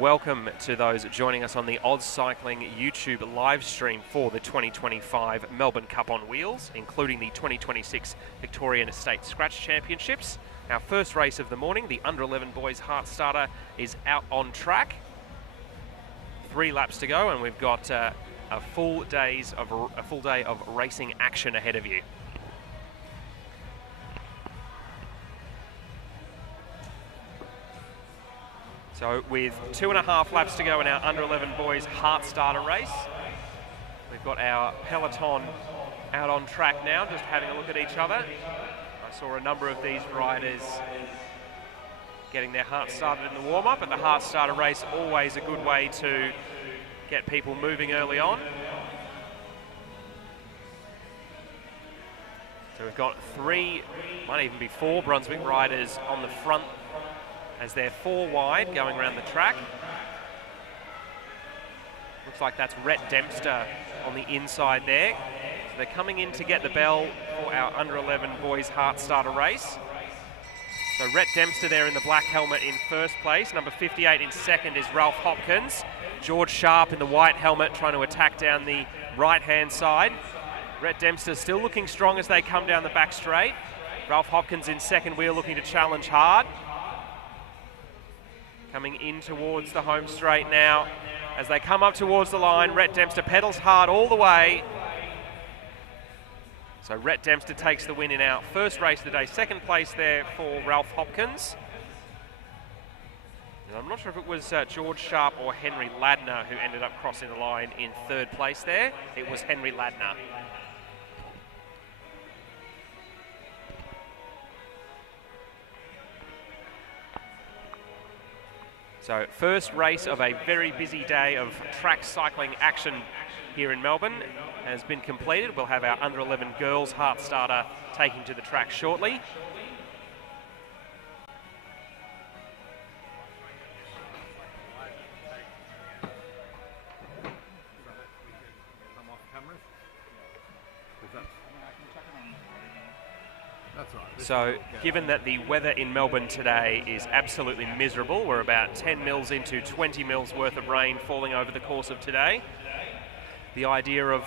Welcome to those joining us on the AusCycling YouTube live stream for the 2025 Melbourne Cup on Wheels, including the 2026 Victorian Estate Scratch Championships. Our first race of the morning, the Under-11 Boys Heart Starter, is out on track. 3 laps to go, and we've got a full day of racing action ahead of you. So with 2.5 laps to go in our Under-11 Boys Heart Starter race, we've got our peloton out on track now, just having a look at each other. I saw a number of these riders getting their heart started in the warm-up, and the Heart Starter race, always a good way to get people moving early on. So we've got 3, might even be 4 Brunswick riders on the front as they're 4 wide going around the track. Looks like that's Rhett Dempster on the inside there. So they're coming in to get the bell for our Under-11 Boys Heart Starter race. So Rhett Dempster there in the black helmet in first place. Number 58 in second is Ralph Hopkins. George Sharp in the white helmet trying to attack down the right-hand side. Rhett Dempster still looking strong as they come down the back straight. Ralph Hopkins in second wheel looking to challenge hard. Coming in towards the home straight now. As they come up towards the line, Rhett Dempster pedals hard all the way. So Rhett Dempster takes the win in our first race of the day. Second place there for Ralph Hopkins. And I'm not sure if it was George Sharp or Henry Ladner who ended up crossing the line in third place there. It was Henry Ladner. So first race of a very busy day of track cycling action here in Melbourne has been completed. We'll have our Under-11 Girls Heart Starter taking to the track shortly. So, given that the weather in Melbourne today is absolutely miserable, we're about 10 mils into 20 mils worth of rain falling over the course of today. The idea of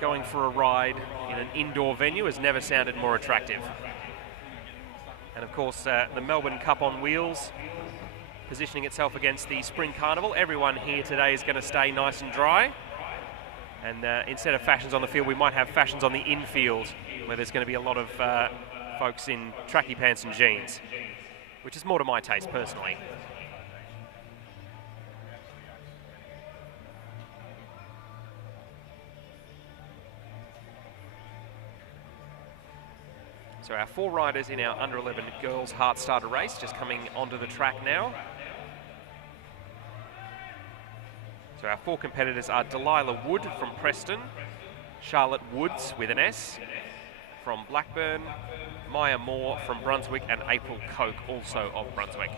going for a ride in an indoor venue has never sounded more attractive. And of course, the Melbourne Cup on Wheels positioning itself against the Spring Carnival. Everyone here today is going to stay nice and dry. And instead of fashions on the field, we might have fashions on the infield, where there's going to be a lot of folks in tracky pants and jeans, which is more to my taste personally. So our 4 riders in our Under-11 Girls Heart Starter race just coming onto the track now. So our 4 competitors are Delilah Wood from Preston, Charlotte Woods with an S from Blackburn, Maya Moore from Brunswick, and April Coke, also of Brunswick.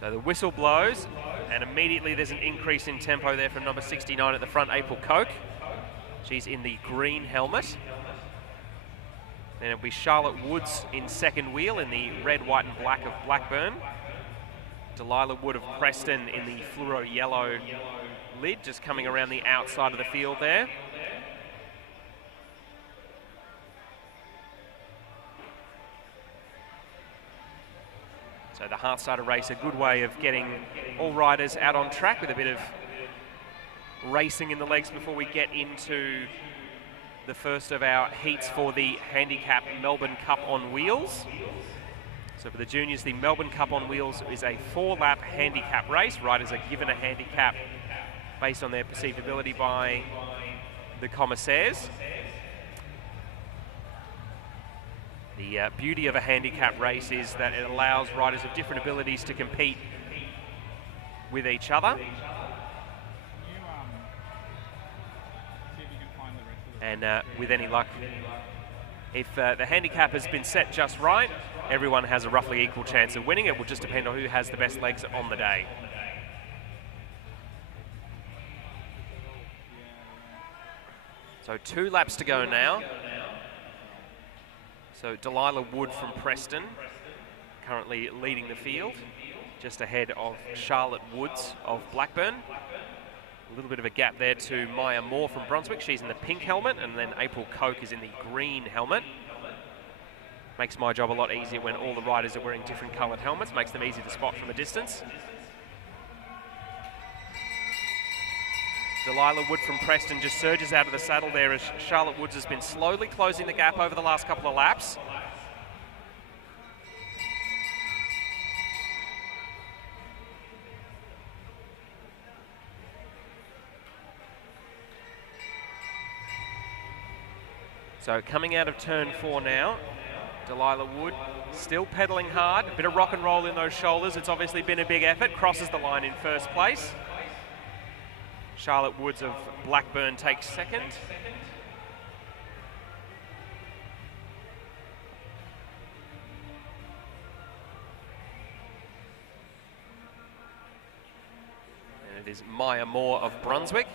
So the whistle blows, and immediately there's an increase in tempo there from number 69 at the front, April Coke. She's in the green helmet. Then it'll be Charlotte Woods in second wheel in the red, white and black of Blackburn. Delilah Wood of Preston in the fluoro yellow lid, just coming around the outside of the field there. So the Heart Starter race, a good way of getting all riders out on track with a bit of racing in the legs before we get into the first of our heats for the handicap Melbourne Cup on Wheels. So for the juniors, the Melbourne Cup on Wheels is a 4-lap handicap race. Riders are given a handicap based on their perceived ability by the commissaires. The beauty of a handicap race is that it allows riders of different abilities to compete with each other. And with any luck, if the handicap has been set just right, everyone has a roughly equal chance of winning. It will just depend on who has the best legs on the day. So 2 laps to go now. So Delilah Wood from Preston, currently leading the field, just ahead of Charlotte Woods of Blackburn. A little bit of a gap there to Maya Moore from Brunswick. She's in the pink helmet, and then April Koch is in the green helmet. Makes my job a lot easier when all the riders are wearing different coloured helmets. Makes them easy to spot from a distance. Delilah Wood from Preston just surges out of the saddle there as Charlotte Woods has been slowly closing the gap over the last couple of laps. So coming out of turn 4 now, Delilah Wood still pedaling hard, a bit of rock and roll in those shoulders. It's obviously been a big effort, crosses the line in first place. Charlotte Woods of Blackburn takes second. And it is Maya Moore of Brunswick.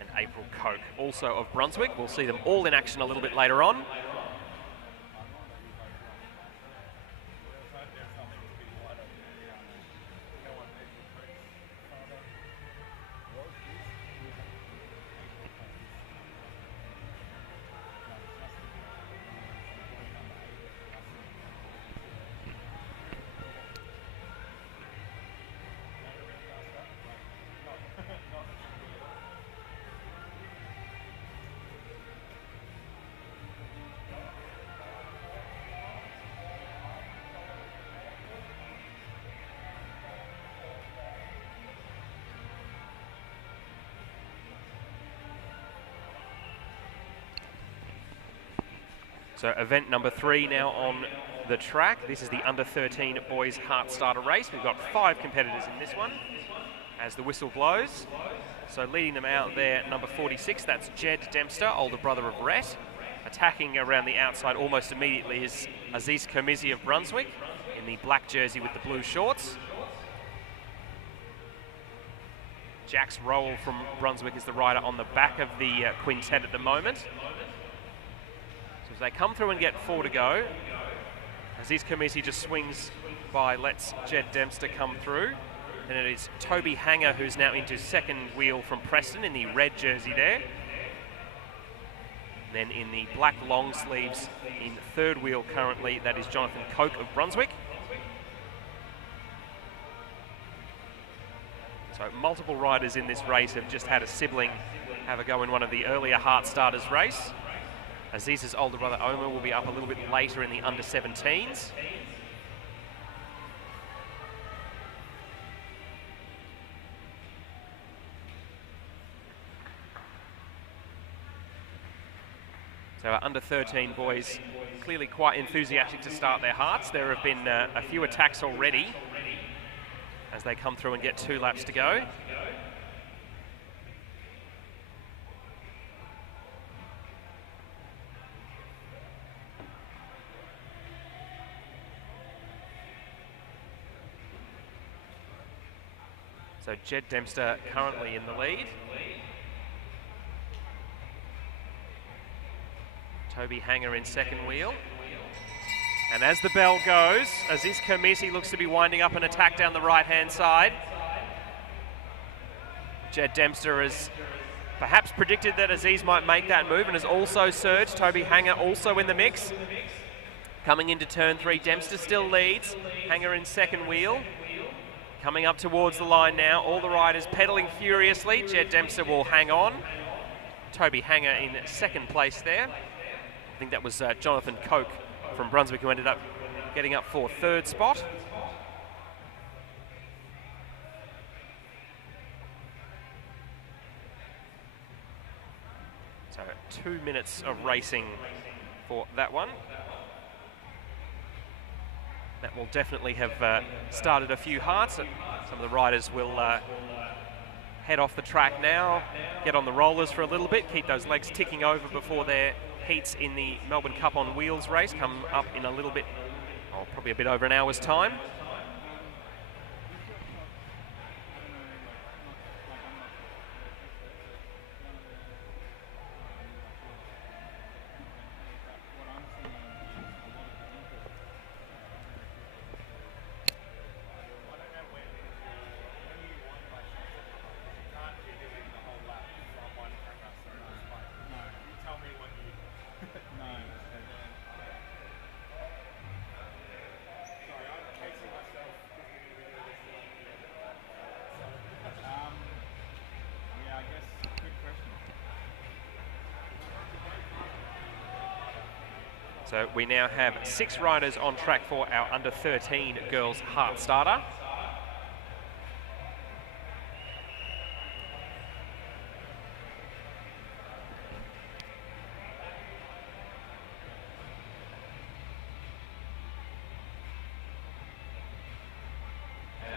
And April Koch, also of Brunswick. We'll see them all in action a little bit later on. So event number 3 now on the track. This is the under-13 boys heart starter race. We've got 5 competitors in this one as the whistle blows. So leading them out there, number 46, that's Jed Dempster, older brother of Rhett. Attacking around the outside almost immediately is Aziz Kermizi of Brunswick in the black jersey with the blue shorts. Jax Rowell from Brunswick is the rider on the back of the quintet at the moment. As they come through and get 4 to go, Aziz Kermizi just swings by, lets Jed Dempster come through. And it is Toby Hanger who's now into second wheel from Preston in the red jersey there. And then in the black long sleeves in third wheel currently, that is Jonathan Koch of Brunswick. So multiple riders in this race have just had a sibling have a go in one of the earlier heart starters race. Aziz's older brother Omar will be up a little bit later in the under-17s. So our under-13 boys clearly quite enthusiastic to start their hearts. There have been a few attacks already as they come through and get 2 laps to go. So Jed Dempster currently in the lead. Toby Hanger in second wheel. And as the bell goes, Aziz Kermizi looks to be winding up an attack down the right-hand side. Jed Dempster has perhaps predicted that Aziz might make that move and has also surged. Toby Hanger also in the mix. Coming into turn 3, Dempster still leads. Hanger in second wheel. Coming up towards the line now, all the riders pedaling furiously. Jed Dempster will hang on. Toby Hanger in second place there. I think that was Jonathan Koch from Brunswick who ended up getting up for third spot. So 2 minutes of racing for that one. That will definitely have started a few hearts. Some of the riders will head off the track now, get on the rollers for a little bit, keep those legs ticking over before their heats in the Melbourne Cup on Wheels race come up in a little bit, probably a bit over an hour's time. So we now have 6 riders on track for our under-13 girls heart starter.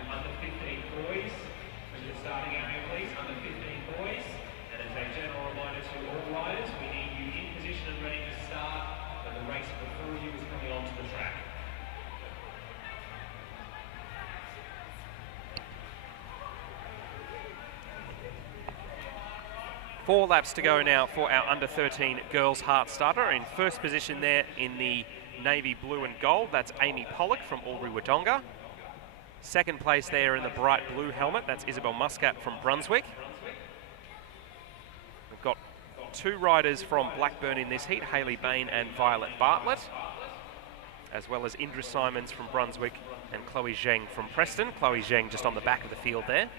Under-15 boys, when you're starting out here, please, under-15 boys. And as a general reminder to all riders, we need you in position and ready to start when the race before you is coming onto the track. Four laps to go now for our under-13 girls heart starter. In first position there in the navy blue and gold, that's Amy Pollock from Albury-Wodonga. Second place there in the bright blue helmet, that's Isabel Muscat from Brunswick. We've got 2 riders from Blackburn in this heat, Hayley Bain and Violet Bartlett, as well as Indra Simons from Brunswick and Chloe Zheng from Preston. Chloe Zheng just on the back of the field there.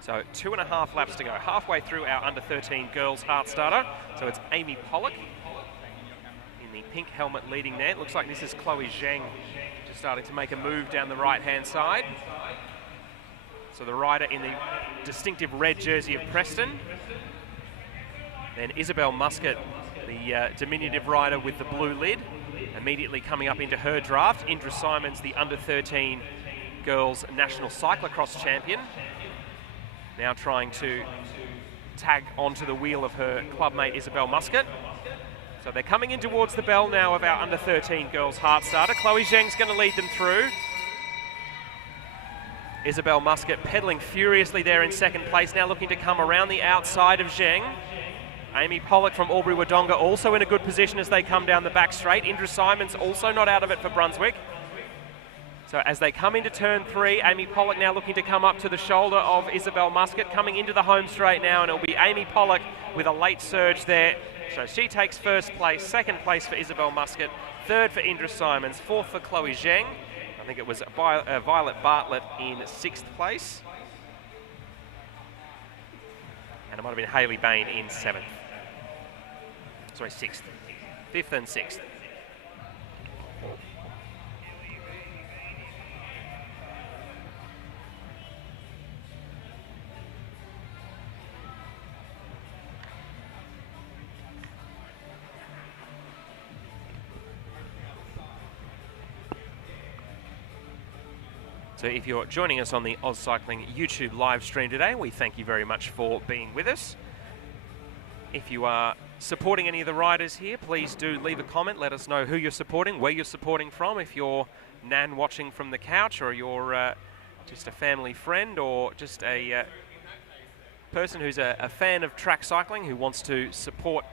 So 2.5 laps to go, halfway through our under-13 girls heart starter. So it's Amy Pollock in the pink helmet leading there. It looks like this is Chloe Zheng just starting to make a move down the right-hand side. So the rider in the distinctive red jersey of Preston. Then Isabel Muscat, the diminutive rider with the blue lid, immediately coming up into her draft. Indra Simons, the under-13 girls national cyclocross champion, now trying to tag onto the wheel of her clubmate Isabel Muscat. So they're coming in towards the bell now of our under-13 girls heart starter. Chloe Zheng's going to lead them through. Isabel Muscat pedaling furiously there in second place, now looking to come around the outside of Zheng. Amy Pollock from Albury-Wodonga also in a good position as they come down the back straight. Indra Simons also not out of it for Brunswick. So as they come into turn 3, Amy Pollock now looking to come up to the shoulder of Isabel Muscat, coming into the home straight now, and it'll be Amy Pollock with a late surge there. So she takes first place, second place for Isabel Muscat, third for Indra Simons, fourth for Chloe Zheng. I think it was Violet Bartlett in 6th place. And it might have been Hayley Bain in 7th. Sorry, 6th. 5th and 6th. So if you're joining us on the AusCycling YouTube live stream today, we thank you very much for being with us. If you are supporting any of the riders here, please do leave a comment. Let us know who you're supporting, where you're supporting from. If you're Nan watching from the couch, or you're just a family friend, or just a person who's a fan of track cycling who wants to support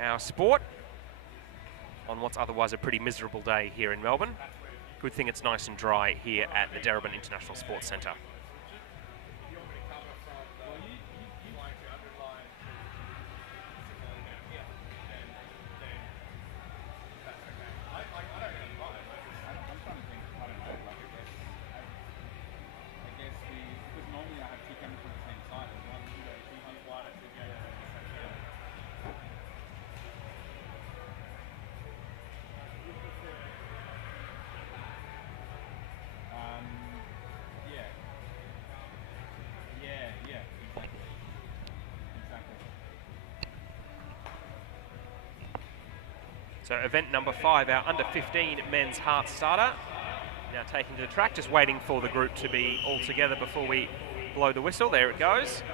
our sport on what's otherwise a pretty miserable day here in Melbourne. Good thing it's nice and dry here at the Darebin International Sports Centre. So event number 5, our under-15 men's heart starter, now taking to the track, just waiting for the group to be all together before we blow the whistle. There it goes.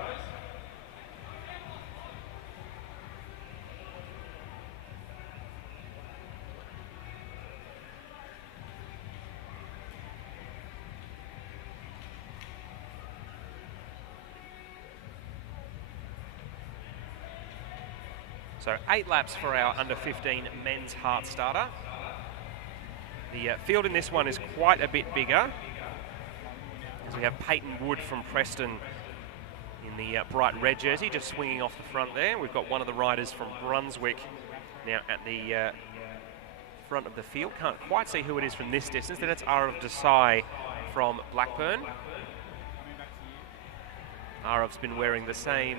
So 8 laps for our under-15 men's heart starter. The field in this one is quite a bit bigger, as we have Peyton Wood from Preston in the bright red jersey, just swinging off the front there. We've got one of the riders from Brunswick now at the front of the field. Can't quite see who it is from this distance. Then it's Arav Desai from Blackburn. Arav's been wearing the same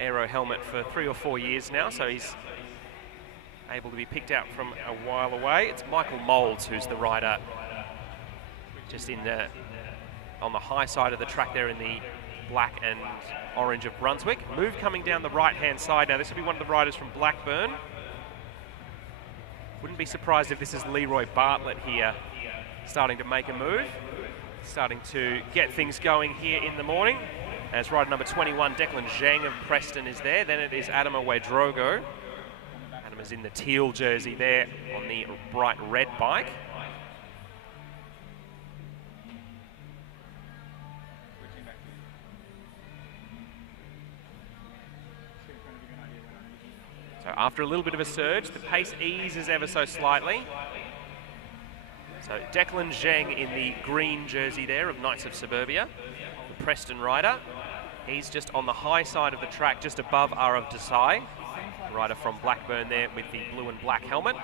aero helmet for 3 or 4 years now, so he's able to be picked out from a while away. It's Michael Moulds who's the rider just in the, on the high side of the track there in the black and orange of Brunswick. Move coming down the right-hand side. Now this will be one of the riders from Blackburn. Wouldn't be surprised if this is Leroy Bartlett here starting to make a move, starting to get things going here in the morning. As rider number 21, Declan Zhang of Preston is there. Then it is Adama Wedrogo. Adam is in the teal jersey there on the bright red bike. So after a little bit of a surge, the pace eases ever so slightly. So Declan Zhang in the green jersey there of Knights of Suburbia, the Preston rider. He's just on the high side of the track, just above Arav Desai, rider from Blackburn there with the blue and black helmet.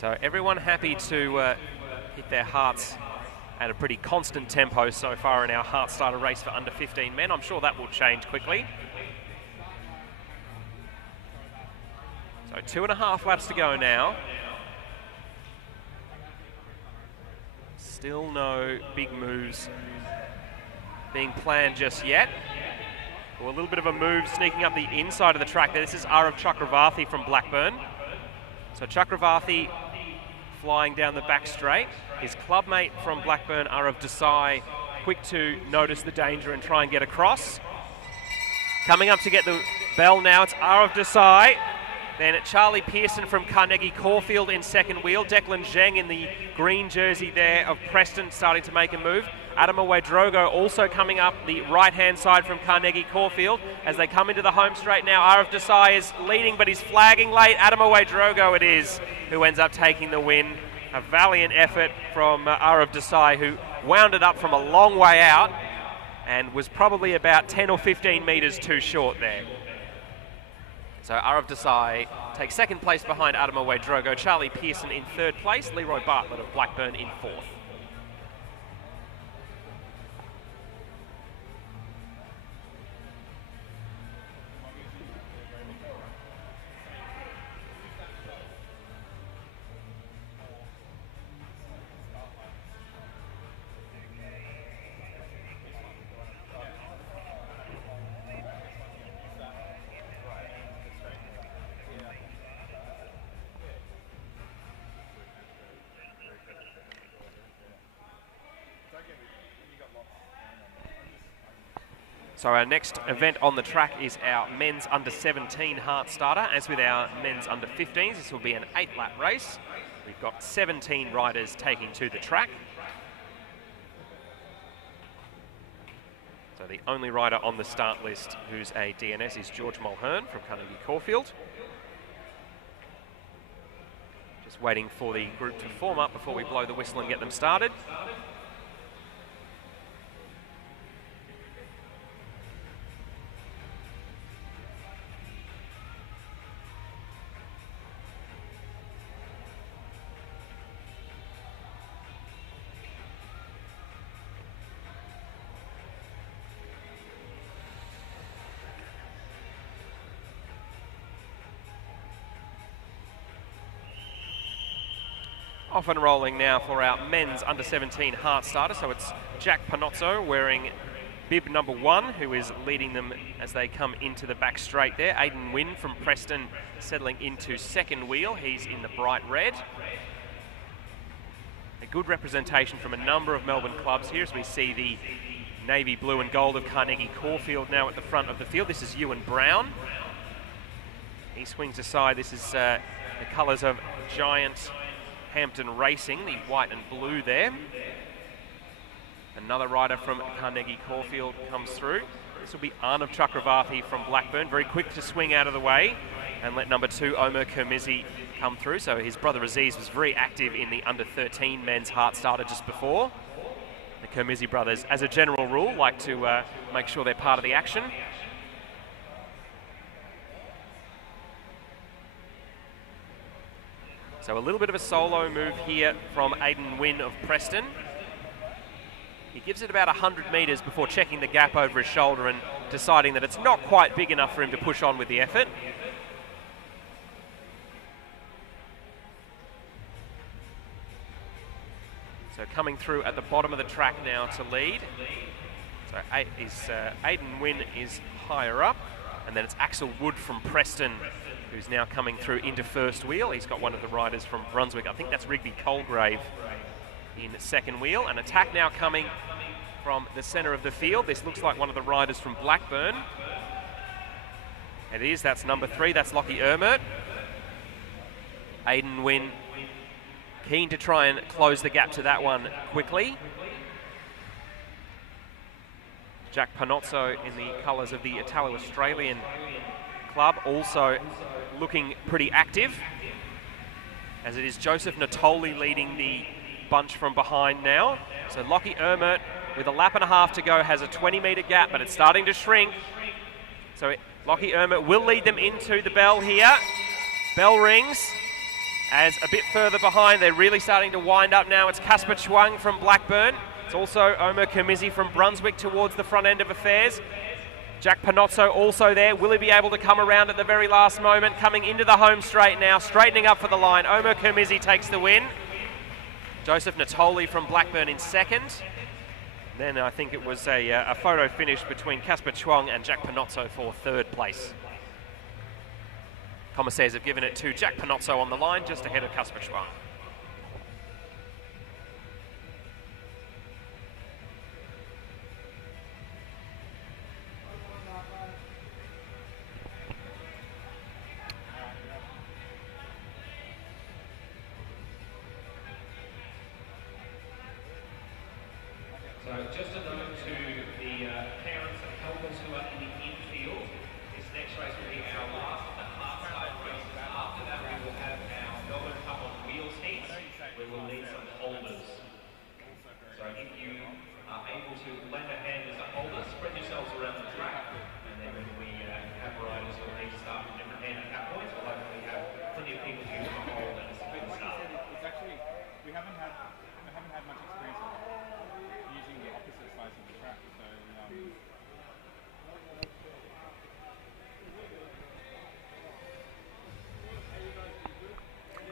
So everyone happy to hit their hearts at a pretty constant tempo so far in our heart starter race for under 15 men. I'm sure that will change quickly. So 2.5 laps to go now. Still no big moves being planned just yet. Well, a little bit of a move sneaking up the inside of the track there. This is Arav Chakravarthi from Blackburn. So Chakravarthi flying down the back straight. His clubmate from Blackburn, Arav Desai, quick to notice the danger and try and get across. Coming up to get the bell now, it's Arav Desai. Then Charlie Pearson from Carnegie Caulfield in second wheel. Declan Zhang in the green jersey there of Preston starting to make a move. Adama Wedrogo also coming up the right-hand side from Carnegie Caulfield. As they come into the home straight now, Arav Desai is leading, but he's flagging late. Adama Wedrogo it is who ends up taking the win. A valiant effort from Arav Desai, who wound it up from a long way out and was probably about 10 or 15 metres too short there. So Arav Desai takes second place behind Adama Wedrogo. Charlie Pearson in third place. Leroy Bartlett of Blackburn in fourth. So our next event on the track is our men's under 17 heart starter. As with our men's under 15s, this will be an 8-lap race. We've got 17 riders taking to the track. So the only rider on the start list who's a DNS is George Mulhern from Carnegie Caulfield. Just waiting for the group to form up before we blow the whistle and get them started. Off and rolling now for our men's under 17 heart starter. So it's Jack Panozzo wearing bib number 1, who is leading them as they come into the back straight there. Aidan Wynn from Preston settling into second wheel. He's in the bright red. A good representation from a number of Melbourne clubs here as we see the navy blue and gold of Carnegie Caulfield now at the front of the field. This is Ewan Brown. He swings aside. This is the colours of Giant Hampton Racing, the white and blue there. Another rider from Carnegie Caulfield comes through. This will be Arnav Chakravarthi from Blackburn, very quick to swing out of the way. and let number 2, Omer Kermizi, come through. So his brother Aziz was very active in the under-13 men's heart starter just before. The Kermizi brothers, as a general rule, like to make sure they're part of the action. So a little bit of a solo move here from Aidan Wynne of Preston. He gives it about 100 metres before checking the gap over his shoulder and deciding that it's not quite big enough for him to push on with the effort. So coming through at the bottom of the track now to lead. So Aidan Wynne is higher up, and then it's Axel Wood from Preston, who's now coming through into first wheel. He's got one of the riders from Brunswick, I think that's Rigby Colgrave, in second wheel. An attack now coming from the centre of the field. This looks like one of the riders from Blackburn. It is, that's number 3, that's Lockie Ermert. Aidan Wynne keen to try and close the gap to that one quickly. Jack Panozzo in the colours of the Italo-Australian club, also looking pretty active, as it is Joseph Natoli leading the bunch from behind now. So Lockie Ermert, with a lap and a half to go, has a 20-metre gap, but it's starting to shrink. So Lockie Ermert will lead them into the bell here. Bell rings. As a bit further behind, they're really starting to wind up now. It's Casper Chuang from Blackburn. It's also Omer Kermizi from Brunswick towards the front end of affairs. Jack Panozzo also there. Will he be able to come around at the very last moment? Coming into the home straight now, straightening up for the line. Omer Kermizi takes the win. Joseph Natoli from Blackburn in second. Then I think it was a photo finish between Casper Chuang and Jack Panozzo for third place. Commissaires have given it to Jack Panozzo on the line, just ahead of Casper Chuang. So just a note to the parents and helpers who are in the infield, this next race will be our last of the hard-side races. After that, we will have our Melbourne Cup on Wheels heats. We will need some holders. So if you are able to lend a hand as a holder, spread yourselves around the track, and then when we have riders who need to start with different handicap points, we'll hopefully have plenty of people who can hold and split the start. It's actually, we haven't had much experience of using the opposite sides of the track,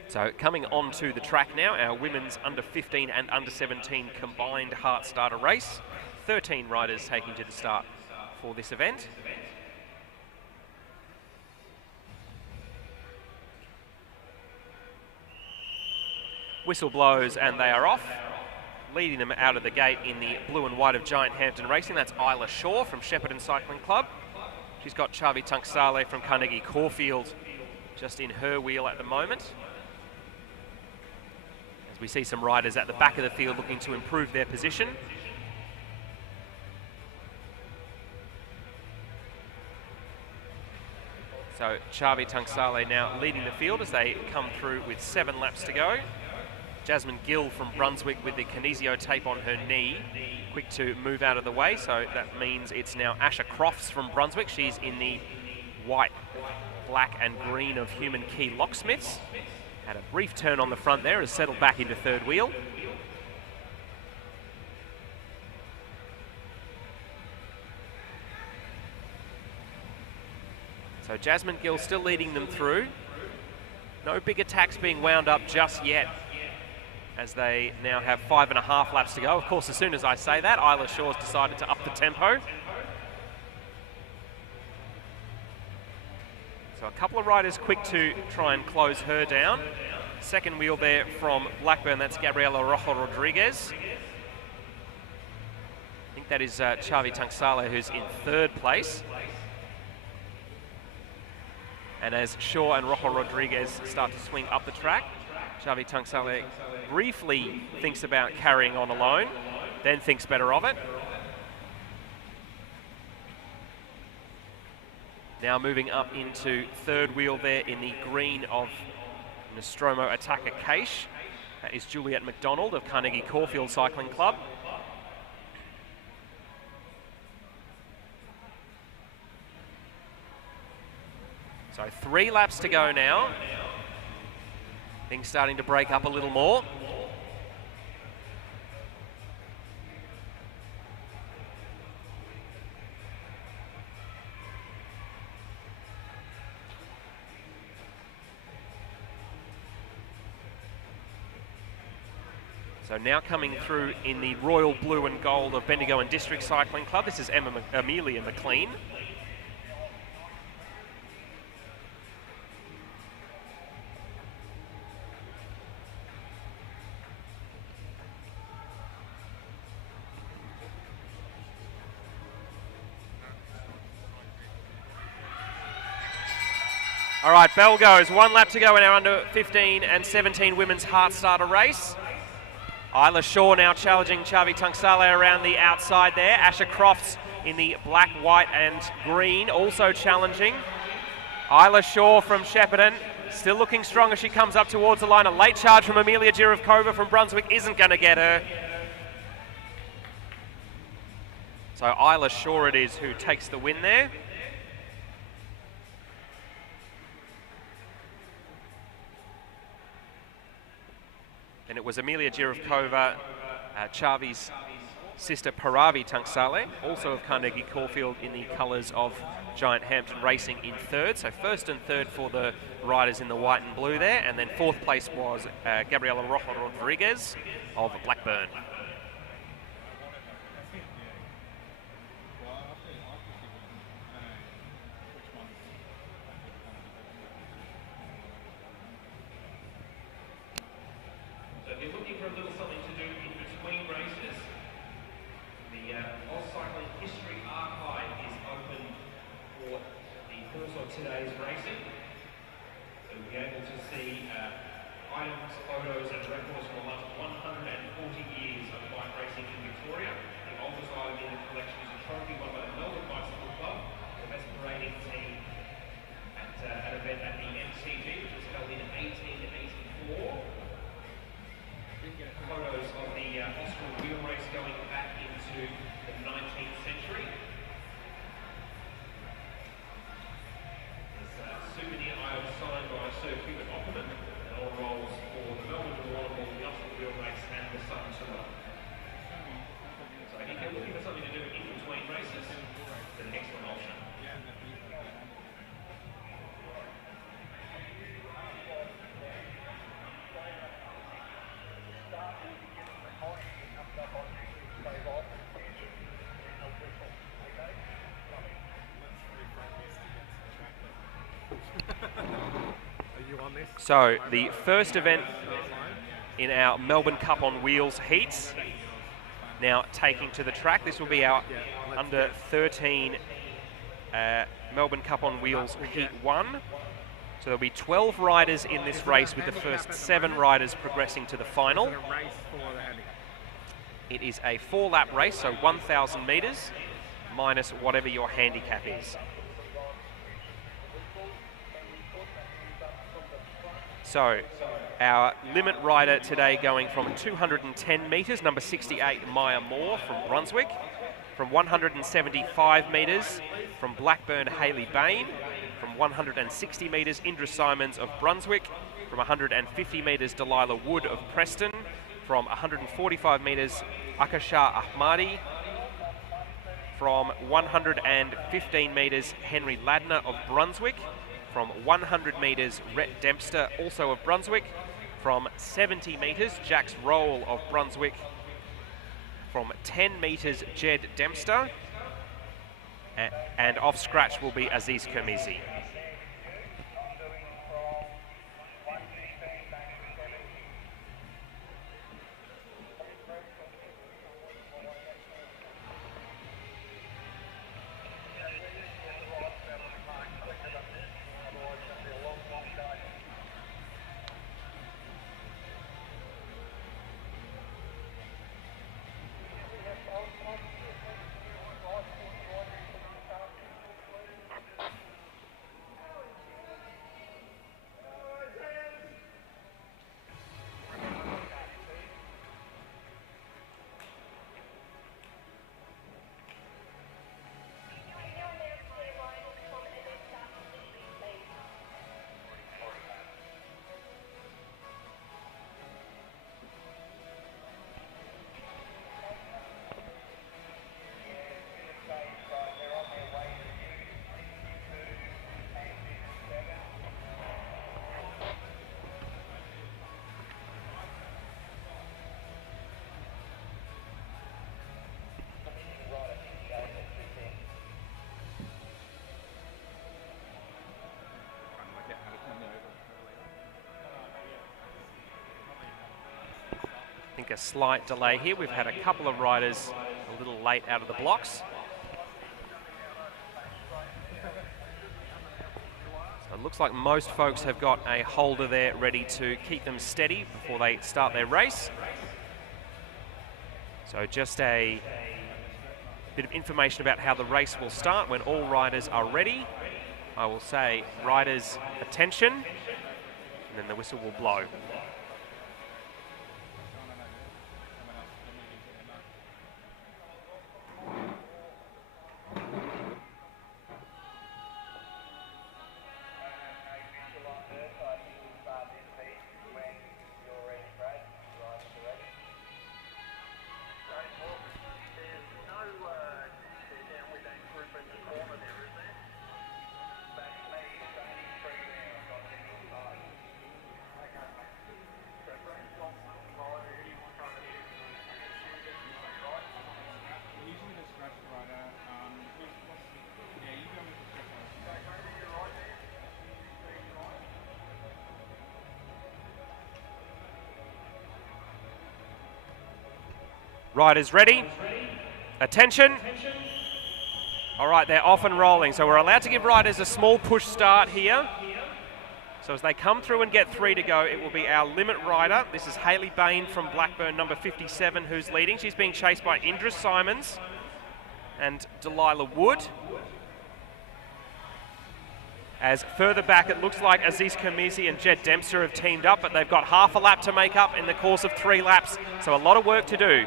So coming onto the track now, our women's under 15 and under 17 combined heart starter race. 13 riders taking to the start for this event. Whistle blows and they are off. Leading them out of the gate in the blue and white of Giant Hampton Racing, that's Isla Shaw from Shepparton Cycling Club. She's got Chavi Tunksale from Carnegie Caulfield just in her wheel at the moment. As we see some riders at the back of the field looking to improve their position. So Chavi Tunksale now leading the field as they come through with 7 laps to go. Jasmine Gill from Brunswick with the kinesio tape on her knee, quick to move out of the way, so that means it's now Asha Crofts from Brunswick. She's in the white, black and green of Human Key Locksmiths. Had a brief turn on the front there, has settled back into third wheel. So Jasmine Gill still leading them through. No big attacks being wound up just yet, as they now have 5.5 laps to go. Of course, as soon as I say that, Isla Shaw's decided to up the tempo. So a couple of riders quick to try and close her down. Second wheel there from Blackburn, that's Gabriela Rojo Rodriguez. I think that is Chavi Tunksale, who's in third place. And as Shaw and Rojo Rodriguez start to swing up the track, Chavi Tunksale briefly thinks about carrying on alone, then thinks better of it. Now moving up into third wheel there in the green of Nostromo Attacker Caish. That is Juliet McDonald of Carnegie Caulfield Cycling Club. So 3 laps to go now. Things starting to break up a little more. So now coming through in the royal blue and gold of Bendigo and District Cycling Club, this is Amelia McLean. All right, bell goes. 1 lap to go in our under 15 and 17 women's heart starter race. Isla Shaw now challenging Chavi Tunksale around the outside there. Asher Crofts in the black, white and green also challenging. Isla Shaw from Shepparton still looking strong as she comes up towards the line. A late charge from Amelia Jirovkova from Brunswick isn't going to get her. So Isla Shaw it is who takes the win there. And it was Amelia Jirovkova, Chavi's sister Paravi Tunksale, also of Carnegie Caulfield in the colours of Giant Hampton Racing in third. So first and third for the riders in the white and blue there. And then fourth place was Gabriela Rojo Rodriguez of Blackburn. If you're looking for a little something to do in between races, the AusCycling History Archive is open for the course of today's racing. So you'll be able to see items, photos and records from the last 140 years of bike racing in Victoria. The oldest item in the collection is a trophy won by the Melbourne Bicycle Club, the best parading team at an event at the MCG, which was held in 1884. Photos of the Austral wheel race going back into the 19th century. There's souvenir items signed by Sir Hubert Opperman and all rolls for the Melbourne Warrnambool, the Austral wheel race and the Sun Tour. So if you're looking for something to do in between races, it's an excellent option. So the first event in our Melbourne Cup on Wheels heats now taking to the track. This will be our under 13 Melbourne Cup on Wheels Heat 1. So there'll be 12 riders in this race with the first 7 riders progressing to the final. It is a 4-lap race, so 1,000 metres minus whatever your handicap is. So our limit rider today going from 210 metres, number 68 Maya Moore from Brunswick, from 175 metres from Blackburn Hayley Bain, from 160 metres Indra Simons of Brunswick, from 150 metres Delilah Wood of Preston, from 145 metres Akashar Ahmadi, from 115 metres Henry Ladner of Brunswick, from 100 metres Rhett Dempster, also of Brunswick, from 70 metres Jax Roll of Brunswick, from 10 metres Jed Dempster, and off scratch will be Aziz Kermizi. think a slight delay here. We've had a couple of riders a little late out of the blocks. So it looks like most folks have got a holder there ready to keep them steady before they start their race. So just a bit of information about how the race will start. When all riders are ready, I will say, riders, attention, and then the whistle will blow. Riders ready? Attention. All right, they're off and rolling. So we're allowed to give riders a small push start here. So as they come through and get 3 to go, it will be our limit rider. This is Hayley Bain from Blackburn, number 57, who's leading. She's being chased by Indra Simons and Delilah Wood. As further back, it looks like Aziz Kermizi and Jed Dempster have teamed up, but they've got half a lap to make up in the course of 3 laps. So a lot of work to do.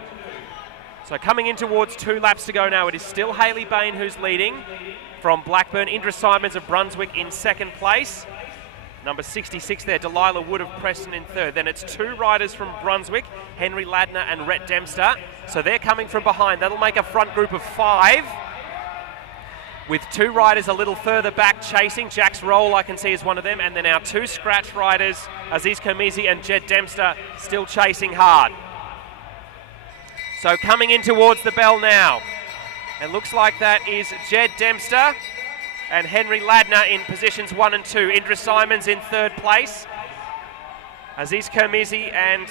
So coming in towards 2 laps to go now, it is still Hayley Bain who's leading from Blackburn. Indra Simons of Brunswick in 2nd place. Number 66 there, Delilah Wood of Preston in 3rd. Then it's 2 riders from Brunswick, Henry Ladner and Rhett Dempster. So they're coming from behind. That'll make a front group of 5. With 2 riders a little further back chasing. Jax Roll, I can see, is one of them. And then our 2 scratch riders, Aziz Kermizi and Jed Dempster, still chasing hard. So coming in towards the bell now. It looks like that is Jed Dempster and Henry Ladner in positions 1 and 2. Indra Simons in 3rd place. Aziz Kermizi and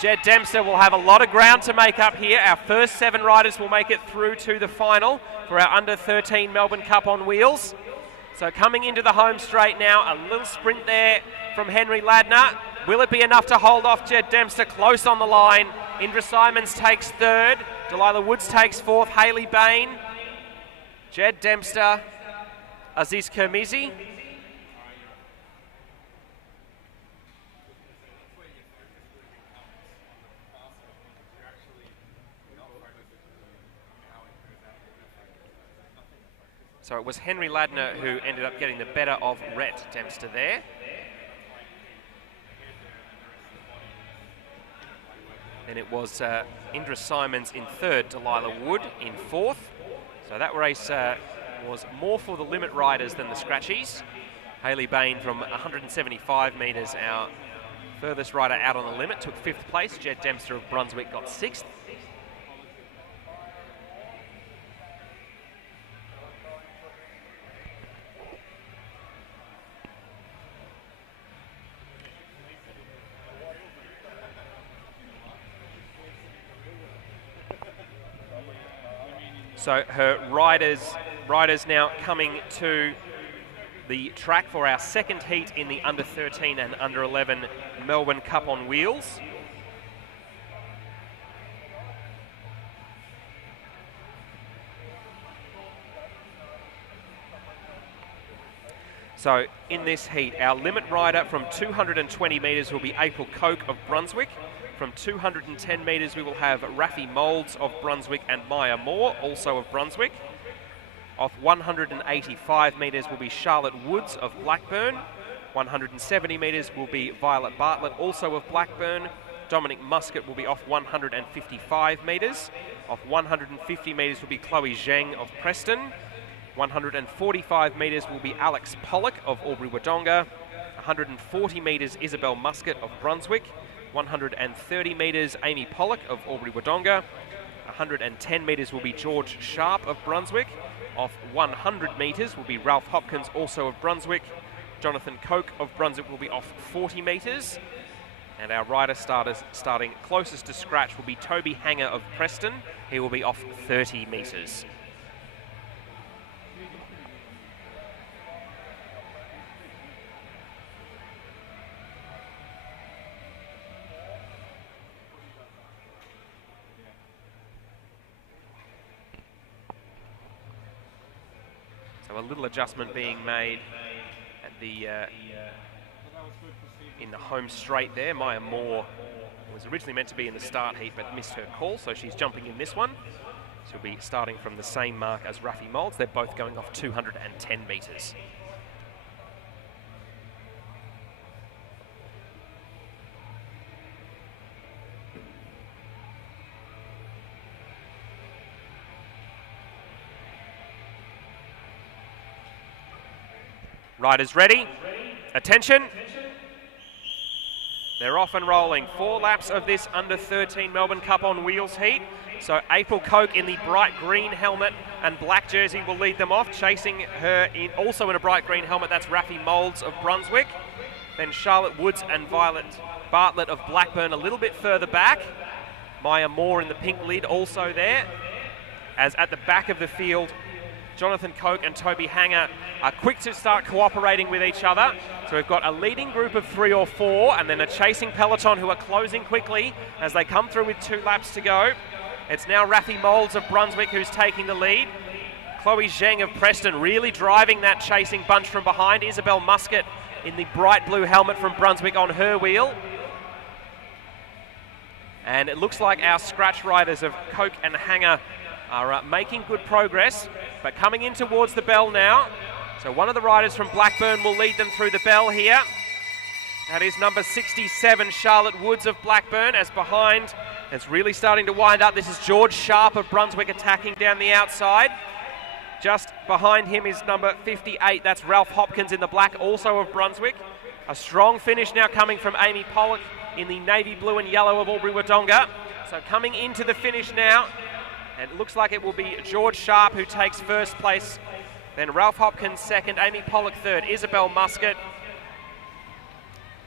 Jed Dempster will have a lot of ground to make up here. Our first 7 riders will make it through to the final for our under-13 Melbourne Cup on wheels. So coming into the home straight now, a little sprint there from Henry Ladner. Will it be enough to hold off Jed Dempster? Close on the line. Indra Simons takes 3rd. Delilah Woods takes 4th. Hayley Bain, Jed Dempster, Aziz Kermizi. So it was Henry Ladner who ended up getting the better of Rhett Dempster there. Then it was Indra Simons in 3rd, Delilah Wood in 4th. So that race was more for the limit riders than the scratchies. Hayley Bain from 175 metres, our furthest rider out on the limit, took 5th place. Jed Dempster of Brunswick got 6th. So her riders now coming to the track for our 2nd heat in the under-13 and under-11 Melbourne Cup on wheels. So in this heat, our limit rider from 220 metres will be April Koch of Brunswick. From 210 metres, we will have Raffi Moulds of Brunswick and Maya Moore, also of Brunswick. Off 185 metres will be Charlotte Woods of Blackburn. 170 metres will be Violet Bartlett, also of Blackburn. Dominic Muscat will be off 155 metres. Off 150 metres will be Chloe Zheng of Preston. 145 metres will be Alex Pollock of Albury-Wodonga. 140 metres Isabel Muscat of Brunswick. 130 metres Amy Pollock of Albury-Wodonga. 110 metres will be George Sharp of Brunswick. Off 100 metres will be Ralph Hopkins, also of Brunswick. Jonathan Koch of Brunswick will be off 40 metres. And our rider starting closest to scratch will be Toby Hanger of Preston. He will be off 30 metres. So a little adjustment being made at the in the home straight there. Maya Moore was originally meant to be in the start heat but missed her call, so she's jumping in this one. She'll be starting from the same mark as Rafi Moulds. They're both going off 210 metres. Riders ready. Attention. They're off and rolling. 4 laps of this under-13 Melbourne Cup on Wheels heat. So April Coke in the bright green helmet and black jersey will lead them off. Chasing her also in a bright green helmet, that's Rafi Moulds of Brunswick. Then Charlotte Woods and Violet Bartlett of Blackburn a little bit further back. Maya Moore in the pink lid also there. As at the back of the field, Jonathan Coke and Toby Hanger are quick to start cooperating with each other. So we've got a leading group of 3 or 4 and then a chasing peloton who are closing quickly as they come through with 2 laps to go. It's now Rafi Moulds of Brunswick who's taking the lead. Chloe Zheng of Preston really driving that chasing bunch from behind. Isabel Muscat in the bright blue helmet from Brunswick on her wheel. And it looks like our scratch riders of Coke and Hanger are making good progress, but coming in towards the bell now. So one of the riders from Blackburn will lead them through the bell here. That is number 67, Charlotte Woods of Blackburn, as behind it's really starting to wind up. This is George Sharp of Brunswick attacking down the outside. Just behind him is number 58, that's Ralph Hopkins in the black, also of Brunswick. A strong finish now coming from Amy Pollock in the navy blue and yellow of Albury-Wodonga. So coming into the finish now, and it looks like it will be George Sharp who takes first place. Then Ralph Hopkins second, Amy Pollock third, Isabel Muscat.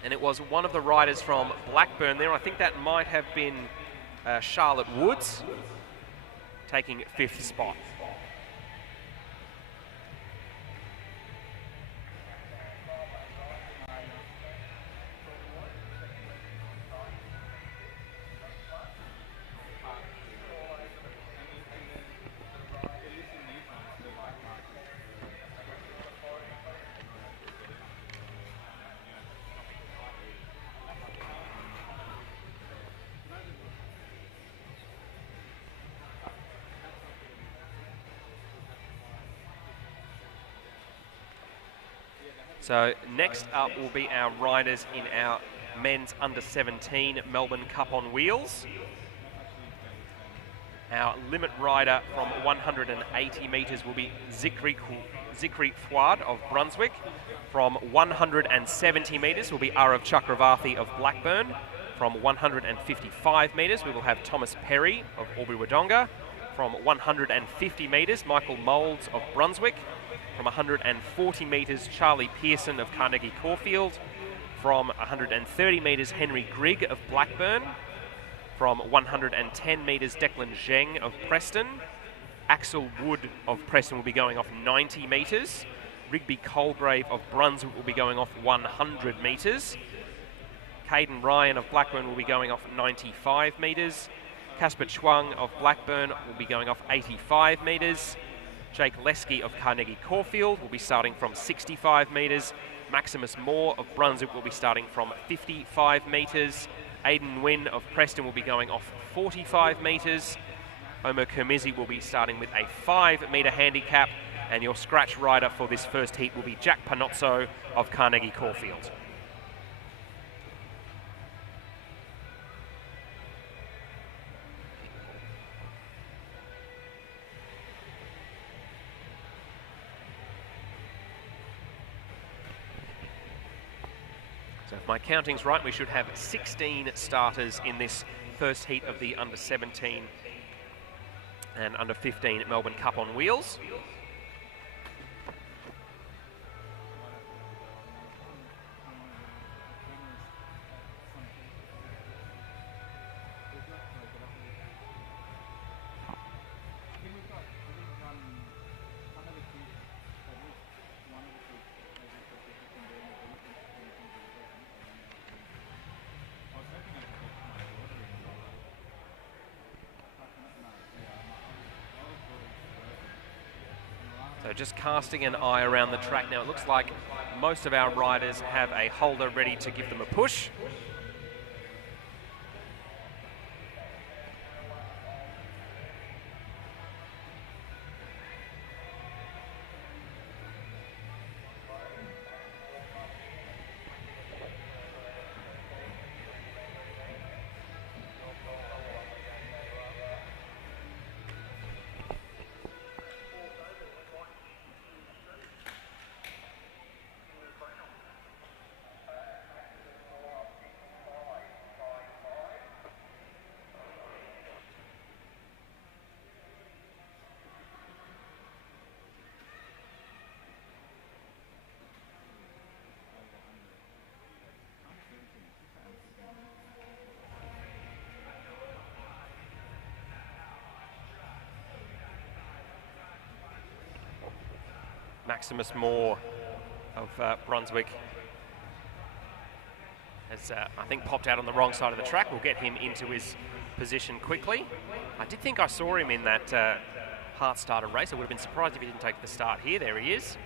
And it was one of the riders from Blackburn there. I think that might have been Charlotte Woods taking 5th spot. So next up will be our riders in our men's under-17 Melbourne Cup on Wheels. Our limit rider from 180 metres will be Zikri Fouad of Brunswick. From 170 metres will be Arav Chakravarthi of Blackburn. From 155 metres we will have Thomas Perry of Albury-Wodonga. From 150 metres, Michael Moulds of Brunswick. From 140 metres, Charlie Pearson of Carnegie Caulfield. From 130 metres, Henry Grigg of Blackburn. From 110 metres, Declan Zheng of Preston. Axel Wood of Preston will be going off 90 metres. Rigby Colgrave of Brunswick will be going off 100 metres. Caden Ryan of Blackburn will be going off 95 metres. Casper Chuang of Blackburn will be going off 85 metres. Jake Lesky of Carnegie Caulfield will be starting from 65 metres. Maximus Moore of Brunswick will be starting from 55 metres. Aidan Wynn of Preston will be going off 45 metres. Omer Kermizi will be starting with a 5 metre handicap. And your scratch rider for this first heat will be Jack Panozzo of Carnegie Caulfield. So if my counting's right, we should have 16 starters in this first heat of the under-17 and under-15 Melbourne Cup on Wheels. So just casting an eye around the track now, it looks like most of our riders have a holder ready to give them a push. Maximus Moore of Brunswick has, I think, popped out on the wrong side of the track. We'll get him into his position quickly. I did think I saw him in that Heart starter race. I would have been surprised if he didn't take the start here. There he is.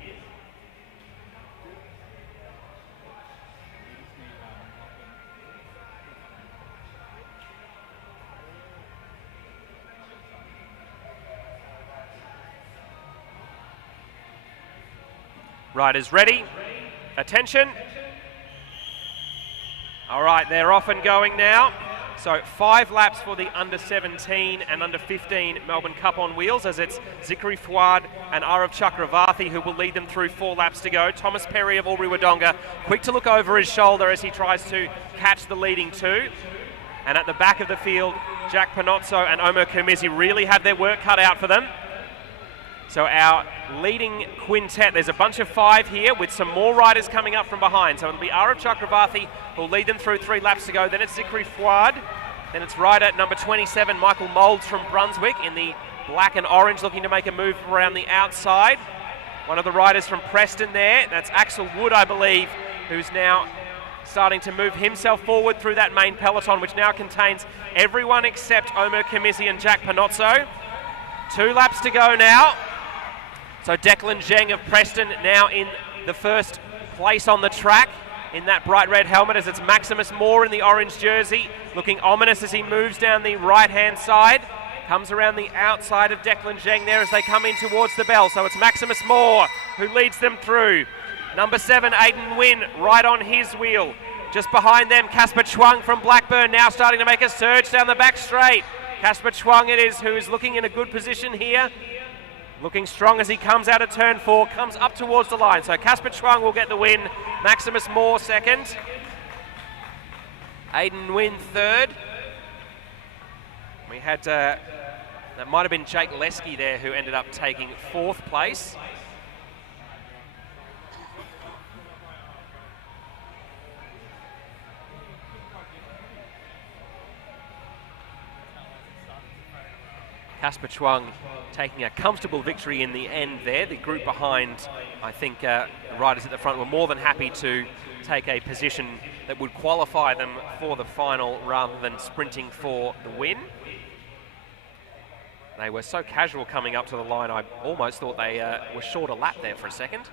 Riders ready. Attention. All right, they're off and going now. So 5 laps for the under 17 and under 15 Melbourne Cup on wheels, as it's Zikri Fouad and Arav Chakravarthi who will lead them through 4 laps to go. Thomas Perry of Albury Wodonga quick to look over his shoulder as he tries to catch the leading 2. And at the back of the field, Jack Panozzo and Omer Kermizi really have their work cut out for them. So our leading quintet, there's a bunch of 5 here with some more riders coming up from behind. So it'll be Arav Chakravarthi who'll lead them through 3 laps to go. Then it's Zikri Fouad. Then it's rider number 27, Michael Moulds from Brunswick in the black and orange, looking to make a move around the outside. One of the riders from Preston there, that's Axel Wood, I believe, who's now starting to move himself forward through that main peloton, which now contains everyone except Omer Kermizi and Jack Panozzo. 2 laps to go now. So Declan Zheng of Preston now in the first place on the track in that bright red helmet, as it's Maximus Moore in the orange jersey, looking ominous as he moves down the right-hand side. Comes around the outside of Declan Zheng there as they come in towards the bell. So it's Maximus Moore who leads them through. Number 7, Aidan Wynn, right on his wheel. Just behind them, Casper Chuang from Blackburn, now starting to make a surge down the back straight. Casper Chuang it is, who is looking in a good position here. Looking strong as he comes out of turn 4, comes up towards the line. So Casper Chuang will get the win. Maximus Moore second. Aidan Wynn third. We had, that might have been Jake Lesky there who ended up taking 4th place. Casper Chuang taking a comfortable victory in the end there. The group behind, I think, riders at the front were more than happy to take a position that would qualify them for the final rather than sprinting for the win. They were so casual coming up to the line, I almost thought they were short a lap there for a second.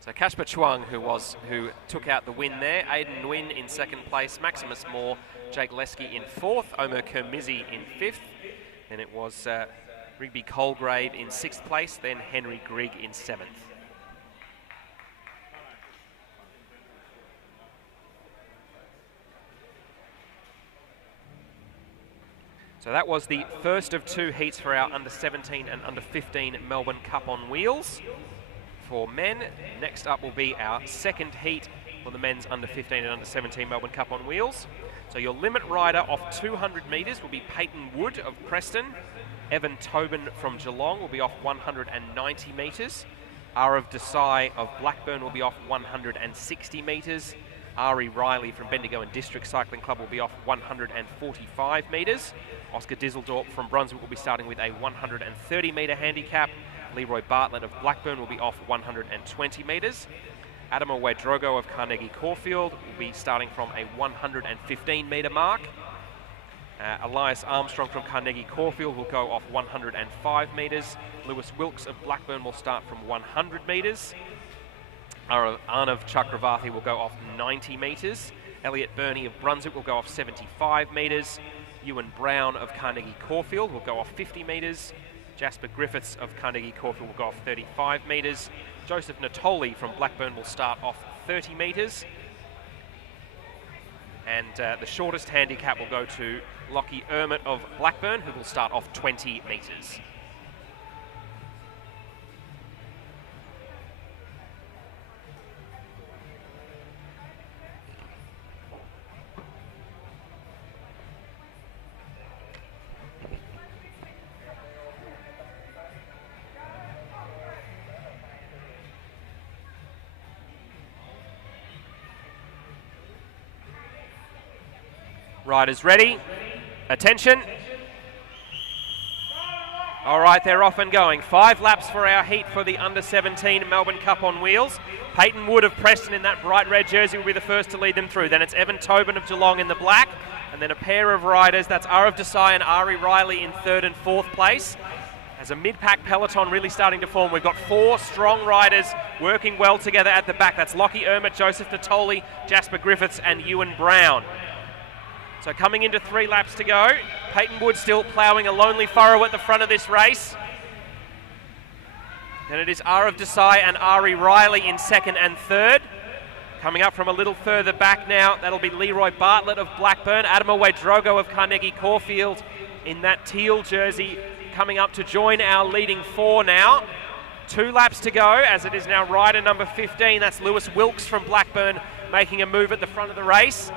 So Casper Chuang, who took out the win there. Aidan Wynn in 2nd place, Maximus Moore, Jake Lesky in 4th, Omer Kermizi in 5th. Then it was Rigby Colgrave in 6th place, then Henry Grigg in 7th. So that was the first of 2 heats for our under 17 and under 15 Melbourne Cup on wheels. For men, next up will be our 2nd heat for the men's under 15 and under 17 Melbourne Cup on wheels. So your limit rider off 200 metres will be Peyton Wood of Preston. Evan Tobin from Geelong will be off 190 metres. Arav Desai of Blackburn will be off 160 metres. Ari Riley from Bendigo and District Cycling Club will be off 145 metres. Oscar Dizeldorp from Brunswick will be starting with a 130 metre handicap. Leroy Bartlett of Blackburn will be off 120 metres. Adama Wadrogo of Carnegie Caulfield will be starting from a 115 metre mark. Elias Armstrong from Carnegie Caulfield will go off 105 metres. Lewis Wilkes of Blackburn will start from 100 metres. Arnav Chakravarthi will go off 90 metres. Elliot Burney of Brunswick will go off 75 metres. Ewan Brown of Carnegie Caulfield will go off 50 metres. Jasper Griffiths of Carnegie Caulfield will go off 35 metres. Joseph Natoli from Blackburn will start off 30 metres. And the shortest handicap will go to Lockie Ermit of Blackburn, who will start off 20 metres. Riders ready. Attention. All right, they're off and going. 5 laps for our heat for the under-17 Melbourne Cup on wheels. Peyton Wood of Preston in that bright red jersey will be the first to lead them through. Then it's Evan Tobin of Geelong in the black. And then a pair of riders, that's Arav Desai and Ari Riley in 3rd and 4th place. As a mid-pack peloton really starting to form, we've got 4 strong riders working well together at the back. That's Lockie Ermit, Joseph Natoli, Jasper Griffiths and Ewan Brown. So coming into 3 laps to go, Peyton Wood still ploughing a lonely furrow at the front of this race. Then it is Arav Desai and Ari Riley in 2nd and 3rd. Coming up from a little further back now, that'll be Leroy Bartlett of Blackburn, Adamo Drogo of Carnegie Caulfield in that teal jersey coming up to join our leading 4 now. 2 laps to go as it is now rider number 15, that's Lewis Wilkes from Blackburn making a move at the front of the race.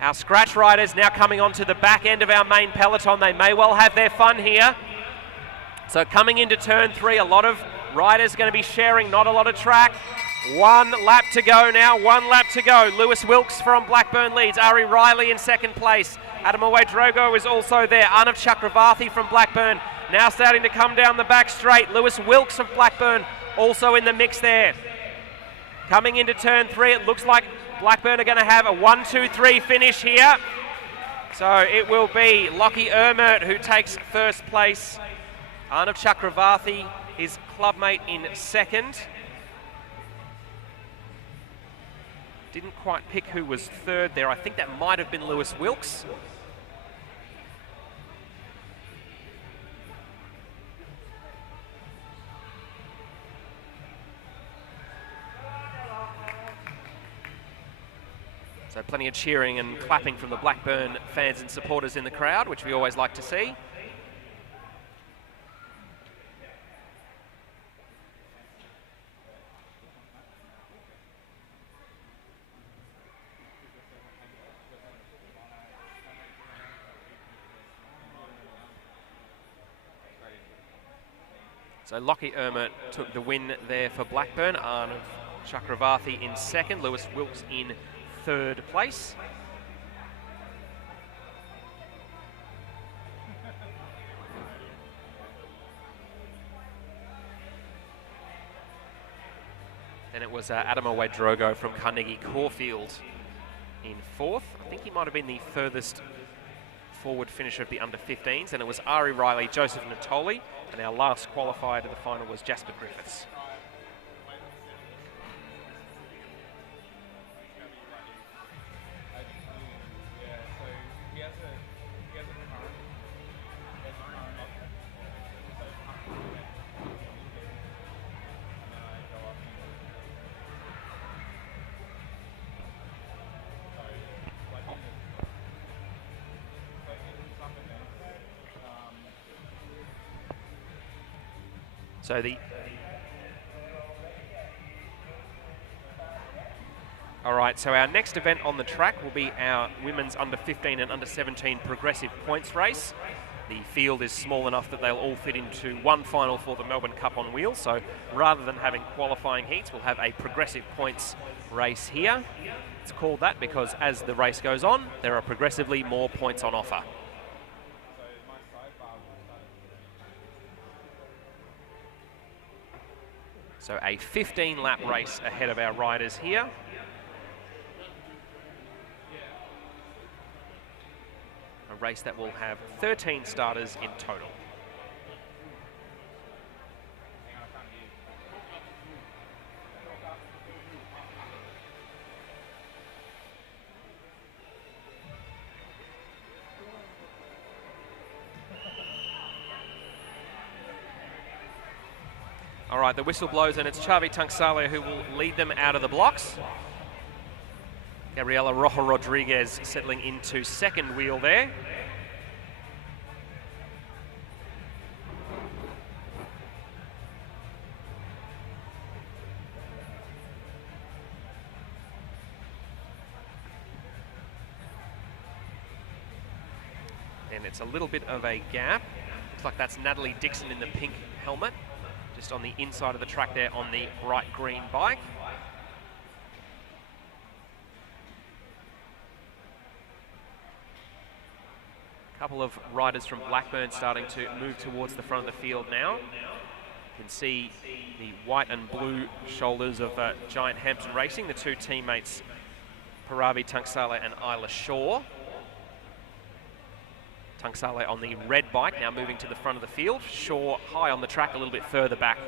Our scratch riders now coming onto the back end of our main peloton. They may well have their fun here. So coming into turn 3, a lot of riders going to be sharing, not a lot of track. 1 lap to go now, 1 lap to go. Lewis Wilkes from Blackburn leads. Ari Riley in 2nd place. Adamo Drogo is also there. Arnav Chakravarthi from Blackburn now starting to come down the back straight. Lewis Wilkes of Blackburn also in the mix there. Coming into turn 3, it looks like Blackburn are going to have a 1-2-3 finish here. So it will be Lockie Ermit who takes 1st place. Arnav Chakravarthi, his clubmate in 2nd. Didn't quite pick who was 3rd there. I think that might have been Lewis Wilkes. So plenty of cheering and clapping from the Blackburn fans and supporters in the crowd, which we always like to see. So Lockie Ermit took the win there for Blackburn. Arnav Chakravarthi in 2nd, Lewis Wilkes in 3rd place. Then it was Adamo Drogo from Carnegie Caulfield in 4th. I think he might have been the furthest forward finisher of the under-15s. And it was Ari Riley, Joseph Natoli, and our last qualifier to the final was Jasper Griffiths. So so our next event on the track will be our women's under-15 and under-17 progressive points race. The field is small enough that they'll all fit into one final for the Melbourne Cup on wheels. So rather than having qualifying heats, we'll have a progressive points race here. It's called that because as the race goes on, there are progressively more points on offer. So a 15-lap race ahead of our riders here. race that will have 13 starters in total. All right, the whistle blows and it's Xavi Tunksale who will lead them out of the blocks. Gabriela Rojo Rodriguez settling into second wheel there. And it's a little bit of a gap. Looks like that's Natalie Dixon in the pink helmet, just on the inside of the track there on the bright green bike. A couple of riders from Blackburn starting to move towards the front of the field now. You can see the white and blue shoulders of Giant Hampton Racing, the two teammates Paravi Tunksale and Isla Shaw. Tunksale on the red bike, now moving to the front of the field. Shaw high on the track, a little bit further back.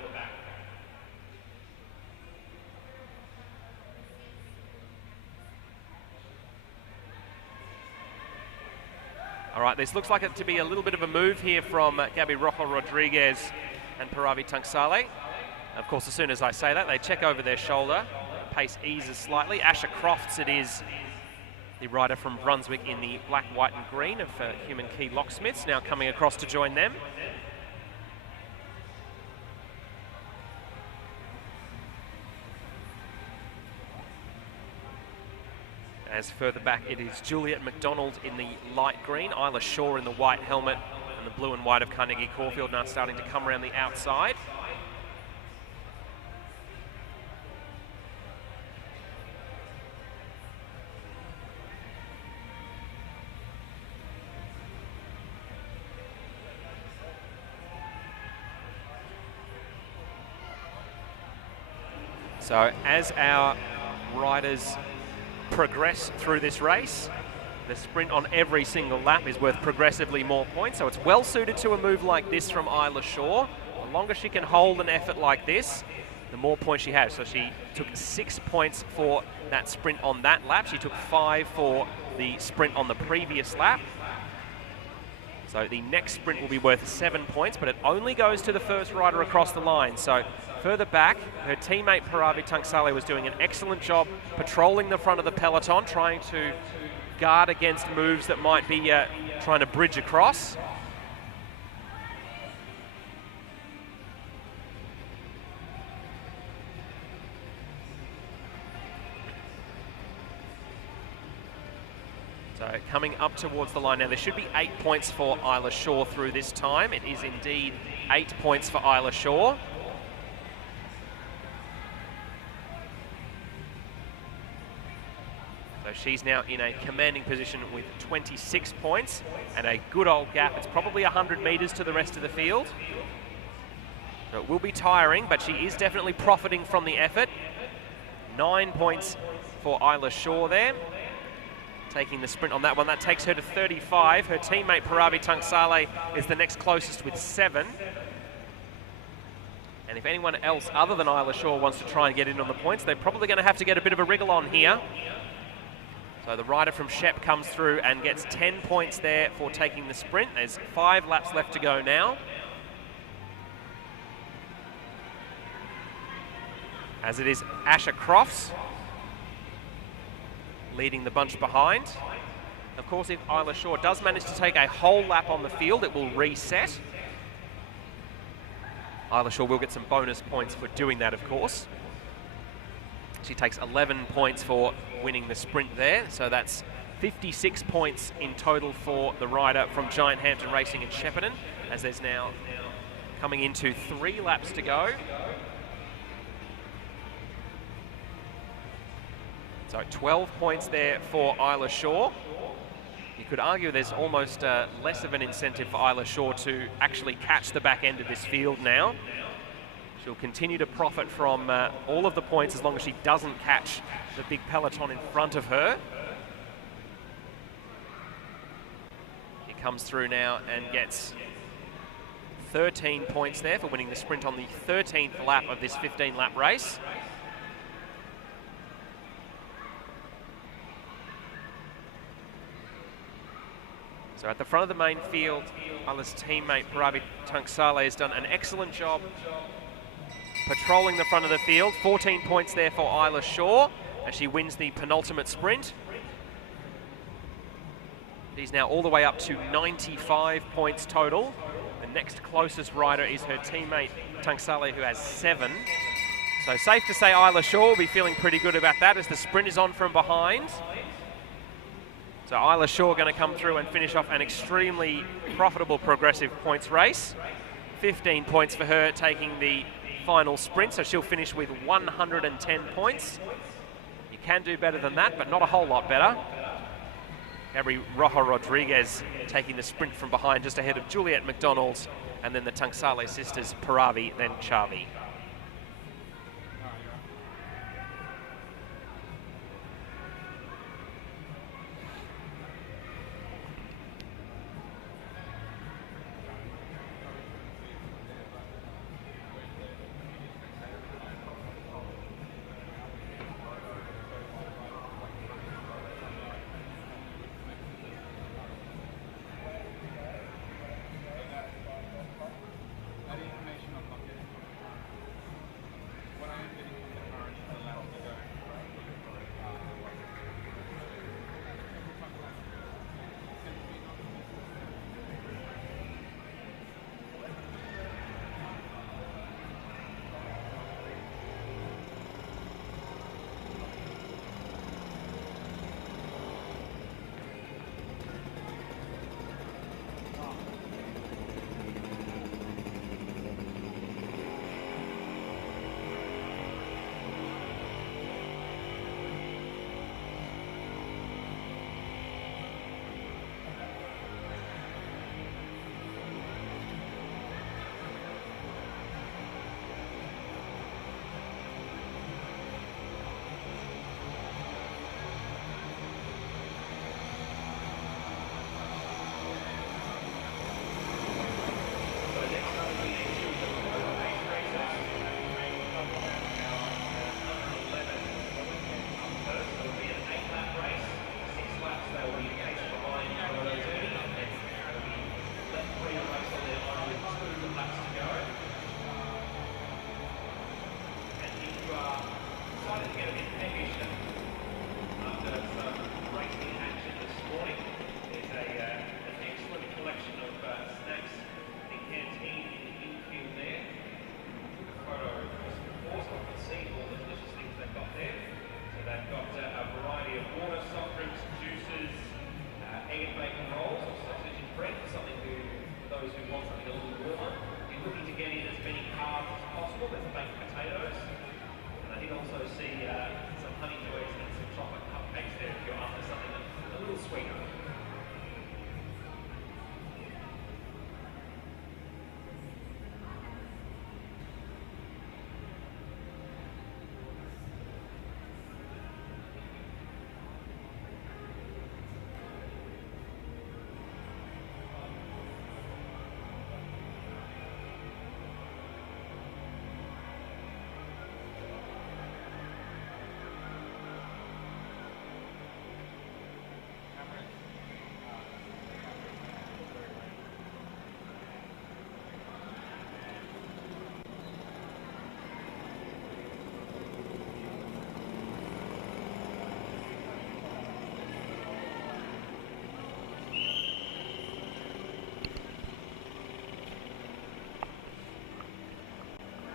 All right, this looks like it to be a little bit of a move here from Gabby Rojo Rodriguez and Paravi Tunksale. Of course, as soon as I say that, they check over their shoulder. Pace eases slightly. Asher Crofts it is, the rider from Brunswick in the black, white and green of Human Key Locksmiths, now coming across to join them. As further back, it is Juliet McDonald in the light green, Isla Shaw in the white helmet, and the blue and white of Carnegie Caulfield now starting to come around the outside. So as our riders progress through this race, the sprint on every single lap is worth progressively more points, so it's well suited to a move like this from Isla Shaw. The longer she can hold an effort like this, the more points she has. So she took 6 points for that sprint on that lap. She took 5 for the sprint on the previous lap. So the next sprint will be worth 7 points, but it only goes to the first rider across the line. So further back, her teammate Paravi Tunksale was doing an excellent job patrolling the front of the peloton, trying to guard against moves that might be trying to bridge across. So coming up towards the line now, there should be 8 points for Isla Shaw through this time. It is indeed 8 points for Isla Shaw. So she's now in a commanding position with 26 points and a good old gap. It's probably 100 metres to the rest of the field. So it will be tiring, but she is definitely profiting from the effort. 9 points for Isla Shaw there. Taking the sprint on that one, that takes her to 35. Her teammate Paravi Tunksale is the next closest with 7. And if anyone else other than Isla Shaw wants to try and get in on the points, they're probably going to have to get a bit of a wriggle on here. So the rider from Shep comes through and gets 10 points there for taking the sprint. There's 5 laps left to go now. As it is Asher Crofts leading the bunch behind. Of course, if Isla Shaw does manage to take a whole lap on the field, it will reset. Isla Shaw will get some bonus points for doing that, of course. She takes 11 points for winning the sprint there, so that's 56 points in total for the rider from Giant Hampton Racing in Shepparton, as there's now coming into 3 laps to go. So 12 points there for Isla Shaw. You could argue there's almost less of an incentive for Isla Shaw to actually catch the back end of this field now. She'll continue to profit from all of the points as long as she doesn't catch the big peloton in front of her. comes through now and gets 13 points there for winning the sprint on the 13th lap of this 15-lap race. So at the front of the main field, Isla's teammate Paravi Tunksale has done an excellent job patrolling the front of the field. 14 points there for Isla Shaw as she wins the penultimate sprint. She's now all the way up to 95 points total. The next closest rider is her teammate Tunksale, who has 7. So safe to say Isla Shaw will be feeling pretty good about that as the sprint is on from behind. So Isla Shaw going to come through and finish off an extremely profitable progressive points race. 15 points for her taking the final sprint, so she'll finish with 110 points. You can do better than that, but not a whole lot better. Gabri Rojo Rodriguez taking the sprint from behind just ahead of Juliet McDonald's, and then the Tunksale sisters, Paravi, then Chavi.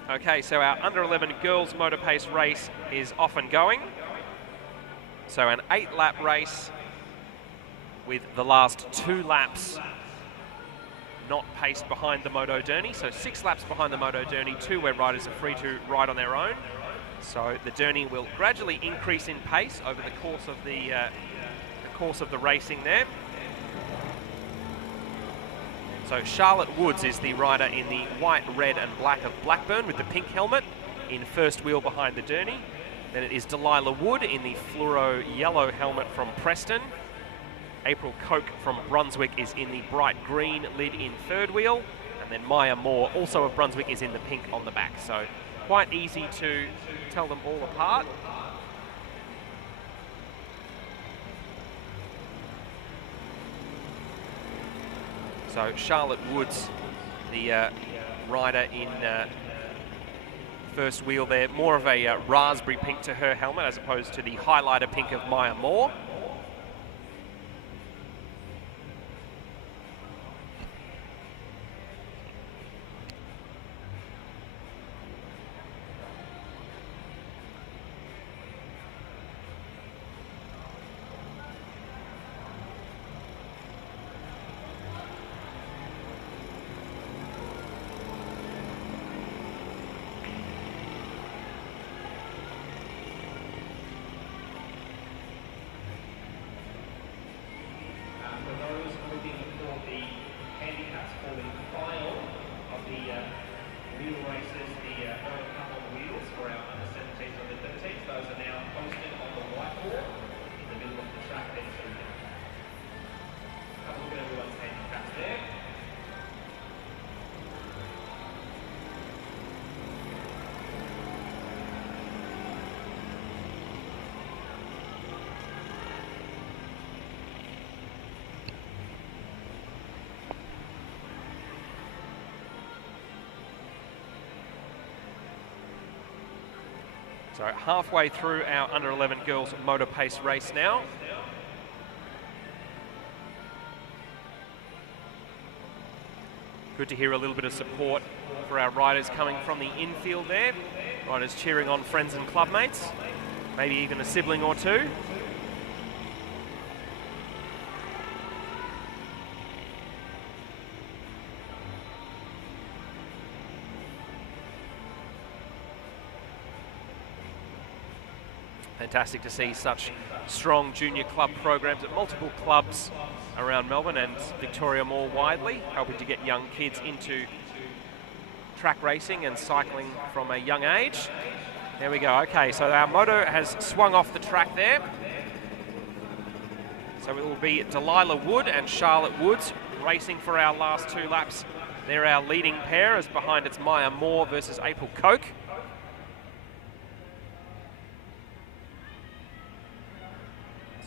Okay, so our under-11 girls Motorpace race is off and going. So an 8-lap race with the last 2 laps not paced behind the Moto Derny. So 6 laps behind the Moto Derny, 2 where riders are free to ride on their own. So the Derny will gradually increase in pace over the course of the racing there. So Charlotte Woods is the rider in the white, red and black of Blackburn with the pink helmet in first wheel behind the Derny. Then it is Delilah Wood in the fluoro yellow helmet from Preston. April Coke from Brunswick is in the bright green lid in third wheel. And then Maya Moore, also of Brunswick, is in the pink on the back. So quite easy to tell them all apart. So Charlotte Woods, the rider in first wheel there, more of a raspberry pink to her helmet as opposed to the highlighter pink of Maya Moore. So halfway through our under 11 girls Motorpace race now. Good to hear a little bit of support for our riders coming from the infield there. Riders cheering on friends and clubmates, maybe even a sibling or two. Fantastic to see such strong junior club programs at multiple clubs around Melbourne and Victoria more widely, helping to get young kids into track racing and cycling from a young age. There we go. Okay, so our moto has swung off the track there. So it will be Delilah Wood and Charlotte Woods racing for our last two laps. They're our leading pair, as behind it's Maya Moore versus April Coke.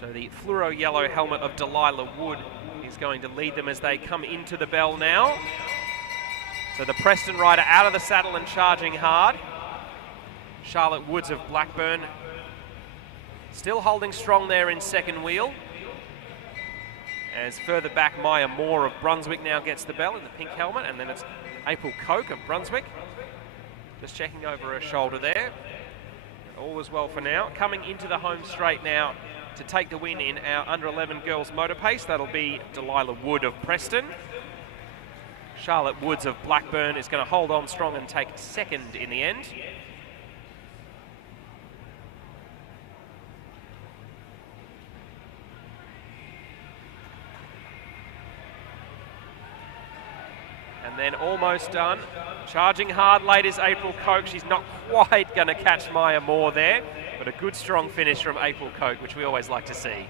So the fluoro yellow helmet of Delilah Wood is going to lead them as they come into the bell now. So the Preston rider out of the saddle and charging hard. Charlotte Woods of Blackburn still holding strong there in second wheel. As further back, Maya Moore of Brunswick now gets the bell in the pink helmet, and then it's April Coke of Brunswick. Just checking over her shoulder there. All is well for now. Coming into the home straight now to take the win in our under 11 girls Motorpace. That'll be Delilah Wood of Preston. Charlotte Woods of Blackburn is going to hold on strong and take second in the end. And then almost done. Charging hard late is April Coke. She's not quite going to catch Maya Moore there, but a good strong finish from April Coke, which we always like to see.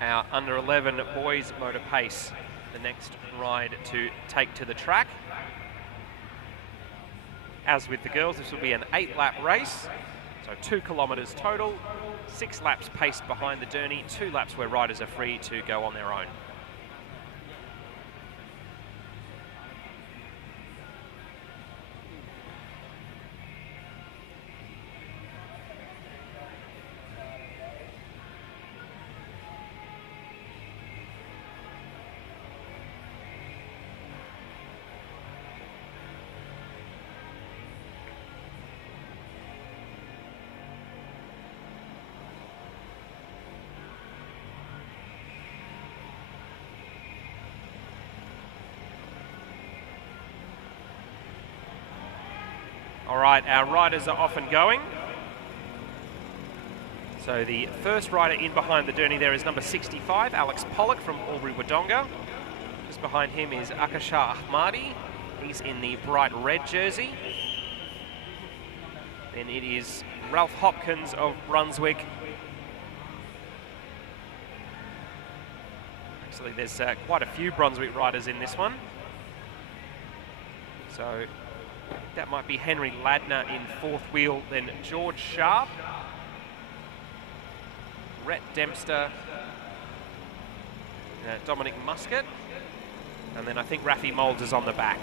Our under 11 boys Motorpace, the next ride to take to the track. As with the girls, this will be an 8-lap race, so 2 kilometres total, 6 laps paced behind the Derny, 2 laps where riders are free to go on their own. All right, our riders are off and going. So the first rider in behind the Derny there is number 65, Alex Pollock from Albury-Wodonga. Just behind him is Akashar Ahmadi. He's in the bright red jersey. Then it is Ralph Hopkins of Brunswick. Actually, there's quite a few Brunswick riders in this one. So that might be Henry Ladner in fourth wheel, then George Sharp, Rhett Dempster, Dominic Muscat, and then I think Rafi Moulds is on the back.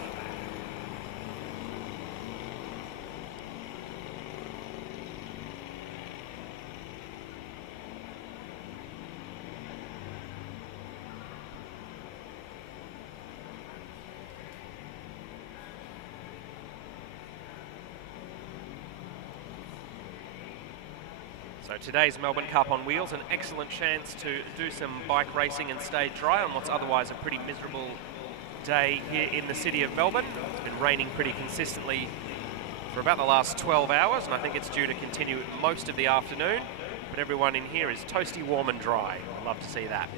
So today's Melbourne Cup on wheels, an excellent chance to do some bike racing and stay dry on what's otherwise a pretty miserable day here in the city of Melbourne. It's been raining pretty consistently for about the last 12 hours, and I think it's due to continue most of the afternoon. But everyone in here is toasty, warm and dry. I'd love to see that.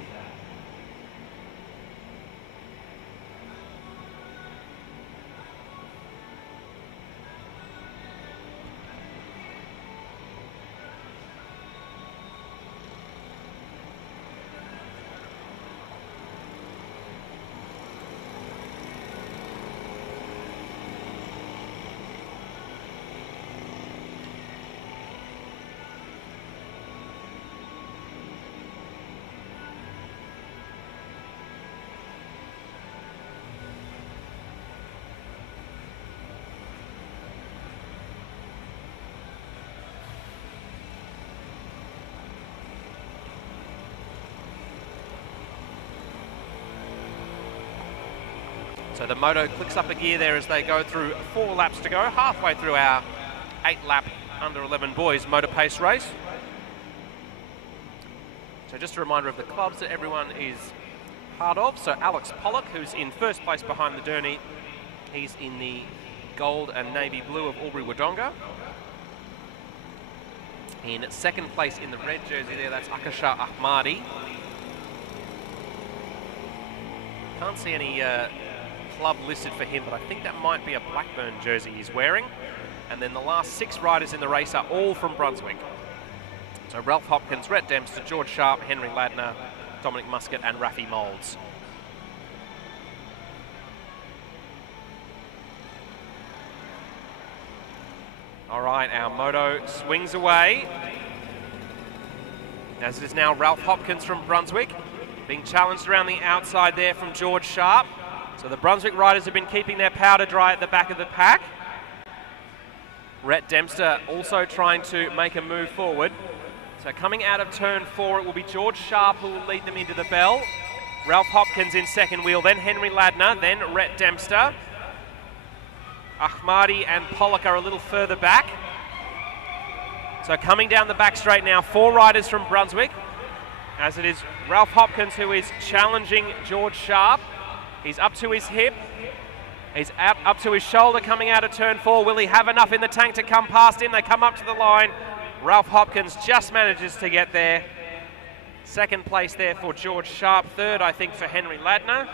So the moto clicks up a gear there as they go through 4 laps to go, halfway through our 8-lap under-11 boys Motorpace race. So just a reminder of the clubs that everyone is part of. So Alex Pollock, who's in first place behind the Derny, he's in the gold and navy blue of Albury-Wodonga. In second place in the red jersey there, that's Akashar Ahmadi. Can't see any club listed for him, but I think that might be a Blackburn jersey he's wearing. And then the last 6 riders in the race are all from Brunswick. So Ralph Hopkins, Rhett Dempster, George Sharp, Henry Ladner, Dominic Muscat and Rafi Moulds. All right, our moto swings away. As it is now Ralph Hopkins from Brunswick, being challenged around the outside there from George Sharp. So the Brunswick riders have been keeping their powder dry at the back of the pack. Rhett Dempster also trying to make a move forward. So coming out of turn 4, it will be George Sharp who will lead them into the bell. Ralph Hopkins in second wheel, then Henry Ladner, then Rhett Dempster. Ahmadi and Pollock are a little further back. So coming down the back straight now, 4 riders from Brunswick, as it is Ralph Hopkins who is challenging George Sharp. He's up to his hip. He's up to his shoulder coming out of turn 4. Will he have enough in the tank to come past him? They come up to the line. Ralph Hopkins just manages to get there. Second place there for George Sharp. Third, I think, for Henry Ladner.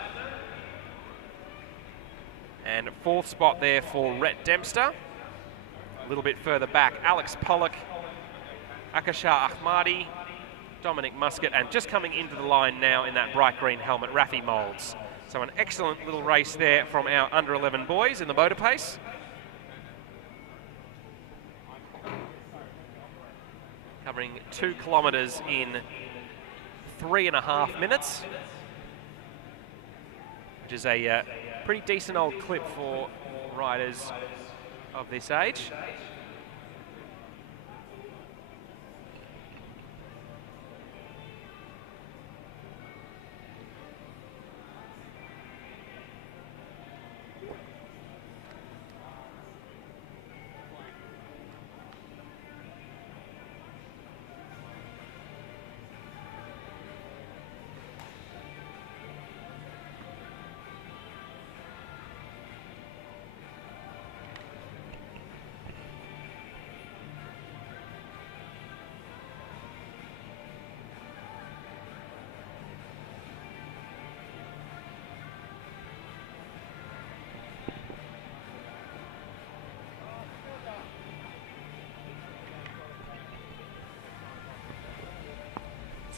And 4th spot there for Rhett Dempster. A little bit further back, Alex Pollock, Akashar Ahmadi, Dominic Muscat, and just coming into the line now in that bright green helmet, Rafi Moulds. So an excellent little race there from our under-11 boys in the Motorpace. Covering 2 kilometres in 3.5 minutes, which is a pretty decent old clip for riders of this age.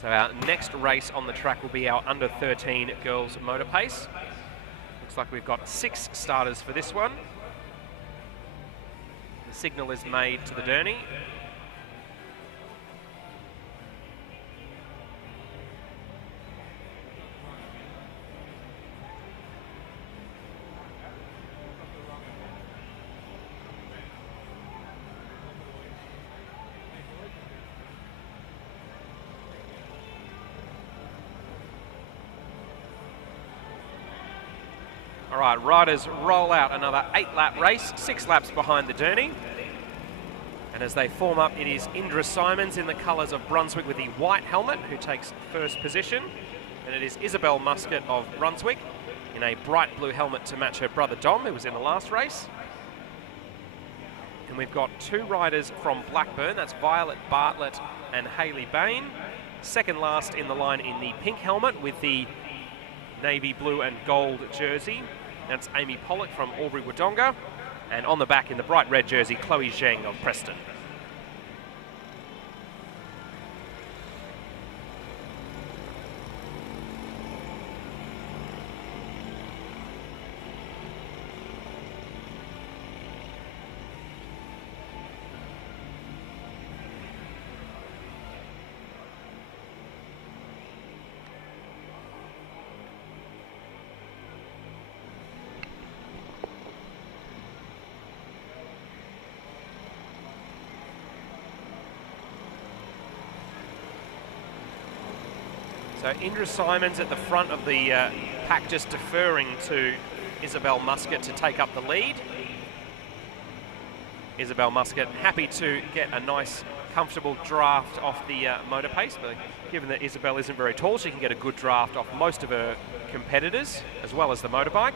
So our next race on the track will be our under 13 girls Motorpace. Looks like we've got 6 starters for this one. The signal is made to the Derny. All right, riders roll out another 8-lap race, 6 laps behind the Derny. And as they form up, it is Indra Simons in the colours of Brunswick with the white helmet who takes first position. And it is Isabel Muscat of Brunswick in a bright blue helmet to match her brother Dom, who was in the last race. And we've got 2 riders from Blackburn, that's Violet Bartlett and Hayley Bain. Second last in the line in the pink helmet with the navy blue and gold jersey. That's Amy Pollock from Albury-Wodonga. And on the back in the bright red jersey, Chloe Zheng of Preston. So Indra Simons at the front of the pack, just deferring to Isabel Muscat to take up the lead. Isabel Muscat happy to get a nice, comfortable draft off the Motorpace, but given that Isabel isn't very tall, she can get a good draft off most of her competitors, as well as the motorbike.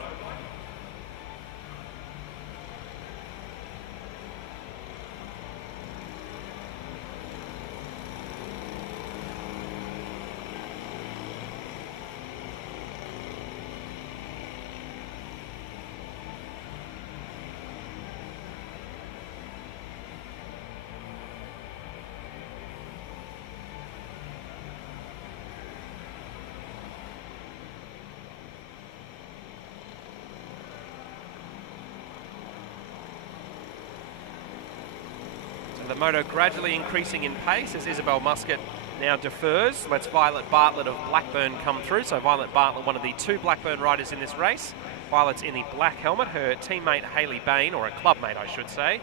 The moto gradually increasing in pace as Isabel Muscat now defers. Lets Violet Bartlett of Blackburn come through. So Violet Bartlett, one of the 2 Blackburn riders in this race. Violet's in the black helmet. Her teammate Hayley Bain, or a clubmate I should say,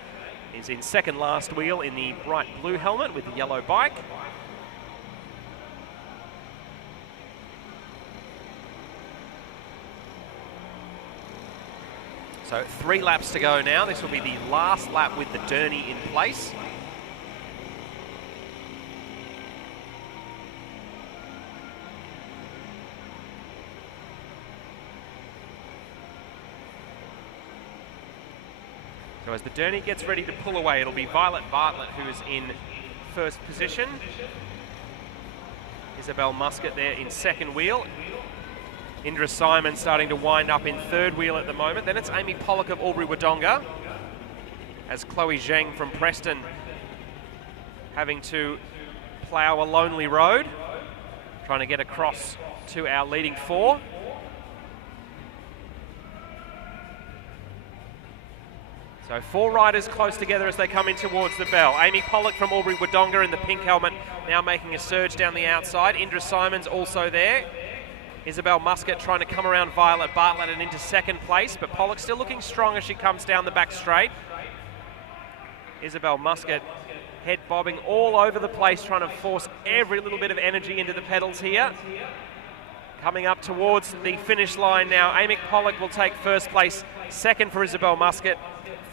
is in second last wheel in the bright blue helmet with the yellow bike. So 3 laps to go now. This will be the last lap with the Derny in place. So as the Derny gets ready to pull away, it'll be Violet Bartlett who is in first position. Isabel Muscat there in second wheel. Indra Simon starting to wind up in third wheel at the moment. Then it's Amy Pollock of Albury-Wodonga, as Chloe Zheng from Preston having to plough a lonely road, trying to get across to our leading 4. So 4 riders close together as they come in towards the bell. Amy Pollock from Albury-Wodonga in the pink helmet now making a surge down the outside. Indra Simons also there. Isabel Muscat trying to come around Violet Bartlett and into second place, but Pollock still looking strong as she comes down the back straight. Isabel Muscat head bobbing all over the place, trying to force every little bit of energy into the pedals here. Coming up towards the finish line now, Amy Pollock will take first place, second for Isabel Muscat.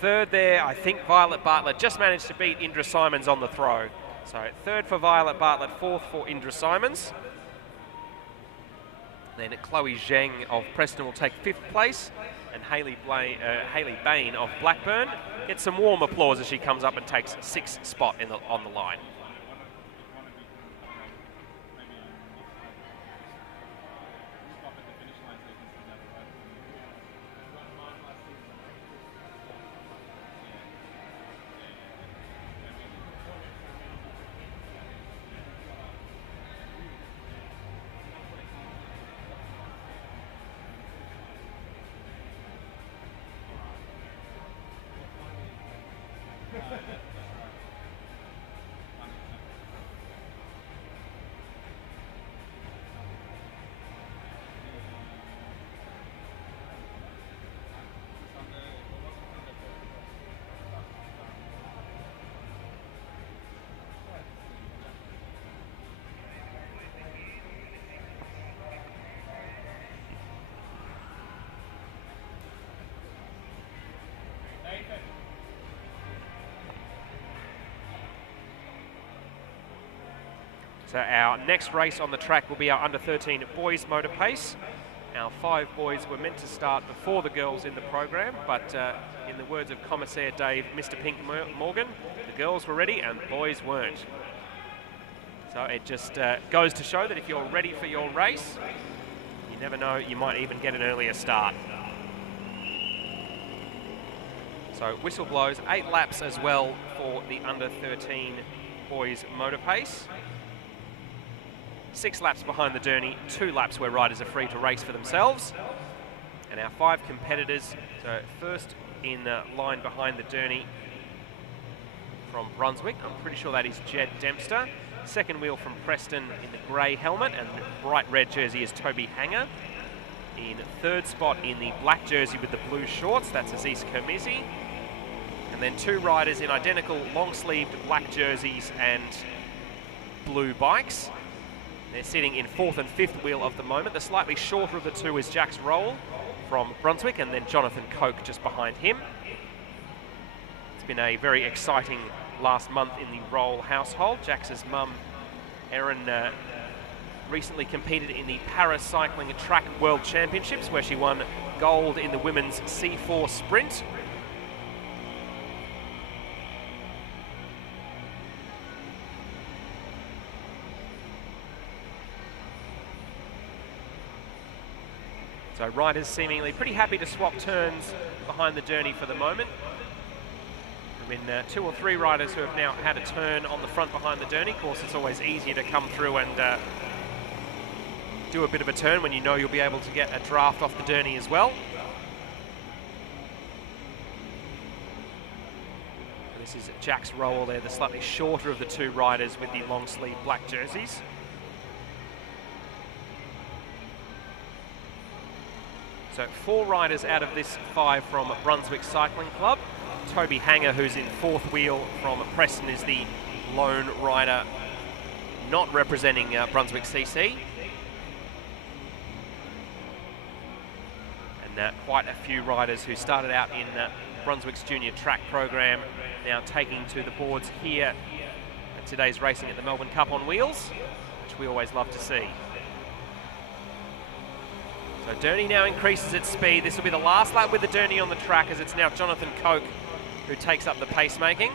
Third there, I think Violet Bartlett just managed to beat Indra Simons on the throw. So third for Violet Bartlett, fourth for Indra Simons. Then Chloe Zheng of Preston will take 5th place, and Hayley Bain of Blackburn gets some warm applause as she comes up and takes 6th spot on the line. So our next race on the track will be our under-13 boys motorpace. Our 5 boys were meant to start before the girls in the program, but in the words of Commissaire Dave, Mr. Pink Morgan, the girls were ready and the boys weren't. So it just goes to show that if you're ready for your race, you never know, you might even get an earlier start. So whistle blows, 8 laps as well for the under-13 boys motorpace. 6 laps behind the Derny, 2 laps where riders are free to race for themselves. And our 5 competitors, so first in line behind the Derny from Brunswick, I'm pretty sure that is Jed Dempster. Second wheel from Preston in the grey helmet, and the bright red jersey is Toby Hanger. In third spot in the black jersey with the blue shorts, that's Aziz Kermizi. And then 2 riders in identical long-sleeved black jerseys and blue bikes. They're sitting in 4th and 5th wheel of the moment. The slightly shorter of the 2 is Jax Roll from Brunswick, and then Jonathan Coke just behind him. It's been a very exciting last month in the Roll household. Jax's mum, Erin, recently competed in the Paracycling Track World Championships, where she won gold in the women's C4 sprint. So riders seemingly pretty happy to swap turns behind the Derny for the moment. There have been 2 or 3 riders who have now had a turn on the front behind the Derny. Of course, it's always easier to come through and do a bit of a turn when you know you'll be able to get a draft off the Derny as well. And this is Jax Rowell there, the slightly shorter of the 2 riders with the long sleeve black jerseys. So 4 riders out of this 5 from Brunswick Cycling Club. Toby Hanger, who's in 4th wheel from Preston, is the lone rider not representing Brunswick CC. And quite a few riders who started out in Brunswick's junior track program now taking to the boards here at today's racing at the Melbourne Cup on wheels, which we always love to see. So Derny now increases its speed. This will be the last lap with the Derny on the track, as it's now Jonathan Coke who takes up the pacemaking.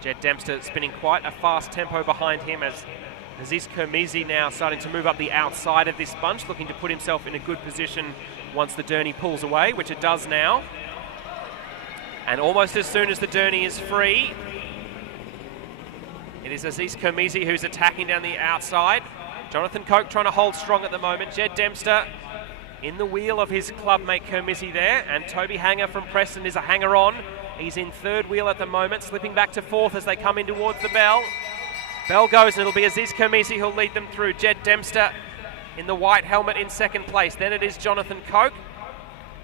Jed Dempster spinning quite a fast tempo behind him, as Aziz Kermizi now starting to move up the outside of this bunch, looking to put himself in a good position once the Derny pulls away, which it does now. And almost as soon as the Derny is free, it is Aziz Kermizi who's attacking down the outside. Jonathan Coke trying to hold strong at the moment. Jed Dempster in the wheel of his clubmate Kermizi there. And Toby Hanger from Preston is a hanger-on. He's in 3rd wheel at the moment, slipping back to 4th as they come in towards the bell. Bell goes, and it'll be Aziz Kermizi who'll lead them through. Jed Dempster in the white helmet in 2nd place. Then it is Jonathan Coke.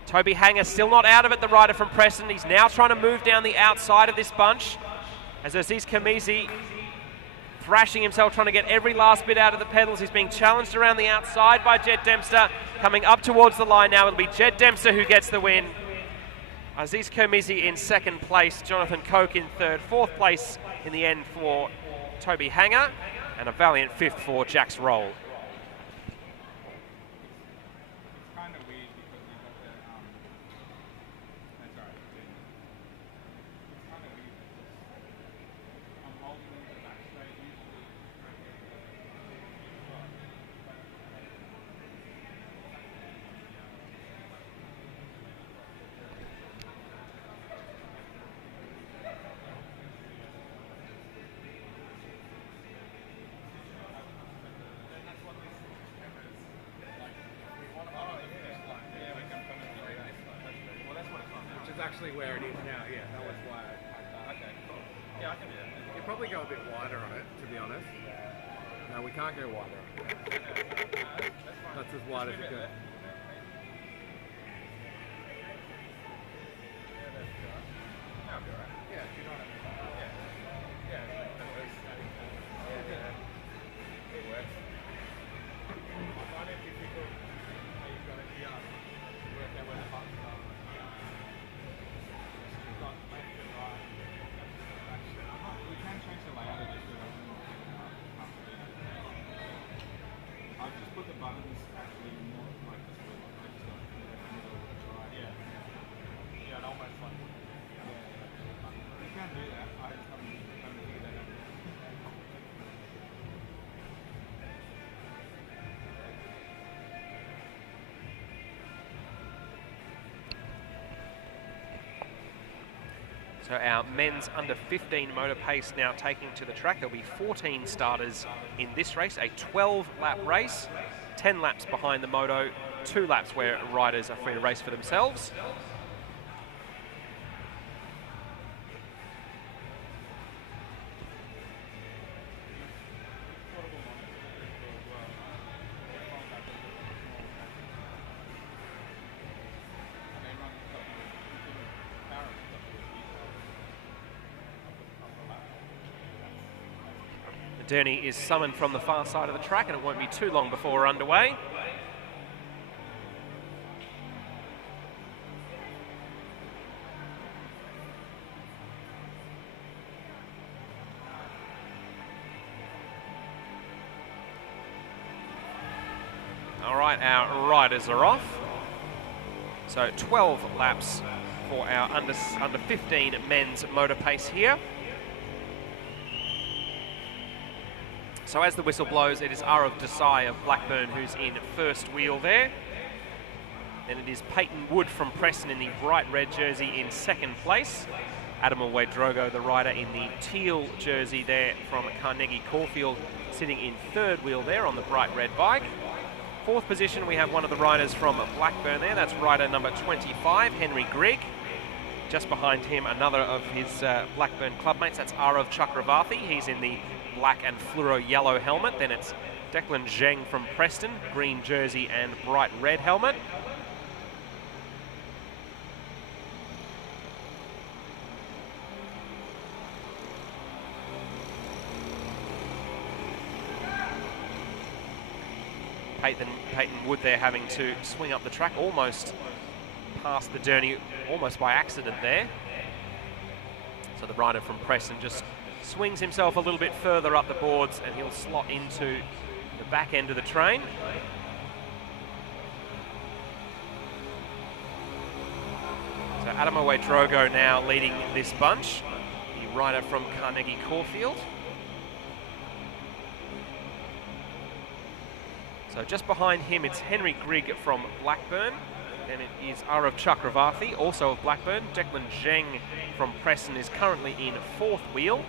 Toby Hanger still not out of it, the rider from Preston. He's now trying to move down the outside of this bunch, as Aziz Kermizi thrashing himself, trying to get every last bit out of the pedals. He's being challenged around the outside by Jed Dempster. Coming up towards the line now, it'll be Jed Dempster who gets the win. Aziz Kermizi in 2nd place, Jonathan Coke in 3rd, 4th place in the end for Toby Hanger, and a valiant 5th for Jax Roll. It's kind of weird because we've got the, that's all right. It's kind of weird. I'm holding them to the back straight usually. actually where it is now, yeah. That was why Okay, cool. Yeah, I can do that. you'd probably go a bit wider on it, to be honest. No, we can't go wider. That's as wide as it goes. So our men's under 15 Motorpace now taking to the track. There'll be 14 starters in this race, a 12-lap race, 10 laps behind the moto, 2 laps where riders are free to race for themselves. Derny is summoned from the far side of the track, and it won't be too long before we're underway. All right, our riders are off. So 12 laps for our under 15 men's Motorpace here. So as the whistle blows, it is Arav Desai of Blackburn who's in first wheel there. Then it is Peyton Wood from Preston in the bright red jersey in second place. Adam Drogo, the rider in the teal jersey there from Carnegie Caulfield, sitting in third wheel there on the bright red bike. Fourth position, we have one of the riders from Blackburn there. That's rider number 25, Henry Grigg. Just behind him, another of his Blackburn clubmates, that's Arav Chakravarthi. He's in the black and fluoro yellow helmet. Then it's Declan Zheng from Preston, green jersey and bright red helmet. Peyton Wood there having to swing up the track, almost past the Derny, almost by accident there. So the rider from Preston just swings himself a little bit further up the boards and he'll slot into the back end of the train. So Adam Drogo now leading this bunch, the rider from Carnegie Caulfield. So just behind him, it's Henry Grigg from Blackburn. And it is Arav Chakravarthi, also of Blackburn. Declan Zheng from Preston is currently in fourth wheel.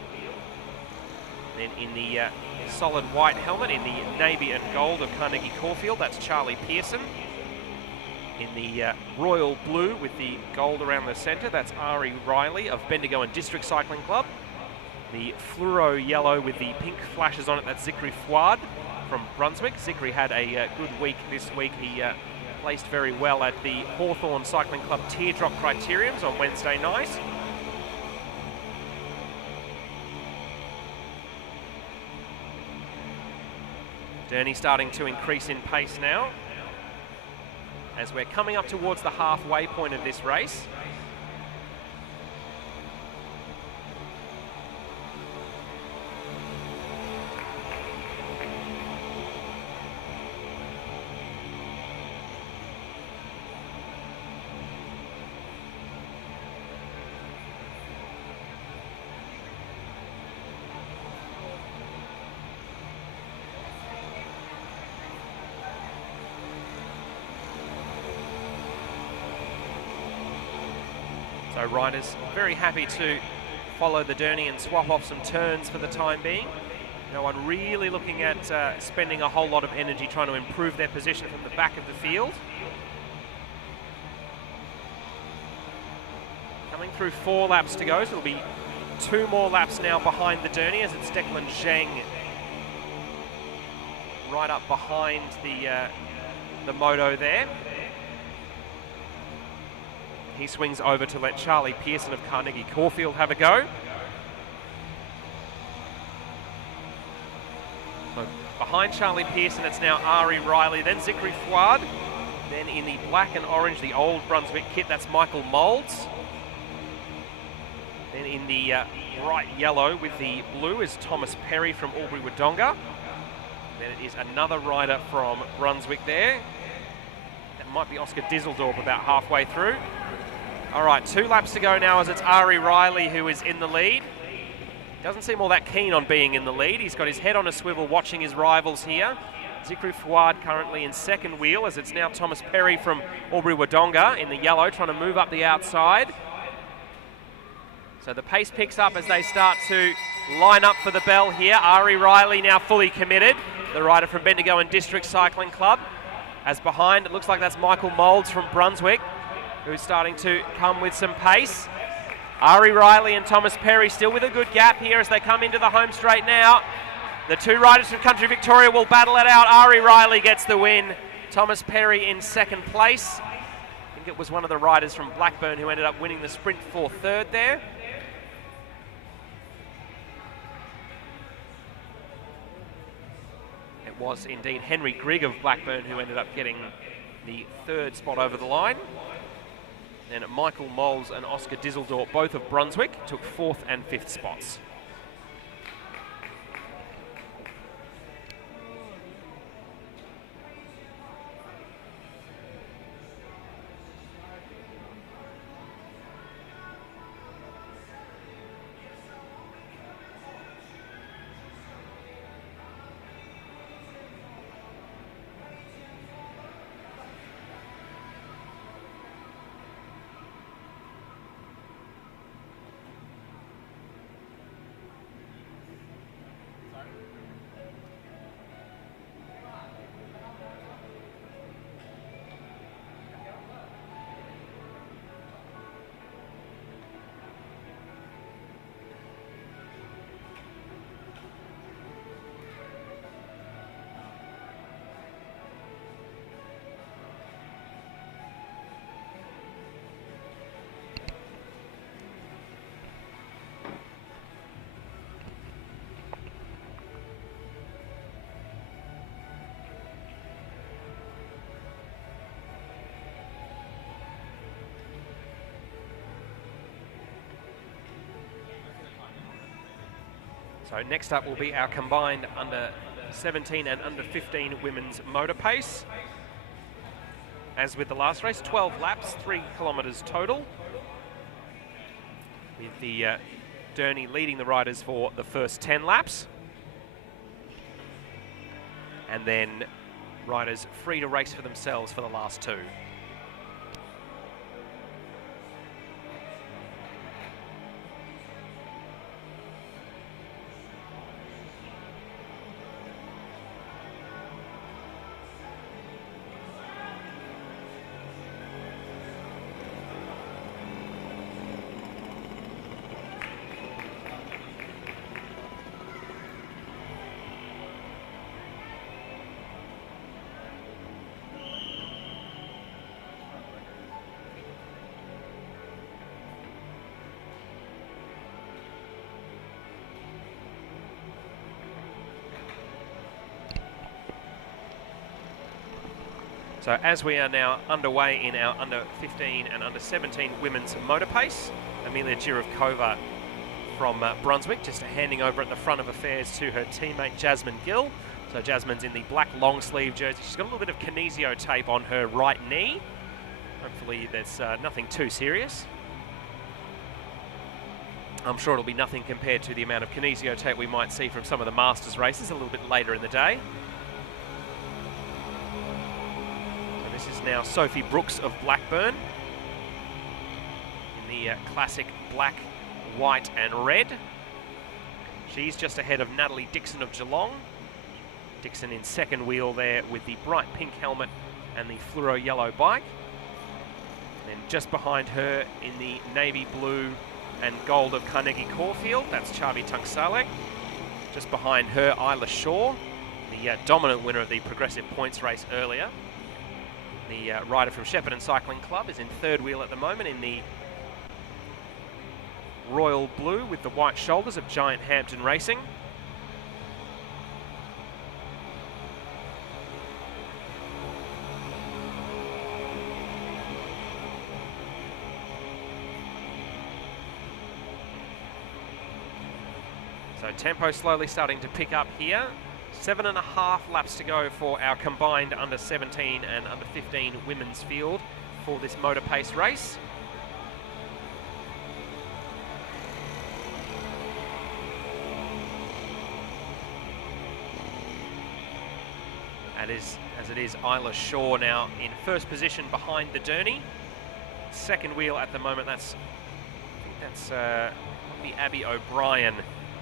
Then in the solid white helmet, in the navy and gold of Carnegie Caulfield, that's Charlie Pearson. In the royal blue with the gold around the centre, that's Ari Riley of Bendigo and District Cycling Club. The fluoro yellow with the pink flashes on it, that's Zikri Fouad from Brunswick. Zikri had a good week this week. He placed very well at the Hawthorn Cycling Club Teardrop Criteriums on Wednesday night. Derny starting to increase in pace now as we're coming up towards the halfway point of this race. So riders very happy to follow the Derny and swap off some turns for the time being. No one really looking at spending a whole lot of energy trying to improve their position from the back of the field. Coming through 4 laps to go, so it'll be 2 more laps now behind the Derny as it's Declan Zheng right up behind the moto there. He swings over to let Charlie Pearson of Carnegie Caulfield have a go. So behind Charlie Pearson, it's now Ari Riley, then Zikri Fouad. Then in the black and orange, the old Brunswick kit, that's Michael Moulds. Then in the bright yellow with the blue is Thomas Perry from Albury-Wodonga. Then it is another rider from Brunswick there. That might be Oscar Dizeldorp about halfway through. All right, 2 laps to go now as it's Ari Riley who is in the lead. Doesn't seem all that keen on being in the lead. He's got his head on a swivel watching his rivals here. Zikri Fouad currently in second wheel as it's now Thomas Perry from Albury-Wodonga in the yellow trying to move up the outside. So the pace picks up as they start to line up for the bell here. Ari Riley now fully committed, the rider from Bendigo and District Cycling Club. As behind, it looks like that's Michael Moulds from Brunswick, who's starting to come with some pace. Ari Riley and Thomas Perry still with a good gap here as they come into the home straight now. The 2 riders from Country Victoria will battle it out. Ari Riley gets the win. Thomas Perry in second place. I think it was one of the riders from Blackburn who ended up winning the sprint for third there. It was indeed Henry Grigg of Blackburn who ended up getting the third spot over the line. Then Michael Moulds and Oscar Dizeldorp, both of Brunswick, took 4th and 5th spots. So next up will be our combined under 17 and under 15 women's motor pace. As with the last race, 12 laps, 3 kilometres total. With the Derny leading the riders for the first 10 laps. And then riders free to race for themselves for the last 2. So as we are now underway in our under 15 and under 17 women's motor pace, Amelia Jirovkova from Brunswick just handing over at the front of affairs to her teammate Jasmine Gill. So Jasmine's in the black long sleeve jersey. She's got a little bit of kinesio tape on her right knee. Hopefully there's nothing too serious. I'm sure it'll be nothing compared to the amount of kinesio tape we might see from some of the Masters races a little bit later in the day. This is now Sophie Brooks of Blackburn in the classic black, white and red. She's just ahead of Natalie Dixon of Geelong. Dixon in second wheel there with the bright pink helmet and the fluoro yellow bike. And just behind her in the navy blue and gold of Carnegie Caulfield, that's Chavi Tungsale. Just behind her, Isla Shaw, the dominant winner of the progressive points race earlier. The rider from Shepparton Cycling Club is in third wheel at the moment in the royal blue with the white shoulders of Giant Hampton Racing. So tempo slowly starting to pick up here. 7.5 laps to go for our combined under 17 and under 15 women's field for this Motorpace race. As it is Isla Shaw now in first position behind the Derny. Second wheel at the moment, I think that's the Abby O'Brien,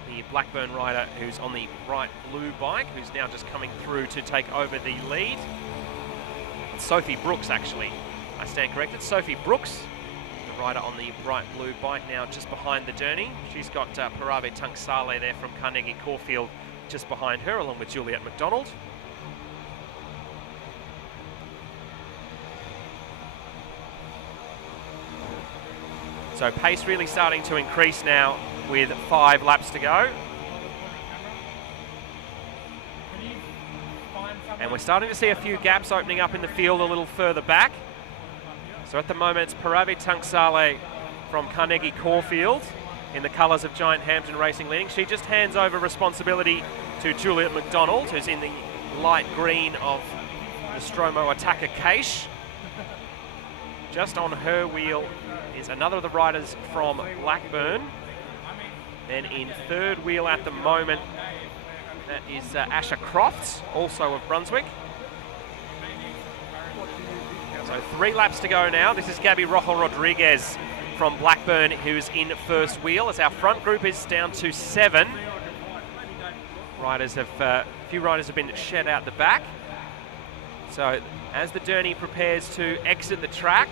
the Blackburn rider who's on the bright blue bike, who's now just coming through to take over the lead. It's Sophie Brooks, actually. I stand corrected. Sophie Brooks, the rider on the bright blue bike, now just behind the Derny. She's got Parave Tungsale there from Carnegie Caulfield just behind her, along with Juliet McDonald. So pace really starting to increase now with 5 laps to go. And we're starting to see a few gaps opening up in the field a little further back. So at the moment it's Parave Tungsale from Carnegie Caulfield in the colours of Giant Hampton Racing leading. She just hands over responsibility to Juliet McDonald, who's in the light green of the Stromo Attacker Caiche. Just on her wheel is another of the riders from Blackburn. Then in third wheel at the moment, that is Asher Crofts, also of Brunswick. So 3 laps to go now. This is Gabby Rojo Rodriguez from Blackburn, who's in first wheel, as our front group is down to 7. A few riders have been shed out the back. So as the Derny prepares to exit the track,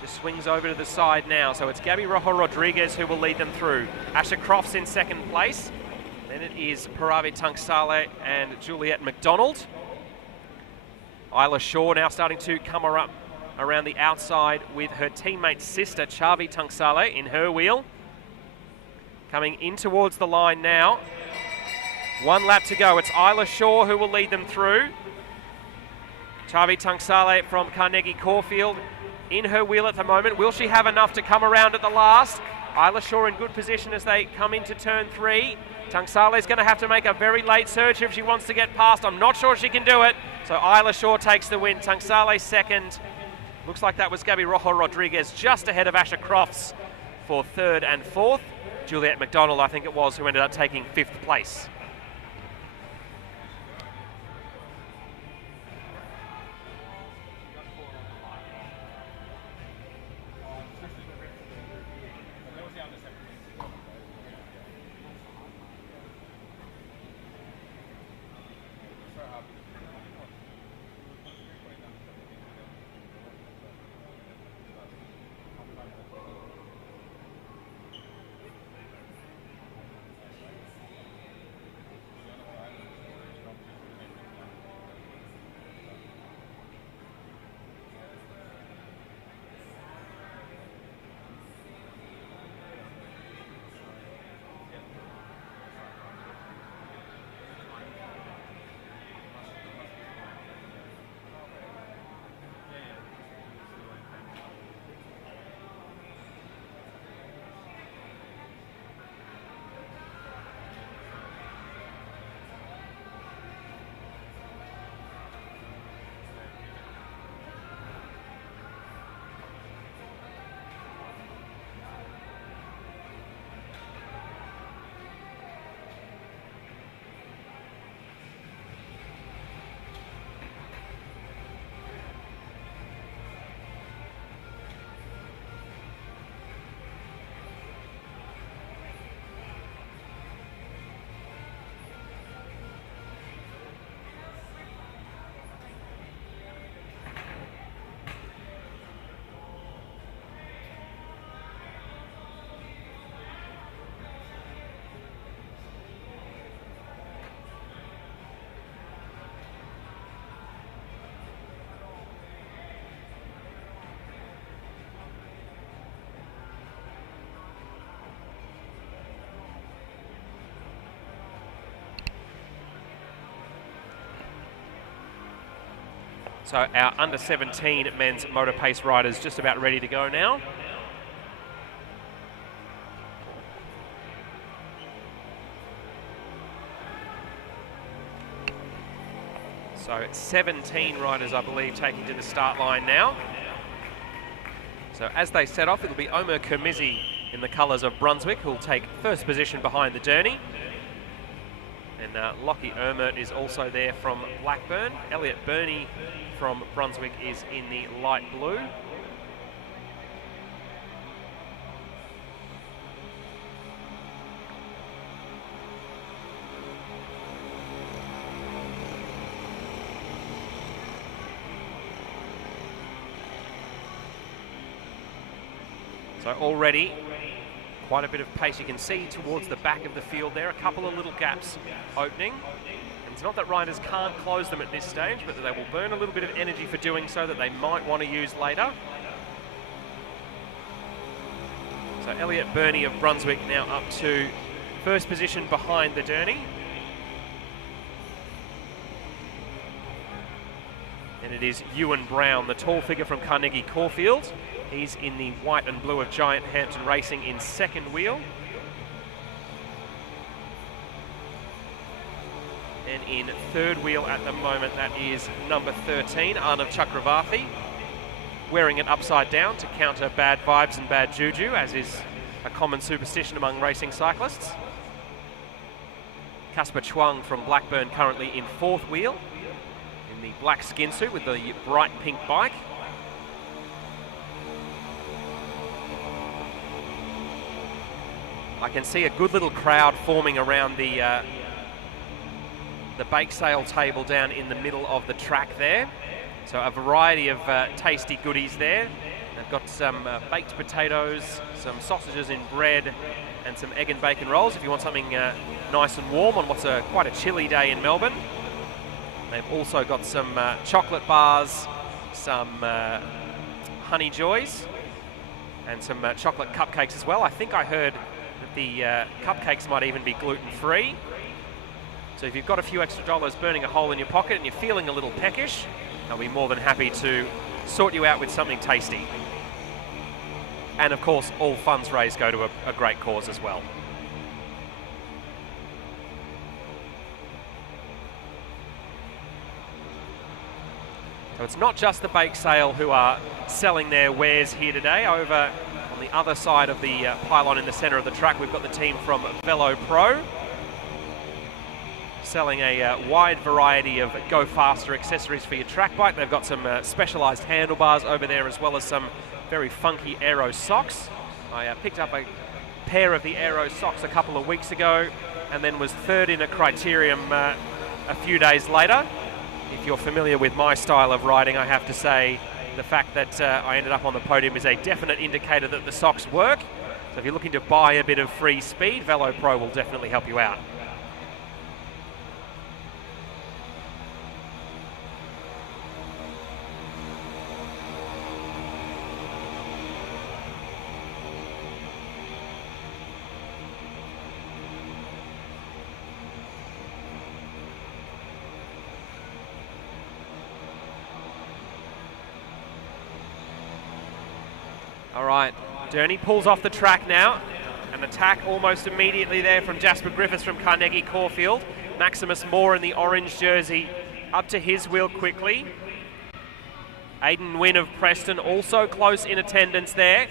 just swings over to the side now. So it's Gabby Rojo Rodriguez who will lead them through. Asher Crofts in second place. Then it is Parave Tungsale and Juliet McDonald. Isla Shaw now starting to come up around the outside with her teammate sister Chavi Tungsale in her wheel. Coming in towards the line now. 1 lap to go. It's Isla Shaw who will lead them through. Chavi Tungsale from Carnegie Caulfield in her wheel at the moment. Will she have enough to come around at the last? Isla Shaw in good position as they come into turn 3. Tungsale is going to have to make a very late surge if she wants to get past. I'm not sure she can do it. So Isla Shaw takes the win. Tungsale second. Looks like that was Gabby Rojo Rodriguez just ahead of Asher Crofts for third and fourth. Juliet McDonald, I think it was, who ended up taking 5th place. So our under 17 men's Motorpace riders just about ready to go now. So 17 riders, I believe, taking to the start line now. So as they set off, it'll be Omer Kermizi in the colours of Brunswick who'll take first position behind the Derny. And Lockie Ermert is also there from Blackburn. Elliot Burney from Brunswick is in the light blue. So already quite a bit of pace. You can see towards the back of the field there, a couple of little gaps opening. And it's not that riders can't close them at this stage, but that they will burn a little bit of energy for doing so that they might want to use later. So Elliot Burney of Brunswick now up to first position behind the Derny. And it is Ewan Brown, the tall figure from Carnegie Caulfield. He's in the white and blue of Giant Hampton Racing in second wheel. And in third wheel at the moment, that is number 13, Arnav Chakravarthi, wearing it upside down to counter bad vibes and bad juju, as is a common superstition among racing cyclists. Casper Chuang from Blackburn currently in fourth wheel, in the black skin suit with the bright pink bike. I can see a good little crowd forming around the bake sale table down in the middle of the track there. So a variety of tasty goodies there. They've got some baked potatoes, some sausages in bread, and some egg and bacon rolls if you want something nice and warm on what's quite a chilly day in Melbourne. They've also got some chocolate bars, some honey joys, and some chocolate cupcakes as well. I think I heard that the cupcakes might even be gluten-free. So if you've got a few extra dollars burning a hole in your pocket and you're feeling a little peckish, I'll be more than happy to sort you out with something tasty. And of course, all funds raised go to a great cause as well. So it's not just the bake sale who are selling their wares here today. Over on the other side of the pylon in the centre of the track, we've got the team from Velo Pro, selling a wide variety of Go Faster accessories for your track bike. They've got some specialised handlebars over there, as well as some very funky aero socks. I picked up a pair of the aero socks a couple of weeks ago, and then was third in a criterium a few days later. If you're familiar with my style of riding, I have to say the fact that I ended up on the podium is a definite indicator that the socks work. So if you're looking to buy a bit of free speed, Velo Pro will definitely help you out. All right, Derny pulls off the track now. An attack almost immediately there from Jasper Griffiths from Carnegie Caulfield. Maximus Moore in the orange jersey up to his wheel quickly. Aidan Wynne of Preston also close in attendance there.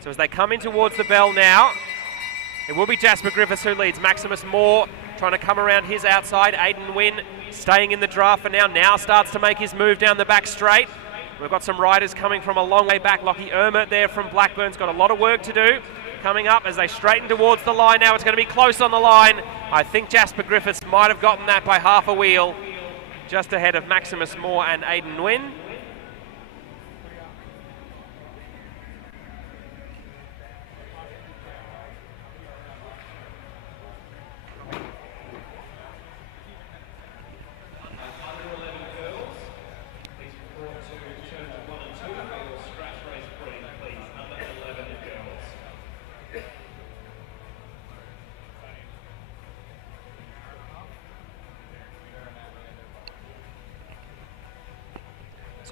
So as they come in towards the bell now, it will be Jasper Griffiths who leads. Maximus Moore trying to come around his outside. Aidan Wynne staying in the draft for now starts to make his move down the back straight. We've got some riders coming from a long way back. Lockie Ermert there from Blackburn's got a lot of work to do. Coming up as they straighten towards the line now. It's going to be close on the line. I think Jasper Griffiths might have gotten that by half a wheel. Just ahead of Maximus Moore and Aidan Wynne.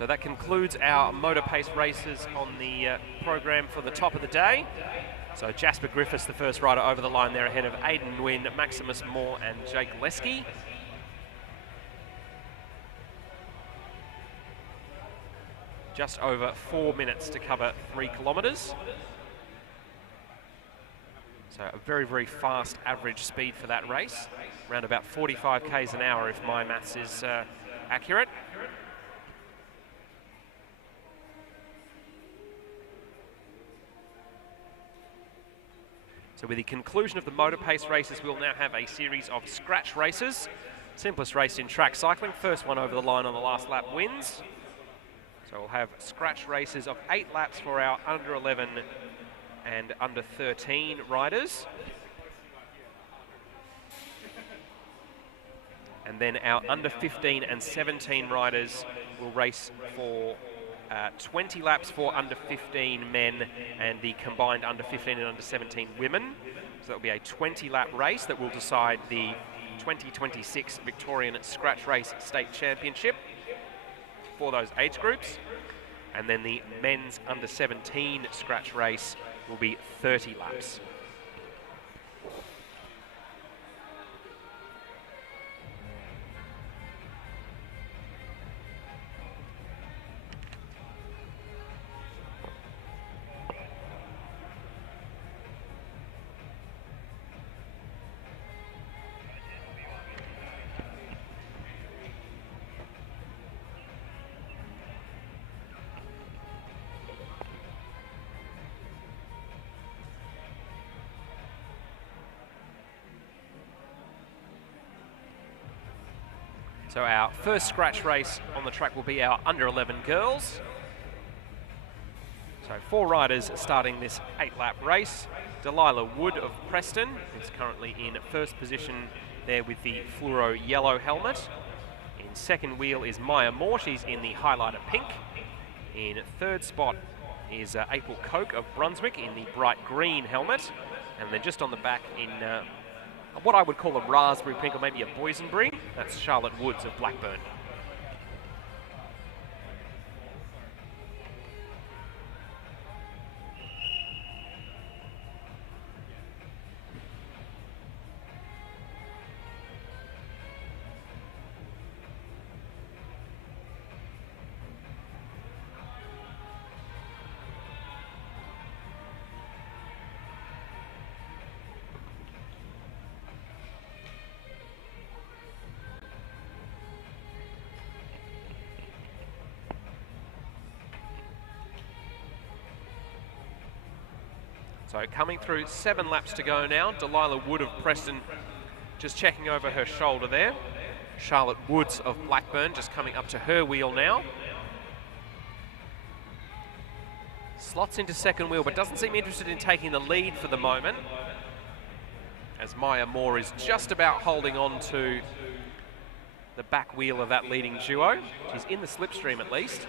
So that concludes our Motorpace races on the program for the top of the day. So Jasper Griffiths, the first rider over the line there, ahead of Aidan Nguyen, Maximus Moore and Jake Lesky. Just over 4 minutes to cover 3 kilometres. So a very, very fast average speed for that race. Around about 45 k's an hour if my maths is accurate. So with the conclusion of the Motorpace races, we'll now have a series of scratch races. Simplest race in track cycling. First one over the line on the last lap wins. So we'll have scratch races of 8 laps for our under 11 and under 13 riders. And then our under 15 and 17 riders will race for 20 laps for under 15 men and the combined under 15 and under 17 women. So that'll be a 20-lap race that will decide the 2026 Victorian Scratch Race State Championship for those age groups. And then the men's under 17 scratch race will be 30 laps. So our first scratch race on the track will be our under 11 girls. So 4 riders starting this 8-lap race. Delilah Wood of Preston is currently in first position there with the fluoro yellow helmet. In second wheel is Maya Moore, she's in the highlighter pink. In third spot is April Coke of Brunswick in the bright green helmet. And then just on the back in what I would call a raspberry pink or maybe a boysenberry, that's Charlotte Woods of Blackburn. So coming through 7 laps to go now. Delilah Wood of Preston just checking over her shoulder there. Charlotte Woods of Blackburn just coming up to her wheel now. Slots into second wheel but doesn't seem interested in taking the lead for the moment, as Maya Moore is just about holding on to the back wheel of that leading duo. She's in the slipstream at least.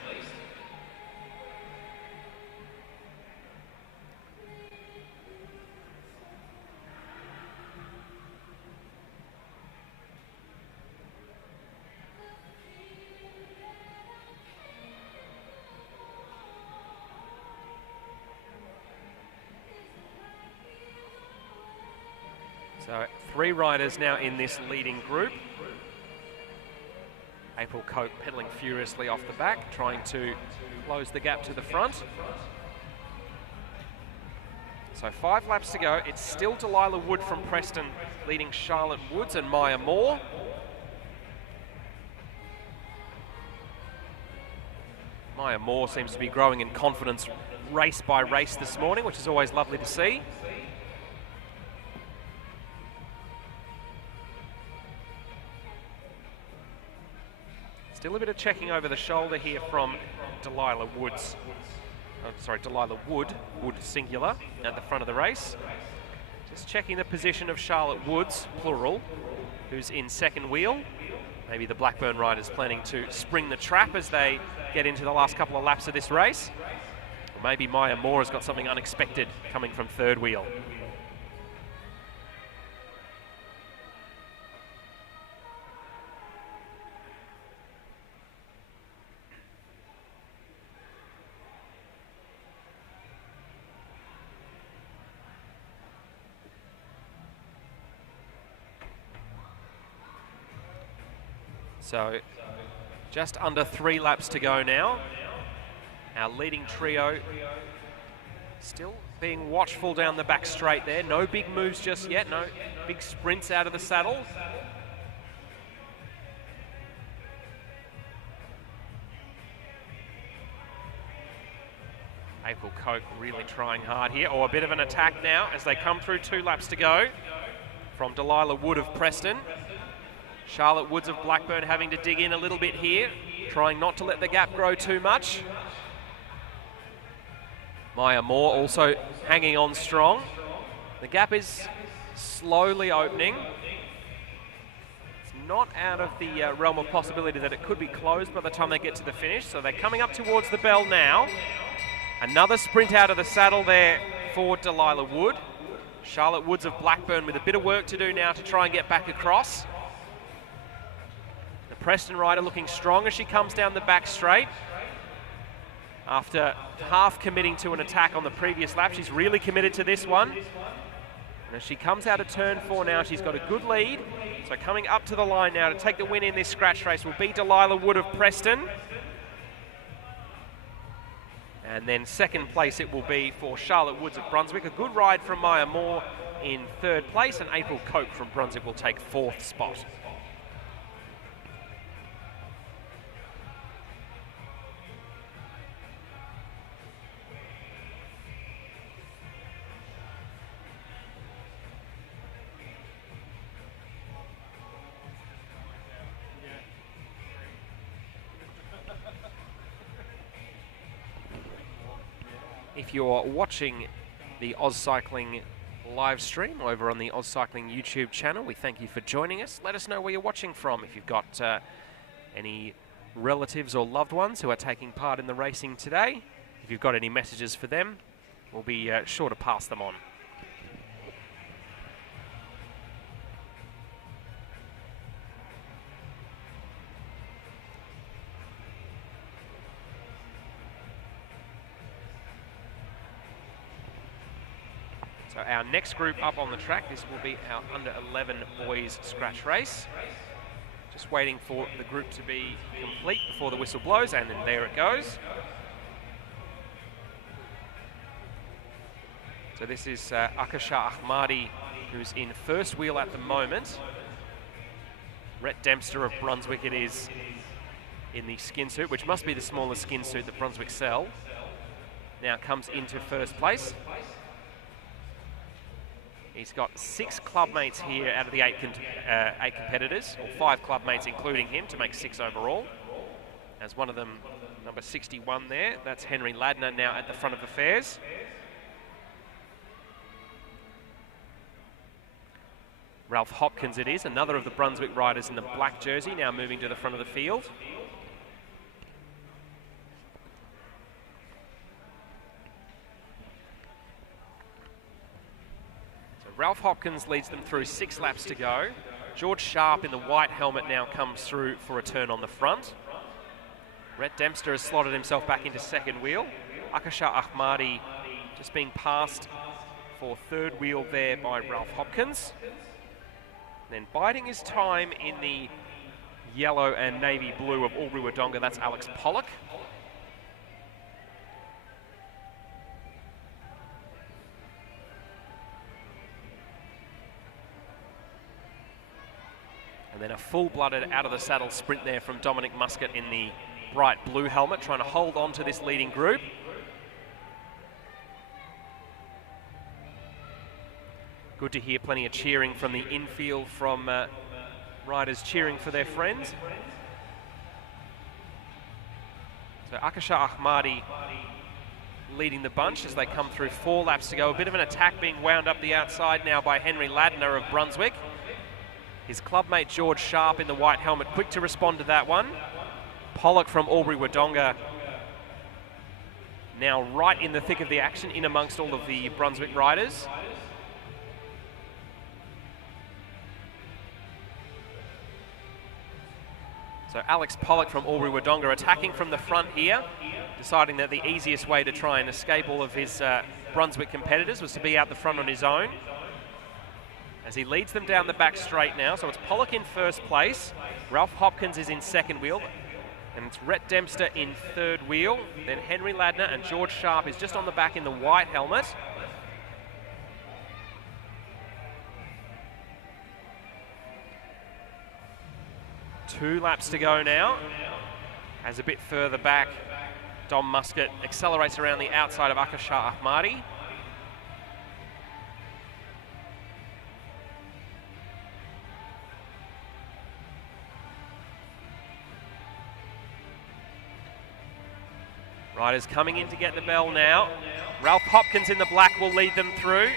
So 3 riders now in this leading group. April Coke pedaling furiously off the back, trying to close the gap to the front. So 5 laps to go. It's still Delilah Wood from Preston leading Charlotte Woods and Maya Moore. Maya Moore seems to be growing in confidence race by race this morning, which is always lovely to see. Still a bit of checking over the shoulder here from Delilah Woods. Delilah Wood singular, at the front of the race. Just checking the position of Charlotte Woods, plural, who's in second wheel. Maybe the Blackburn riders planning to spring the trap as they get into the last couple of laps of this race. Or maybe Maya Moore has got something unexpected coming from third wheel. So just under 3 laps to go now. Our leading trio still being watchful down the back straight there. No big moves just yet, no big sprints out of the saddle. April Coke really trying hard here. Oh, a bit of an attack now as they come through 2 laps to go from Delilah Wood of Preston. Charlotte Woods of Blackburn having to dig in a little bit here, trying not to let the gap grow too much. Maya Moore also hanging on strong. The gap is slowly opening. It's not out of the realm of possibility that it could be closed by the time they get to the finish. So they're coming up towards the bell now. Another sprint out of the saddle there for Delilah Wood. Charlotte Woods of Blackburn with a bit of work to do now to try and get back across. The Preston rider looking strong as she comes down the back straight. After half committing to an attack on the previous lap, she's really committed to this one. And as she comes out of turn 4 now, she's got a good lead. So coming up to the line now to take the win in this scratch race will be Delilah Wood of Preston. And then second place it will be for Charlotte Woods of Brunswick. A good ride from Maya Moore in 3rd place, and April Coke from Brunswick will take 4th spot. If you're watching the AusCycling live stream over on the AusCycling YouTube channel, we thank you for joining us. Let us know where you're watching from. If you've got any relatives or loved ones who are taking part in the racing today, if you've got any messages for them, we'll be sure to pass them on. So our next group up on the track, this will be our under 11 boys scratch race. Just waiting for the group to be complete before the whistle blows, and then there it goes. So this is Akasha Ahmadi, who's in first wheel at the moment. Rhett Dempster of Brunswick it is in the skin suit, which must be the smallest skin suit that Brunswick sell. Now comes into first place. He's got 6 clubmates here out of the 8 competitors, or 5 clubmates including him, to make 6 overall. As one of them, number 61 there, that's Henry Ladner now at the front of affairs. Ralph Hopkins it is, another of the Brunswick riders in the black jersey, now moving to the front of the field. Ralph Hopkins leads them through 6 laps to go. George Sharp in the white helmet now comes through for a turn on the front. Rhett Dempster has slotted himself back into second wheel. Akasha Ahmadi just being passed for third wheel there by Ralph Hopkins. Then biding his time in the yellow and navy blue of Albury Wodonga, that's Alex Pollock. And then a full-blooded out-of-the-saddle sprint there from Dominic Muscat in the bright blue helmet, trying to hold on to this leading group. Good to hear plenty of cheering from the infield from riders cheering for their friends. So Akasha Ahmadi leading the bunch as they come through 4 laps to go. A bit of an attack being wound up the outside now by Henry Ladner of Brunswick. His clubmate George Sharp in the white helmet, quick to respond to that one. Pollock from Albury Wodonga now right in the thick of the action, in amongst all of the Brunswick riders. So Alex Pollock from Albury Wodonga attacking from the front here, deciding that the easiest way to try and escape all of his Brunswick competitors was to be out the front on his own. as he leads them down the back straight now. So it's Pollock in first place, Ralph Hopkins is in second wheel, and it's Rhett Dempster in third wheel. Then Henry Ladner and George Sharp is just on the back in the white helmet. Two laps to go now. As a bit further back, Dom Muscat accelerates around the outside of Akashar Ahmadi. Riders coming in to get the bell now. Ralph Hopkins in the black will lead them through.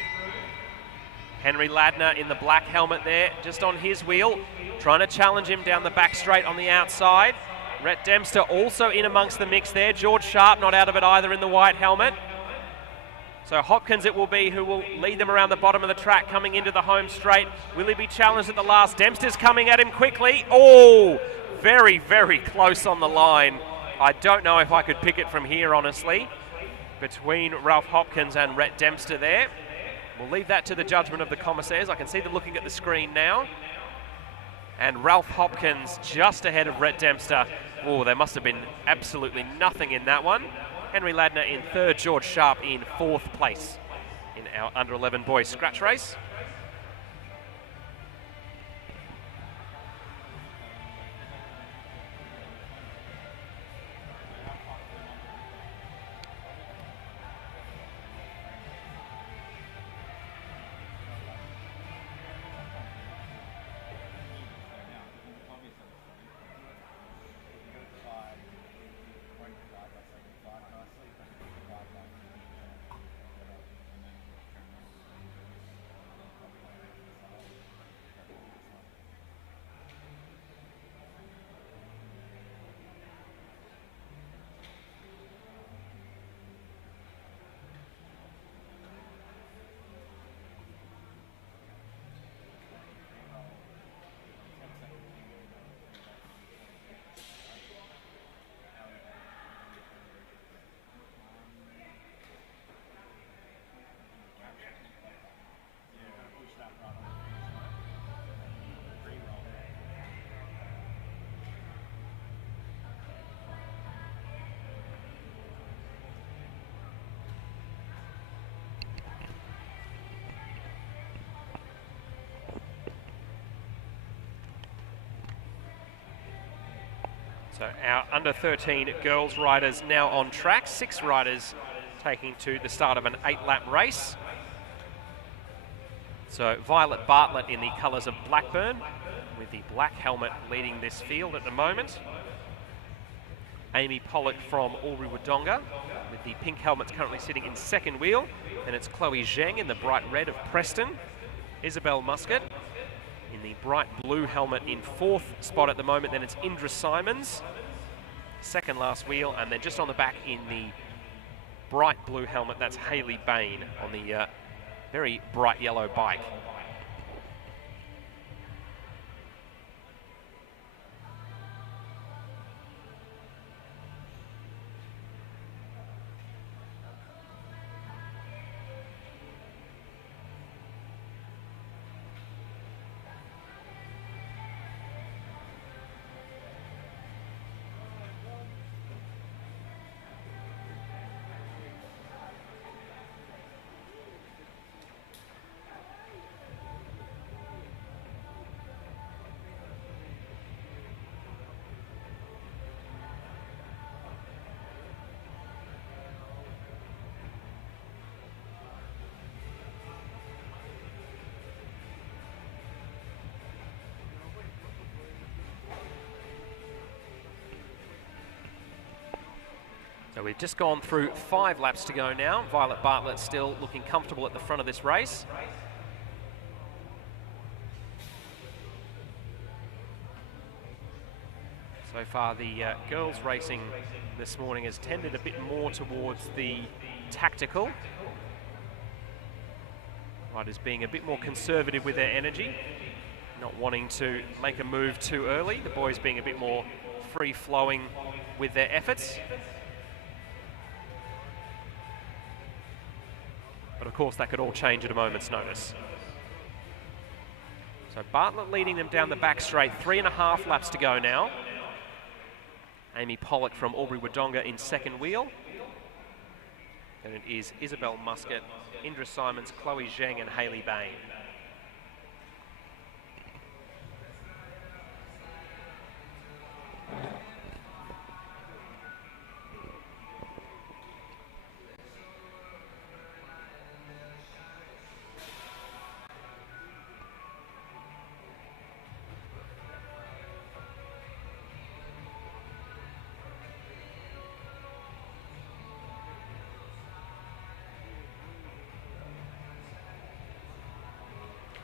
Henry Ladner in the black helmet there, just on his wheel, trying to challenge him down the back straight on the outside. Rhett Dempster also in amongst the mix there. George Sharp not out of it either in the white helmet. So Hopkins it will be who will lead them around the bottom of the track coming into the home straight. Will he be challenged at the last? Dempster's coming at him quickly. Oh, very, very close on the line. I don't know if I could pick it from here, honestly, between Ralph Hopkins and Rhett Dempster there. We'll leave that to the judgment of the commissaires. I can see them looking at the screen now. And Ralph Hopkins just ahead of Rhett Dempster. Oh, there must have been absolutely nothing in that one. Henry Ladner in third, George Sharp in fourth place in our under-11 boys scratch race. So our under-13 girls riders now on track. 6 riders taking to the start of an 8-lap race. So Violet Bartlett in the colours of Blackburn, with the black helmet leading this field at the moment. Amy Pollock from Albury Wodonga, with the pink helmets currently sitting in second wheel. And it's Chloe Zheng in the bright red of Preston. Isabel Muscat in the bright blue helmet in fourth spot at the moment. Then it's Indra Simons, second last wheel, and then just on the back in the bright blue helmet, that's Hayley Bain on the very bright yellow bike. So we've just gone through 5 laps to go now. Violet Bartlett still looking comfortable at the front of this race. So far the girls racing this morning has tended a bit more towards the tactical. Riders being a bit more conservative with their energy, not wanting to make a move too early. The boys being a bit more free-flowing with their efforts. But of course that could all change at a moment's notice. So Bartlett leading them down the back straight, 3.5 laps to go now. Amy Pollock from Albury-Wodonga in second wheel. And it is Isabel Muscat, Indra Simons, Chloe Zheng and Hayley Bain.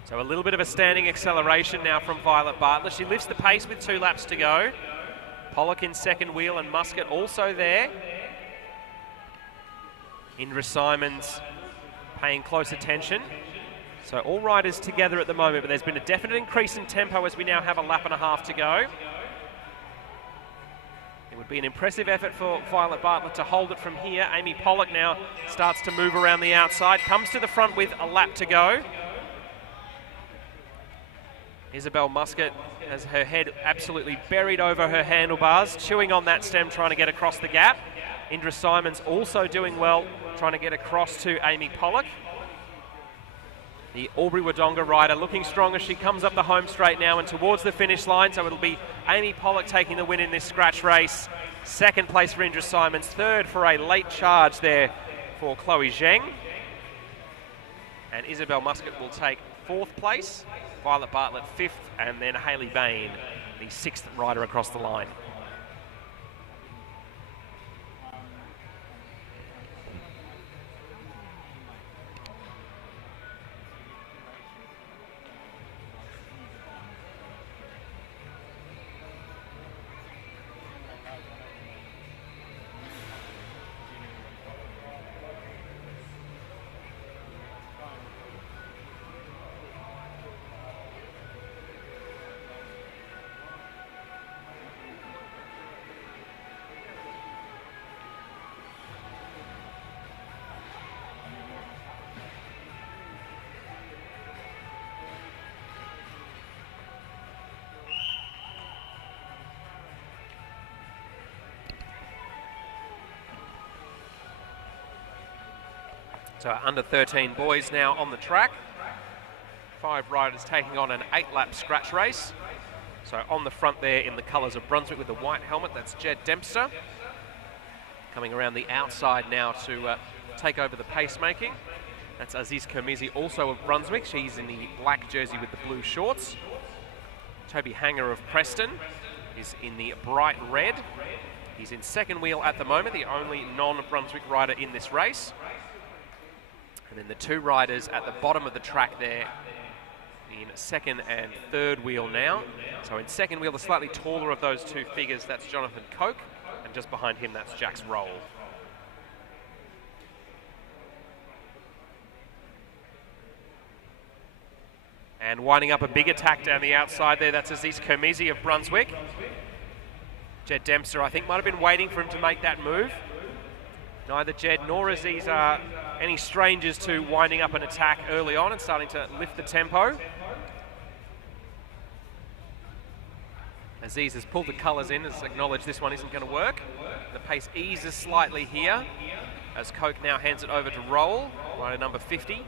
So a little bit of a standing acceleration now from Violet Bartlett. She lifts the pace with 2 laps to go. Pollock in second wheel and Muscat also there. Indra Simons paying close attention. So all riders together at the moment, but there's been a definite increase in tempo as we now have 1.5 laps to go. It would be an impressive effort for Violet Bartlett to hold it from here. Amy Pollock now starts to move around the outside, comes to the front with 1 lap to go. Isabel Muscat has her head absolutely buried over her handlebars, chewing on that stem, trying to get across the gap. Indra Simons also doing well, trying to get across to Amy Pollock. The Albury-Wodonga rider looking strong as she comes up the home straight now and towards the finish line. So it'll be Amy Pollock taking the win in this scratch race. Second place for Indra Simons, third for a late charge there for Chloe Zheng. And Isabel Muscat will take 4th place. Violet Bartlett 5th, and then Hayley Bain, the 6th rider across the line. So under 13 boys now on the track. 5 riders taking on an 8-lap scratch race. So on the front there in the colours of Brunswick with the white helmet, that's Jed Dempster. Coming around the outside now to take over the pacemaking. That's Aziz Kermizi, also of Brunswick. She's in the black jersey with the blue shorts. Toby Hanger of Preston is in the bright red. He's in second wheel at the moment, the only non-Brunswick rider in this race. And then the 2 riders at the bottom of the track there in second and third wheel now. So in second wheel, the slightly taller of those 2 figures, that's Jonathan Koch, and just behind him, that's Jax Roll. And winding up a big attack down the outside there, that's Aziz Kermizi of Brunswick. Jed Dempster, I think, might have been waiting for him to make that move. Neither Jed nor Aziz are any strangers to winding up an attack early on and starting to lift the tempo. Aziz has pulled the colours in, has acknowledged this one isn't going to work. The pace eases slightly here as Koch now hands it over to Roll, rider number 50.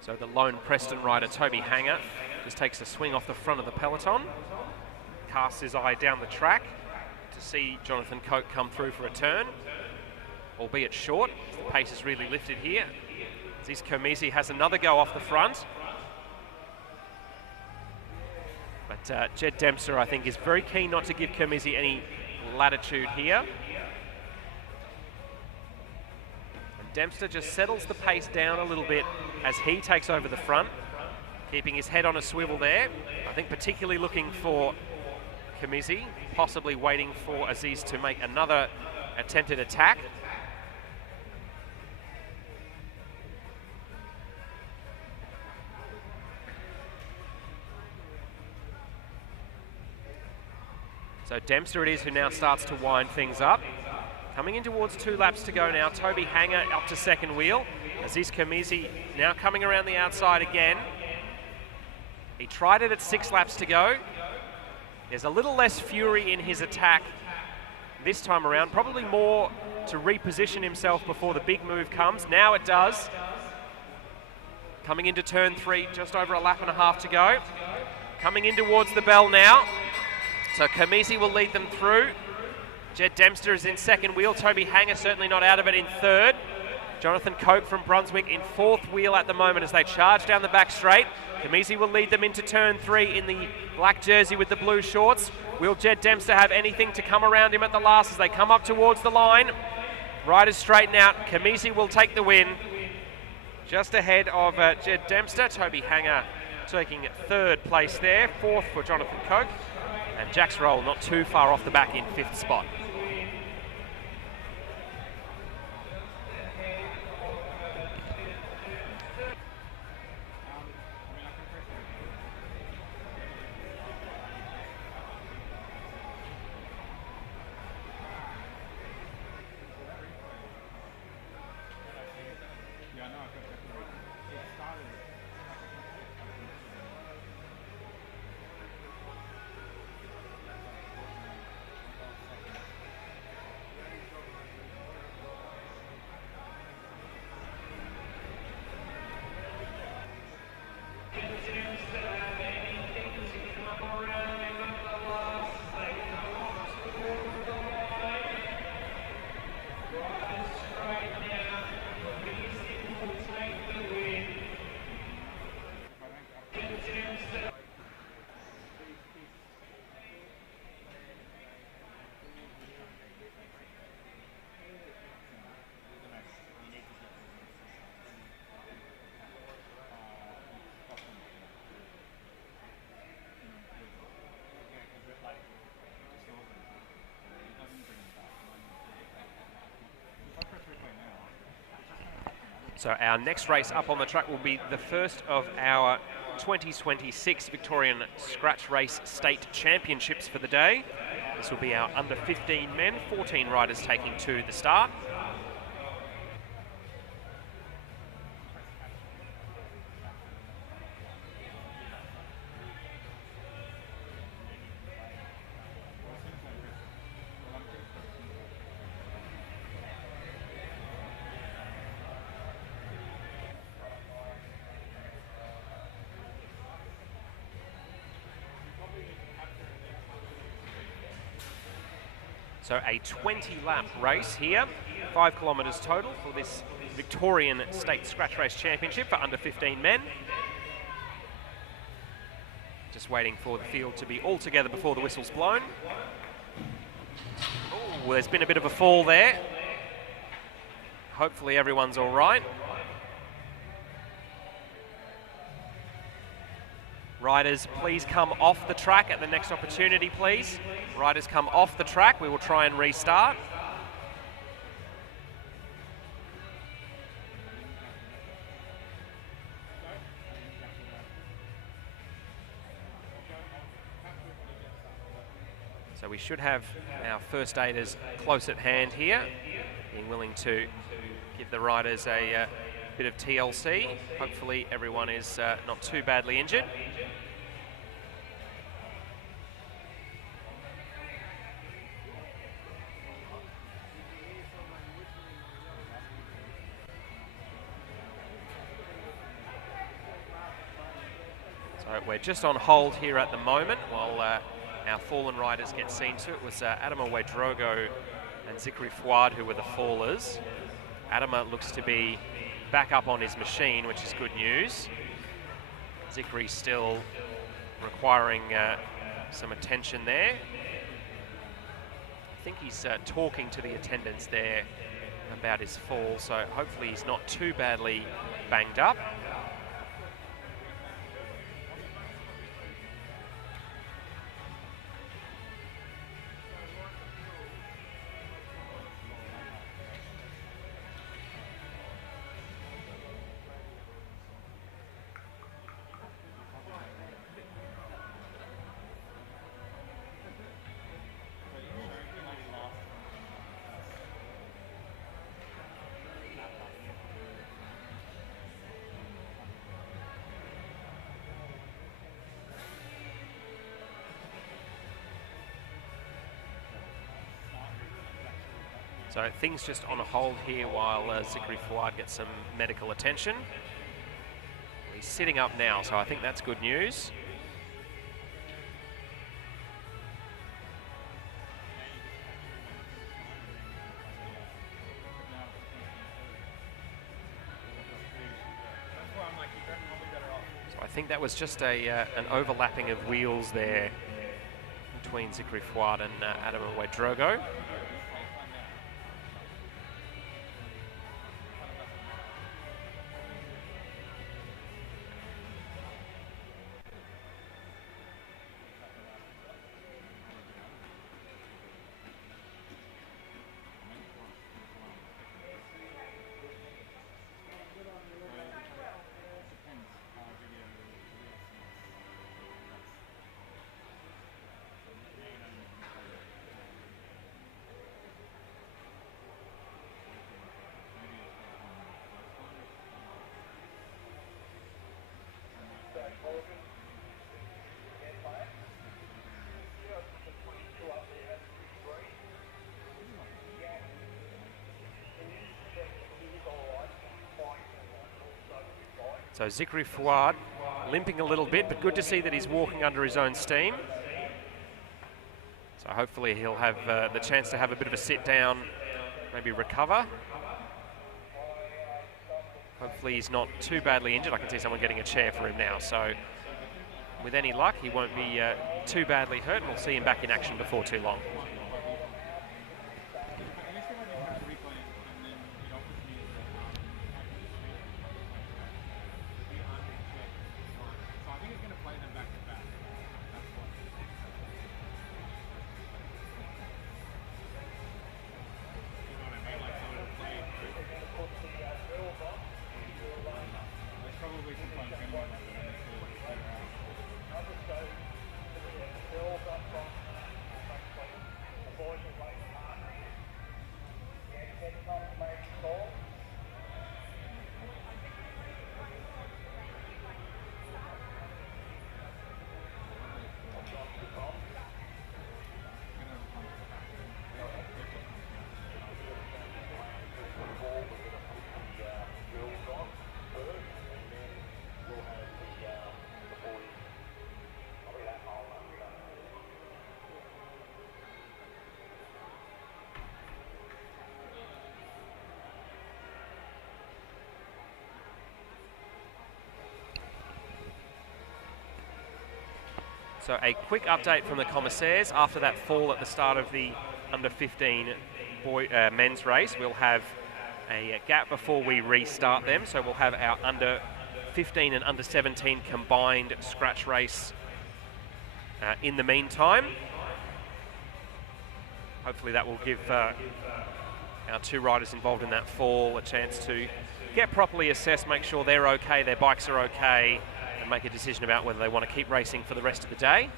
So the lone Preston rider, Toby Hanger, just takes a swing off the front of the peloton, casts his eye down the track to see Jonathan Koch come through for a turn, albeit short. The pace is really lifted here. Aziz Kermizi has another go off the front. But Jed Dempster, I think, is very keen not to give Kermizi any latitude here. Dempster just settles the pace down a little bit as he takes over the front, keeping his head on a swivel there. I think particularly looking for Kermizi, possibly waiting for Aziz to make another attempted attack. So Dempster it is who now starts to wind things up. Coming in towards 2 laps to go now. Toby Hanger up to second wheel. Aziz Kamizi now coming around the outside again. He tried it at 6 laps to go. There's a little less fury in his attack this time around. Probably more to reposition himself before the big move comes. Now it does. Coming into turn 3, just over a lap and a half to go. Coming in towards the bell now. So Kamizi will lead them through. Jed Dempster is in second wheel. Toby Hanger certainly not out of it in third. Jonathan Coke from Brunswick in fourth wheel at the moment as they charge down the back straight. Kamizi will lead them into turn 3 in the black jersey with the blue shorts. Will Jed Dempster have anything to come around him at the last as they come up towards the line? Riders straighten out. Kamizi will take the win. Just ahead of Jed Dempster. Toby Hanger taking third place there. Fourth for Jonathan Coke. And Jack's Roll not too far off the back in fifth spot. So our next race up on the track will be the first of our 2026 Victorian Scratch Race State Championships for the day. This will be our under 15 men, 14 riders taking to the start. So a 20-lap race here, 5 kilometres total for this Victorian State Scratch Race Championship for under 15 men. Just waiting for the field to be all together before the whistle's blown. Oh, there's been a bit of a fall there. Hopefully everyone's all right. Riders, please come off the track at the next opportunity, please. Riders, come off the track. We will try and restart. So we should have our first aiders close at hand here, being willing to give the riders a bit of TLC. Hopefully everyone is not too badly injured. So we're just on hold here at the moment while our fallen riders get seen to. It was Adama Wedrogo and Zikri Fouad who were the fallers. Adama looks to be back up on his machine, which is good news. Zikri still requiring some attention there. I think he's talking to the attendants there about his fall, so hopefully he's not too badly banged up. So things just on hold here while Zikri Fouad gets some medical attention. He's sitting up now, so I think that's good news. So I think that was just an overlapping of wheels there between Zikri Fouad and Adam Ouedraogo. So Zikri Fouad limping a little bit, but good to see that he's walking under his own steam. So hopefully he'll have the chance to have a bit of a sit down, maybe recover. Hopefully he's not too badly injured. I can see someone getting a chair for him now. So with any luck, he won't be too badly hurt, and we'll see him back in action before too long. So a quick update from the commissaires. After that fall at the start of the under-15 men's race, we'll have a gap before we restart them. So we'll have our under-15 and under-17 combined scratch race in the meantime. Hopefully that will give our two riders involved in that fall a chance to get properly assessed, make sure they're okay, their bikes are okay, and make a decision about whether they want to keep racing for the rest of the day.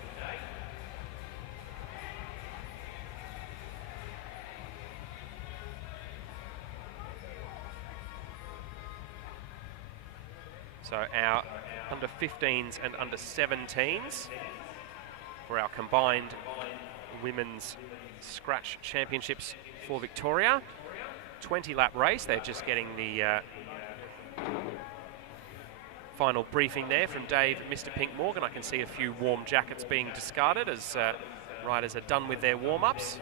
So our under-15s and under-17s for our combined women's scratch championships for Victoria. 20-lap race. They're just getting the final briefing there from Dave, Mr. Pink Morgan. I can see a few warm jackets being discarded as riders are done with their warm-ups.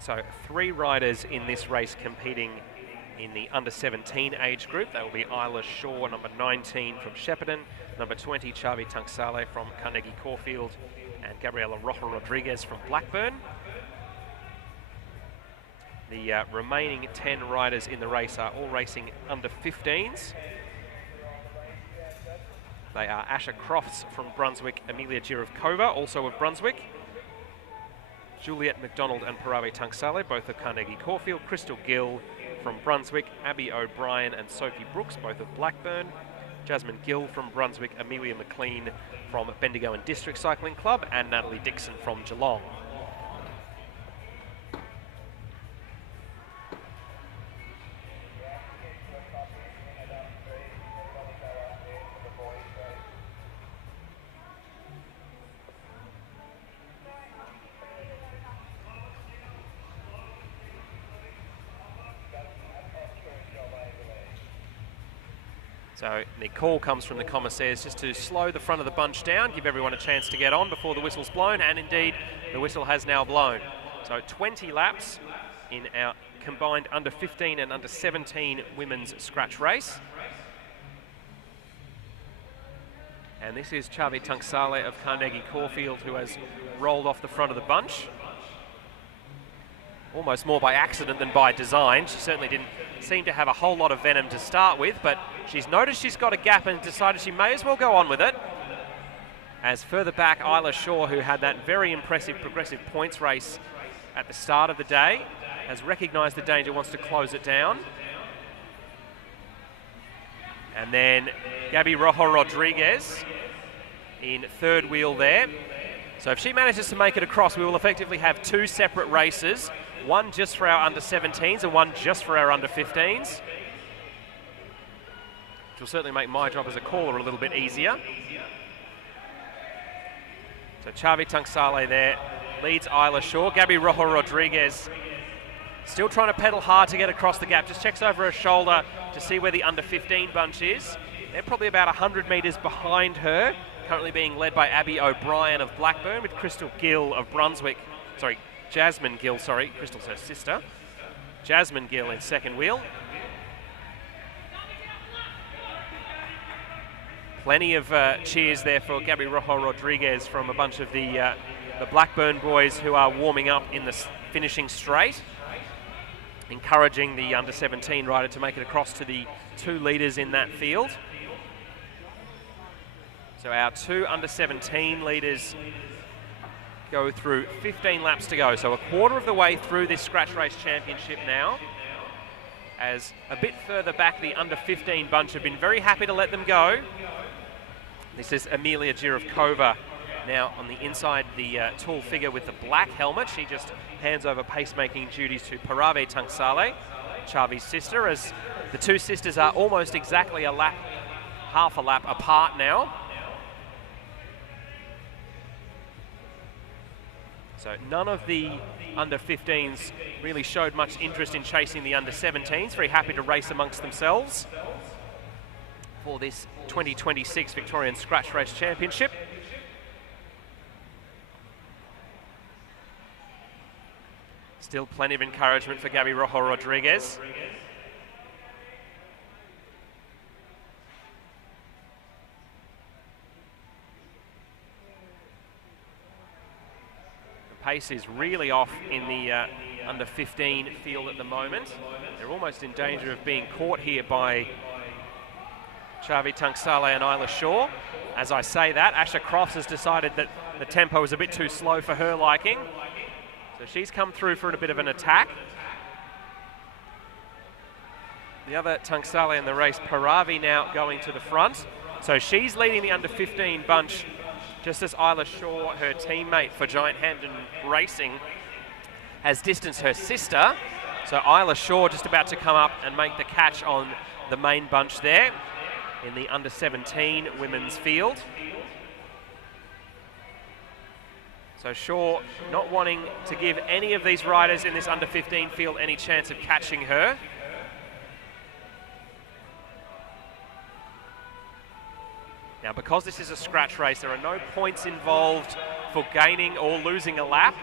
So 3 riders in this race competing in the under-17 age group. That will be Isla Shaw, number 19 from Shepparton, number 20 Chavi Tunksale from Carnegie Caulfield, and Gabriela Roja Rodriguez from Blackburn. The remaining 10 riders in the race are all racing under-15s. They are Asha Crofts from Brunswick, Amelia Jirovkova, also of Brunswick, Juliet McDonald and Parave Tunksale, both of Carnegie Caulfield, Crystal Gill from Brunswick, Abby O'Brien and Sophie Brooks, both of Blackburn, Jasmine Gill from Brunswick, Amelia McLean from Bendigo and District Cycling Club, and Natalie Dixon from Geelong. So the call comes from the commissaires just to slow the front of the bunch down, give everyone a chance to get on before the whistle's blown, and indeed the whistle has now blown. So 20 laps in our combined under 15 and under 17 women's scratch race. And this is Chavi Tunksale of Carnegie Caulfield, who has rolled off the front of the bunch. Almost more by accident than by design. She certainly didn't seem to have a whole lot of venom to start with, but she's noticed she's got a gap and decided she may as well go on with it. As further back, Isla Shaw, who had that very impressive progressive points race at the start of the day, has recognised the danger, wants to close it down. And then Gabby Rojo Rodriguez in third wheel there. So if she manages to make it across, we will effectively have two separate races, one just for our under 17s and one just for our under 15s. Which will certainly make my job as a caller a little bit easier. So Chavi Tunksale there leads Isla Shaw. Gabby Rojo Rodriguez still trying to pedal hard to get across the gap. Just checks over her shoulder to see where the under 15 bunch is. They're probably about 100 metres behind her. Currently being led by Abby O'Brien of Blackburn, with Crystal Gill of Brunswick. Jasmine Gill, Crystal's her sister. Jasmine Gill in second wheel. Plenty of cheers there for Gabby Rojo Rodriguez from a bunch of the Blackburn boys who are warming up in the finishing straight, encouraging the under 17 rider to make it across to the two leaders in that field. So our two under 17 leaders go through 15 laps to go. So a quarter of the way through this scratch race championship now. As a bit further back, the under 15 bunch have been very happy to let them go. This is Amelia Girovkova now on the inside, the tall figure with the black helmet. She just hands over pacemaking duties to Parave Tunksale, Chavi's sister, as the two sisters are almost exactly half a lap apart now. So none of the under 15s really showed much interest in chasing the under 17s. Very happy to race amongst themselves for this 2026 Victorian Scratch Race Championship. Still plenty of encouragement for Gabby Rojo Rodriguez. Pace is really off in the under 15 field at the moment. They're almost in danger of being caught here by Chavi Tunksale and Isla Shaw. As I say that, Asha Crofts has decided that the tempo is a bit too slow for her liking. So she's come through for a bit of an attack. The other Tunksale in the race, Paravi, now going to the front. So she's leading the under 15 bunch, just as Isla Shaw, her teammate for Giant Hampden Racing, has distanced her sister. So Isla Shaw just about to come up and make the catch on the main bunch there in the under 17 women's field. So Shaw not wanting to give any of these riders in this under 15 field any chance of catching her. Now, because this is a scratch race, there are no points involved for gaining or losing a lap.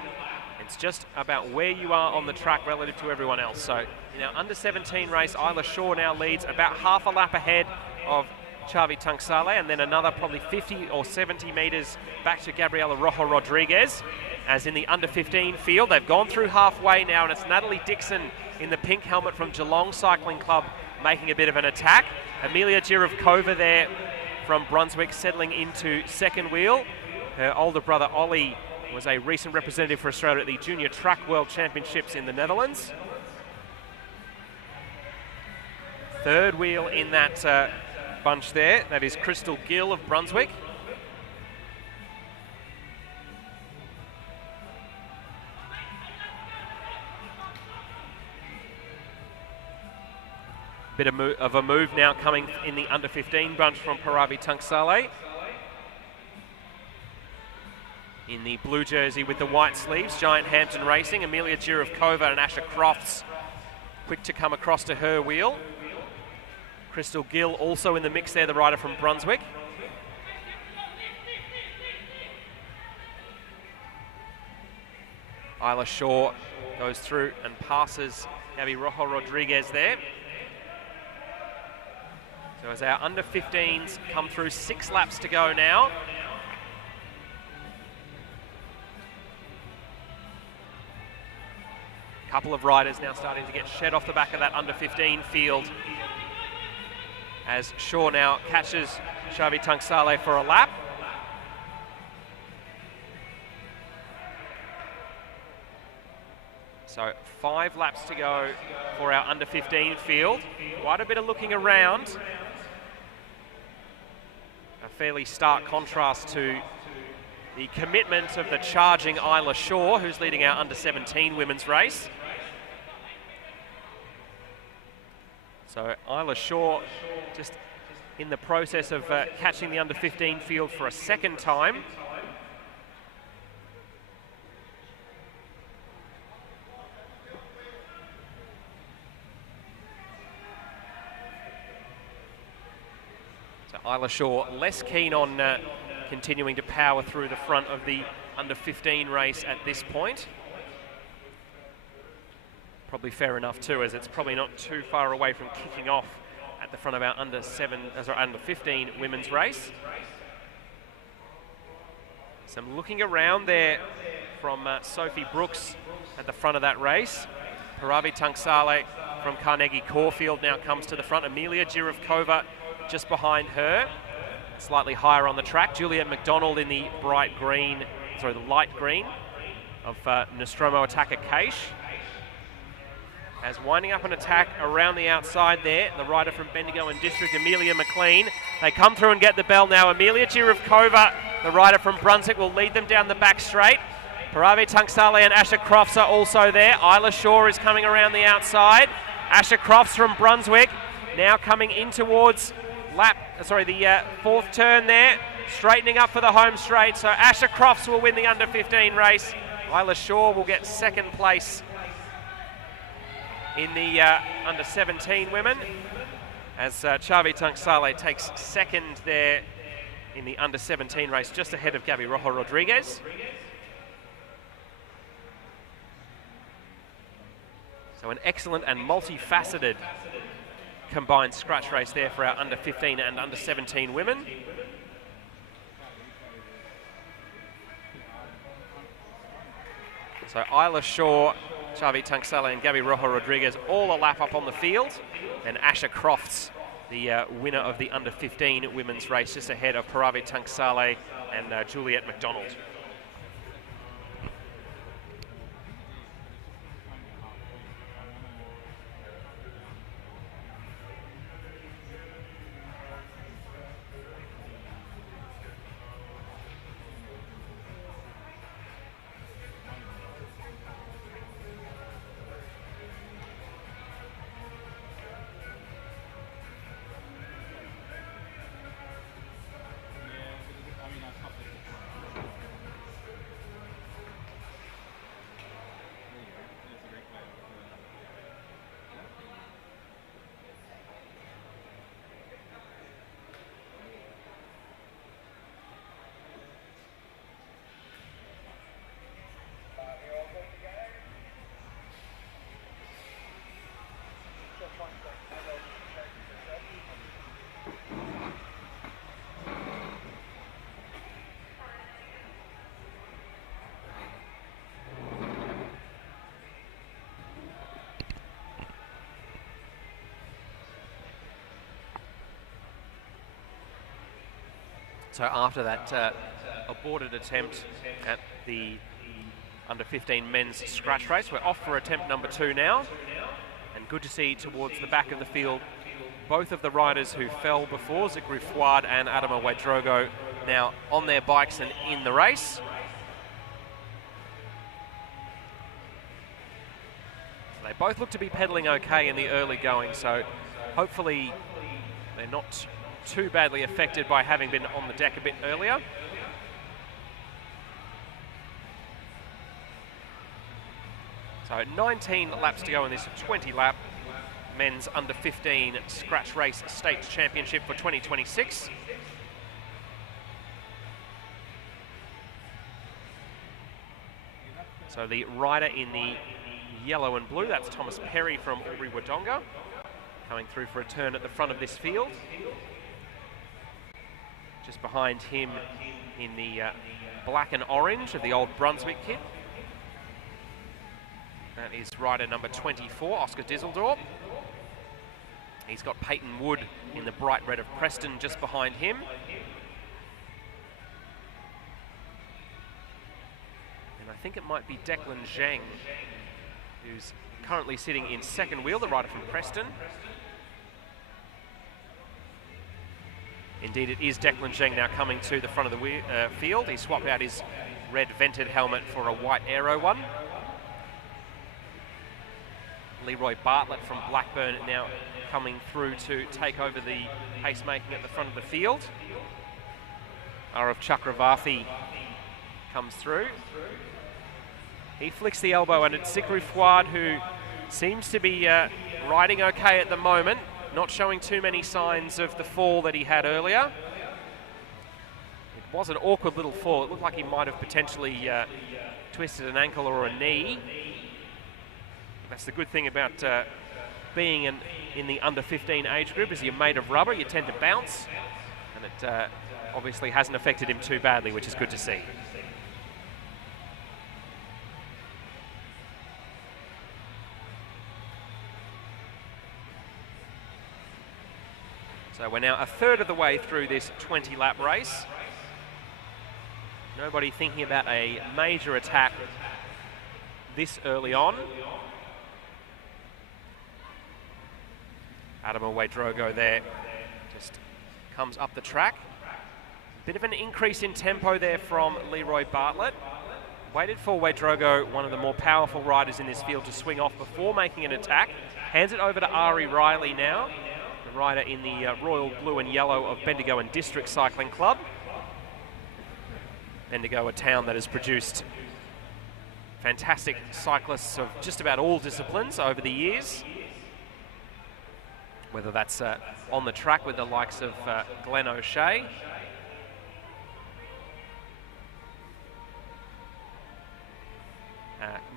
It's just about where you are on the track relative to everyone else. So in our under 17 race, Isla Shaw now leads about half a lap ahead of Chavi Tunksale, and then another probably 50 or 70 metres back to Gabriela Rojo Rodriguez. As in the under 15 field, they've gone through halfway now, and it's Natalie Dixon in the pink helmet from Geelong Cycling Club making a bit of an attack. Amelia Girovkova there from Brunswick settling into second wheel. Her older brother Ollie was a recent representative for Australia at the Junior Truck World Championships in the Netherlands. Third wheel in that bunch there, that is Crystal Gill of Brunswick. Bit of a move now coming in the under-15 bunch from Paravi Tunksale. In the blue jersey with the white sleeves, Giant Hampton Racing, Amelia Jirovkova and Asha Crofts quick to come across to her wheel. Crystal Gill also in the mix there, the rider from Brunswick. Isla Shaw goes through and passes Gabby Rojo Rodriguez there. So as our under-15s come through, 6 laps to go now. A couple of riders now starting to get shed off the back of that under-15 field, as Shaw now catches Xavi Tunksale for a lap. So 5 laps to go for our under-15 field. Quite a bit of looking around. A fairly stark contrast to the commitment of the charging Isla Shaw, who's leading our under-17 women's race. So Isla Shaw just in the process of catching the under-15 field for a second time. Isla Shaw less keen on continuing to power through the front of the under-15 race at this point. Probably fair enough too, as it's probably not too far away from kicking off at the front of our under-15 women's race. Some looking around there from Sophie Brooks at the front of that race. Paravi Tunksale from Carnegie Caulfield now comes to the front. Amelia Jirovkova just behind her, slightly higher on the track. Juliet McDonald in the light green of Nostromo attacker Caish. As winding up an attack around the outside there, the rider from Bendigo and District, Amelia McLean. They come through and get the bell now. Amelia Jirovkova, the rider from Brunswick, will lead them down the back straight. Paravi Tunksale and Asha Crofts are also there. Isla Shaw is coming around the outside. Asha Crofts from Brunswick now coming in towards the fourth turn there, straightening up for the home straight. So Asha Crofts will win the under-15 race. Isla Shaw will get second place in the under-17 women, as Xavi Tunksale takes second there in the under-17 race, just ahead of Gabby Rojo Rodriguez. So an excellent and multifaceted combined scratch race there for our under-15 and under-17 women. So Isla Shaw, Xavi Tunksale and Gabby Rojo Rodriguez all a lap up on the field. And Asha Crofts, the winner of the under-15 women's race, just ahead of Paravi Tunksale and Juliet McDonald. So after that aborted attempt at the under 15 men's scratch race. We're off for attempt number 2 now, and good to see towards the back of the field both of the riders who fell before, Zikri Fouad and Adama Wedrogo, now on their bikes and in the race. They both look to be pedaling okay in the early going, so hopefully they're not too badly affected by having been on the deck a bit earlier. So 19 laps to go in this 20 lap men's under 15 scratch race state championship for 2026. So the rider in the yellow and blue, that's Thomas Perry from Albury Wodonga, coming through for a turn at the front of this field. Just behind him in the black and orange of the old Brunswick kit, that is rider number 24, Oscar Dizeldorp. He's got Peyton Wood in the bright red of Preston just behind him. And I think it might be Declan Zheng, who's currently sitting in second wheel, the rider from Preston. Indeed, it is Declan Zheng now coming to the front of the field. He swapped out his red vented helmet for a white aero one. Leroy Bartlett from Blackburn now coming through to take over the pacemaking at the front of the field. Arav Chakravarthi comes through. He flicks the elbow, and it's Zikri Fouad, who seems to be riding okay at the moment, not showing too many signs of the fall that he had earlier. It was an awkward little fall. It looked like he might have potentially twisted an ankle or a knee. That's the good thing about being in the under 15 age group, is you're made of rubber, you tend to bounce, and it obviously hasn't affected him too badly, which is good to see. So we're now a third of the way through this 20-lap race. Nobody thinking about a major attack this early on. Adama Wedrogo there just comes up the track. Bit of an increase in tempo there from Leroy Bartlett. Waited for Wedrogo, one of the more powerful riders in this field, to swing off before making an attack. Hands it over to Ari Riley now, the rider in the royal blue and yellow of Bendigo and District Cycling Club. Bendigo, a town that has produced fantastic cyclists of just about all disciplines over the years, whether that's on the track with the likes of Glenn O'Shea,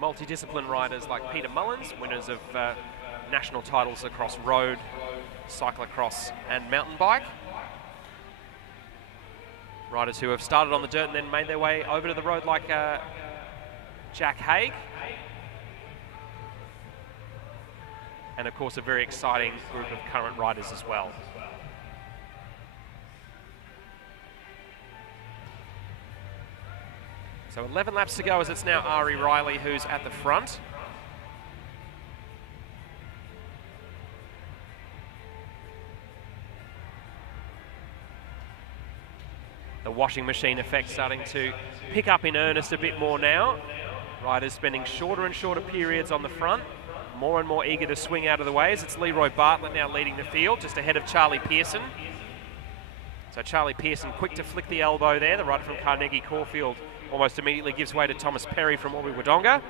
multidiscipline riders like Peter Mullins, winners of national titles across road, cyclocross and mountain bike. Riders who have started on the dirt and then made their way over to the road like Jack Haig. And of course a very exciting group of current riders as well. So 11 laps to go as it's now Ari Riley who's at the front. The washing machine effect starting to pick up in earnest a bit more now. Riders spending shorter and shorter periods on the front, more and more eager to swing out of the way, as it's Leroy Bartlett now leading the field, just ahead of Charlie Pearson. So Charlie Pearson quick to flick the elbow there. The rider from Carnegie Caulfield almost immediately gives way to Thomas Perry from Albury Wodonga.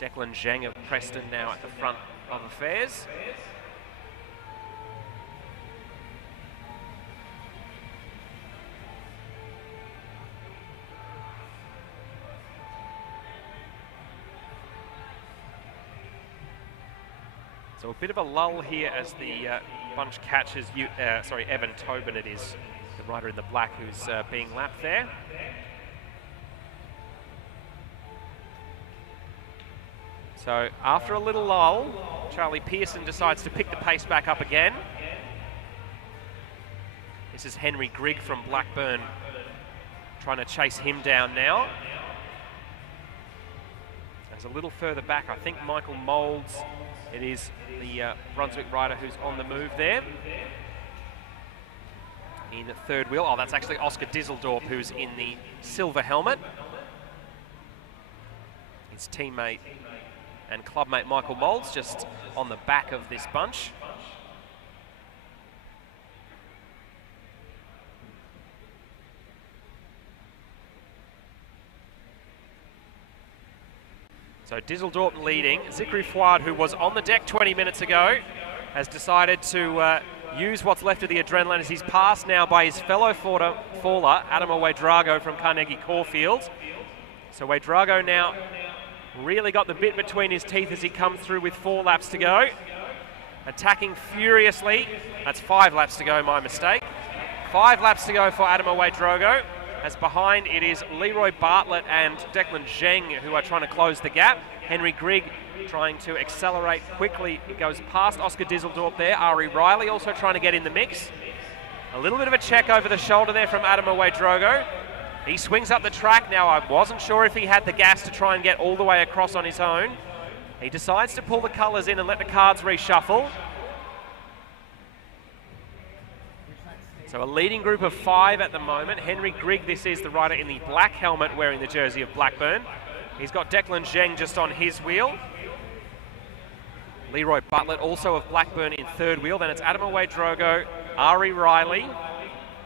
Declan Zheng of Preston now at the front of affairs. So a bit of a lull here as the bunch catches Evan Tobin, it is, the rider in the black who's being lapped there. So after a little lull, Charlie Pearson decides to pick the pace back up again. This is Henry Grigg from Blackburn trying to chase him down now. As a little further back, I think Michael Moulds, it is the Brunswick rider who's on the move there. In the third wheel, oh, that's actually Oscar Dieseldorp who's in the silver helmet. His teammate and clubmate Michael Moulds just on the back of this bunch. So Dieseldorp leading. Zachary Fouad, who was on the deck 20 minutes ago, has decided to use what's left of the adrenaline as he's passed now by his fellow faller, Adam Ouedraogo from Carnegie Caulfield. So Ouedraogo now really got the bit between his teeth as he comes through with 4 laps to go. Attacking furiously. That's 5 laps to go, my mistake. 5 laps to go for Adam Ouedraogo. As behind it is Leroy Bartlett and Declan Zheng who are trying to close the gap. Henry Grigg trying to accelerate quickly. He goes past Oscar Dieseldorp there. Ari Riley also trying to get in the mix. A little bit of a check over the shoulder there from Adam Ouedraogo. He swings up the track. Now, I wasn't sure if he had the gas to try and get all the way across on his own. He decides to pull the colours in and let the cards reshuffle. So a leading group of 5 at the moment. Henry Grigg, this is the rider in the black helmet wearing the jersey of Blackburn. He's got Declan Zheng just on his wheel. Leroy Bartlett also of Blackburn in third wheel. Then it's Adam Ouedraogo, Ari Riley,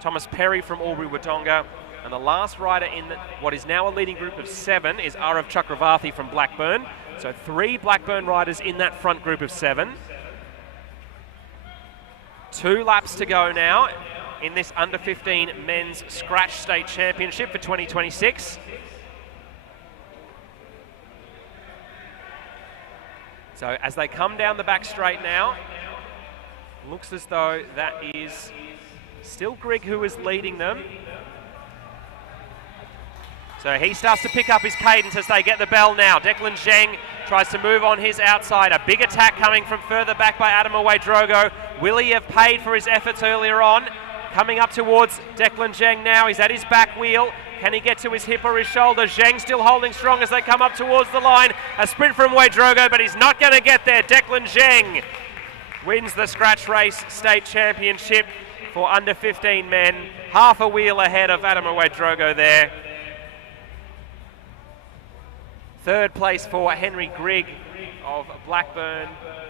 Thomas Perry from Albury Wodonga, and the last rider in what is now a leading group of 7 is Arav Chakravarthi from Blackburn. So 3 Blackburn riders in that front group of 7. 2 laps to go now in this under-15 men's scratch state championship for 2026. So as they come down the back straight now, looks as though that is still Grigg who is leading them. So he starts to pick up his cadence as they get the bell now. Declan Zheng tries to move on his outside. A big attack coming from further back by Adam Ouedraogo. Will he have paid for his efforts earlier on? Coming up towards Declan Zheng now. He's at his back wheel. Can he get to his hip or his shoulder? Zheng still holding strong as they come up towards the line. A sprint from Ouedraogo, but he's not going to get there. Declan Zheng wins the scratch race state championship for under 15 men. Half a wheel ahead of Adam Ouedraogo there. Third place for Henry Grigg of Blackburn.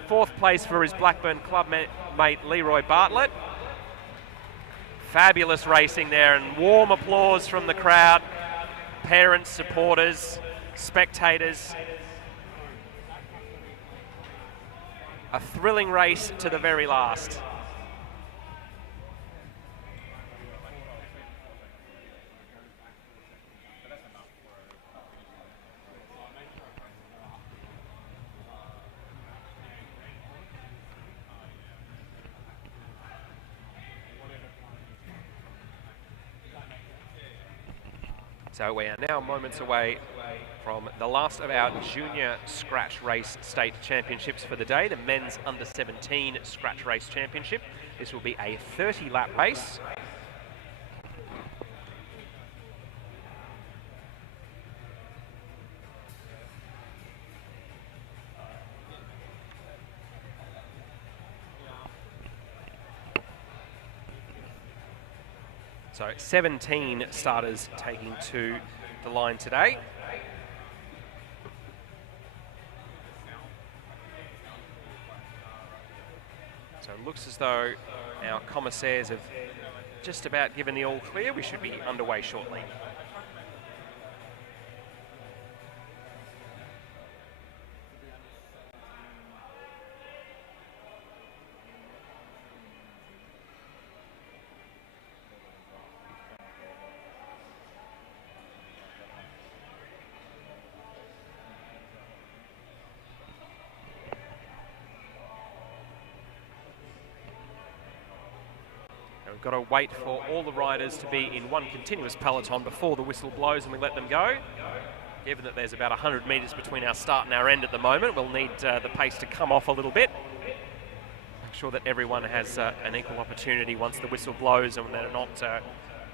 4th place for his Blackburn clubmate Leroy Bartlett. Fabulous racing there and warm applause from the crowd. Parents, supporters, spectators. A thrilling race to the very last. So we are now moments away from the last of our junior scratch race state championships for the day, the men's under 17 scratch race championship. This will be a 30-lap race. So 17 starters taking to the line today. So it looks as though our commissaires have just about given the all clear. We should be underway shortly. We've got to wait for all the riders to be in one continuous peloton before the whistle blows and we let them go. Given that there's about 100 metres between our start and our end at the moment, we'll need the pace to come off a little bit. sure that everyone has an equal opportunity once the whistle blows, and they're not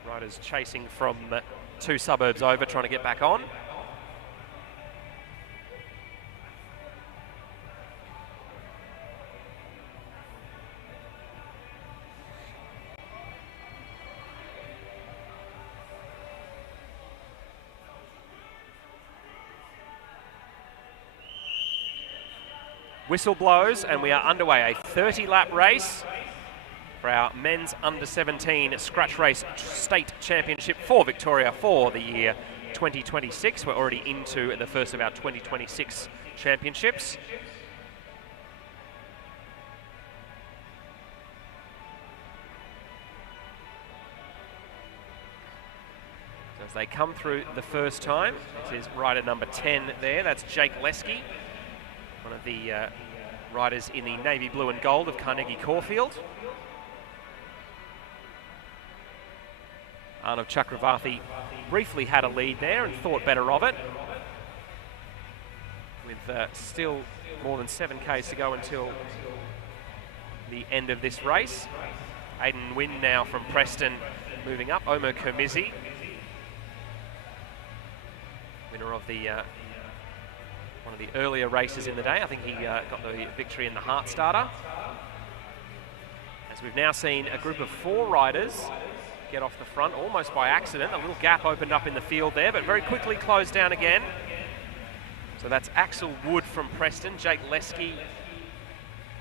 riders chasing from 2 suburbs over trying to get back on. Whistle blows and we are underway, a 30-lap race for our men's under-17 scratch race state championship for Victoria for the year 2026. We're already into the first of our 2026 championships. So as they come through the first time, this is rider number 10 there, that's Jake Lesky, one of the riders in the navy blue and gold of Carnegie Caulfield. Arnav Chakravarthi briefly had a lead there and thought better of it. With still more than 7 Ks to go until the end of this race. Aidan Wynn now from Preston moving up. Omer Kermizi, winner of the one of the earlier races in the day. I think he got the victory in the Heart Starter. As we've now seen a group of 4 riders get off the front almost by accident. A little gap opened up in the field there, but very quickly closed down again. So that's Axel Wood from Preston, Jake Lesky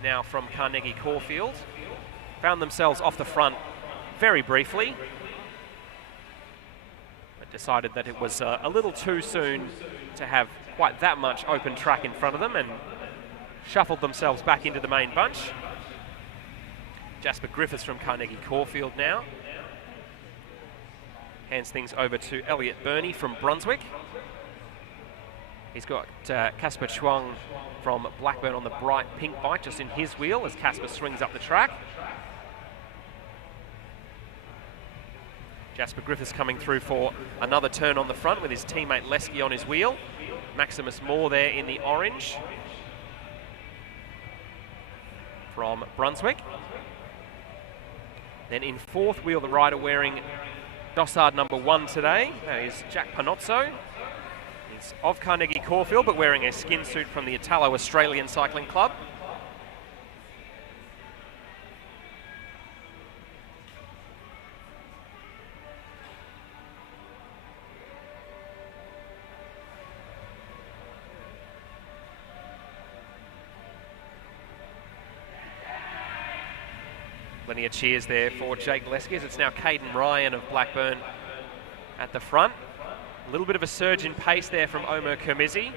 now from Carnegie Caulfield. Found themselves off the front very briefly, but decided that it was a little too soon to have quite that much open track in front of them and shuffled themselves back into the main bunch. Jasper Griffiths from Carnegie Caulfield now hands things over to Elliot Burney from Brunswick. He's got Casper Chuang from Blackburn on the bright pink bike just in his wheel as Casper swings up the track. Jasper Griffiths coming through for another turn on the front with his teammate Lesky on his wheel. Maximus Moore there in the orange from Brunswick. Then in 4th wheel, the rider wearing dossard number 1 today, that is Jack Panozzo. He's of Carnegie Caulfield, but wearing a skin suit from the Italo-Australian Cycling Club. Plenty of cheers there for Jake Lesky. It's now Caden Ryan of Blackburn at the front. A little bit of a surge in pace there from Omer Kermizi.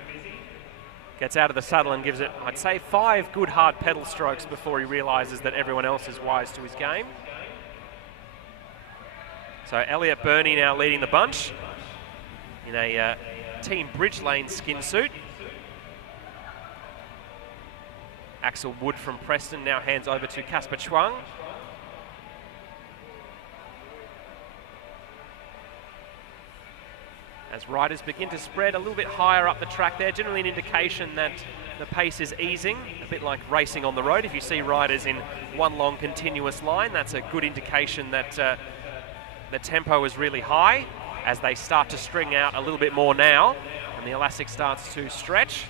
Gets out of the saddle and gives it, I'd say, 5 good hard pedal strokes before he realises that everyone else is wise to his game. So Elliot Burney now leading the bunch in a Team Bridge Lane skin suit. Axel Wood from Preston now hands over to Casper Chuang. As riders begin to spread a little bit higher up the track there, generally an indication that the pace is easing, a bit like racing on the road. If you see riders in one long continuous line, that's a good indication that the tempo is really high. As they start to string out a little bit more now, and the elastic starts to stretch.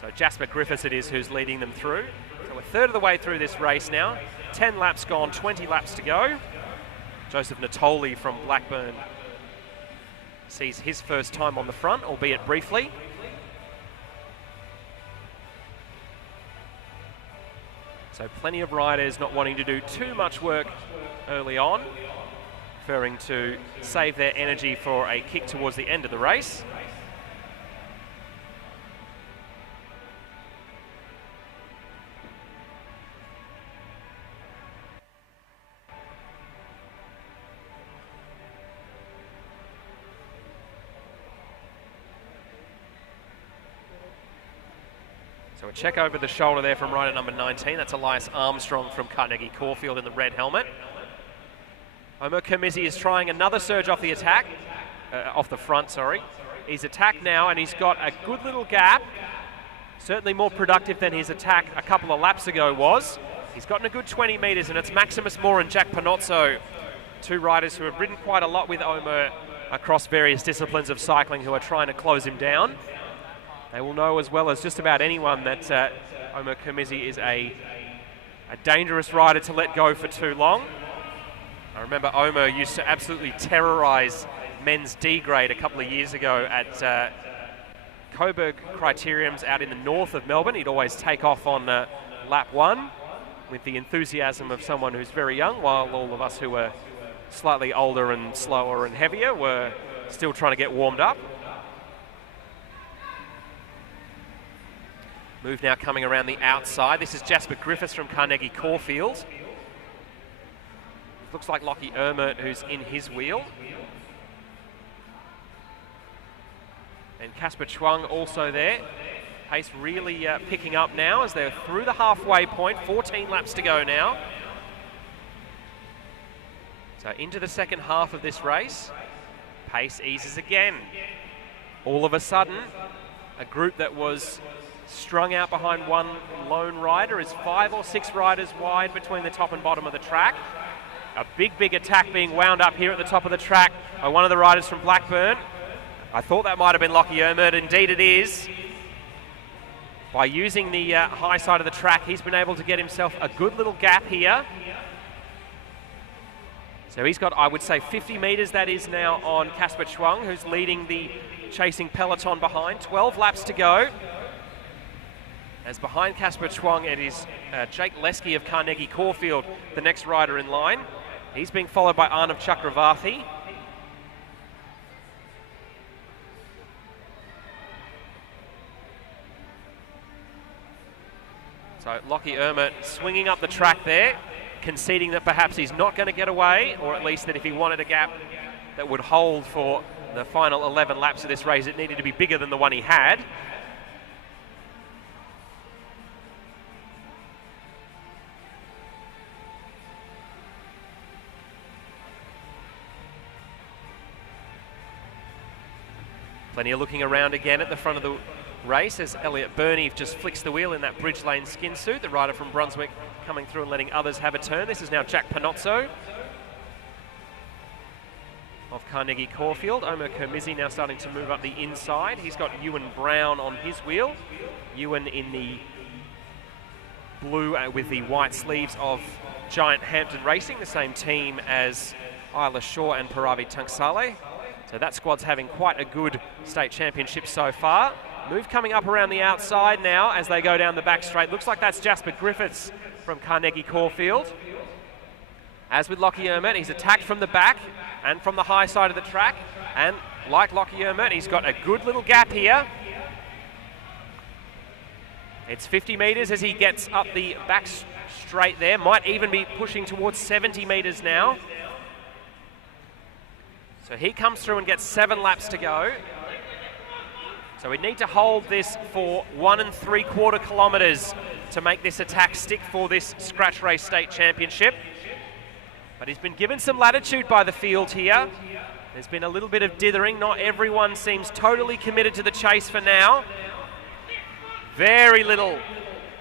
So Jasper Griffiths it is who's leading them through. So we're 1/3 of the way through this race now. 10 laps gone, 20 laps to go. Joseph Natoli from Blackburn sees his first time on the front, albeit briefly. So plenty of riders not wanting to do too much work early on, preferring to save their energy for a kick towards the end of the race. So a check over the shoulder there from rider number 19. That's Elias Armstrong from Carnegie Caulfield in the red helmet. Omer Kermizi is trying another surge off the attack, off the front, sorry. He's attacked now and he's got a good little gap certainly more productive than his attack a couple of laps ago was. He's gotten a good 20 metres, and it's Maximus Moore and Jack Panozzo, two riders who have ridden quite a lot with Omer across various disciplines of cycling, who are trying to close him down. They will know as well as just about anyone that Omer Kermizzi is a dangerous rider to let go for too long. I remember Omer used to absolutely terrorise men's D grade a couple of years ago at Coburg Criteriums out in the north of Melbourne. He'd always take off on lap 1 with the enthusiasm of someone who's very young, while all of us who were slightly older and slower and heavier were still trying to get warmed up. Move now coming around the outside. This is Jasper Griffiths from Carnegie Caulfield. Looks like Lockie Ermert who's in his wheel. And Casper Chuang also there. Pace really picking up now as they're through the halfway point. 14 laps to go now. So into the second half of this race. Pace eases again. All of a sudden, a group that was strung out behind one lone rider is 5 or 6 riders wide between the top and bottom of the track. A big attack being wound up here at the top of the track by one of the riders from Blackburn. I thought that might have been Lockie Ermert. Indeed it is. By using the high side of the track, he's been able to get himself a good little gap here. So he's got, I would say, 50 metres that is now on Casper Chuang, who's leading the chasing peloton behind. 12 laps to go. As behind Casper Chuang, it is Jake Lesky of Carnegie Caulfield, the next rider in line. He's being followed by Arnav Chakravarthi. So Lockie Ermert swinging up the track there, conceding that perhaps he's not going to get away, or at least that if he wanted a gap that would hold for the final 11 laps of this race, it needed to be bigger than the one he had. Plenty of looking around again at the front of the race as Elliot Burney just flicks the wheel in that Bridge Lane skin suit. The rider from Brunswick coming through and letting others have a turn. This is now Jack Panozzo of Carnegie Caulfield. Omer Kermizzi now starting to move up the inside. He's got Ewan Brown on his wheel. Ewan in the blue with the white sleeves of Giant Hampton Racing, the same team as Isla Shaw and Paravi Tangsale. So that squad's having quite a good state championship so far. Move coming up around the outside now as they go down the back straight. Looks like that's Jasper Griffiths from Carnegie Caulfield. As with Lockie Ermert, he's attacked from the back and from the high side of the track. And like Lockie Ermert, he's got a good little gap here. It's 50 metres as he gets up the back straight there. Might even be pushing towards 70 metres now. So he comes through and gets 7 laps to go. So we need to hold this for 1 3/4 kilometres to make this attack stick for this scratch race state championship. But he's been given some latitude by the field here. There's been a little bit of dithering. Not everyone seems totally committed to the chase for now. Very little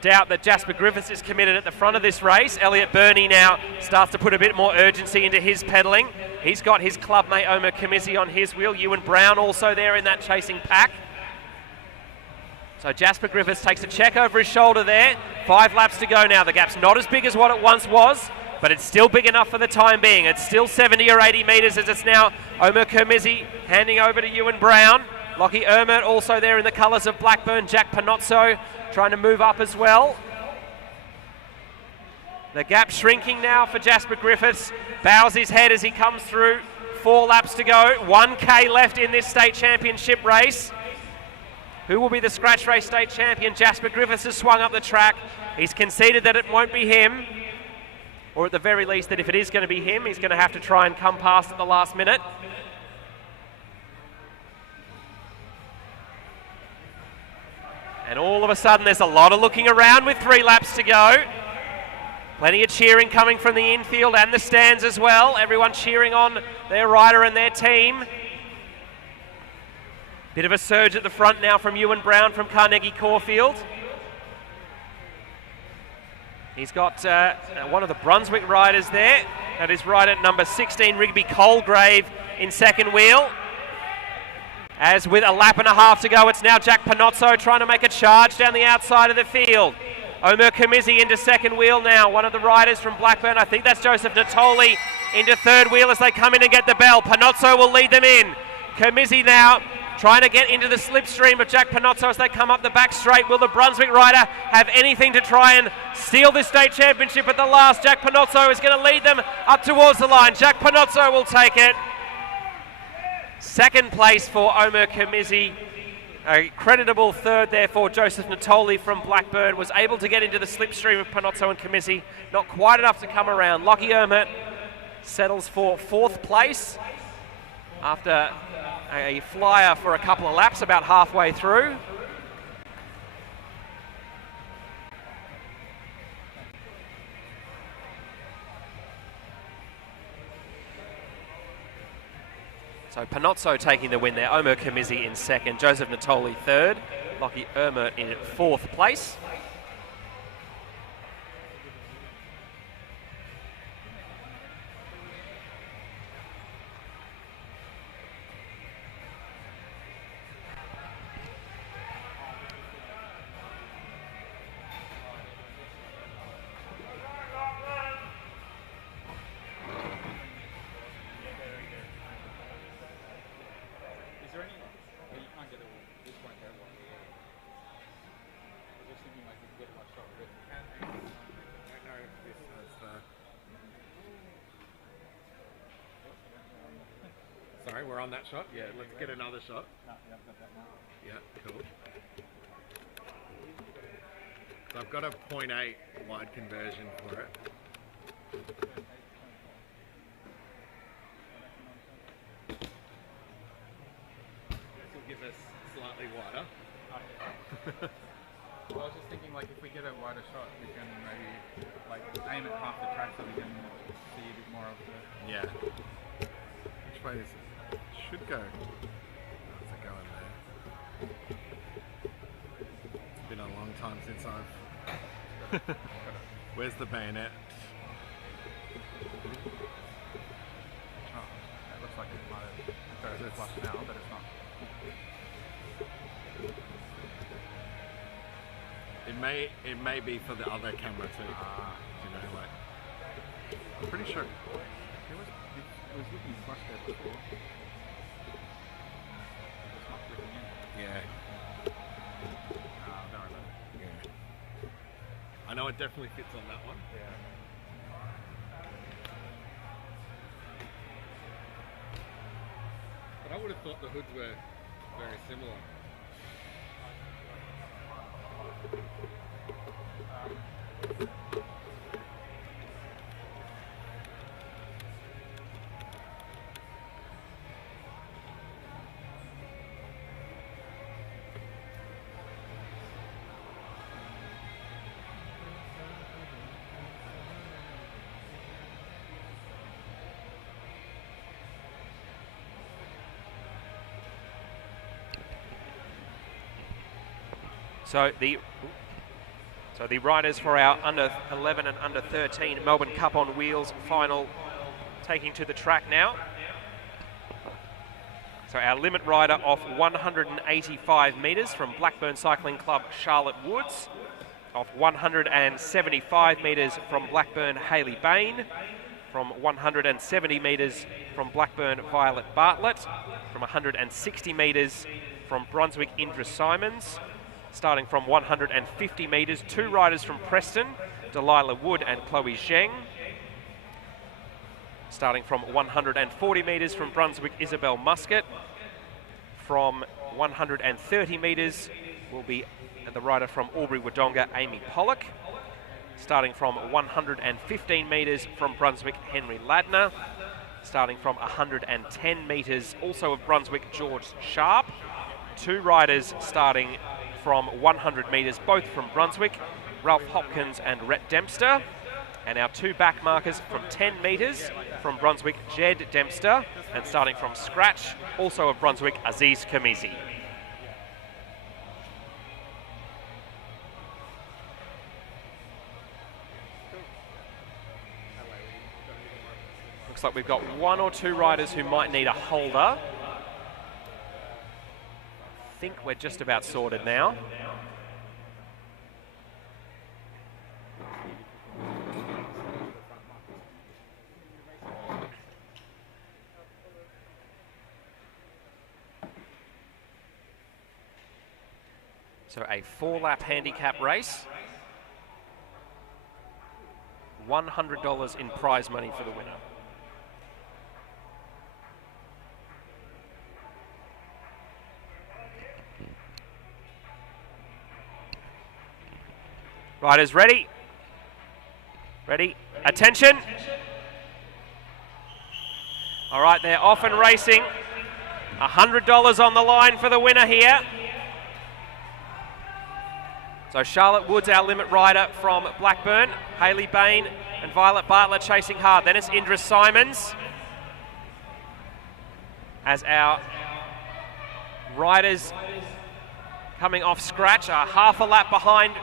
doubt that Jasper Griffiths is committed at the front of this race. Elliot Burney now starts to put a bit more urgency into his pedalling. He's got his clubmate Omer Kermizzi on his wheel. Ewan Brown also there in that chasing pack. So Jasper Griffiths takes a check over his shoulder there. 5 laps to go now. The gap's not as big as what it once was, but it's still big enough for the time being. It's still 70 or 80 metres as it's now Omer Kermizzi handing over to Ewan Brown. Lockie Ermert also there in the colours of Blackburn. Jack Panozzo trying to move up as well. The gap shrinking now for Jasper Griffiths. Bows his head as he comes through. 4 laps to go. 1K left in this state championship race. Who will be the scratch race state champion? Jasper Griffiths has swung up the track. He's conceded that it won't be him. Or at the very least that if it is going to be him, he's going to have to try and come past at the last minute. And all of a sudden there's a lot of looking around with 3 laps to go. Plenty of cheering coming from the infield and the stands as well. Everyone cheering on their rider and their team. Bit of a surge at the front now from Ewan Brown from Carnegie Caulfield. He's got one of the Brunswick riders there. That is rider number 16, Rigby Colgrave, in second wheel. As with a lap and a half to go, it's now Jack Panozzo trying to make a charge down the outside of the field. Omer Kamizi into second wheel now. One of the riders from Blackburn, I think that's Joseph Natoli, into third wheel as they come in and get the bell. Panozzo will lead them in. Kamizi now trying to get into the slipstream of Jack Panozzo as they come up the back straight. Will the Brunswick rider have anything to try and steal the state championship at the last? Jack Panozzo is going to lead them up towards the line. Jack Panozzo will take it. Second place for Omer Kamizi. A creditable third there for Joseph Natoli from Blackburn. Was able to get into the slipstream of Panozzo and Kamizi. Not quite enough to come around. Lockie Ermert settles for fourth place after a flyer for a couple of laps about halfway through. So Panozzo taking the win there. Omer Kamizi in second. Joseph Natoli third. Lockie Ermert in fourth place. Sorry, we're on that shot? Yeah, let's get another shot. Yeah, cool. So I've got a 0.8 wide conversion for it. This will give us slightly wider. Well, I was just thinking, like, if we get a wider shot, we can maybe, like, aim at half the track so we can see a bit more of the... Yeah. Which way is it? Should go. How's it going there? It's been a long time since I've... Where's the bayonet? Oh, that looks like it might have go flush now, but it's not. It may be for the other camera too. You know, like... I'm pretty sure... It was looking flush there before. It's not flicking in. Yeah. Don't worry about it. Yeah. I know it definitely fits on that one. Yeah. But I would have thought the hoods were very similar. So the riders for our under 11 and under 13 Melbourne Cup on Wheels final taking to the track now. So our limit rider off 185 metres from Blackburn Cycling Club Charlotte Woods, off 175 metres from Blackburn Hayley Bain, from 170 metres from Blackburn Violet Bartlett, from 160 metres from Brunswick Indra Simons. Starting from 150 metres, two riders from Preston, Delilah Wood and Chloe Zheng. Starting from 140 metres from Brunswick, Isabel Muscat. From 130 metres will be the rider from Albury Wodonga, Amy Pollock. Starting from 115 metres from Brunswick, Henry Ladner. Starting from 110 metres, also of Brunswick, George Sharp. Two riders starting from 100 metres, both from Brunswick, Ralph Hopkins and Rhett Dempster. And our two back markers from 10 metres from Brunswick, Jed Dempster. And starting from scratch, also of Brunswick, Aziz Kamizi. Looks like we've got one or two riders who might need a holder. I think we're just about sorted now. So a 4-lap handicap race. $100 in prize money for the winner. Riders ready? Ready? Attention! All right, they're off and racing. $100 on the line for the winner here. So Charlotte Woods, our limit rider from Blackburn. Hayley Bain and Violet Bartlett chasing hard. Then it's Indra Simons as our riders coming off scratch are half a lap behind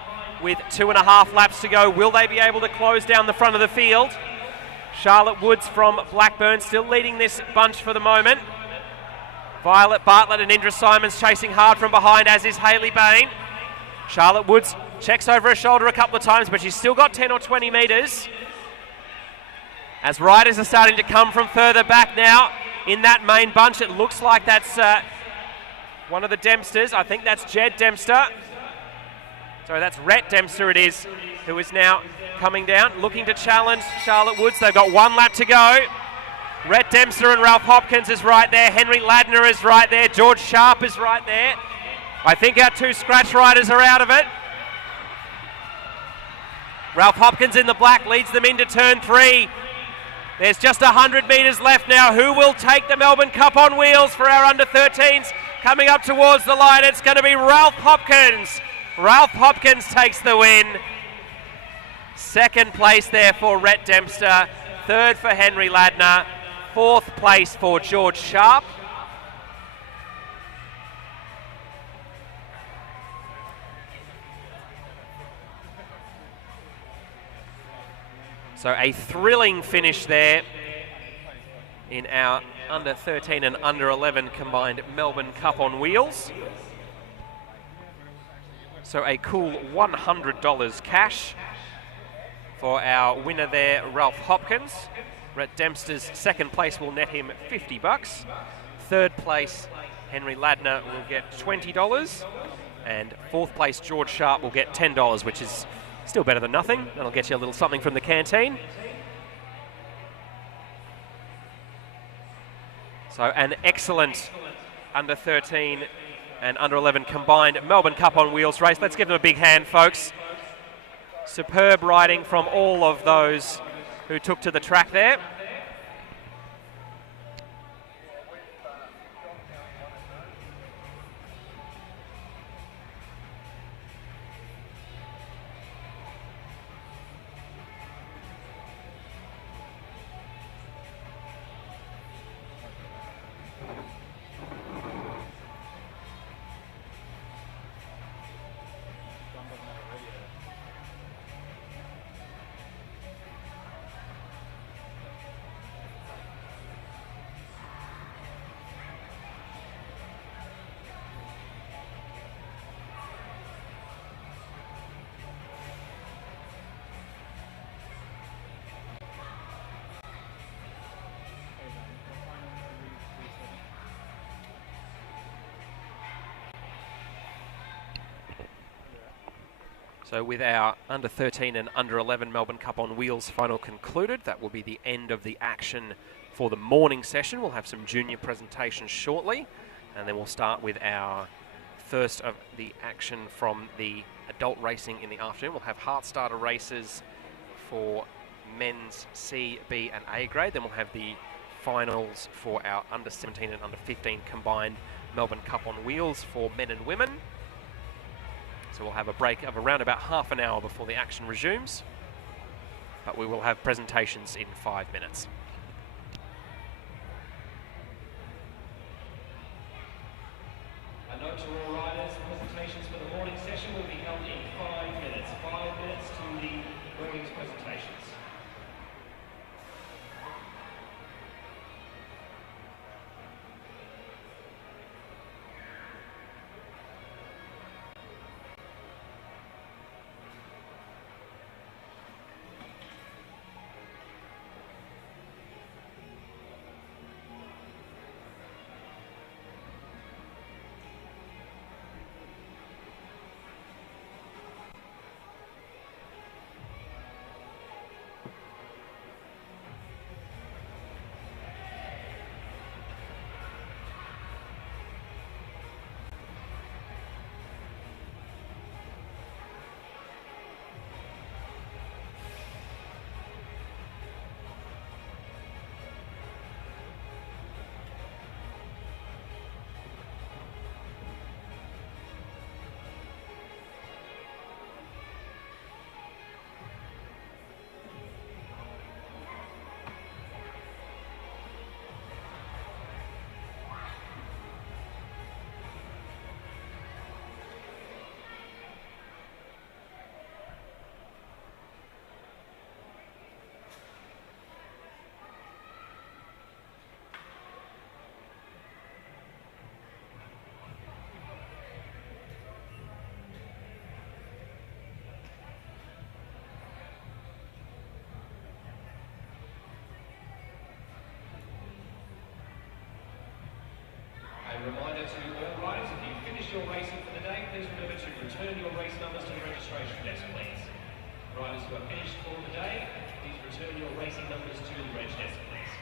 with 2.5 laps to go. Will they be able to close down the front of the field? Charlotte Woods from Blackburn still leading this bunch for the moment. Violet Bartlett and Indra Simons chasing hard from behind, as is Hayley Bain. Charlotte Woods checks over her shoulder a couple of times, but she's still got 10 or 20 metres. As riders are starting to come from further back now in that main bunch, it looks like that's one of the Dempsters. I think that's Jed Dempster. Sorry, that's Rhett Dempster it is, who is now coming down, looking to challenge Charlotte Woods. They've got 1 lap to go. Rhett Dempster and Ralph Hopkins is right there. Henry Ladner is right there. George Sharp is right there. I think our 2 scratch riders are out of it. Ralph Hopkins in the black leads them into turn 3. There's just 100 metres left now. Who will take the Melbourne Cup on wheels for our under-13s? Coming up towards the line, it's going to be Ralph Hopkins. Ralph Hopkins takes the win. 2nd place there for Rhett Dempster. 3rd for Henry Ladner. 4th place for George Sharp. So a thrilling finish there in our under-13 and under-11 combined Melbourne Cup on wheels. So a cool $100 cash for our winner there, Ralph Hopkins. Rhett Dempster's 2nd place will net him $50. 3rd place, Henry Ladner will get $20. And 4th place, George Sharp will get $10, which is still better than nothing. That'll get you a little something from the canteen. So an excellent under-13 and under-11 combined Melbourne Cup on wheels race. Let's give them a big hand, folks. Superb riding from all of those who took to the track there. So with our under-13 and under-11 Melbourne Cup on wheels final concluded, that will be the end of the action for the morning session. We'll have some junior presentations shortly, and then we'll start with our first of the action from the adult racing in the afternoon. We'll have heart starter races for men's C, B and A grade. Then we'll have the finals for our under-17 and under-15 combined Melbourne Cup on wheels for men and women. So we'll have a break of around about half an hour before the action resumes, but we will have presentations in 5 minutes. A note to all riders, presentations for the morning session will be held in 5 minutes. 5 minutes to the morning's presentations. your racing for the day, please remember to return your race numbers to the registration desk, please. Riders who are finished for the day, please return your racing numbers to the reg desk, please.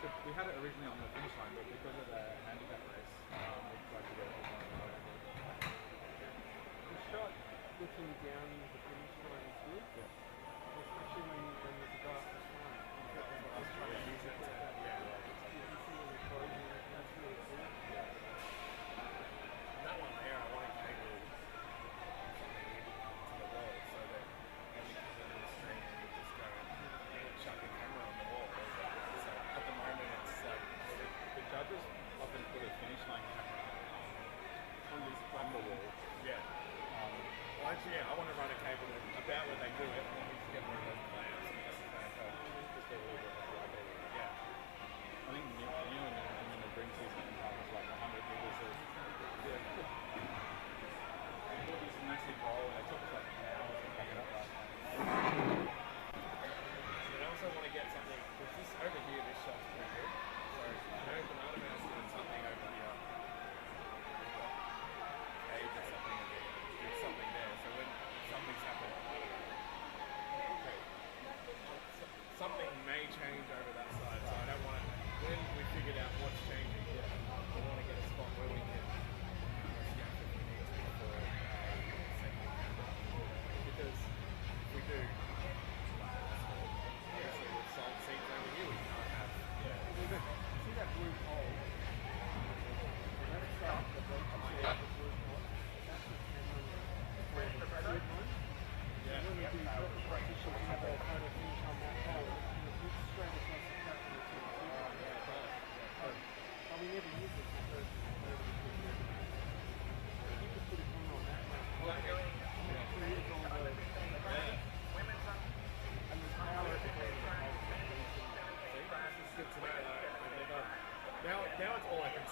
We had it originally on the finish line, but because of the handicap race, we tried to get it on the right angle. The shot looking down the finish line is good, especially when there's a guy up the front. I was trying to use it to, you can see when we're closing, that's really cool. That one there, I want to cable to the wall so that every time in the stream you just go and chuck a camera on the wall. So at the moment it's The judges often put a finish line camera on the wall. yeah. Actually, yeah, I want to run a cable to about where they do it, and then we just get rid of those players. Just a little bit of liability. Yeah.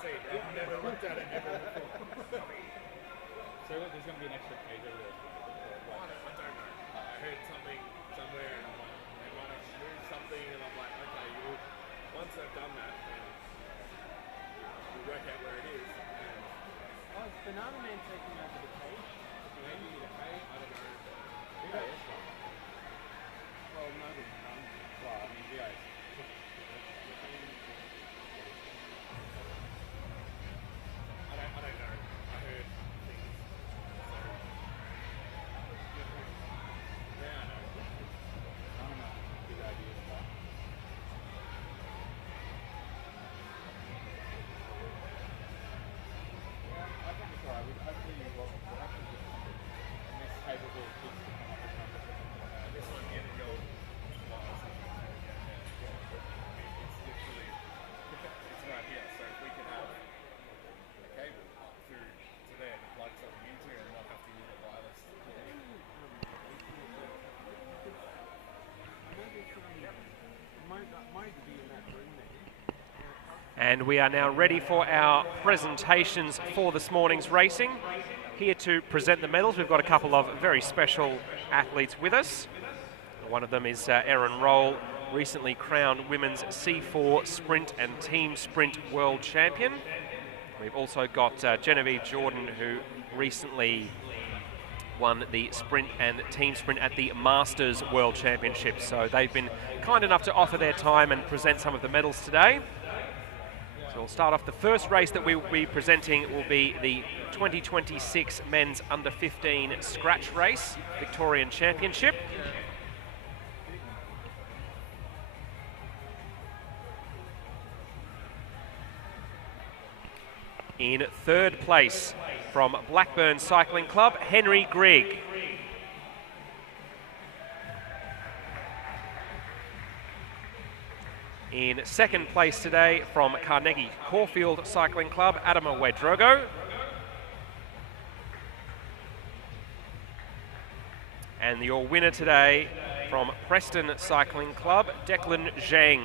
see. I've never looked at it ever before. So there's going to be an extra page over there. I don't know. I heard something somewhere and I'm like, they might have moved something and I'm like, okay, once they've done that, then we'll work out where it is. And Oh, is Banana Man taking over the page? Maybe the page, I don't know. VIS one. Well, no, there's none. Well, I mean, VIS. I don't know. I heard things. Yeah, I know. I don't know. Big ideas, but. I think it's alright. Hopefully we'll actually get the next capable kids to come up with numbers or something. This one here that you're it's literally it's right here. So if we could have a cable through to there to plug something into and not have to use a wireless cord. Might be in that room there. And we are now ready for our presentations for this morning's racing. Here to present the medals, we've got a couple of very special athletes with us. One of them is Erin Roll, recently crowned Women's C4 Sprint and Team Sprint World Champion. We've also got Genevieve Jordan, who recently won the sprint and team sprint at the Masters World Championship. So they've been kind enough to offer their time and present some of the medals today. So we'll start off. The first race that we will be presenting will be the 2026 Men's Under 15 Scratch Race Victorian Championship. In third place from Blackburn Cycling Club, Henry Grigg. In second place today from Carnegie Caulfield Cycling Club, Adama Wedrogo. And your winner today from Preston Cycling Club, Declan Zheng.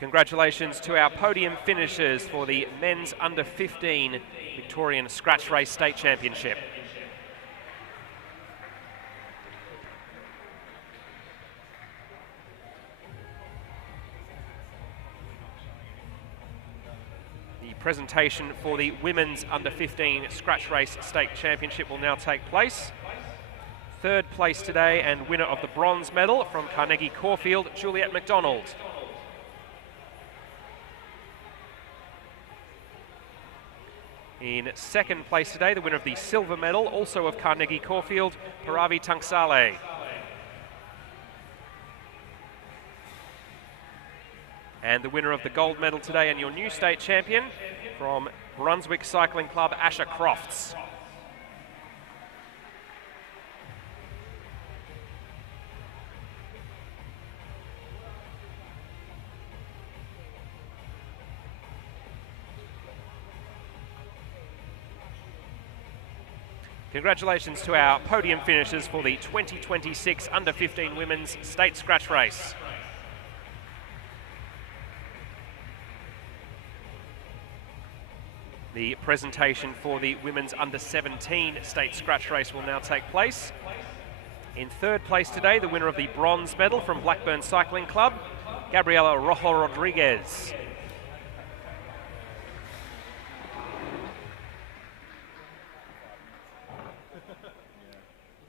Congratulations to our podium finishers for the Men's Under 15 Victorian Scratch Race State Championship. The presentation for the Women's Under 15 Scratch Race State Championship will now take place. Third place today and winner of the bronze medal from Carnegie Caulfield, Juliet McDonald. In second place today, the winner of the silver medal, also of Carnegie Caulfield, Paravi Tangsale. And the winner of the gold medal today and your new state champion from Brunswick Cycling Club, Asher Crofts. Congratulations to our podium finishers for the 2026 Under 15 Women's State Scratch Race. The presentation for the Women's Under 17 State Scratch Race will now take place. In third place today, the winner of the bronze medal from Blackburn Cycling Club, Gabriela Rojo Rodriguez.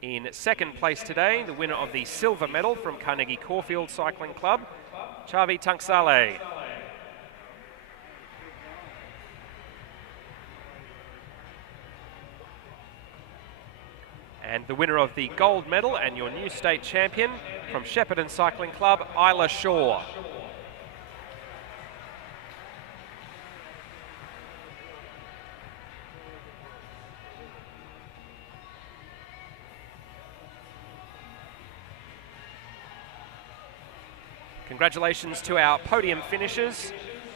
In second place today, the winner of the silver medal from Carnegie Caulfield Cycling Club, Chavi Tangsale. And the winner of the gold medal and your new state champion from Shepparton Cycling Club, Isla Shaw. Congratulations to our podium finishers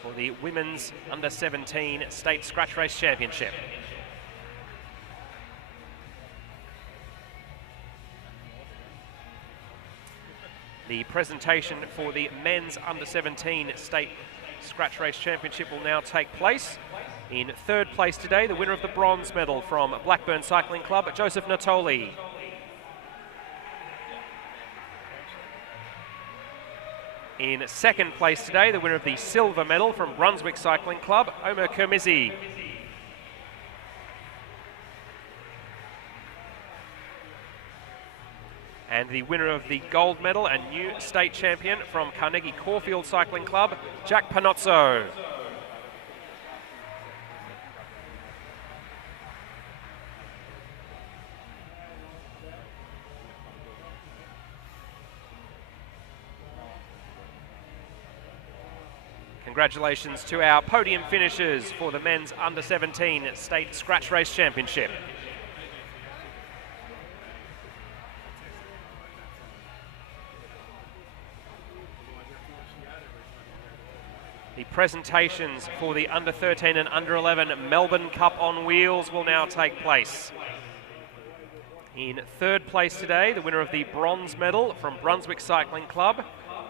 for the Women's Under-17 State Scratch Race Championship. The presentation for the Men's Under-17 State Scratch Race Championship will now take place. In third place today, the winner of the bronze medal from Blackburn Cycling Club, Joseph Natoli. In second place today, the winner of the silver medal from Brunswick Cycling Club, Omer Kermizi. And the winner of the gold medal and new state champion from Carnegie Caulfield Cycling Club, Jack Panozzo. Congratulations to our podium finishers for the Men's Under-17 State Scratch Race Championship. The presentations for the Under-13 and Under-11 Melbourne Cup on wheels will now take place. In third place today, the winner of the bronze medal from Brunswick Cycling Club,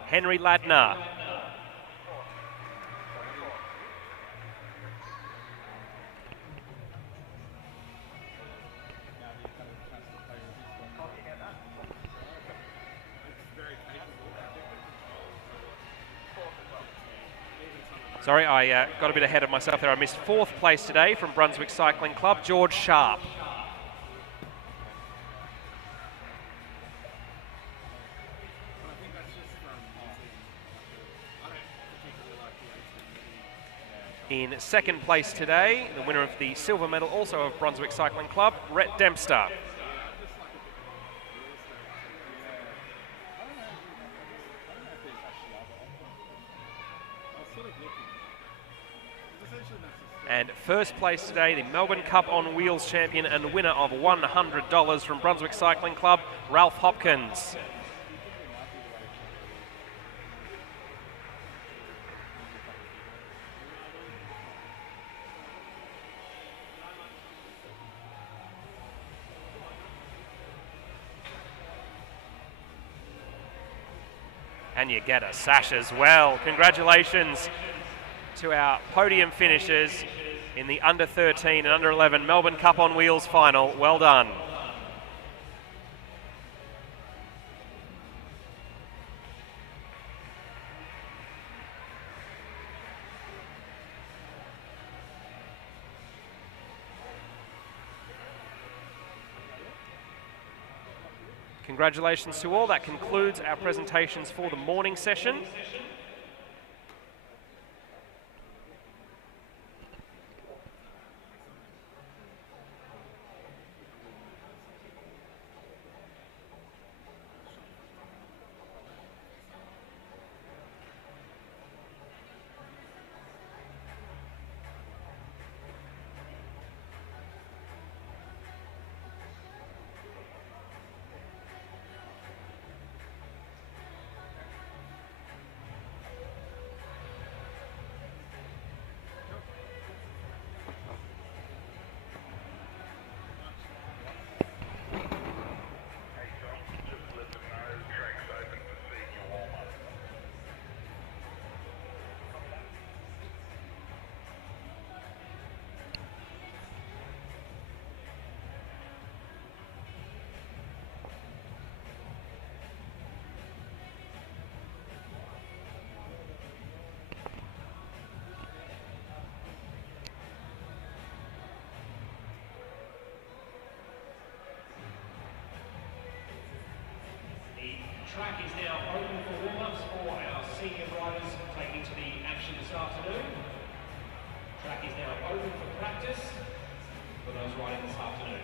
Henry Ladner. Sorry, I got a bit ahead of myself there. I missed fourth place today from Brunswick Cycling Club, George Sharp. In second place today, the winner of the silver medal, also of Brunswick Cycling Club, Rhett Dempster. And first place today, the Melbourne Cup on Wheels champion and winner of $100 from Brunswick Cycling Club, Ralph Hopkins. And you get a sash as well. Congratulations to our podium finishers in the Under-13 and Under-11 Melbourne Cup on Wheels final. Well done. Congratulations to all. That concludes our presentations for the morning session. Track is now open for warm-ups for our senior riders taking to the action this afternoon. Track is now open for practice for those riding this afternoon.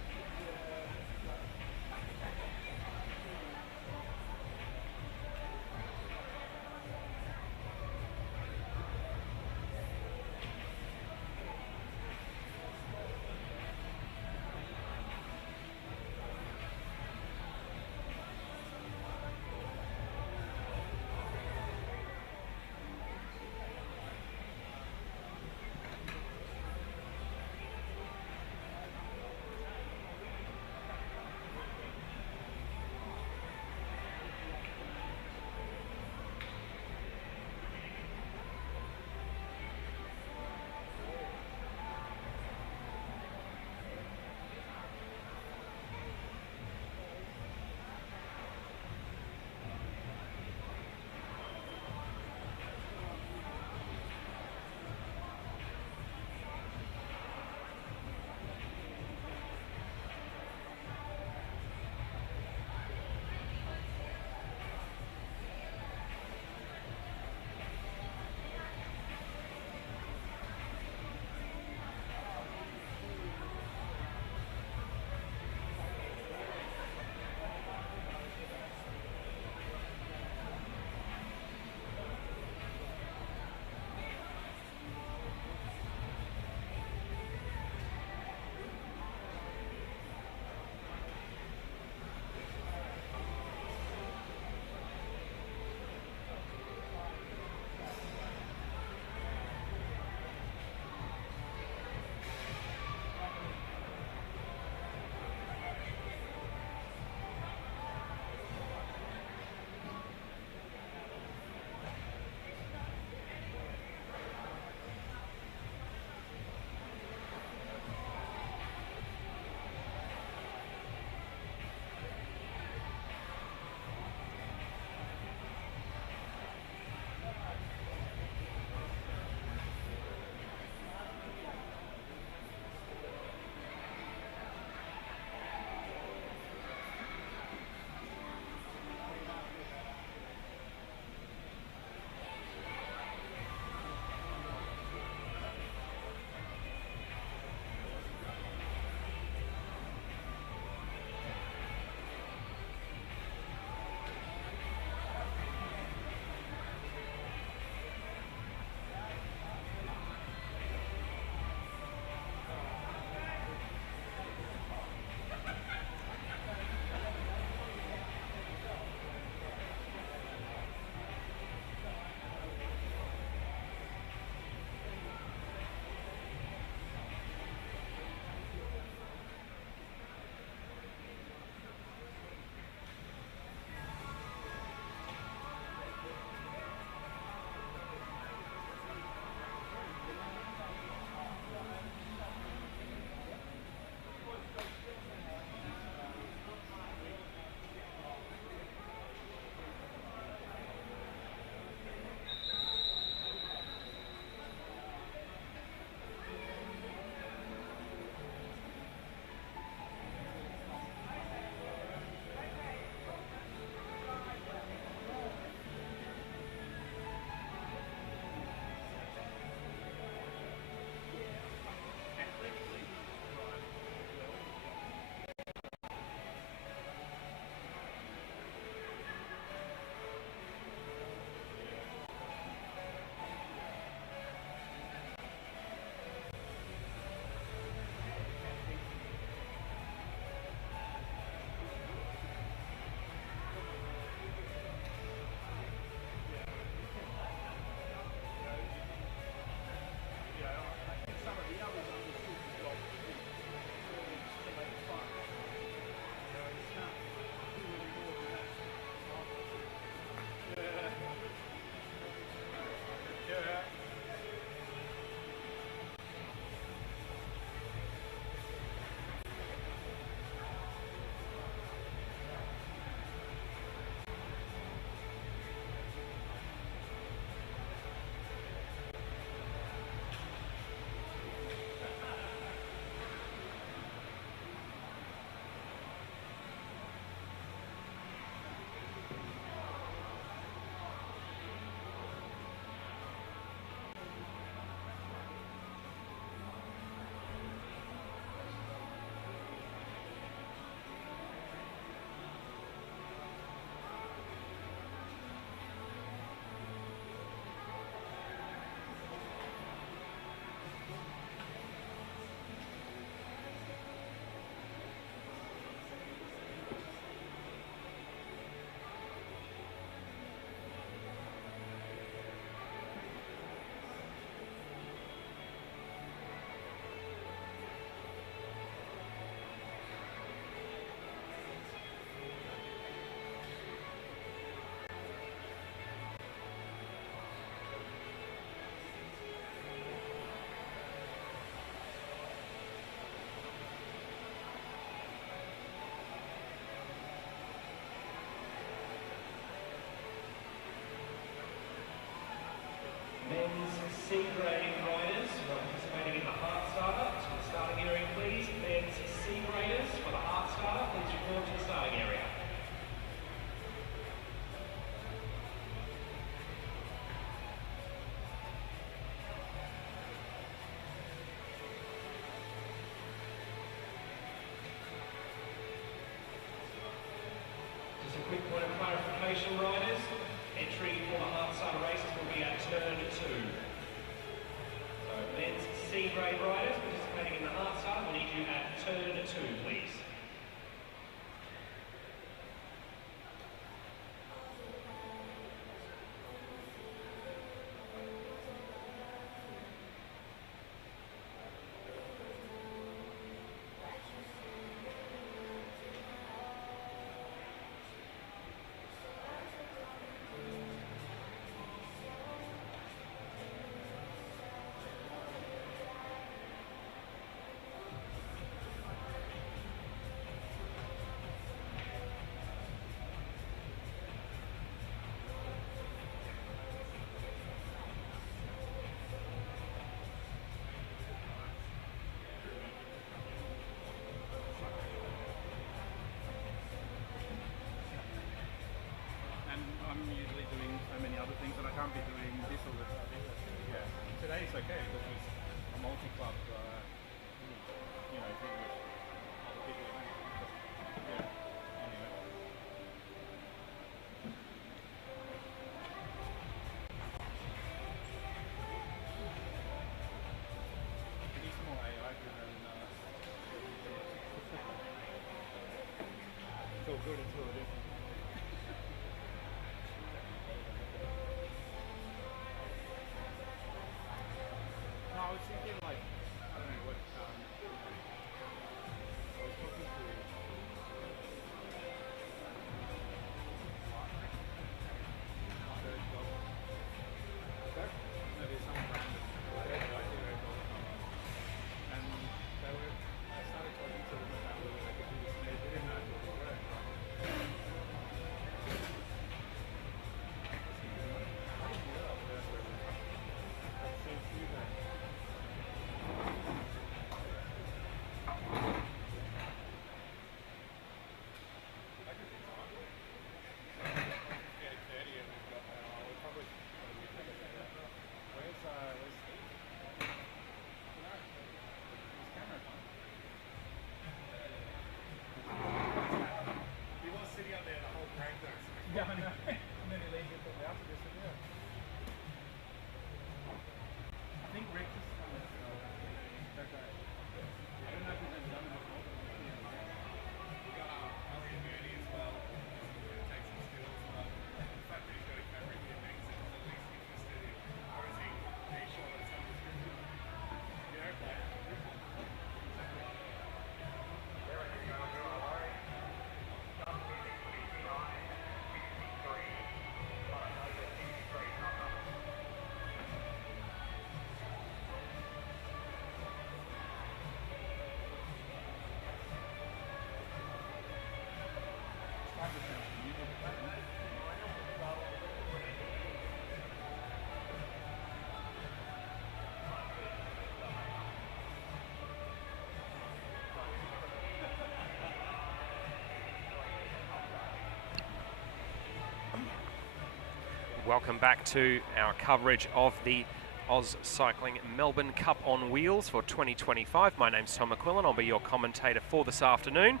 Welcome back to our coverage of the AusCycling Melbourne Cup on Wheels for 2025. My name's Tom McQuillan. I'll be your commentator for this afternoon.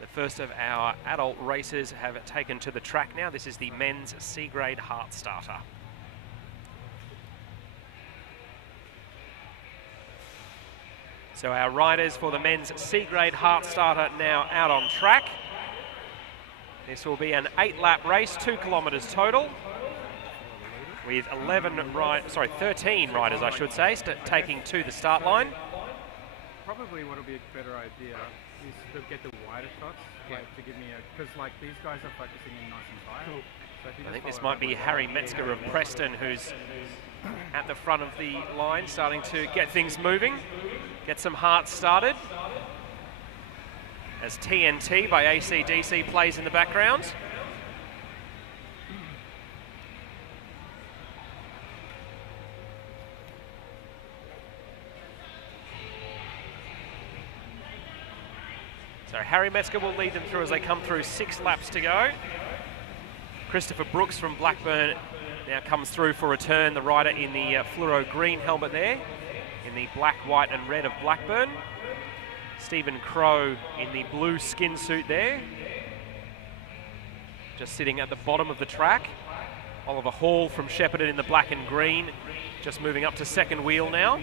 The first of our adult races have taken to the track now. This is the men's C-grade heart starter. So our riders for the men's C-grade heart starter now out on track. This will be an 8-lap race, 2 kilometres total, with 13 riders, I should say, taking to the start line. Probably what will be a better idea is to get the wider shots, like to give me because like these guys are focusing in nice and tight. Cool. So I think this might be Harry Metzger of Preston, who's at the front of the line, starting to get things moving, get some hearts started. As TNT by AC/DC plays in the background. So Harry Metzger will lead them through as they come through 6 laps to go. Christopher Brooks from Blackburn now comes through for a turn, the rider in the fluoro green helmet there, in the black, white and red of Blackburn. Stephen Crow in the blue skin suit there, just sitting at the bottom of the track. Oliver Hall from Shepparton in the black and green, just moving up to second wheel now.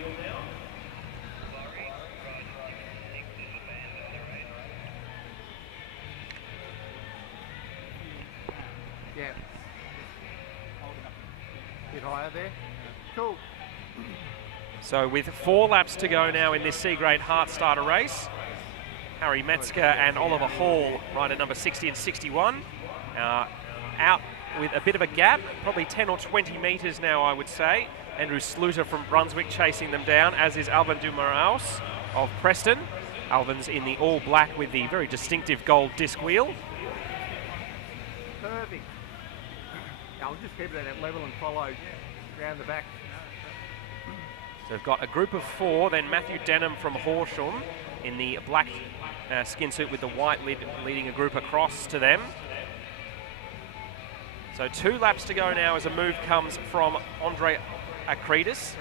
Yeah. Bit higher there. Cool. So with 4 laps to go now in this C-grade heart starter race, Harry Metzger and Oliver Hall, rider number 60 and 61, out with a bit of a gap, probably 10 or 20 metres now, I would say. Andrew Sluter from Brunswick chasing them down, as is Alvin Dumaraus of Preston. Alvin's in the all black with the very distinctive gold disc wheel. Perfect. I'll just keep it at that level and follow around the back. So they've got a group of 4, then Matthew Denham from Horsham in the black skin suit with the white lid, leading a group across to them. So 2 laps to go now as a move comes from Andre Akridis.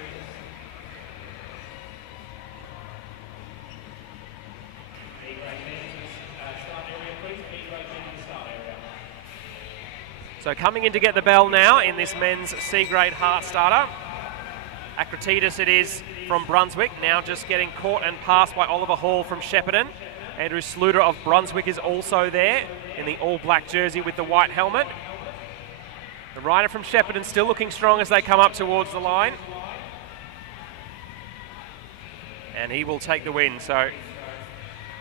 So coming in to get the bell now in this men's C-grade heart starter. Akridis it is from Brunswick, now just getting caught and passed by Oliver Hall from Shepparton. Andrew Sluter of Brunswick is also there in the all-black jersey with the white helmet. The rider from Shepparton still looking strong as they come up towards the line. And he will take the win. So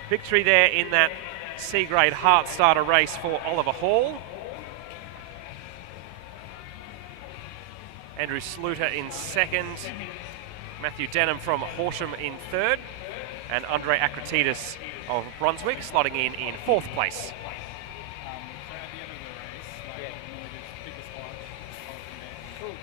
victory there in that C-grade heart starter race for Oliver Hall. Andrew Sluter in second, Matthew Denham from Horsham in third, and Andre Akridis of Brunswick slotting in 4th place. So at the end of the race, like normally just pick a spot, hold from there. Cool.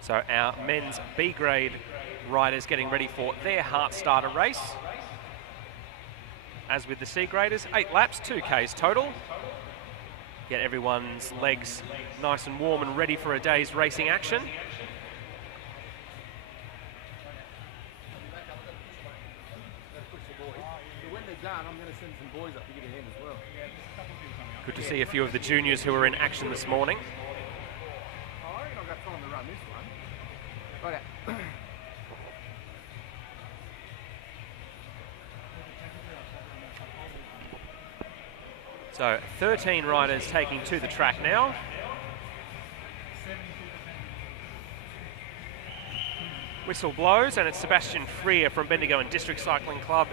So our men's B-grade riders getting ready for their heart starter race. As with the C-graders, 8 laps, 2 Ks total. Get everyone's legs nice and warm and ready for a day's racing action. When they're done, I'm going to send some boys up to give a hand as well. Good to see a few of the juniors who were in action this morning. I reckon I've got time to run this one. Okay. So 13 riders taking to the track now. Whistle blows and it's Sebastian Freer from Bendigo and District Cycling Club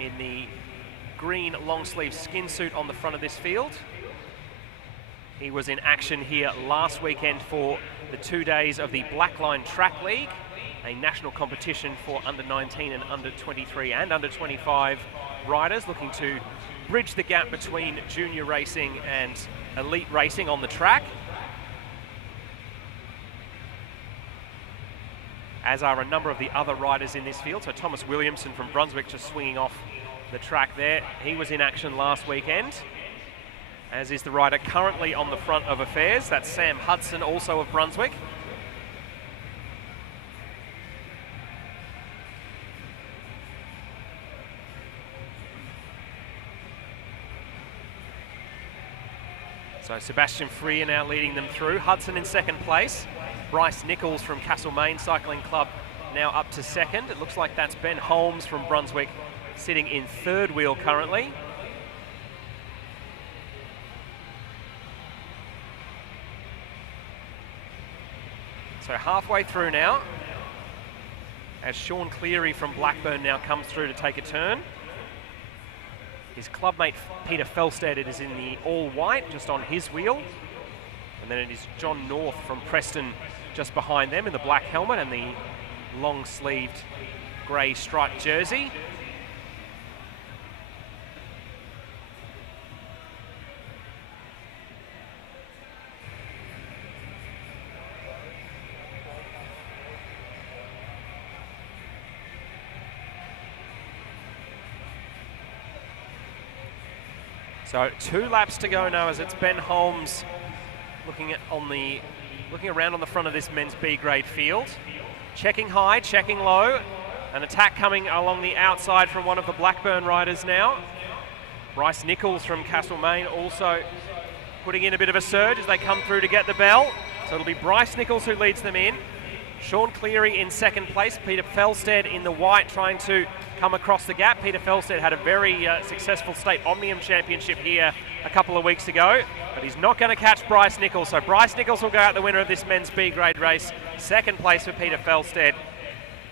in the green long sleeve skin suit on the front of this field. He was in action here last weekend for the 2 days of the Blackline Track League, a national competition for under 19 and under 23 and under 25 riders, looking to bridge the gap between junior racing and elite racing on the track. As are a number of the other riders in this field. So Thomas Williamson from Brunswick just swinging off the track there. He was in action last weekend, as is the rider currently on the front of affairs. That's Sam Hudson, also of Brunswick. So Sebastian Freer now leading them through. Hudson in second place. Bryce Nichols from Castlemaine Cycling Club now up to second. It looks like that's Ben Holmes from Brunswick sitting in third wheel currently. So halfway through now, as Sean Cleary from Blackburn now comes through to take a turn. His clubmate Peter Felstead is in the all white, just on his wheel. And then it is John North from Preston just behind them in the black helmet and the long-sleeved grey striped jersey. So 2 laps to go now, as it's Ben Holmes looking around on the front of this men's B grade field. Checking high, checking low. An attack coming along the outside from one of the Blackburn riders now. Bryce Nichols from Castlemaine also putting in a bit of a surge as they come through to get the bell. So it'll be Bryce Nichols who leads them in. Sean Cleary in second place. Peter Felstead in the white trying to come across the gap. Peter Felstead had a very successful state Omnium Championship here a couple of weeks ago, but he's not going to catch Bryce Nichols. So Bryce Nichols will go out the winner of this men's B grade race. Second place for Peter Felstead.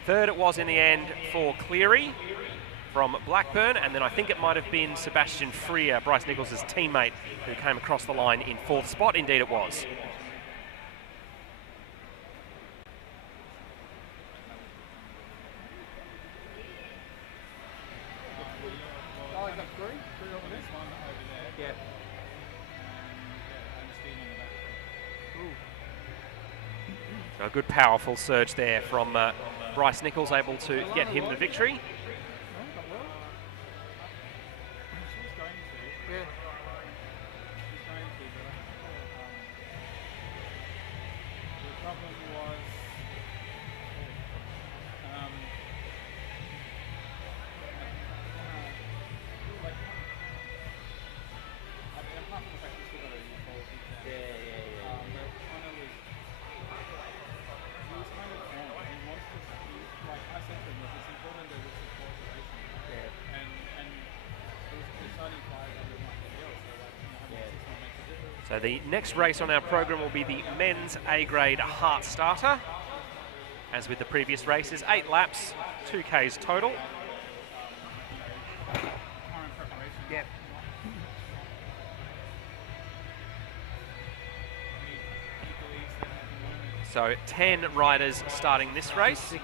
Third it was in the end for Cleary from Blackburn, and then I think it might have been Sebastian Freer, Bryce Nichols' teammate, who came across the line in fourth spot. Indeed it was. A good powerful surge there from Bryce Nichols, able to get him the victory. So the next race on our program will be the men's A grade heart starter. As with the previous races, 8 laps, 2Ks total. Yep. So 10 riders starting this race.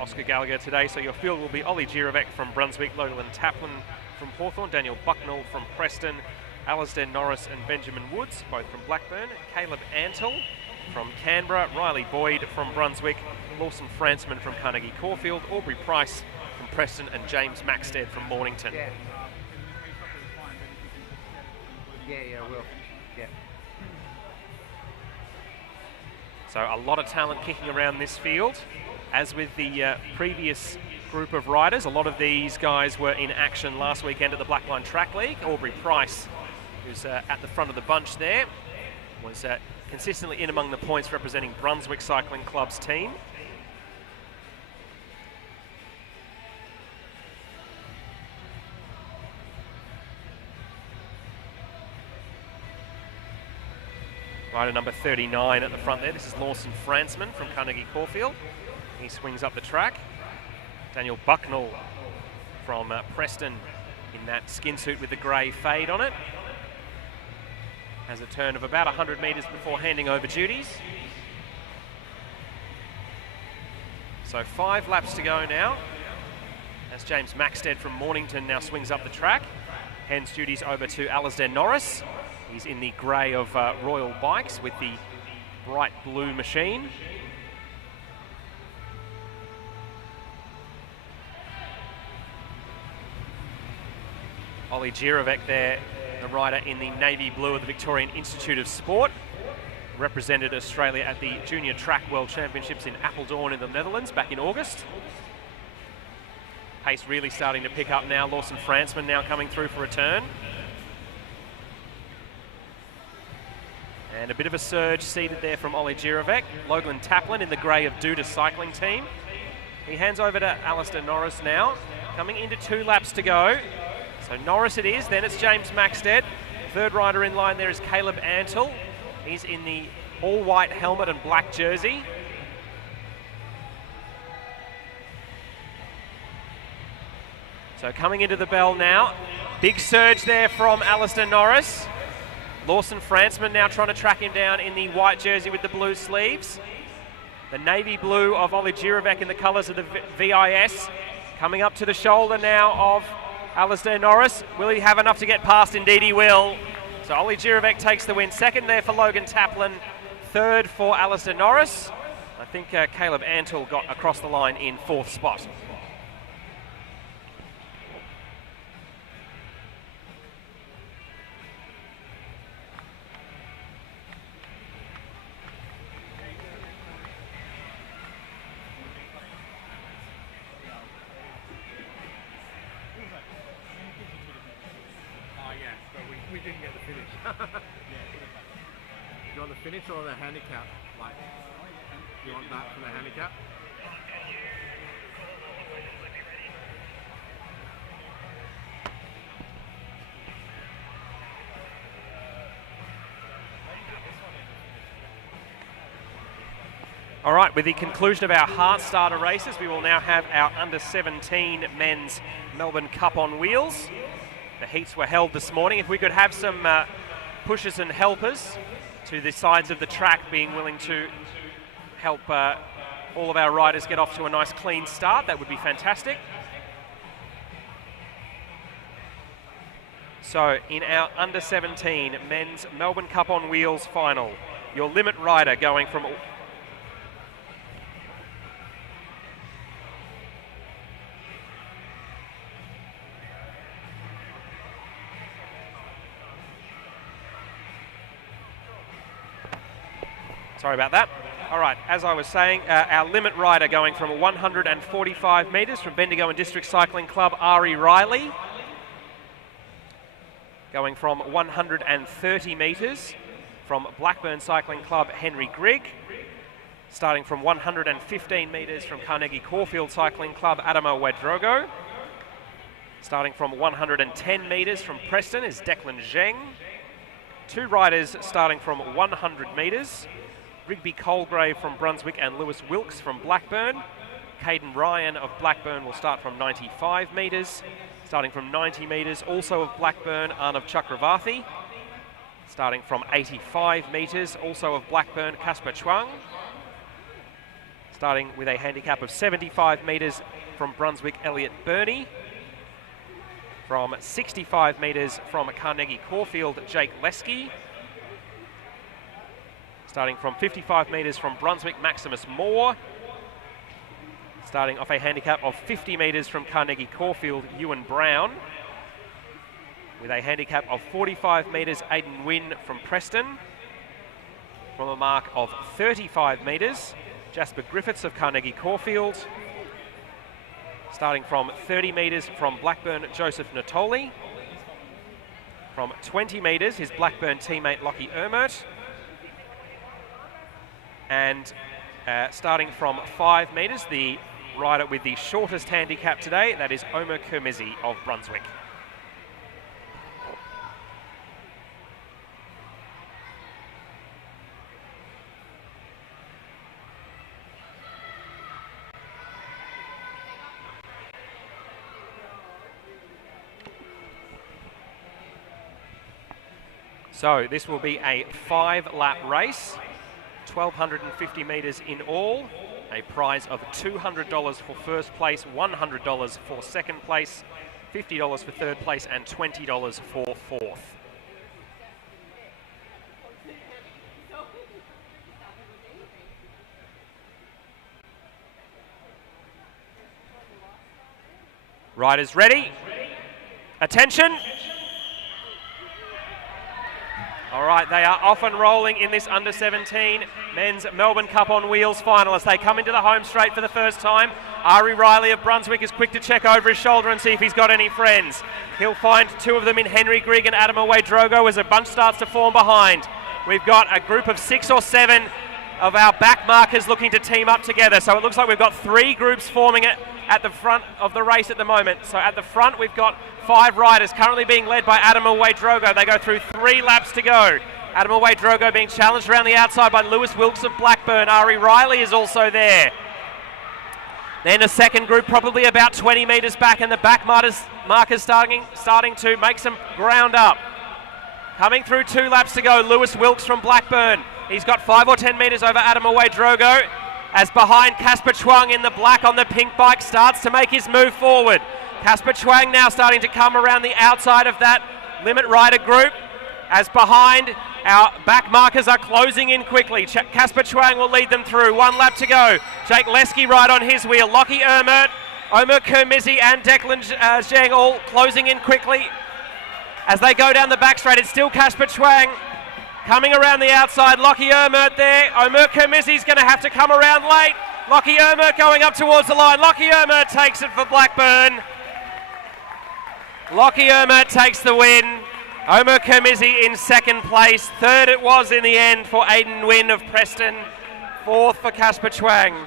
Oscar Gallagher today. So your field will be Ollie Girovic from Brunswick, Logan Taplin from Hawthorn, Daniel Bucknell from Preston, Alasdair Norris and Benjamin Woods, both from Blackburn, Caleb Antle from Canberra, Riley Boyd from Brunswick, Lawson Fransman from Carnegie Caulfield, Aubrey Price from Preston, and James Maxted from Mornington. Yeah, I will. Yeah. So a lot of talent kicking around this field. As with the previous group of riders, a lot of these guys were in action last weekend at the Blackline Track League. Aubrey Price, who's at the front of the bunch there, was consistently in among the points representing Brunswick Cycling Club's team. Rider number 39 at the front there. This is Lawson Fransman from Carnegie Caulfield. He swings up the track. Daniel Bucknell from Preston in that skin suit with the grey fade on it. Has a turn of about 100 metres before handing over duties. So 5 laps to go now, as James Maxted from Mornington now swings up the track. Hands duties over to Alasdair Norris. He's in the grey of Royal Bikes with the bright blue machine. Ollie Girovic there, the rider in the navy blue of the Victorian Institute of Sport. Represented Australia at the Junior Track World Championships in Apeldoorn in the Netherlands back in August. Pace really starting to pick up now. Lawson Fransman now coming through for a turn. And a bit of a surge seeded there from Ollie Girovic. Logan Taplin in the grey of Duda Cycling Team. He hands over to Alasdair Norris now. Coming into 2 laps to go. So Norris it is, then it's James Maxted. Third rider in line there is Caleb Antle. He's in the all-white helmet and black jersey. So coming into the bell now. Big surge there from Alasdair Norris. Lawson Fransman now trying to track him down in the white jersey with the blue sleeves. The navy blue of Ollie Girovic in the colours of the VIS. Coming up to the shoulder now of Alasdair Norris. Will he have enough to get past? Indeed he will. So Ollie Girovic takes the win. Second there for Logan Taplin. Third for Alasdair Norris. I think Caleb Antle got across the line in 4th spot. We didn't get the finish. Do you want the finish or the handicap? Like, do you want that for the handicap? All right, with the conclusion of our heart starter races, we will now have our under-17 men's Melbourne Cup on wheels. The heats were held this morning. If we could have some pushers and helpers to the sides of the track being willing to help all of our riders get off to a nice clean start, that would be fantastic. So in our under-17 men's Melbourne Cup on wheels final, your limit rider going from... Sorry about that. All right, as I was saying, our limit rider going from 145 metres from Bendigo and District Cycling Club, Ari Riley. Going from 130 metres from Blackburn Cycling Club, Henry Grigg. Starting from 115 metres from Carnegie Caulfield Cycling Club, Adamo Wadrogo. Starting from 110 metres from Preston is Declan Zheng. 2 riders starting from 100 metres. Rigby Colgrave from Brunswick and Lewis Wilkes from Blackburn. Caden Ryan of Blackburn will start from 95 metres. Starting from 90 metres, also of Blackburn, Arnav Chakravarthi. Starting from 85 metres, also of Blackburn, Kasper Chuang. Starting with a handicap of 75 metres from Brunswick, Elliot Burney. From 65 metres from Carnegie Caulfield, Jake Lesky. Starting from 55 metres from Brunswick, Maximus Moore. Starting off a handicap of 50 metres from Carnegie Caulfield, Ewan Brown. With a handicap of 45 metres, Aidan Wynn from Preston. From a mark of 35 metres, Jasper Griffiths of Carnegie Caulfield. Starting from 30 metres from Blackburn, Joseph Natoli. From 20 metres, his Blackburn teammate Lockie Ermert. And starting from 5 metres, the rider with the shortest handicap today, that is Omer Kermizi of Brunswick. So this will be a 5-lap race. 1,250 metres in all. A prize of $200 for first place, $100 for second place, $50 for third place, and $20 for fourth. Riders ready? Attention! All right, they are off and rolling in this under-17 Men's Melbourne Cup on Wheels final as they come into the home straight for the first time. Ari Riley of Brunswick is quick to check over his shoulder and see if he's got any friends. He'll find two of them in Henry Grigg and Adam Away-Drogo as a bunch starts to form behind. We've got a group of 6 or 7 of our back markers looking to team up together. So it looks like we've got 3 groups forming it at the front of the race at the moment. So at the front we've got 5 riders currently being led by Adam Away-Drogo. They go through 3 laps to go. Adam Away-Drogo being challenged around the outside by Lewis Wilkes of Blackburn. Ari Riley is also there. Then a second group probably about 20 metres back, and the back markers starting to make some ground up. Coming through 2 laps to go, Lewis Wilkes from Blackburn. He's got 5 or 10 metres over Adam Away-Drogo, as behind Casper Chuang in the black on the pink bike starts to make his move forward. Casper Chuang now starting to come around the outside of that limit rider group, as behind our back markers are closing in quickly. Casper Chuang will lead them through. 1 lap to go. Jake Lesky right on his wheel. Lockie Ermert, Omer Kermizzi and Declan Zheng all closing in quickly. As they go down the back straight, it's still Casper Chuang coming around the outside. Lockie Ermert there. Omer Kermizzi's going to have to come around late. Lockie Ermert going up towards the line. Lockie Ermert takes it for Blackburn. Lockie Ermert takes the win. Omer Kermizzi in second place. Third it was in the end for Aidan Wynn of Preston. Fourth for Casper Chuang.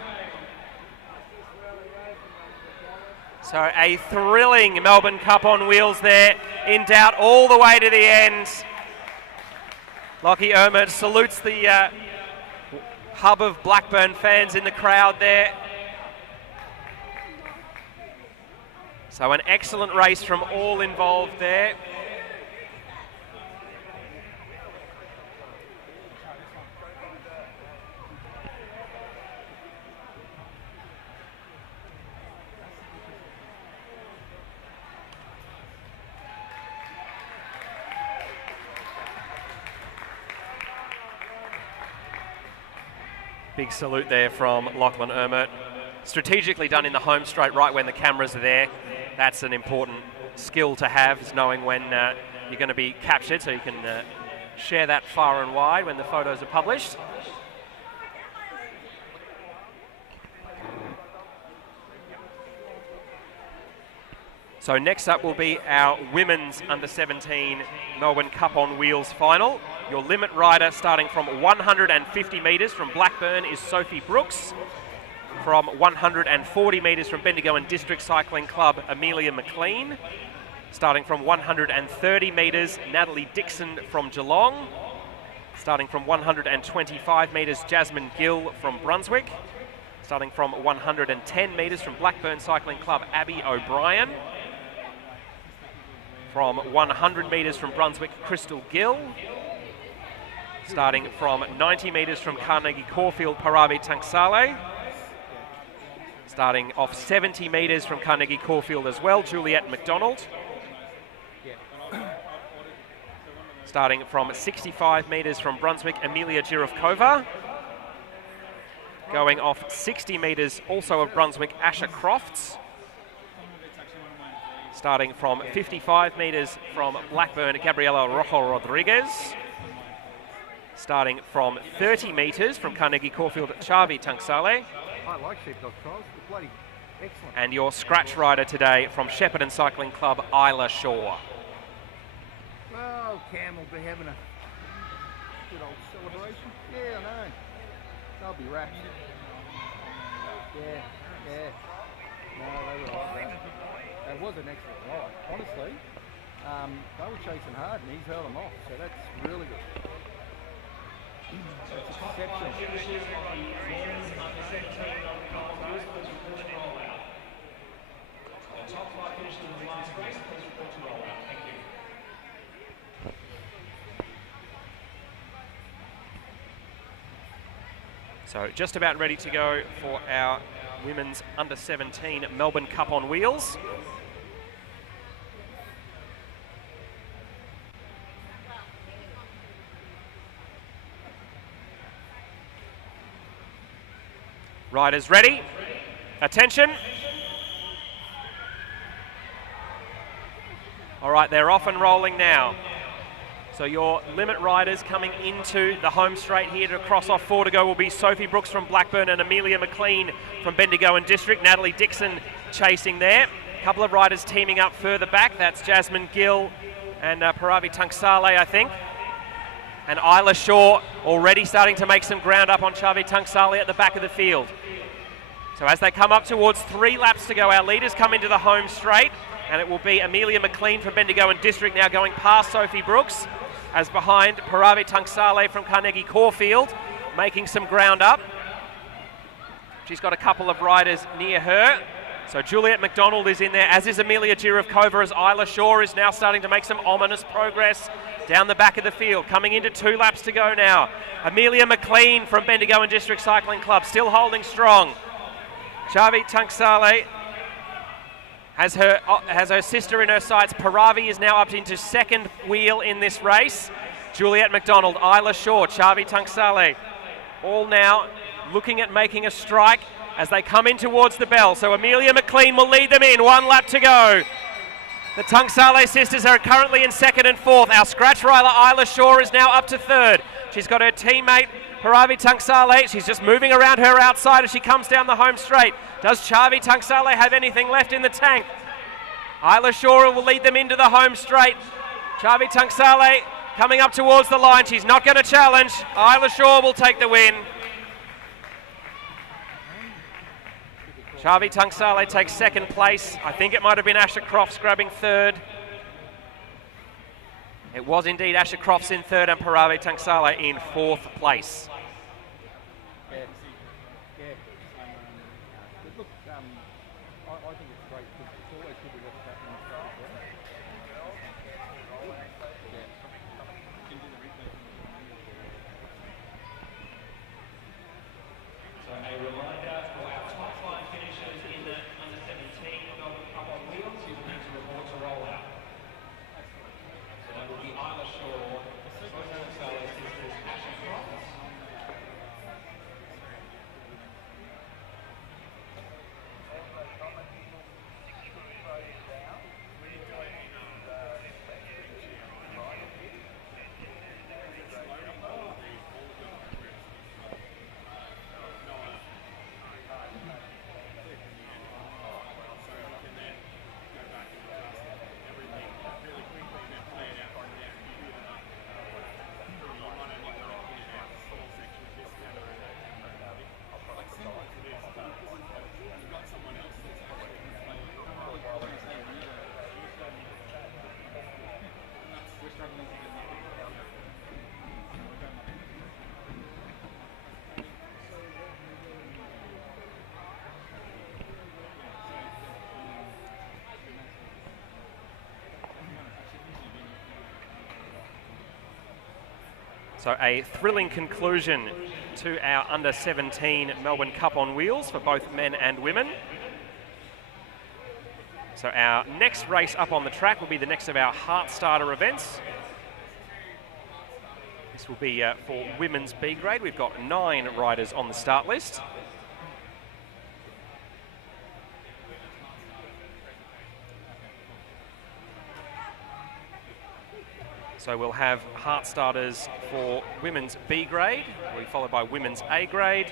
So a thrilling Melbourne Cup on wheels there, in doubt all the way to the end. Lockie Ermert salutes the hub of Blackburn fans in the crowd there. So an excellent race from all involved there. Big salute there from Lachlan Ermert. Strategically done in the home straight right when the cameras are there. That's an important skill to have, is knowing when you're going to be captured, so you can share that far and wide when the photos are published. So next up will be our women's under-17 Melbourne Cup on Wheels final. Your limit rider starting from 150 metres from Blackburn is Sophie Brooks. From 140 metres from Bendigo and District Cycling Club, Amelia McLean. Starting from 130 metres, Natalie Dixon from Geelong. Starting from 125 metres, Jasmine Gill from Brunswick. Starting from 110 metres from Blackburn Cycling Club, Abby O'Brien. From 100 metres from Brunswick, Crystal Gill. Starting from 90 metres from Carnegie Caulfield, Parabi Tanksale. Starting off 70 metres from Carnegie Caulfield as well, Juliette McDonald. Starting from 65 metres from Brunswick, Amelia Girovkova. Going off 60 metres also of Brunswick, Asher Crofts. Starting from 55 metres from Blackburn, Gabriela Rojo Rodriguez. Starting from 30 metres from Carnegie Caulfield, Chavi Tanksale. I like sheepdog trials, they're bloody excellent. And your scratch rider today from Shepparton Cycling Club, Isla Shaw. Well, Cam will be having a good old celebration. Yeah, I know. They'll be wrapped. Yeah. No, they were all right. That was an excellent ride. Honestly, they were chasing hard and he's held them off, so that's really good. That's exceptional. So just about ready to go for our women's under 17 Melbourne Cup on wheels. Riders ready. Attention. All right, they're off and rolling now. So your limit riders coming into the home straight here to cross off 4 to go will be Sophie Brooks from Blackburn and Amelia McLean from Bendigo and District. Natalie Dixon chasing there. A couple of riders teaming up further back. That's Jasmine Gill and Paravi Tunksale, I think. And Isla Shaw already starting to make some ground up on Chavi Tunksale at the back of the field. So as they come up towards 3 laps to go, our leaders come into the home straight, and it will be Amelia McLean from Bendigo and District now going past Sophie Brooks, as behind Paravi Tunksale from Carnegie Caulfield making some ground up. She's got a couple of riders near her. So Juliet McDonald is in there, as is Amelia Girovkova, as Isla Shaw is now starting to make some ominous progress down the back of the field. Coming into 2 laps to go now. Amelia McLean from Bendigo and District Cycling Club still holding strong. Chavi Tunksale has her sister in her sights. Paravi is now up into second wheel in this race. Juliet McDonald, Isla Shaw, Chavi Tunksale, all now looking at making a strike as they come in towards the bell. So Amelia McLean will lead them in. 1 lap to go. The Tunksale sisters are currently in second and fourth. Our scratch rider Isla Shaw is now up to third. She's got her teammate Paravi Tunksale. She's just moving around her outside as she comes down the home straight. Does Chavi Tunksale have anything left in the tank? Isla Shaw will lead them into the home straight. Chavi Tunksale coming up towards the line. She's not going to challenge. Isla Shaw will take the win. Chavi Tunksale takes second place. I think it might have been Asher Crofts grabbing third. It was indeed Asher Crofts in third and Paravi Tunksale in fourth place. Look, I think it's great. It's always good to watch that in the start as well. So a reminder for our top line finishers in the under 17 Melbourne Cup on wheels, you will need to report to rollout. So that will be Isla Shaw, Sophie Tunksale sisters, Asher Crofts. So a thrilling conclusion to our under 17 Melbourne Cup on wheels for both men and women. So our next race up on the track will be the next of our Heart Starter events. This will be for women's B grade. We've got 9 riders on the start list. So we'll have heart starters for women's B grade, we'll be followed by women's A grade,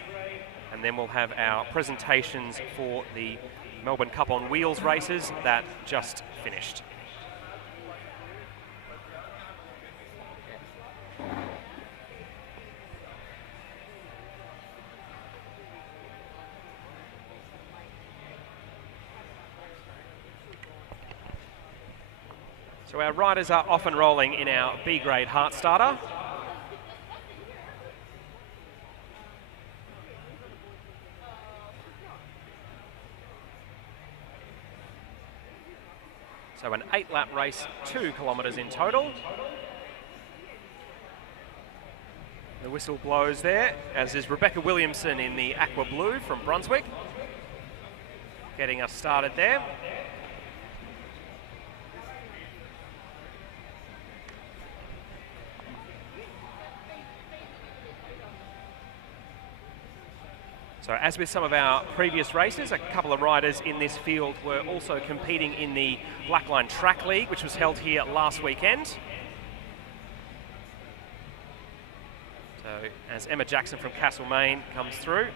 and then we'll have our presentations for the Melbourne Cup on Wheels races that just finished. So our riders are off and rolling in our B grade heart starter. So an 8-lap race, 2 kilometres in total. The whistle blows there, as is Rebecca Williamson in the aqua blue from Brunswick, getting us started there. So as with some of our previous races, a couple of riders in this field were also competing in the Blackline Track League, which was held here last weekend. So as Emma Jackson from Castlemaine comes through,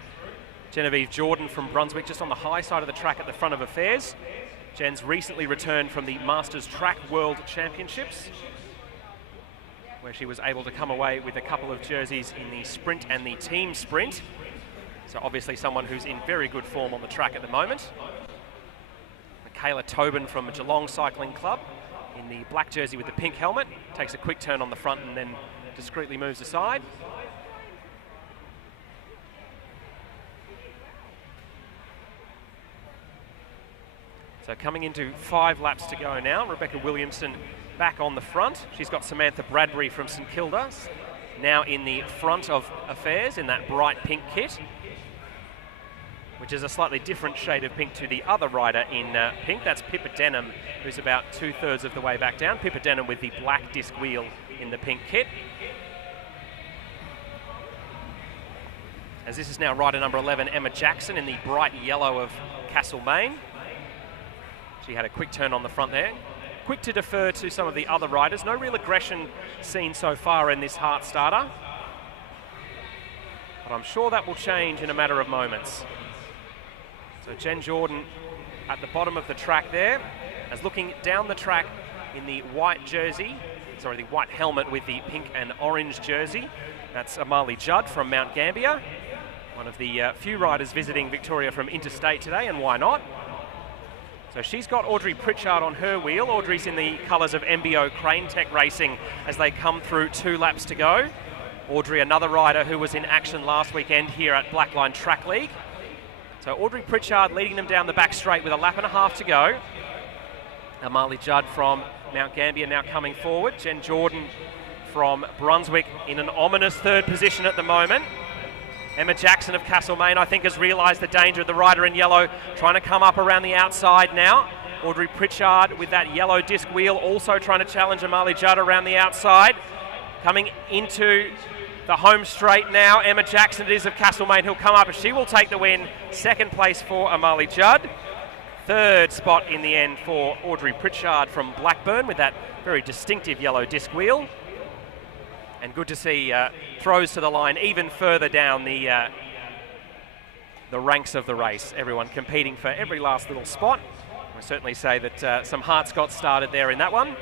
Genevieve Jordan from Brunswick just on the high side of the track at the front of affairs. Jen's recently returned from the Masters Track World Championships, where she was able to come away with a couple of jerseys in the sprint and the team sprint. So obviously someone who's in very good form on the track at the moment. Michaela Tobin from Geelong Cycling Club in the black jersey with the pink helmet. Takes a quick turn on the front and then discreetly moves aside. So coming into 5 laps to go now, Rebecca Williamson back on the front. She's got Samantha Bradbury from St Kilda now in the front of affairs in that bright pink kit, which is a slightly different shade of pink to the other rider in pink. That's Pippa Denham, who's about 2/3 of the way back down. Pippa Denham with the black disc wheel in the pink kit. As this is now rider number 11, Emma Jackson, in the bright yellow of Castlemaine. She had a quick turn on the front there. Quick to defer to some of the other riders. No real aggression seen so far in this heart starter, but I'm sure that will change in a matter of moments. So Jen Jordan at the bottom of the track there, as looking down the track in the white jersey, sorry, the white helmet with the pink and orange jersey. That's Amali Judd from Mount Gambier, one of the few riders visiting Victoria from interstate today, and why not? So she's got Audrey Pritchard on her wheel. Audrey's in the colours of MBO Crane Tech Racing as they come through 2 laps to go. Audrey, another rider who was in action last weekend here at Blackline Track League. So Audrey Pritchard leading them down the back straight with a lap and a half to go. Amali Judd from Mount Gambier now coming forward. Jen Jordan from Brunswick in an ominous 3rd position at the moment. Emma Jackson of Castlemaine, I think, has realised the danger of the rider in yellow, trying to come up around the outside now. Audrey Pritchard with that yellow disc wheel, also trying to challenge Amali Judd around the outside. Coming into the home straight now, Emma Jackson it is of Castlemaine, who'll come up and she will take the win. 2nd place for Amali Judd. 3rd spot in the end for Audrey Pritchard from Blackburn with that very distinctive yellow disc wheel. And good to see throws to the line even further down the ranks of the race. Everyone competing for every last little spot. I certainly say that some hearts got started there in that one.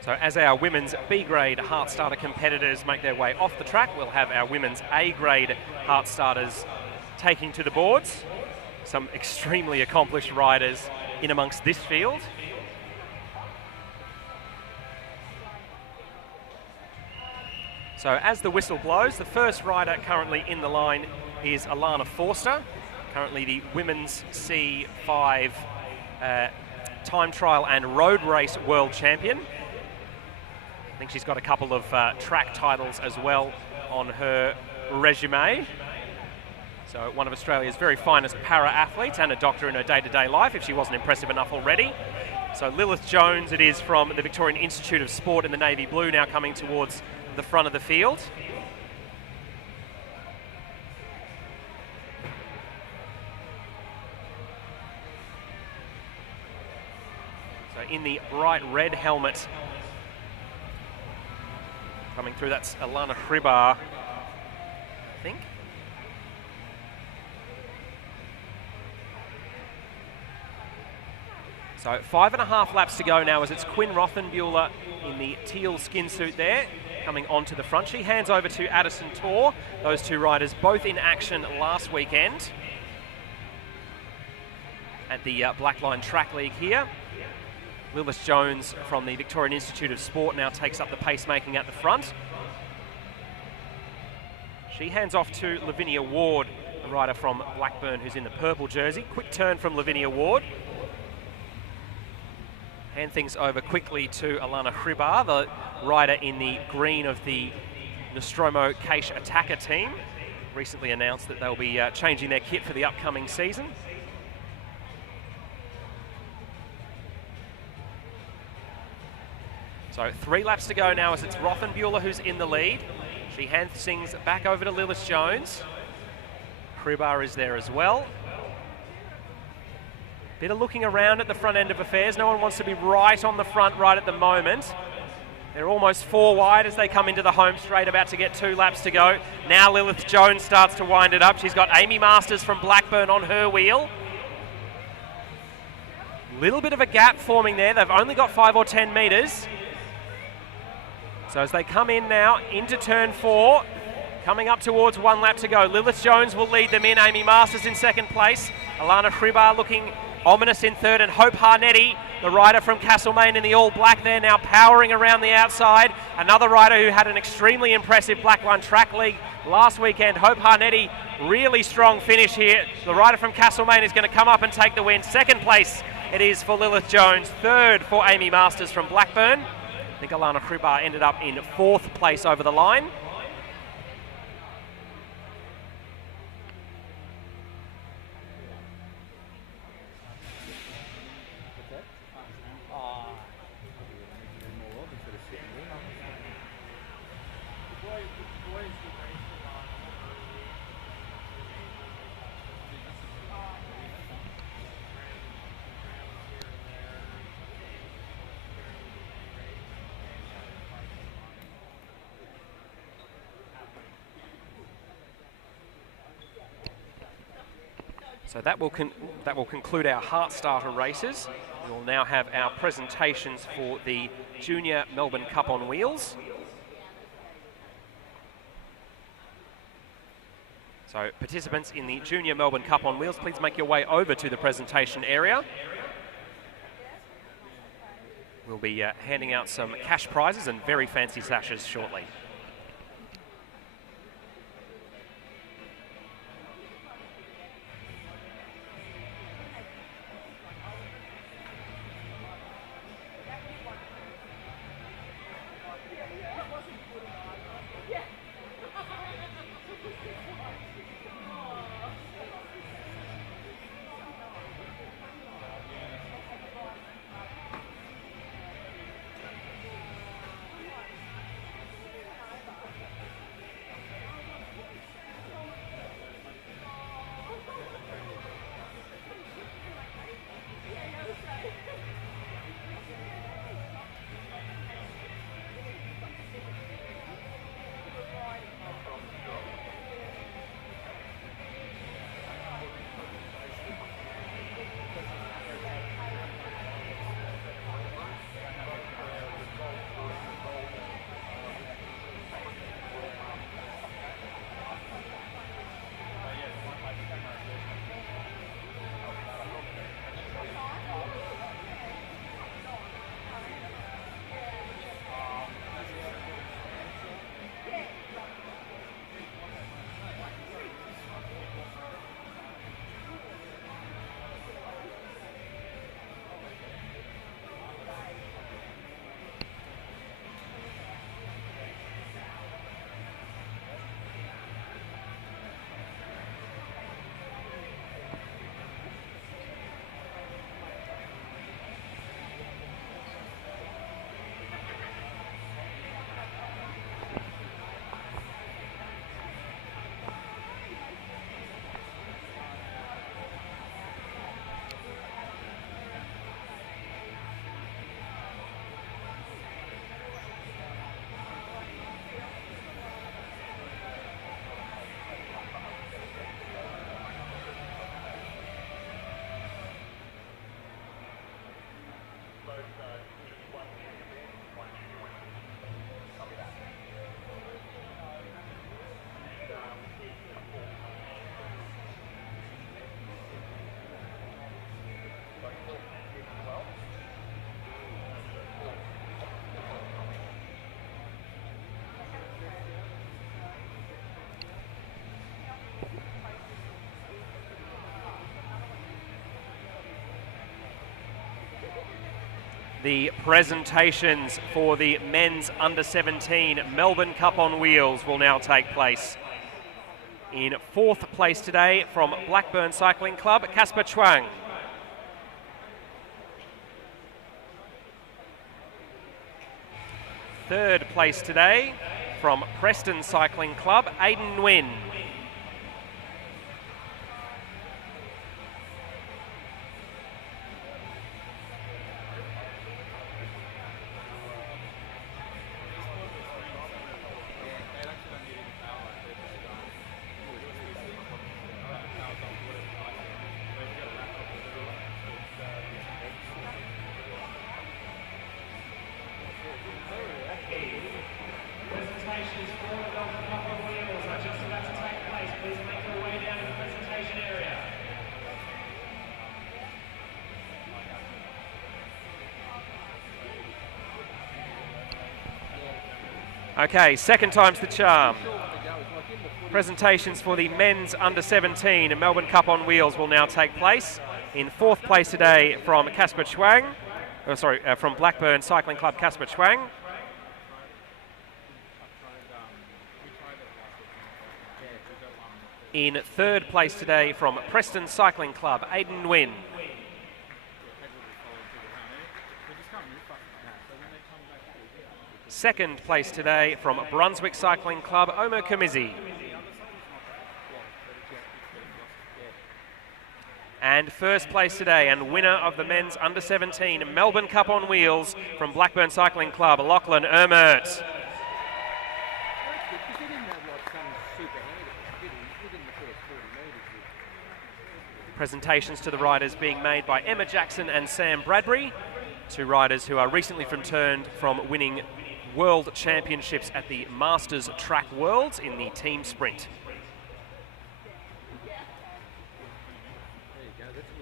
So as our women's B grade heart starter competitors make their way off the track, we'll have our women's A grade heart starters taking to the boards. Some extremely accomplished riders in amongst this field. So as the whistle blows, the first rider currently in the line is Alana Forster, currently the women's C5 time trial and road race world champion. I think she's got a couple of track titles as well on her resume. So one of Australia's very finest para-athletes and a doctor in her day-to-day life, if she wasn't impressive enough already. So Lilith Jones it is from the Victorian Institute of Sport in the navy blue, now coming towards the front of the field. So in the bright red helmet, coming through, that's Alana Hribar, I think. 'Cause So 5.5 laps to go now as it's Quinn Rothenbuehler in the teal skin suit there, coming onto the front. She hands over to Addison Tor. Those two riders both in action last weekend at the Blackline Track League here. Lilith Jones from the Victorian Institute of Sport now takes up the pacemaking at the front. She hands off to Lavinia Ward, a rider from Blackburn who's in the purple jersey. Quick turn from Lavinia Ward. Hand things over quickly to Alana Hribar, the rider in the green of the Nostromo Caish Attacker team. Recently announced that they'll be changing their kit for the upcoming season. So 3 laps to go now as it's Rothenbuehler who's in the lead. She hands things back over to Lilith Jones. Hribar is there as well. Bit of looking around at the front end of affairs. No one wants to be right on the front right at the moment. They're almost 4 wide as they come into the home straight, about to get 2 laps to go. Now Lilith Jones starts to wind it up. She's got Amy Masters from Blackburn on her wheel. Little bit of a gap forming there. They've only got 5 or 10 metres. So as they come in now into turn 4, coming up towards 1 lap to go. Lilith Jones will lead them in. Amy Masters in second place. Alana Hribar looking ominous in third, and Hope Harnetti, the rider from Castlemaine in the all black there, now powering around the outside. Another rider who had an extremely impressive Blackline Track League last weekend. Hope Harnetti, really strong finish here. The rider from Castlemaine is going to come up and take the win. Second place it is for Lilith Jones. Third for Amy Masters from Blackburn. I think Alana Hribar ended up in 4th place over the line. So that will conclude our heart starter races. We will now have our presentations for the Junior Melbourne Cup on Wheels. So participants in the Junior Melbourne Cup on Wheels, please make your way over to the presentation area. We'll be handing out some cash prizes and very fancy sashes shortly. The presentations for the men's under-17 Melbourne Cup on Wheels will now take place. In fourth place today from Blackburn Cycling Club, Casper Chuang. Third place today from Preston Cycling Club, Aidan Nguyen. Presentations for the Melbourne Cup on Wheels are just about to take place. Please make your way down to the presentation area. Okay, second time's the charm. Presentations for the men's under-17 Melbourne Cup on Wheels will now take place. In fourth place today from Casper Chuang, from Blackburn Cycling Club, Casper Chuang. In third place today from Preston Cycling Club, Aidan Nguyen. Second place today from Brunswick Cycling Club, Omer Kamizi. And first place today and winner of the men's under-17 Melbourne Cup on Wheels from Blackburn Cycling Club, Lachlan Ermert. Presentations to the riders being made by Emma Jackson and Sam Bradbury, two riders who are recently returned from winning World Championships at the Masters Track Worlds in the team sprint.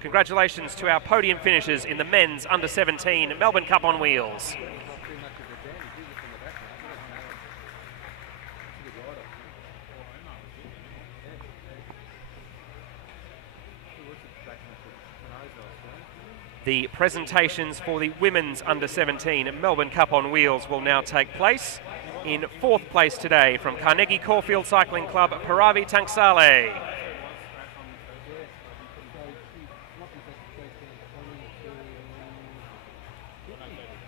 Congratulations to our podium finishers in the men's under-17 Melbourne Cup on Wheels. The presentations for the women's under-17 Melbourne Cup on Wheels will now take place. In fourth place today from Carnegie Caulfield Cycling Club, Paravi Tanksale.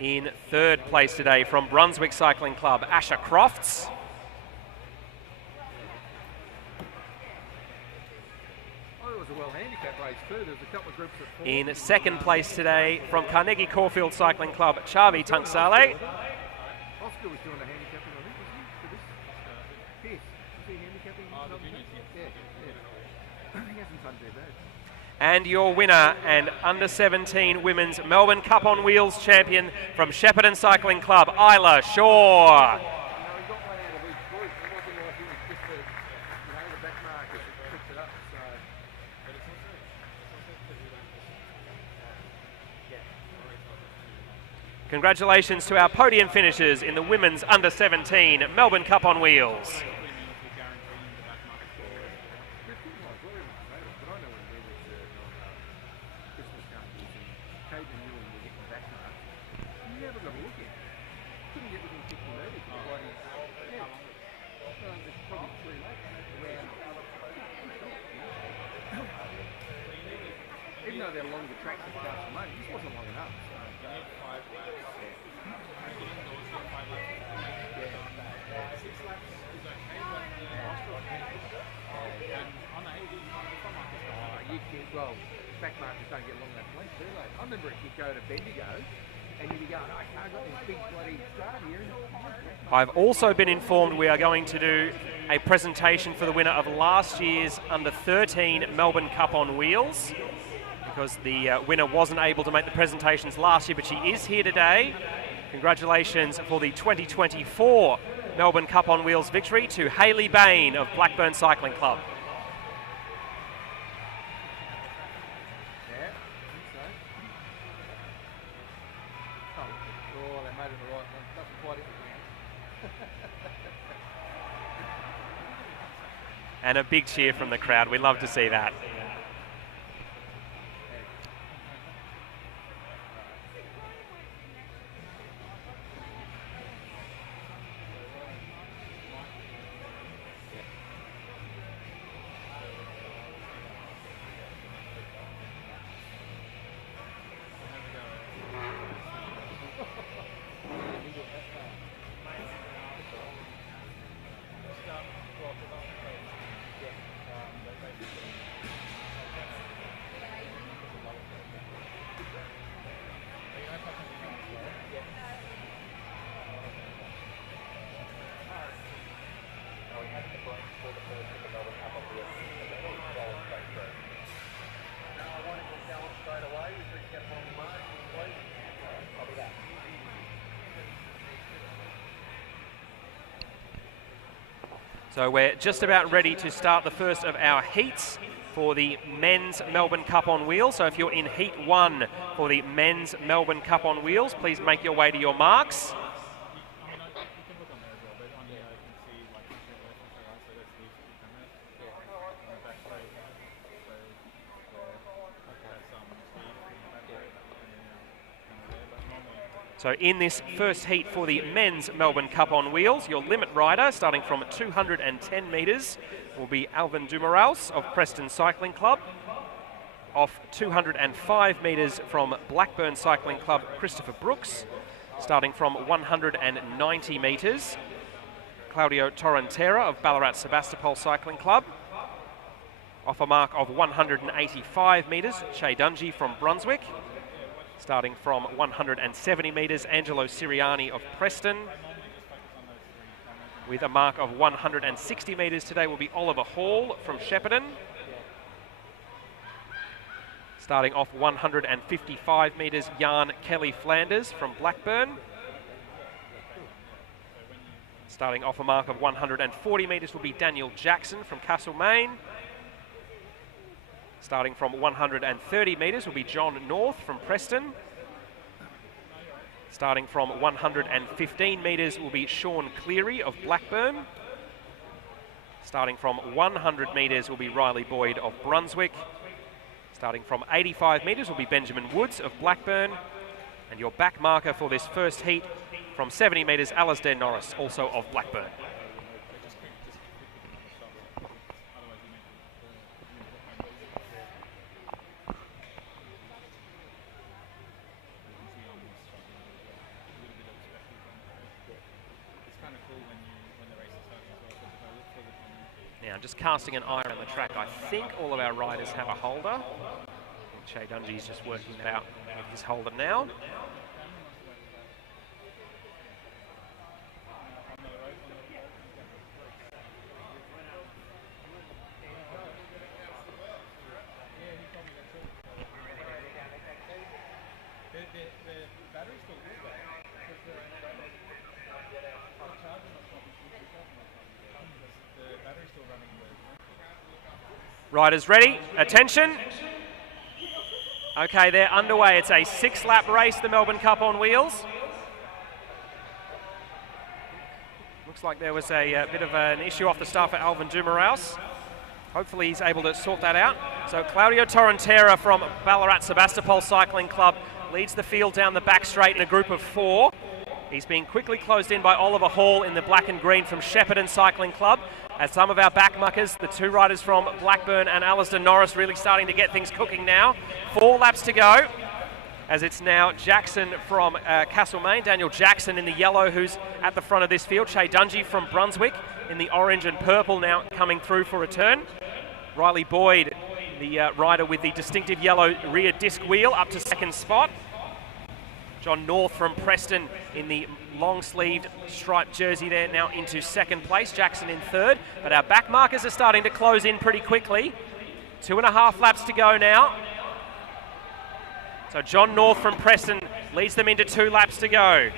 In third place today from Brunswick Cycling Club, Asher Crofts. In second place today from Carnegie Caulfield Cycling Club, Chavi Tanksale. Oscar was doing the handicapping, I think, wasn't he? For this? Pierce. Was he handicapping? The juniors, yeah. He hasn't done too bad. And your winner and under-17 women's Melbourne Cup on Wheels champion from Shepparton Cycling Club, Isla Shaw. He got one out of each group. It wasn't like he was just the back markers that picked it up. So. Congratulations to our podium finishers in the women's under-17 Melbourne Cup on Wheels. Even though they're longer tracks than Castlemaine, this wasn't long enough. Well, back markers don't get long enough length, do they? I remember if you go to Bendigo and you'd be going, I got this big bloody start here. I've also been informed we are going to do a presentation for the winner of last year's under-13 Melbourne Cup on Wheels, because the winner wasn't able to make the presentations last year, but she is here today. Congratulations for the 2024 Melbourne Cup on Wheels victory to Hayley Bain of Blackburn Cycling Club. And a big cheer from the crowd. We love to see that. So we're just about ready to start the first of our heats for the Men's Melbourne Cup on Wheels. So if you're in Heat 1 for the Men's Melbourne Cup on Wheels, please make your way to your marks. So in this first heat for the Men's Melbourne Cup on Wheels, your limit rider, starting from 210 metres, will be Alvin Dumaraus of Preston Cycling Club. Off 205 metres from Blackburn Cycling Club, Christopher Brooks. Starting from 190 metres, Claudio Torrentera of Ballarat Sebastopol Cycling Club. Off a mark of 185 metres, Che Dungy from Brunswick. Starting from 170 metres, Angelo Siriani of Preston. With a mark of 160 metres today will be Oliver Hall from Shepparton. Starting off 155 metres, Jan Kelly Flanders from Blackburn. Starting off a mark of 140 metres will be Daniel Jackson from Castlemaine. Starting from 130 metres will be John North from Preston. Starting from 115 metres will be Sean Cleary of Blackburn. Starting from 100 metres will be Riley Boyd of Brunswick. Starting from 85 metres will be Benjamin Woods of Blackburn. And your back marker for this first heat from 70 metres, Alasdair Norris, also of Blackburn. Now, just casting an eye around the track, I think all of our riders have a holder. Che Dungy's just working it out with his holder now. Riders ready, attention. Okay, they're underway. It's a 6-lap race, the Melbourne Cup on Wheels. Looks like there was a bit of an issue off the start for Alvin Dumaraus. Hopefully he's able to sort that out. So Claudio Torrentera from Ballarat Sebastopol Cycling Club leads the field down the back straight in a group of 4. He's being quickly closed in by Oliver Hall in the black and green from Shepparton Cycling Club. As some of our backmuckers, the 2 riders from Blackburn and Alasdair Norris really starting to get things cooking now. 4 laps to go, as it's now Jackson from Castlemaine, Daniel Jackson in the yellow who's at the front of this field. Che Dungy from Brunswick in the orange and purple now coming through for a turn. Riley Boyd, the rider with the distinctive yellow rear disc wheel, up to second spot. John North from Preston in the long-sleeved striped jersey there now into second place. Jackson in third, but our back markers are starting to close in pretty quickly. 2.5 laps to go now. So John North from Preston leads them into 2 laps to go.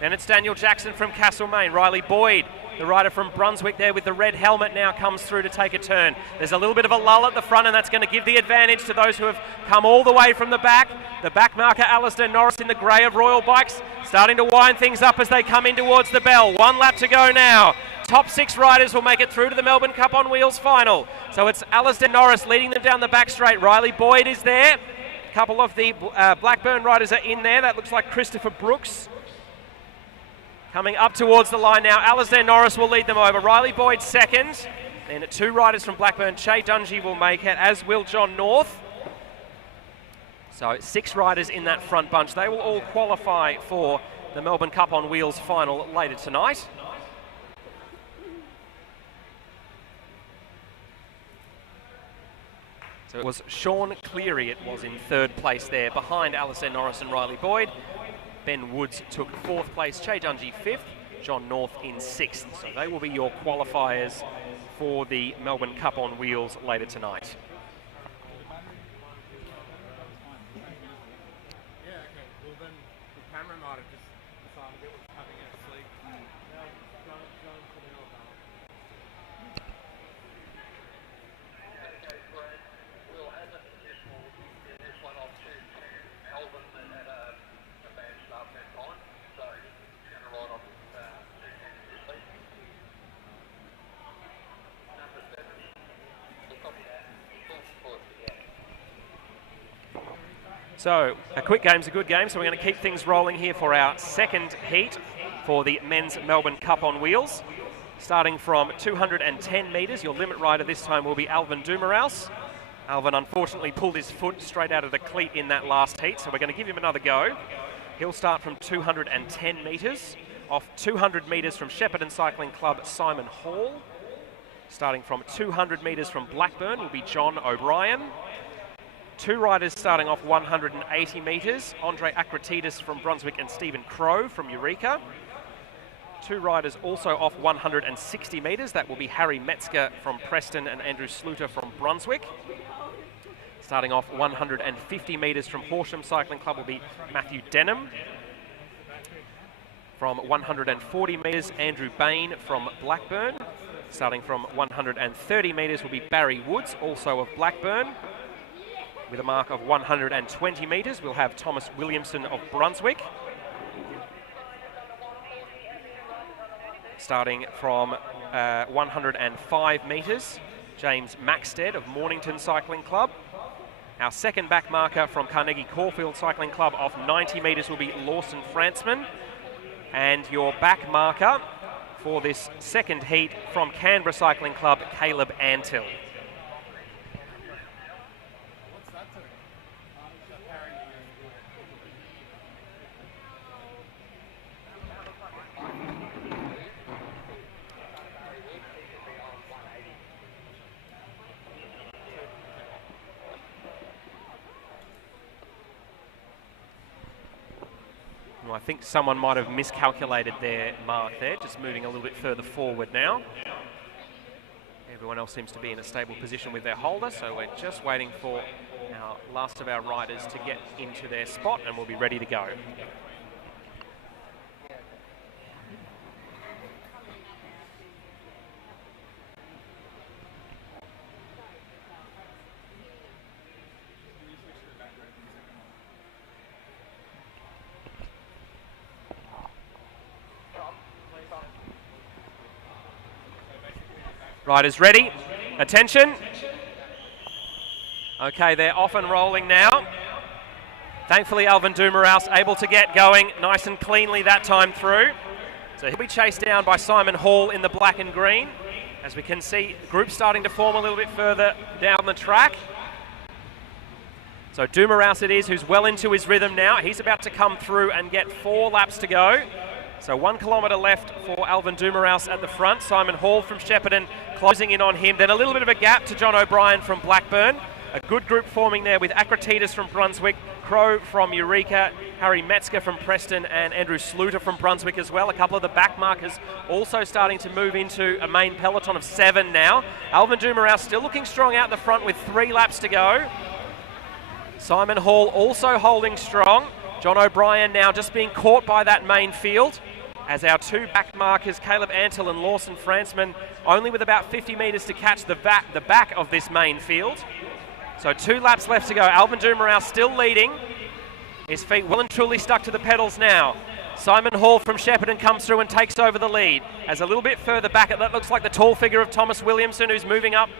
Then it's Daniel Jackson from Castlemaine. Riley Boyd, the rider from Brunswick there with the red helmet, now comes through to take a turn. There's a little bit of a lull at the front, and that's going to give the advantage to those who have come all the way from the back. The back marker, Alasdair Norris in the grey of Royal Bikes, starting to wind things up as they come in towards the bell. 1 lap to go now. Top 6 riders will make it through to the Melbourne Cup on Wheels final. So it's Alasdair Norris leading them down the back straight. Riley Boyd is there. A couple of the Blackburn riders are in there. That looks like Christopher Brooks. Coming up towards the line now, Alasdair Norris will lead them over. Riley Boyd second. Then 2 riders from Blackburn, Che Dungy will make it, as will John North. So 6 riders in that front bunch. They will all qualify for the Melbourne Cup on Wheels final later tonight. So it was Sean Cleary, it was in third place there, behind Alasdair Norris and Riley Boyd. Ben Woods took 4th place, Che Dungy 5th, John North in 6th. So they will be your qualifiers for the Melbourne Cup on Wheels later tonight. Yeah, okay. Well then the camera might have just decided it was having a sleep. So, a quick game's a good game, so we're going to keep things rolling here for our second heat for the Men's Melbourne Cup on wheels. Starting from 210 metres, your limit rider this time will be Alvin Dumaraus. Alvin unfortunately pulled his foot straight out of the cleat in that last heat, so we're going to give him another go. He'll start from 210 metres. Off 200 metres from Shepparton Cycling Club, Simon Hall. Starting from 200 metres from Blackburn will be John O'Brien. Two riders starting off 180 metres, Andre Akratidis from Brunswick and Stephen Crow from Eureka. Two riders also off 160 metres, that will be Harry Metzger from Preston and Andrew Sluter from Brunswick. Starting off 150 metres from Horsham Cycling Club will be Matthew Denham. From 140 metres, Andrew Bain from Blackburn. Starting from 130 metres will be Barry Woods, also of Blackburn. With a mark of 120 metres, we'll have Thomas Williamson of Brunswick. Starting from 105 metres, James Maxted of Mornington Cycling Club. Our second back marker from Carnegie Caulfield Cycling Club off 90 metres will be Lawson Frantzman. And your back marker for this second heat from Canberra Cycling Club, Caleb Antill. Well, I think someone might have miscalculated their mark there, just moving a little bit further forward now. Everyone else seems to be in a stable position with their holder, so we're just waiting for our last of our riders to get into their spot and we'll be ready to go. Riders ready, attention. Okay, they're off and rolling now. Thankfully, Alvin Dumaraus able to get going nice and cleanly that time through. So he'll be chased down by Simon Hall in the black and green. As we can see, groups starting to form a little bit further down the track. So Dumaraus it is, who's well into his rhythm now. He's about to come through and get 4 laps to go. So 1 kilometre left for Alvin Dumaraus at the front. Simon Hall from Shepparton closing in on him. Then a little bit of a gap to John O'Brien from Blackburn. A good group forming there with Akratidis from Brunswick, Crow from Eureka, Harry Metzger from Preston and Andrew Sluter from Brunswick as well. A couple of the back markers also starting to move into a main peloton of 7 now. Alvin Dumaraus still looking strong out the front with 3 laps to go. Simon Hall also holding strong. John O'Brien now just being caught by that main field. As our 2 back markers, Caleb Antill and Lawson Frantzman, only with about 50 metres to catch the back of this main field. So 2 laps left to go. Alvin Dumaraus still leading. His feet well and truly stuck to the pedals now. Simon Hall from Shepparton comes through and takes over the lead. As a little bit further back, that looks like the tall figure of Thomas Williamson, who's moving up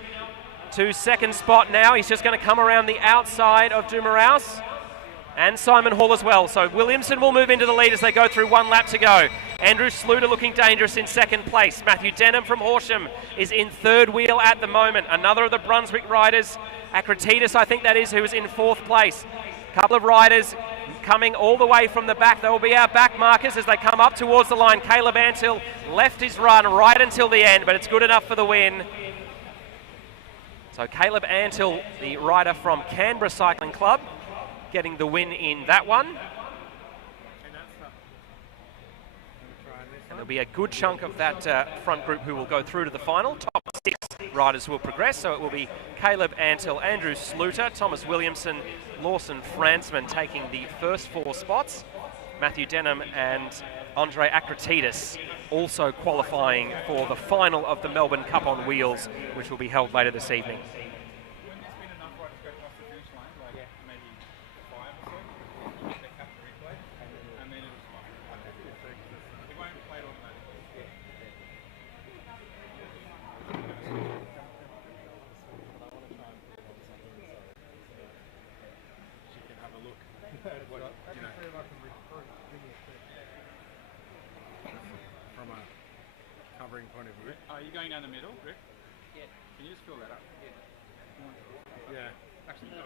to second spot now. He's just going to come around the outside of Dumaraus. And Simon Hall as well. So Williamson will move into the lead as they go through 1 lap to go. Andrew Sluter looking dangerous in second place. Matthew Denham from Horsham is in third wheel at the moment. Another of the Brunswick riders, Akratidis I think that is, who is in 4th place. A couple of riders coming all the way from the back. They will be our back markers as they come up towards the line. Caleb Antill left his run right until the end, but it's good enough for the win. So Caleb Antill, the rider from Canberra Cycling Club, getting the win in that one. And there'll be a good chunk of that front group who will go through to the final. Top 6 riders will progress, so it will be Caleb Antill, Andrew Sluter, Thomas Williamson, Lawson Frantzman taking the first 4 spots. Matthew Denham and Andre Akratidis also qualifying for the final of the Melbourne Cup on Wheels, which will be held later this evening. Have a look. what, you know, from a covering point of view. Are you going down the middle, Rick? Yeah. Can you just fill that up? Yeah. Actually, no,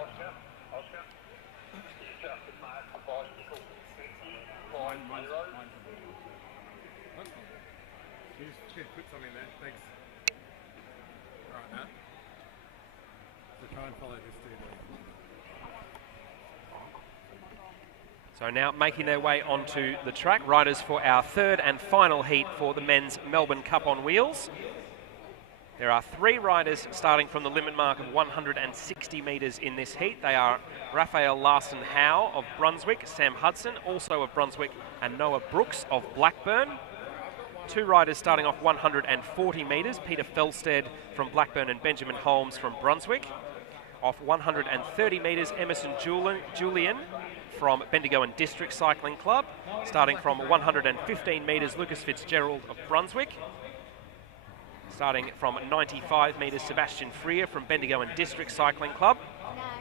Oscar. Just marked for bicycle 50, 50. She's put something there. Thanks. Alright, Matt. So try and follow this dude. So now making their way onto the track, riders for our third and final heat for the Men's Melbourne Cup on Wheels. There are 3 riders starting from the limit mark of 160 metres in this heat. They are Raphael Larson-Howe of Brunswick, Sam Hudson, also of Brunswick, and Noah Brooks of Blackburn. 2 riders starting off 140 metres, Peter Felstead from Blackburn and Benjamin Holmes from Brunswick. Off 130 metres, Emerson Julian from Bendigo and District Cycling Club. Starting from 115 metres, Lucas Fitzgerald of Brunswick. Starting from 95 metres, Sebastian Freer from Bendigo and District Cycling Club.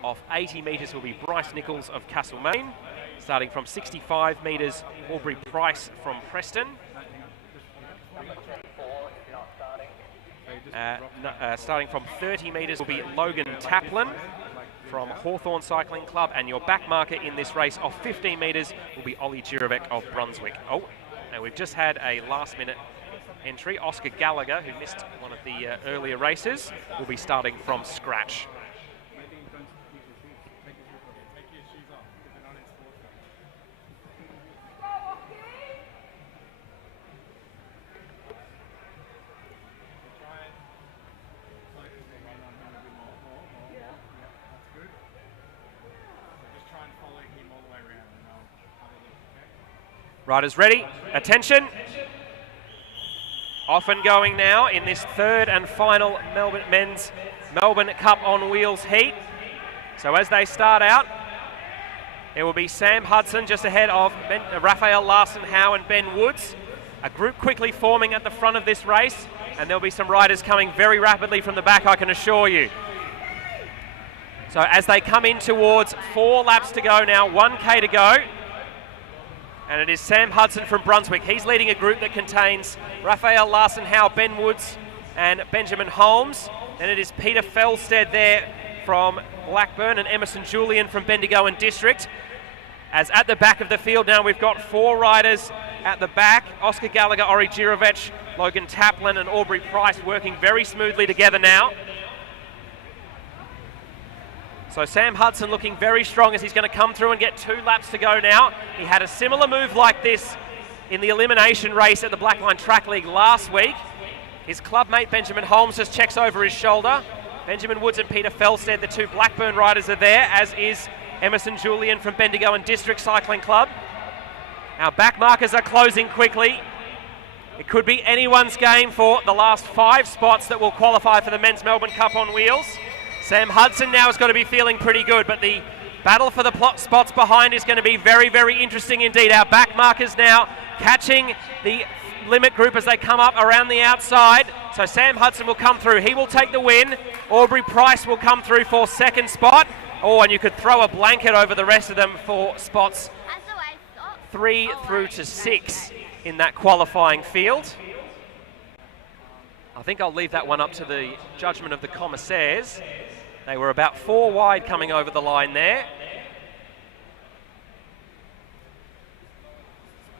Off 80 metres will be Bryce Nichols of Castlemaine. Starting from 65 metres, Aubrey Price from Preston. Starting from 30 metres will be Logan Taplin from Hawthorn Cycling Club, and your back marker in this race off 15 metres will be Ollie Jirovic of Brunswick. Oh, and we've just had a last-minute entry. Oscar Gallagher, who missed one of the earlier races, will be starting from scratch. Riders ready, attention. Off and going now in this third and final Men's Melbourne Cup on Wheels heat. So as they start out, there will be Sam Hudson just ahead of Raphael Larson-Howe and Ben Woods. A group quickly forming at the front of this race, and there'll be some riders coming very rapidly from the back, I can assure you. So as they come in towards 4 laps to go now, 1K to go. And it is Sam Hudson from Brunswick. He's leading a group that contains Raphael Larson-Howe, Ben Woods and Benjamin Holmes. And it is Peter Felstead there from Blackburn and Emerson Julian from Bendigo and District. As at the back of the field now, we've got 4 riders at the back. Oscar Gallagher, Ori Jirovic, Logan Taplin and Aubrey Price working very smoothly together now. So Sam Hudson looking very strong as he's going to come through and get 2 laps to go now. He had a similar move like this in the elimination race at the Blackline Track League last week. His clubmate Benjamin Holmes just checks over his shoulder. Benjamin Woods and Peter Felstead, the 2 Blackburn riders, are there, as is Emerson Julian from Bendigo and District Cycling Club. Our back markers are closing quickly. It could be anyone's game for the last 5 spots that will qualify for the Men's Melbourne Cup on Wheels. Sam Hudson now has got to be feeling pretty good, but the battle for the spots behind is going to be very, very interesting indeed. Our back markers now catching the limit group as they come up around the outside. So Sam Hudson will come through. He will take the win. Aubrey Price will come through for 2nd spot. Oh, and you could throw a blanket over the rest of them for spots 3 through to 6 in that qualifying field. I think I'll leave that one up to the judgment of the commissaires. They were about 4 wide coming over the line there.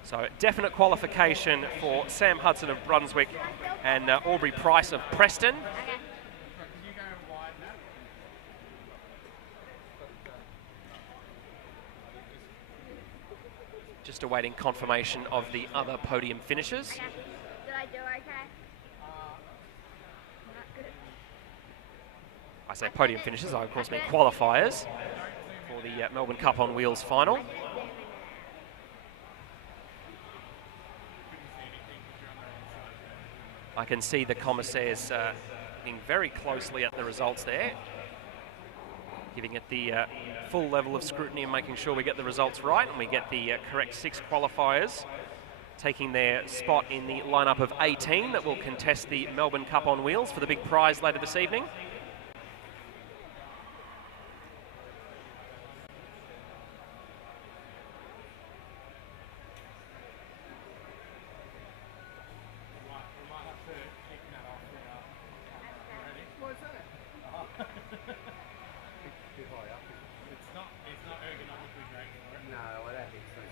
So definite qualification for Sam Hudson of Brunswick and Aubrey Price of Preston. Just awaiting confirmation of the other podium finishes. Did I do okay? I say podium finishes, I of course mean qualifiers for the Melbourne Cup on Wheels final. I can see the commissaires looking very closely at the results there, giving it the full level of scrutiny and making sure we get the results right and we get the correct 6 qualifiers taking their spot in the lineup of 18 that will contest the Melbourne Cup on Wheels for the big prize later this evening.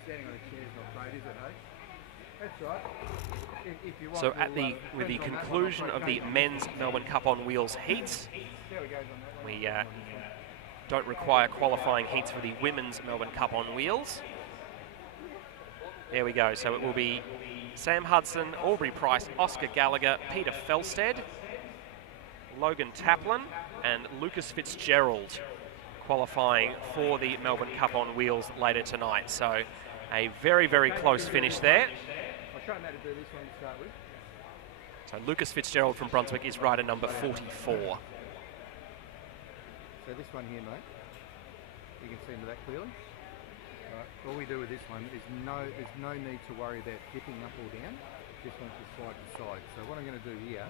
Standing on a chair is not great, is it, hey? That's right. If you want, So with the conclusion of the men's Melbourne Cup on Wheels heats, we don't require qualifying heats for the women's Melbourne Cup on Wheels. There we go. So it will be Sam Hudson, Aubrey Price, Oscar Gallagher, Peter Felsted, Logan Taplin and Lucas Fitzgerald qualifying for the Melbourne Cup on Wheels later tonight. So a very, very close finish there. I'll show him how to do this one to start with. So Lucas Fitzgerald from Brunswick is rider number 44. So this one here, mate, you can see into that clearly. Right, all we do with this one is there's no need to worry about dipping up or down. This one's just side to side. So what I'm going to do here,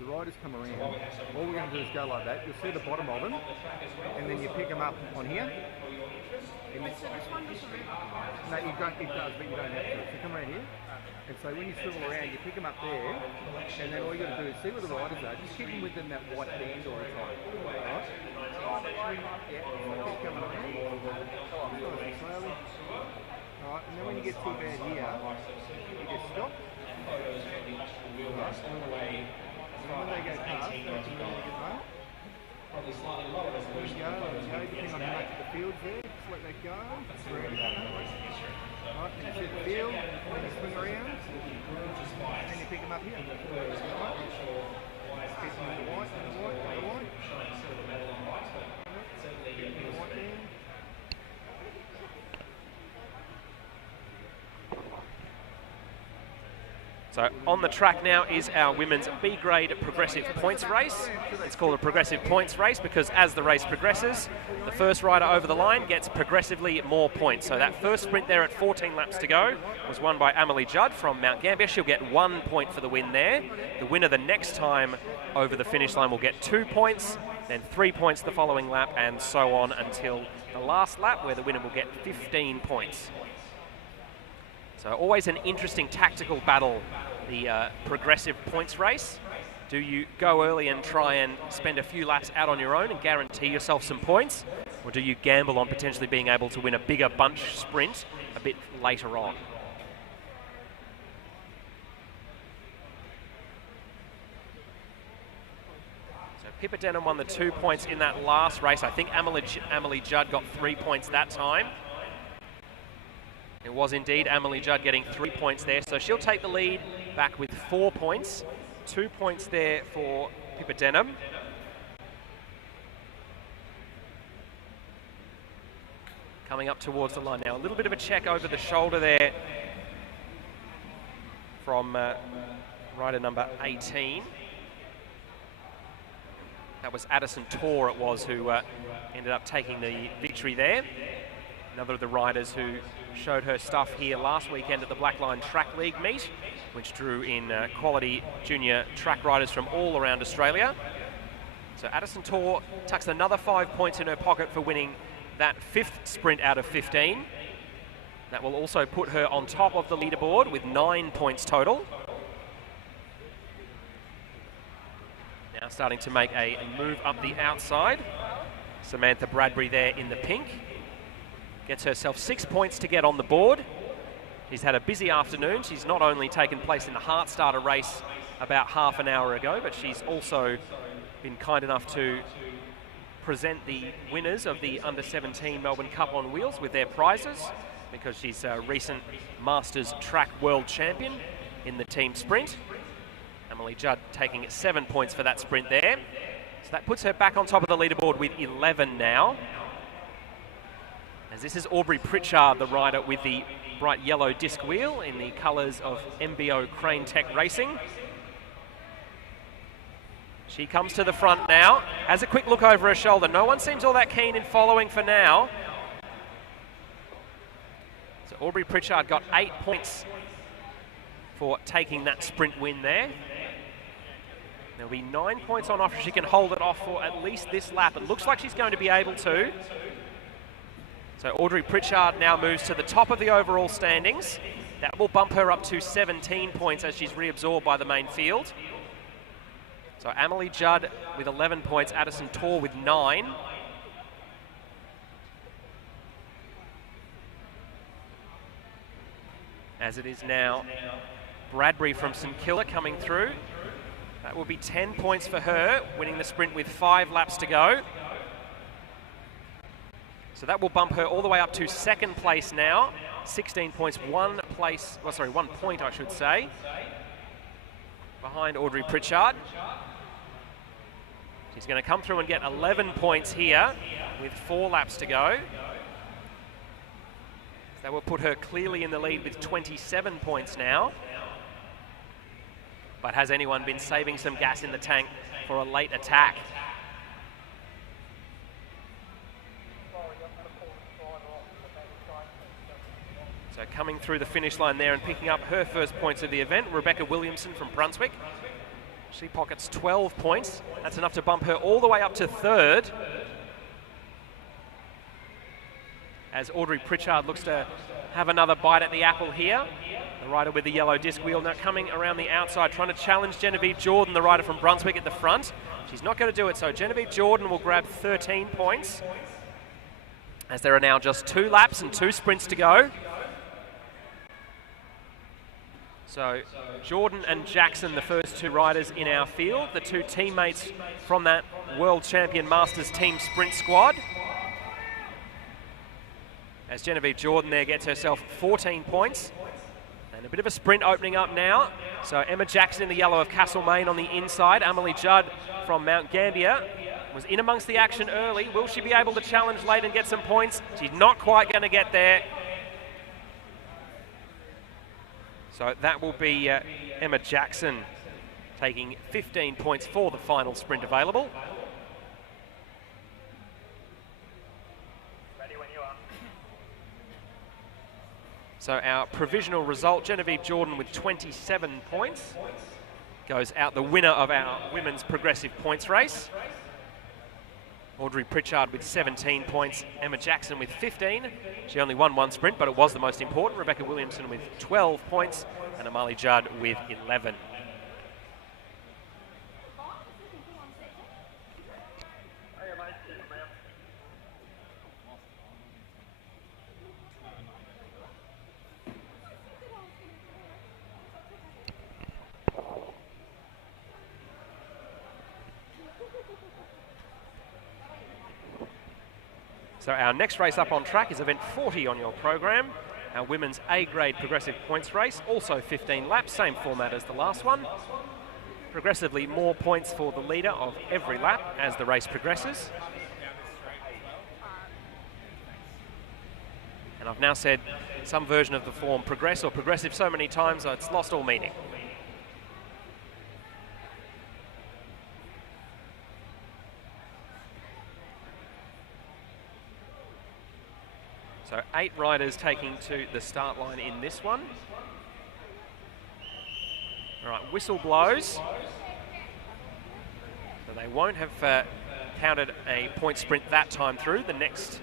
the riders come around, all we're going to do is go like that. You'll see the bottom of them, and then you pick them up on here. No, you don't, it does, but you don't have to. So come around here, and so when you swivel around, you pick them up there, and then all you got to do is see where the riders are. Just keep them within that white band all the time. Alright? Yeah, keep coming around. Slowly. Alright, and then when you get to about here, you just stop. Alright. And when they go past, that's when they get home. There we go, depending on how much of the field's there, just let that go. Right, and you set the field, then you swing around, and then you pick them up here. Right. Keep them in the white, in the white, in the white. Keep them in the white there. So on the track now is our women's B grade progressive points race. It's called a progressive points race because as the race progresses, the first rider over the line gets progressively more points. So that first sprint there at 14 laps to go was won by Amelie Judd from Mount Gambier. She'll get 1 point for the win there. The winner the next time over the finish line will get 2 points, then 3 points the following lap, and so on until the last lap where the winner will get 15 points. So always an interesting tactical battle, the progressive points race. Do you go early and try and spend a few laps out on your own and guarantee yourself some points? Or do you gamble on potentially being able to win a bigger bunch sprint a bit later on? So Pippa Denham won the 2 points in that last race. I think Amelie Judd got 3 points that time. It was indeed Amelie Judd getting 3 points there, so she'll take the lead back with 4 points. 2 points there for Pippa Denham. Coming up towards the line now. A little bit of a check over the shoulder there from rider number 18. That was Addison Torr, it was, who ended up taking the victory there. Another of the riders who showed her stuff here last weekend at the Blackline Track League meet, which drew in quality junior track riders from all around Australia. So Addison Torr tucks another 5 points in her pocket for winning that 5th sprint out of 15. That will also put her on top of the leaderboard with 9 points total. Now starting to make a move up the outside. Samantha Bradbury there in the pink. Gets herself 6 points to get on the board. She's had a busy afternoon. She's not only taken place in the Heart Starter race about half an hour ago, but she's also been kind enough to present the winners of the Under-17 Melbourne Cup on Wheels with their prizes, because she's a recent Masters Track World Champion in the team sprint. Amelie Judd taking 7 points for that sprint there. So that puts her back on top of the leaderboard with 11 now. As this is Aubrey Pritchard, the rider with the bright yellow disc wheel in the colours of MBO Crane Tech Racing. She comes to the front now, has a quick look over her shoulder. No one seems all that keen in following for now. So Aubrey Pritchard got 8 points for taking that sprint win there. There'll be 9 points on offer if she can hold it off for at least this lap. It looks like she's going to be able to. So Audrey Pritchard now moves to the top of the overall standings. That will bump her up to 17 points as she's reabsorbed by the main field. So Amelie Judd with 11 points, Addison Torr with 9. as it is now Bradbury from St Kilda coming through. That will be 10 points for her, winning the sprint with 5 laps to go. So that will bump her all the way up to second place now. 16 points, 1 point I should say, behind Audrey Pritchard. She's going to come through and get 11 points here with 4 laps to go. That will put her clearly in the lead with 27 points now. But has anyone been saving some gas in the tank for a late attack? So coming through the finish line there and picking up her first points of the event, Rebecca Williamson from Brunswick. She pockets 12 points. That's enough to bump her all the way up to third, as Audrey Pritchard looks to have another bite at the apple here. The rider with the yellow disc wheel now coming around the outside, trying to challenge Genevieve Jordan, the rider from Brunswick, at the front. She's not going to do it, so Genevieve Jordan will grab 13 points, as there are now just 2 laps and 2 sprints to go. So Jordan and Jackson, the first 2 riders in our field, the 2 teammates from that World Champion Masters team sprint squad. As Genevieve Jordan there gets herself 14 points. And a bit of a sprint opening up now. So Emma Jackson in the yellow of Castlemaine on the inside. Amelie Judd from Mount Gambier was in amongst the action early. Will she be able to challenge late and get some points? She's not quite going to get there. So that will be Emma Jackson taking 15 points for the final sprint available. Ready when you are. So our provisional result, Genevieve Jordan with 27 points, goes out the winner of our women's progressive points race. Audrey Pritchard with 17 points, Emma Jackson with 15. She only won 1 sprint, but it was the most important. Rebecca Williamson with 12 points, and Amalie Judd with 11. So our next race up on track is event 40 on your program, our women's A grade progressive points race, also 15 laps, same format as the last one. Progressively more points for the leader of every lap as the race progresses. And I've now said some version of the form progress or progressive so many times that it's lost all meaning. So 8 riders taking to the start line in this one. All right, whistle blows. So they won't have counted a point sprint that time through. The next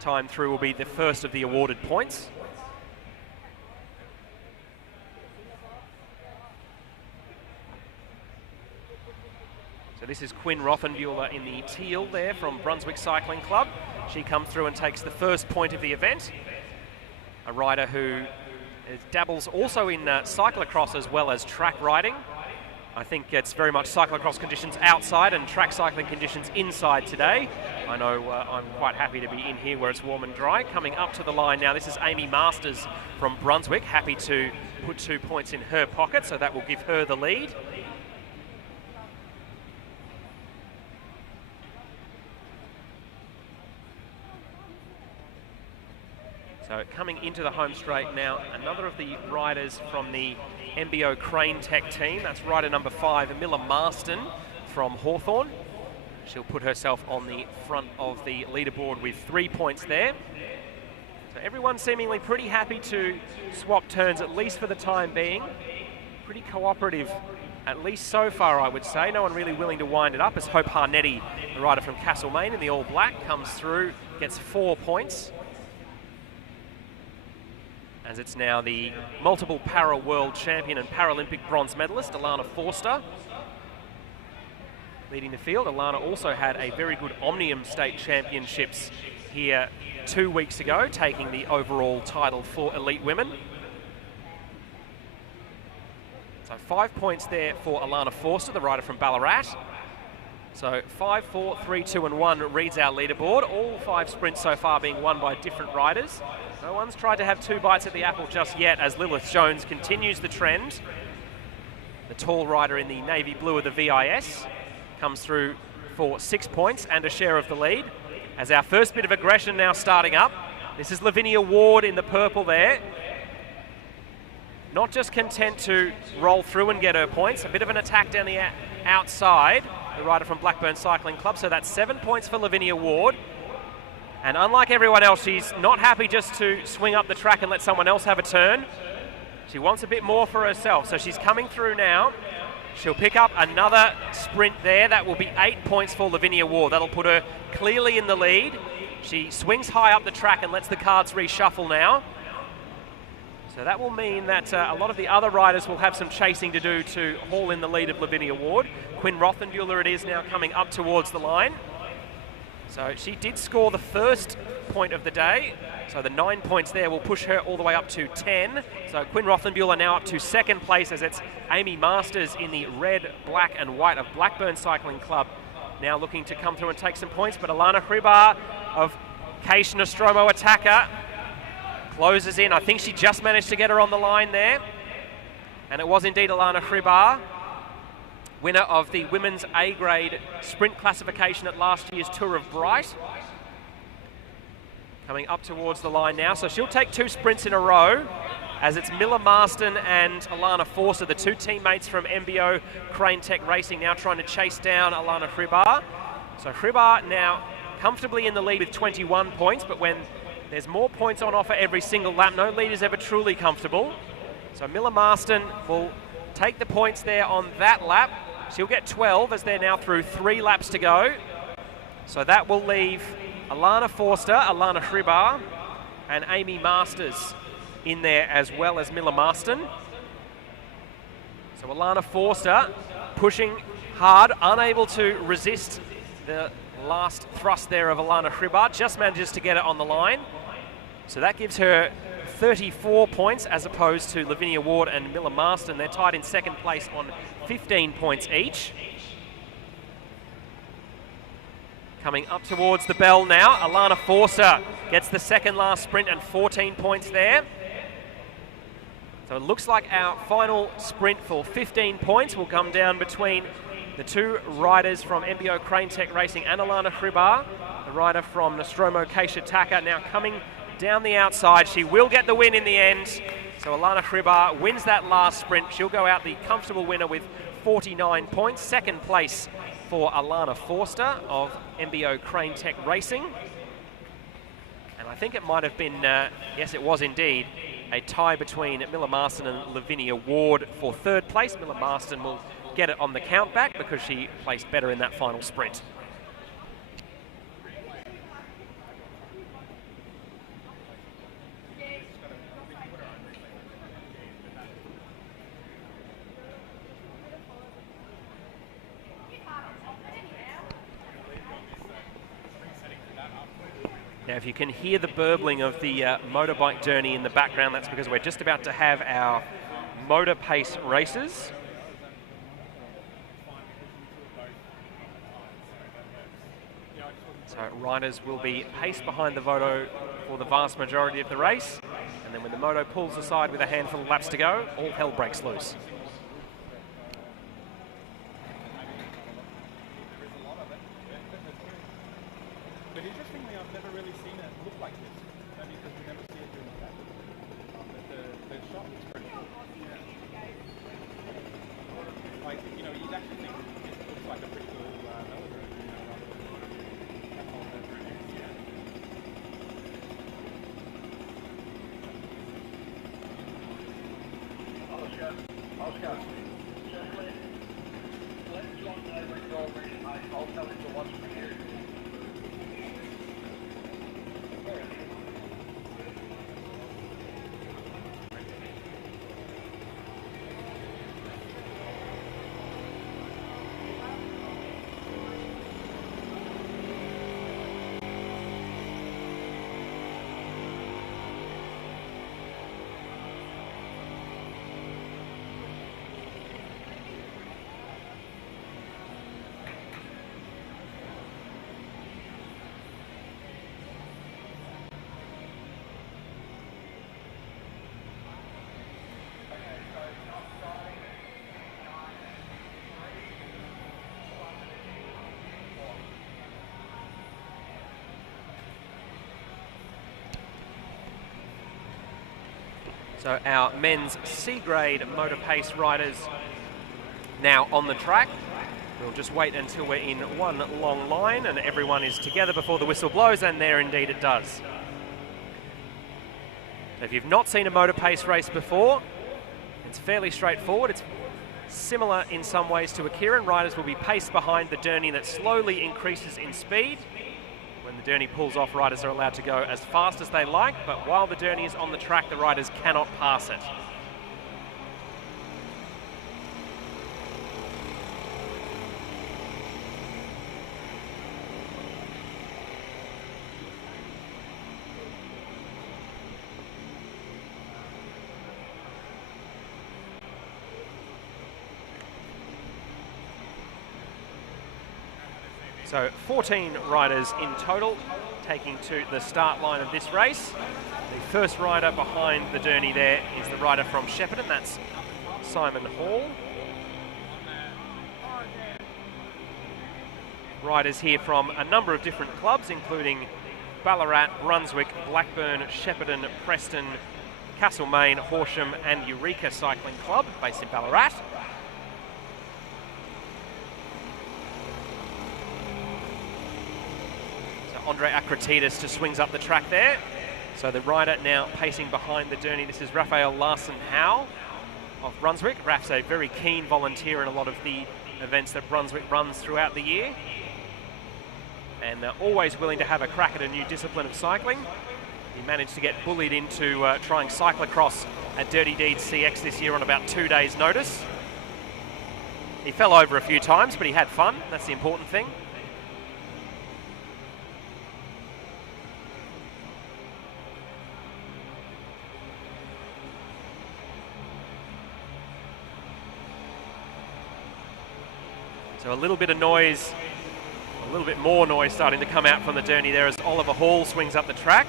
time through will be the first of the awarded points. So this is Quinn Rothenbuehler in the teal there from Brunswick Cycling Club. She comes through and takes the first point of the event. A rider who dabbles also in cyclocross as well as track riding. I think it's very much cyclocross conditions outside and track cycling conditions inside today. I know I'm quite happy to be in here where it's warm and dry. Coming up to the line now, this is Amy Masters from Brunswick, happy to put 2 points in her pocket, so that will give her the lead. So coming into the home straight now, another of the riders from the MBO Crane Tech team. That's rider number 5, Milla Marston from Hawthorn. She'll put herself on the front of the leaderboard with 3 points there. So everyone seemingly pretty happy to swap turns, at least for the time being. Pretty cooperative, at least so far, I would say. No one really willing to wind it up, as Hope Harnetti, the rider from Castlemaine in the all black, comes through, gets 4 points. As it's now the multiple para world champion and Paralympic bronze medalist, Alana Forster, leading the field. Alana also had a very good Omnium State Championships here 2 weeks ago, taking the overall title for elite women. So 5 points there for Alana Forster, the rider from Ballarat. So 5, 4, 3, 2 and 1 reads our leaderboard. All 5 sprints so far being won by different riders. No one's tried to have 2 bites at the apple just yet as Lilith Jones continues the trend. The tall rider in the navy blue of the VIS comes through for 6 points and a share of the lead. As our first bit of aggression now starting up. This is Lavinia Ward in the purple there. Not just content to roll through and get her points, a bit of an attack down the outside, the rider from Blackburn Cycling Club. So that's 7 points for Lavinia Ward. And unlike everyone else, she's not happy just to swing up the track and let someone else have a turn. She wants a bit more for herself. So she's coming through now. She'll pick up another sprint there. That will be 8 points for Lavinia Ward. That'll put her clearly in the lead. She swings high up the track and lets the cards reshuffle now. So that will mean that a lot of the other riders will have some chasing to do to haul in the lead of Lavinia Ward. Quinn Rothenbuehler it is now coming up towards the line. So she did score the first point of the day. So the 9 points there will push her all the way up to 10. So Quinn Rothenbuehler now up to second place as it's Amy Masters in the red, black and white of Blackburn Cycling Club now looking to come through and take some points. But Alana Hribar of Case Nostromo attacker closes in. I think she just managed to get her on the line there. And it was indeed Alana Hribar, winner of the Women's A grade sprint classification at last year's Tour of Bright. Coming up towards the line now. So she'll take 2 sprints in a row as it's Miller Marston and Alana Forster, the 2 teammates from MBO Crane Tech Racing, now trying to chase down Alana Hribar. So Hribar now comfortably in the lead with 21 points, but when there's more points on offer every single lap, no lead is ever truly comfortable. So Miller Marston will take the points there on that lap. She'll get 12 as they're now through 3 laps to go. So that will leave Alana Forster, Alana Hribar and Amy Masters in there as well as Miller Marston. So Alana Forster pushing hard, unable to resist the last thrust there of Alana Hribar, just manages to get it on the line. So that gives her 34 points as opposed to Lavinia Ward and Miller Marston. They're tied in second place on 15 points each. Coming up towards the bell now, Alana Forster gets the second last sprint and 14 points there. So it looks like our final sprint for 15 points will come down between the 2 riders from MBO Crane Tech Racing and Alana Hribar, the rider from Nostromo Keisha Taka now coming down the outside. She will get the win in the end. So Alana Hribar wins that last sprint. She'll go out the comfortable winner with 49 points. Second place for Alana Forster of MBO Crane Tech Racing. And I think it might have been, yes it was indeed, a tie between Miller Marston and Lavinia Ward for third place. Miller Marston will get it on the count back because she placed better in that final sprint. Now, if you can hear the burbling of the motorbike journey in the background, that's because we're just about to have our Motorpace races. So riders will be paced behind the Vodo for the vast majority of the race. And then when the Moto pulls aside with a handful of laps to go, all hell breaks loose. But interestingly, I've never really seen it look like this, maybe because we never see it during the track. The shot looks pretty cool. Yeah. Like, you know, you'd actually think it looks like a pretty cool velodrome, you know, rather than that whole velodrome. Yeah. So our men's C grade Motorpace riders now on the track. We'll just wait until we're in one long line and everyone is together before the whistle blows, and there indeed it does. If you've not seen a Motorpace race before, it's fairly straightforward. It's similar in some ways to a Kieran. Riders will be paced behind the Derny that slowly increases in speed. When the Derny pulls off, riders are allowed to go as fast as they like, but while the Derny is on the track, the riders cannot pass it. So 14 riders in total taking to the start line of this race. The first rider behind the Derny there is the rider from Shepparton, that's Simon Hall. Riders here from a number of different clubs, including Ballarat, Brunswick, Blackburn, Shepparton, Preston, Castlemaine, Horsham and Eureka Cycling Club, based in Ballarat. Andre Akratides just swings up the track there. So the rider now pacing behind the Derny. This is Raphael Larson-Howe of Brunswick. Raf's a very keen volunteer in a lot of the events that Brunswick runs throughout the year. And always willing to have a crack at a new discipline of cycling. He managed to get bullied into trying cyclocross at Dirty Deeds CX this year on about 2 days' notice. He fell over a few times, but he had fun. That's the important thing. So a little bit of noise, a little bit more noise starting to come out from the Derny there as Oliver Hall swings up the track.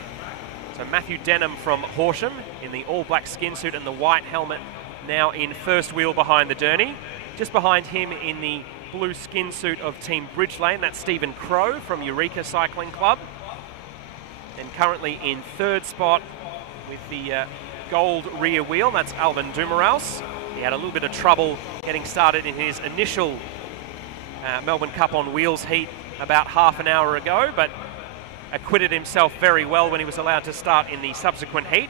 So Matthew Denham from Horsham in the all-black skin suit and the white helmet now in first wheel behind the Derny. Just behind him in the blue skin suit of Team Bridge Lane, that's Stephen Crow from Eureka Cycling Club. And currently in third spot with the gold rear wheel, that's Alvin Dumaraus. He had a little bit of trouble getting started in his initial Melbourne Cup on Wheels heat about half an hour ago, but acquitted himself very well when he was allowed to start in the subsequent heat.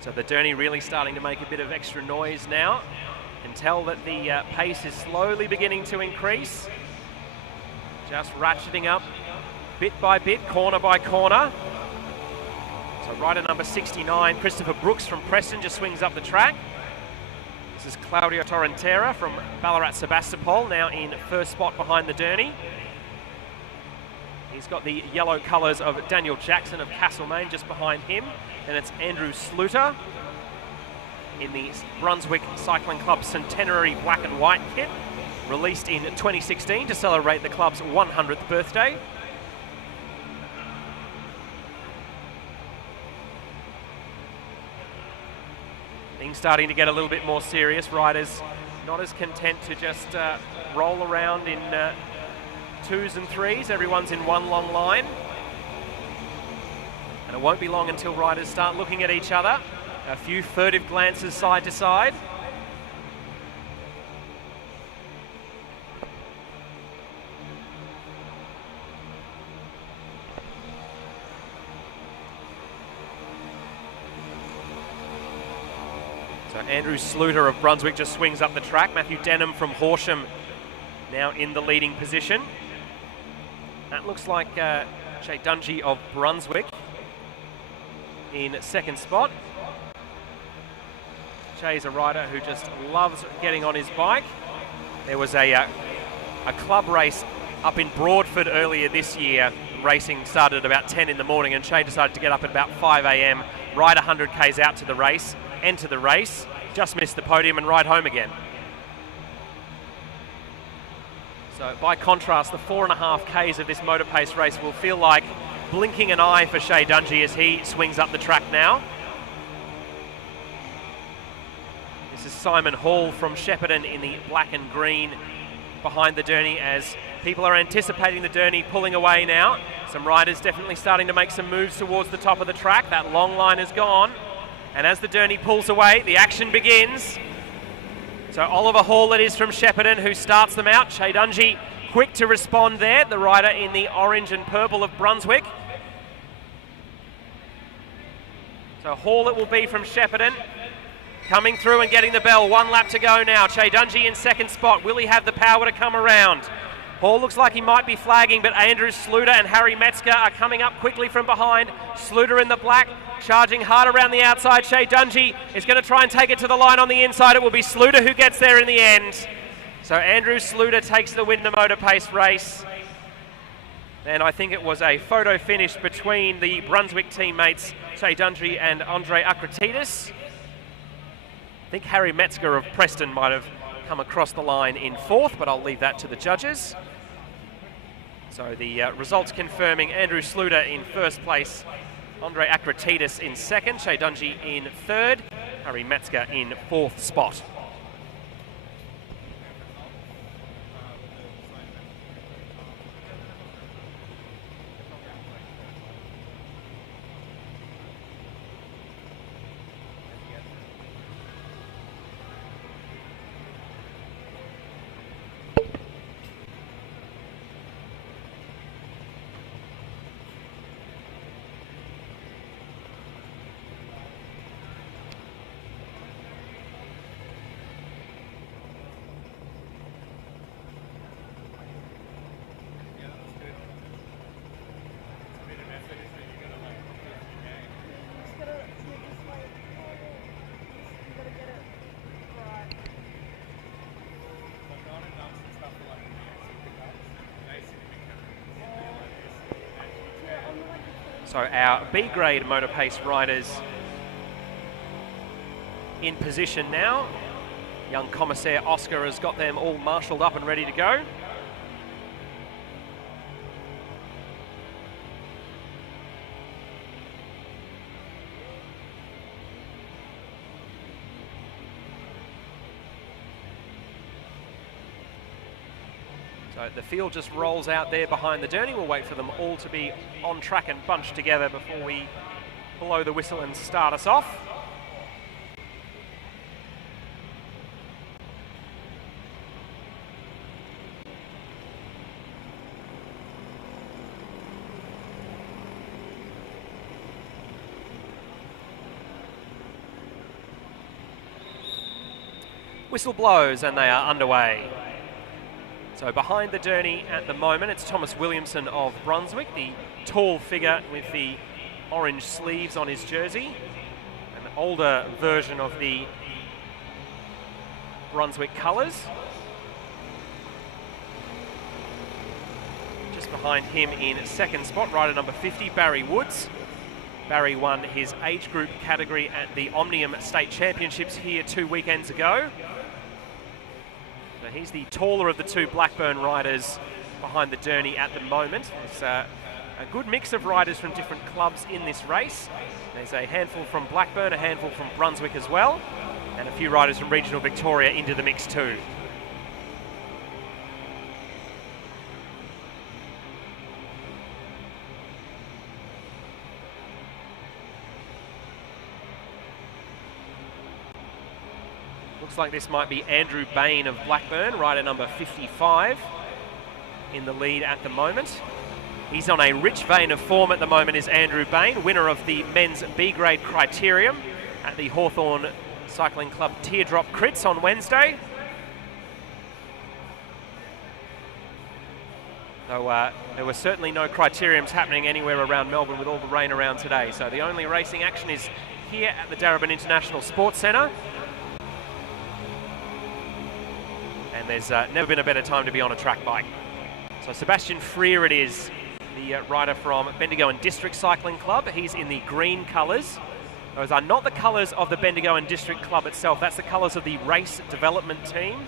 So the Derny really starting to make a bit of extra noise now. You can tell that the pace is slowly beginning to increase. Just ratcheting up bit by bit, corner by corner. So rider number 69, Christopher Brooks from Preston, just swings up the track. This is Claudio Torrentera from Ballarat Sebastopol, now in first spot behind the Derny. He's got the yellow colours of Daniel Jackson of Castlemaine just behind him. And it's Andrew Sluter in the Brunswick Cycling Club Centenary black and white kit, released in 2016 to celebrate the club's 100th birthday. Things starting to get a little bit more serious. Riders not as content to just roll around in twos and threes. Everyone's in one long line. And it won't be long until riders start looking at each other. A few furtive glances side to side. So Andrew Sluter of Brunswick just swings up the track. Matthew Denham from Horsham now in the leading position. That looks like Shay Dungy of Brunswick in second spot. Shay's a rider who just loves getting on his bike. There was a club race up in Broadford earlier this year. Racing started at about 10 in the morning, and Shay decided to get up at about 5 a.m, ride 100 k's out to the race, enter the race, just missed the podium and ride home again. So by contrast, the 4.5 k's of this Motorpace race will feel like blinking an eye for Shay Dungy as he swings up the track now. This is Simon Hall from Shepparton in the black and green behind the Derny as people are anticipating the Derny pulling away now. Some riders definitely starting to make some moves towards the top of the track. That long line is gone. And as the Derny pulls away, the action begins. So Oliver Hall it is from Shepparton who starts them out. Shay Dungy quick to respond there, the rider in the orange and purple of Brunswick. So Hall it will be from Shepparton. Coming through and getting the bell. 1 lap to go now. Shay Dungy in second spot. Will he have the power to come around? Hall looks like he might be flagging, but Andrew Sluter and Harry Metzger are coming up quickly from behind. Sluter in the black, charging hard around the outside. Shay Dungy is going to try and take it to the line on the inside. It will be Sluter who gets there in the end. So Andrew Sluter takes the win the Motorpace race. And I think it was a photo finish between the Brunswick teammates, Shay Dungy and Andre Akratides. I think Harry Metzger of Preston might have come across the line in fourth, but I'll leave that to the judges. So the results confirming Andrew Sluter in first place, Andre Akratides in second, Shay Dungy in third, Harry Metzger in fourth spot. So our B-grade Motorpace riders in position now. Young Commissaire Oscar has got them all marshalled up and ready to go. So the field just rolls out there behind the Derny. We'll wait for them all to be on track and bunched together before we blow the whistle and start us off. Whistle blows and they are underway. So behind the Derny at the moment, it's Thomas Williamson of Brunswick, the tall figure with the orange sleeves on his jersey. An older version of the Brunswick colours. Just behind him in second spot, rider number 50, Barry Woods. Barry won his age group category at the Omnium State Championships here 2 weekends ago. He's the taller of the two Blackburn riders behind the Derny at the moment. There's a good mix of riders from different clubs in this race. There's a handful from Blackburn, a handful from Brunswick as well, and a few riders from regional Victoria into the mix too. Looks like this might be Andrew Bain of Blackburn, rider number 55, in the lead at the moment. He's on a rich vein of form at the moment, is Andrew Bain, winner of the men's B-grade criterium at the Hawthorn Cycling Club Teardrop Crits on Wednesday. Though there were certainly no criteriums happening anywhere around Melbourne with all the rain around today. So the only racing action is here at the Darebin International Sports Centre. And there's never been a better time to be on a track bike. So Sebastian Freer it is, the rider from Bendigo and District Cycling Club. He's in the green colours. Those are not the colours of the Bendigo and District Club itself. That's the colours of the race development team.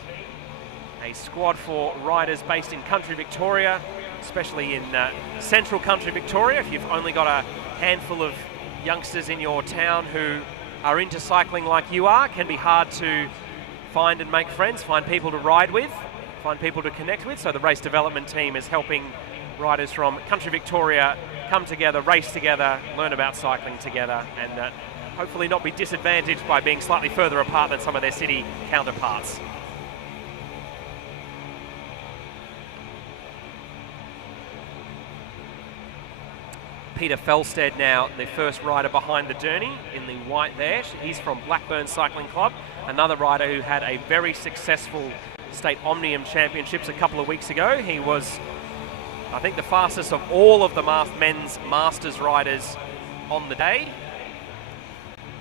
A squad for riders based in country Victoria, especially in central country Victoria. If you've only got a handful of youngsters in your town who are into cycling like you are, it can be hard to find and make friends, find people to ride with, find people to connect with. So the race development team is helping riders from country Victoria come together, race together, learn about cycling together, and hopefully not be disadvantaged by being slightly further apart than some of their city counterparts. Peter Felstead now, the first rider behind the Derny in the white there. He's from Blackburn Cycling Club, another rider who had a very successful State Omnium Championships a couple of weeks ago. He was, I think, the fastest of all of the men's Masters riders on the day.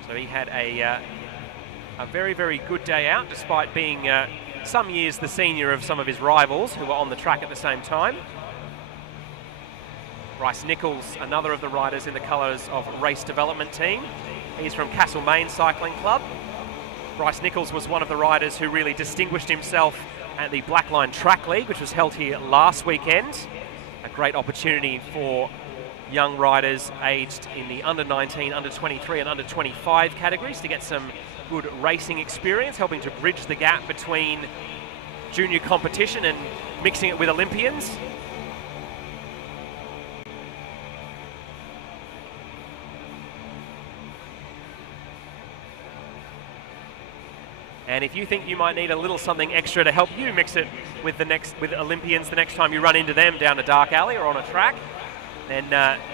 So he had a very, very good day out, despite being some years the senior of some of his rivals who were on the track at the same time. Bryce Nichols, another of the riders in the colours of race development team. He's from Castlemaine Cycling Club. Bryce Nichols was one of the riders who really distinguished himself at the Blackline Track League, which was held here last weekend. A great opportunity for young riders aged in the under 19, under 23 and under 25 categories to get some good racing experience, helping to bridge the gap between junior competition and mixing it with Olympians. And if you think you might need a little something extra to help you mix it with with Olympians the next time you run into them down a dark alley or on a track, then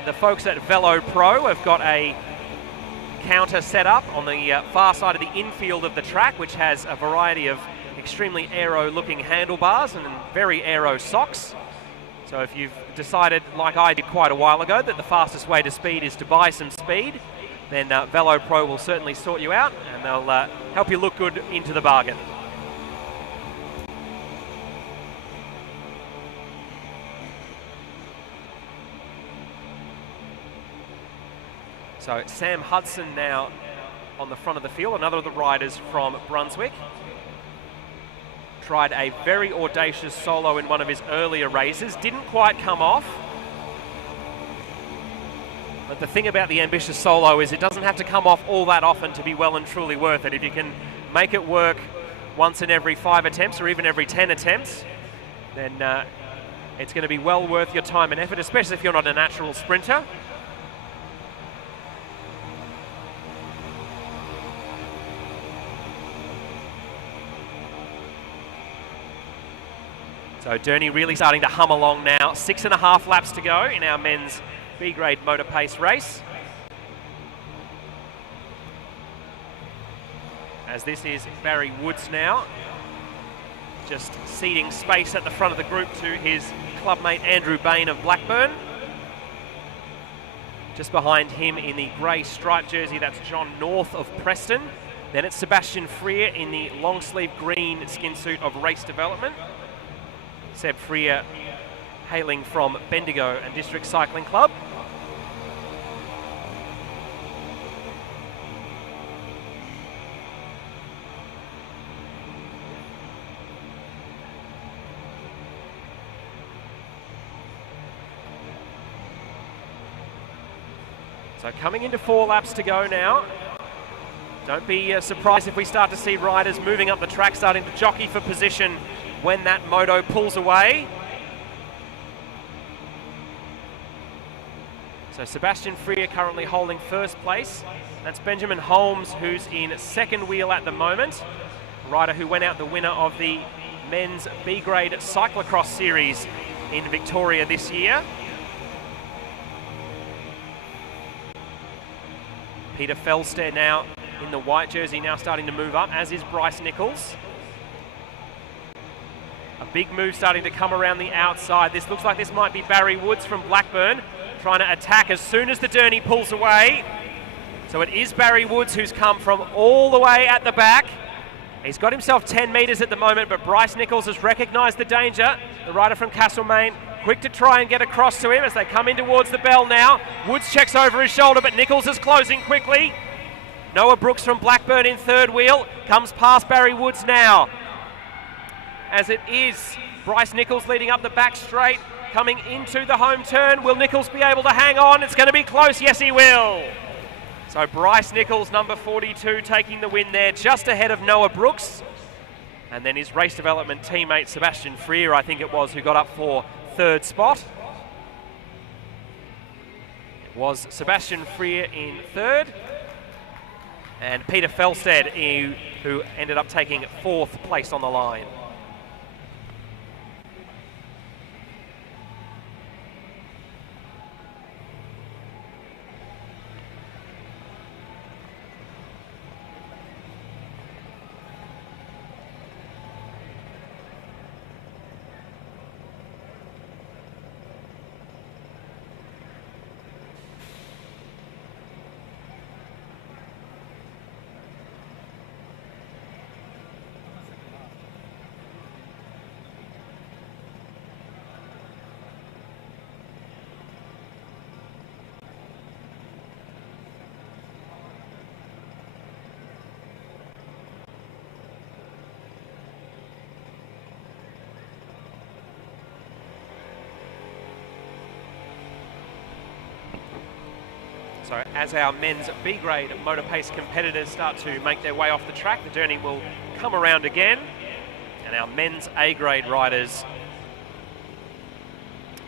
the folks at Velo Pro have got a counter set up on the far side of the infield of the track, which has a variety of extremely aero-looking handlebars and very aero socks. So if you've decided, like I did quite a while ago, that the fastest way to speed is to buy some speed, then Velo Pro will certainly sort you out, and they'll help you look good into the bargain. So Sam Hudson now on the front of the field, another of the riders from Brunswick. Tried a very audacious solo in one of his earlier races, didn't quite come off. But the thing about the ambitious solo is it doesn't have to come off all that often to be well and truly worth it. If you can make it work once in every 5 attempts or even every 10 attempts, then it's going to be well worth your time and effort, especially if you're not a natural sprinter. So Derny really starting to hum along now. 6.5 laps to go in our men's B-grade Motorpace race. As this is Barry Woods now, just ceding space at the front of the group to his clubmate Andrew Bain of Blackburn. Just behind him in the grey striped jersey, that's John North of Preston. Then it's Sebastian Freer in the long sleeve green skin suit of Race Development. Seb Freer hailing from Bendigo and District Cycling Club. So coming into 4 laps to go now. Don't be surprised if we start to see riders moving up the track, starting to jockey for position when that moto pulls away. So Sebastian Freer currently holding first place. That's Benjamin Holmes, who's in second wheel at the moment. Rider who went out the winner of the men's B-grade cyclocross series in Victoria this year. Peter Felstead now in the white jersey now starting to move up, as is Bryce Nichols. A big move starting to come around the outside. This looks like this might be Barry Woods from Blackburn trying to attack as soon as the Derny pulls away. So it is Barry Woods who's come from all the way at the back. He's got himself 10 metres at the moment, but Bryce Nichols has recognised the danger. The rider from Castlemaine quick to try and get across to him as they come in towards the bell now. Woods checks over his shoulder, but Nichols is closing quickly. Noah Brooks from Blackburn in third wheel comes past Barry Woods now. As it is Bryce Nichols leading up the back straight, coming into the home turn. Will Nichols be able to hang on? It's going to be close. Yes, he will. So Bryce Nichols, number 42, taking the win there, just ahead of Noah Brooks. And then his race development teammate, Sebastian Freer, I think it was, who got up for third spot. It was Sebastian Freer in third. And Peter Felstead, who ended up taking fourth place on the line. So as our men's B grade Motorpace competitors start to make their way off the track, the Derny will come around again, and our men's A grade riders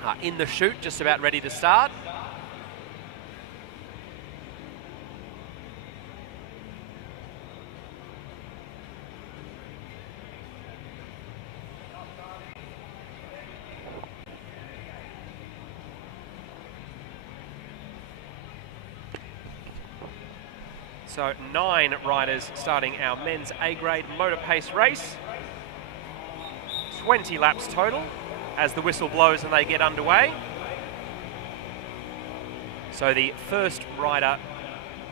are in the chute, just about ready to start. So 9 riders starting our men's A-grade Motorpace race. 20 laps total as the whistle blows and they get underway. So the first rider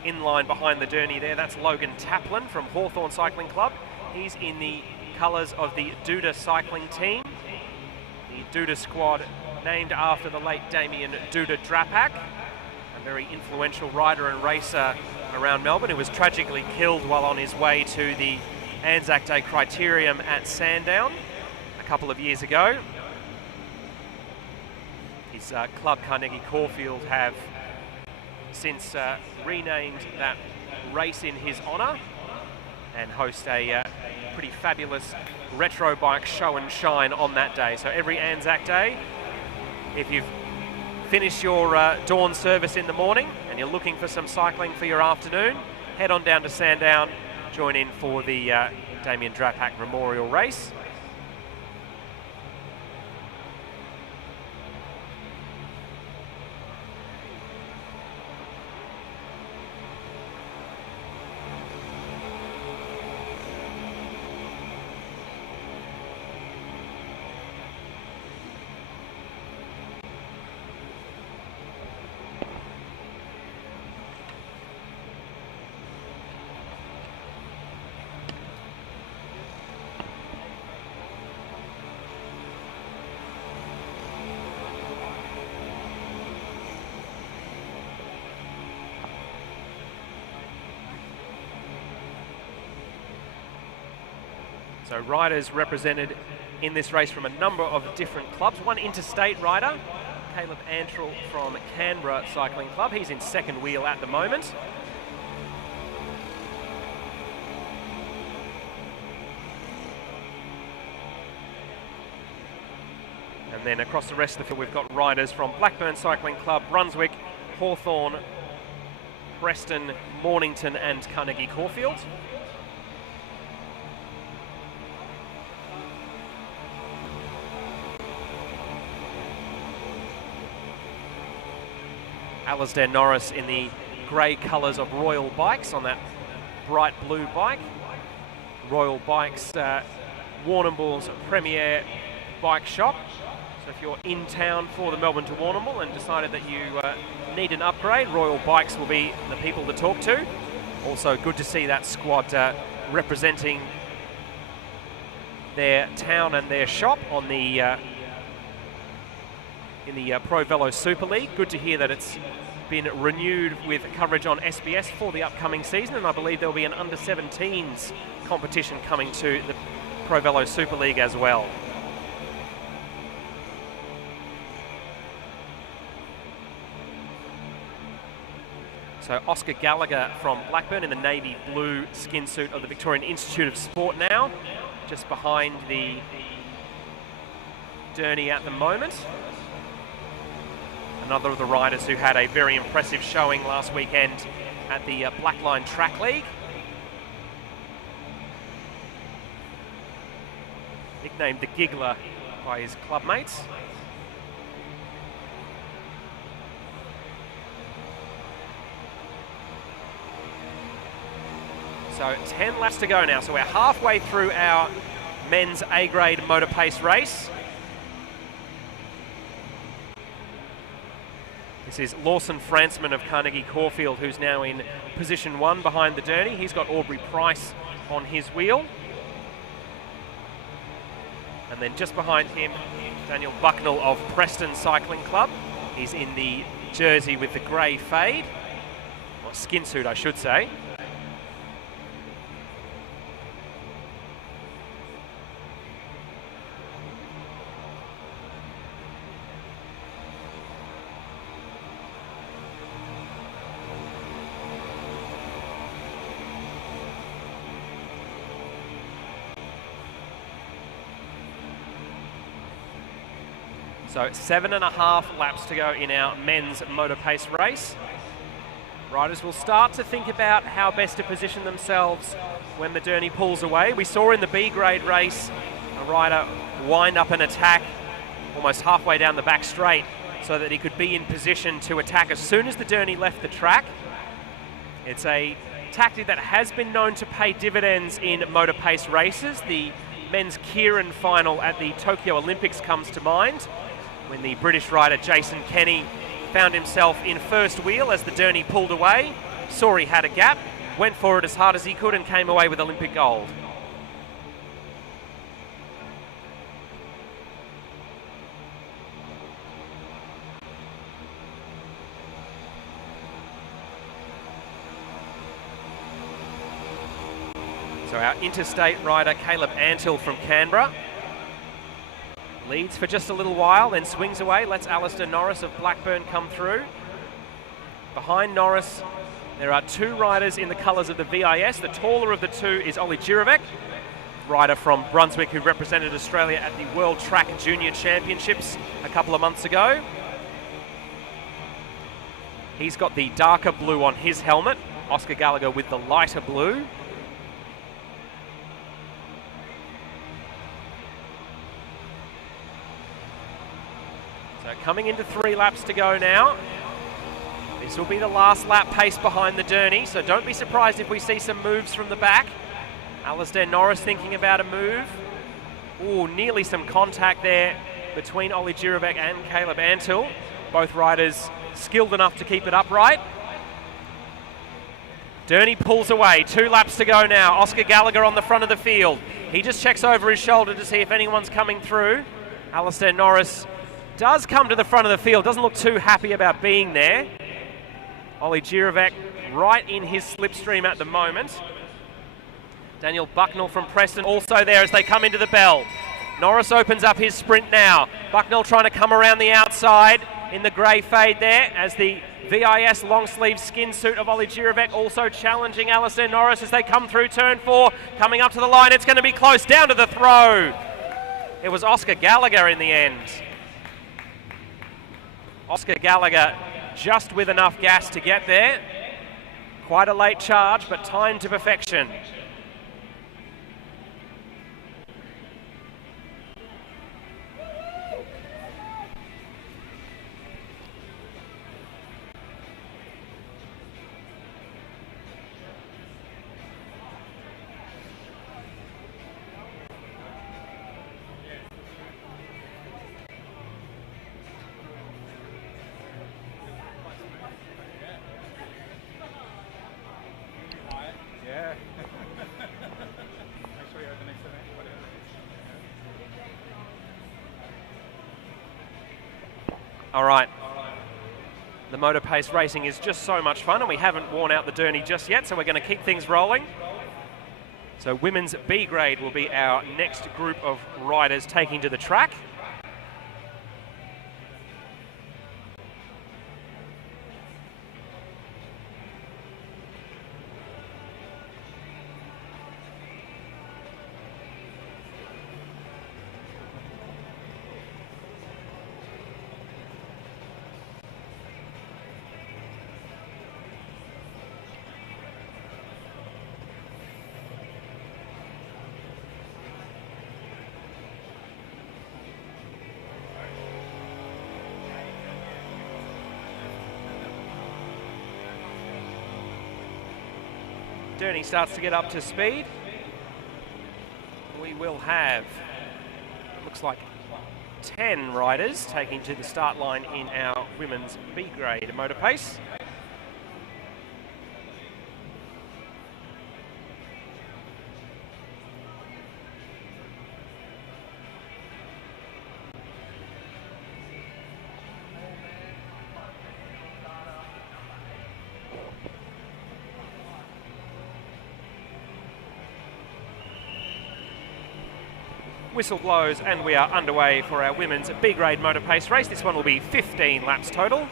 in line behind the Derny there, that's Logan Taplin from Hawthorn Cycling Club. He's in the colours of the Duda cycling team. The Duda squad named after the late Damien Duda Drapak, a very influential rider and racer around Melbourne, who was tragically killed while on his way to the Anzac Day Criterium at Sandown a couple of years ago. His club Carnegie Caulfield have since renamed that race in his honour and host a pretty fabulous retro bike show and shine on that day. So every Anzac Day, if you've finished your dawn service in the morning and you're looking for some cycling for your afternoon, head on down to Sandown, join in for the Damien Drapak Memorial Race. So riders represented in this race from a number of different clubs. One interstate rider, Caleb Antrell from Canberra Cycling Club. He's in second wheel at the moment. And then across the rest of the field, we've got riders from Blackburn Cycling Club, Brunswick, Hawthorn, Preston, Mornington and Carnegie Caulfield. Alasdair Norris in the grey colours of Royal Bikes on that bright blue bike. Royal Bikes, Warrnambool's premier bike shop. So if you're in town for the Melbourne to Warrnambool and decided that you need an upgrade, Royal Bikes will be the people to talk to. Also good to see that squad representing their town and their shop on the in the Pro Velo Super League. Good to hear that it's been renewed with coverage on SBS for the upcoming season, and I believe there'll be an under-17s competition coming to the Pro Velo Super League as well. So Oscar Gallagher from Blackburn in the navy blue skin suit of the Victorian Institute of Sport now, just behind the Derny at the moment. Another of the riders who had a very impressive showing last weekend at the Blackline Track League. Nicknamed the Giggler by his clubmates. So 10 laps to go now. So we're halfway through our men's A-grade Motorpace race. This is Lawson Fransman of Carnegie Caulfield, who's now in position 1 behind the Derny. He's got Aubrey Price on his wheel. And then just behind him, Daniel Bucknell of Preston Cycling Club. He's in the jersey with the grey fade, or skin suit I should say. So 7.5 laps to go in our men's Motorpace race. Riders will start to think about how best to position themselves when the Derny pulls away. We saw in the B-grade race a rider wind up an attack almost halfway down the back straight so that he could be in position to attack as soon as the Derny left the track. It's a tactic that has been known to pay dividends in Motorpace races. The men's Keirin final at the Tokyo Olympics comes to mind, when the British rider Jason Kenny found himself in first wheel as the Derny pulled away, saw he had a gap, went for it as hard as he could and came away with Olympic gold. So our interstate rider Caleb Antill from Canberra leads for just a little while, then swings away, lets Alistair Norris of Blackburn come through. Behind Norris, there are two riders in the colours of the VIS. The taller of the two is Ollie Jirovic, rider from Brunswick who represented Australia at the World Track Junior Championships a couple of months ago. He's got the darker blue on his helmet, Oscar Gallagher with the lighter blue. So coming into 3 laps to go now. This will be the last lap pace behind the Derny, so don't be surprised if we see some moves from the back. Alistair Norris thinking about a move. Ooh, nearly some contact there between Ollie Jirovic and Caleb Antill. Both riders skilled enough to keep it upright. Derny pulls away, 2 laps to go now. Oscar Gallagher on the front of the field. He just checks over his shoulder to see if anyone's coming through. Alistair Norris does come to the front of the field, doesn't look too happy about being there. Ollie Jirovic right in his slipstream at the moment. Daniel Bucknell from Preston also there as they come into the bell. Norris opens up his sprint now. Bucknell trying to come around the outside in the grey fade there as the VIS long sleeve skin suit of Ollie Jirovic also challenging Alistair Norris as they come through turn 4. Coming up to the line, it's going to be close down to the throw. It was Oscar Gallagher in the end. Oscar Gallagher just with enough gas to get there. Quite a late charge, but timed to perfection. All right. The Motorpace racing is just so much fun, and we haven't worn out the journey just yet, so we're going to keep things rolling. So Women's B grade will be our next group of riders taking to the track. Journey starts to get up to speed. We will have, looks like 10 riders taking to the start line in our Women's B grade Motorpace. Whistle blows and we are underway for our Women's B grade Motorpace race. This one will be 15 laps total.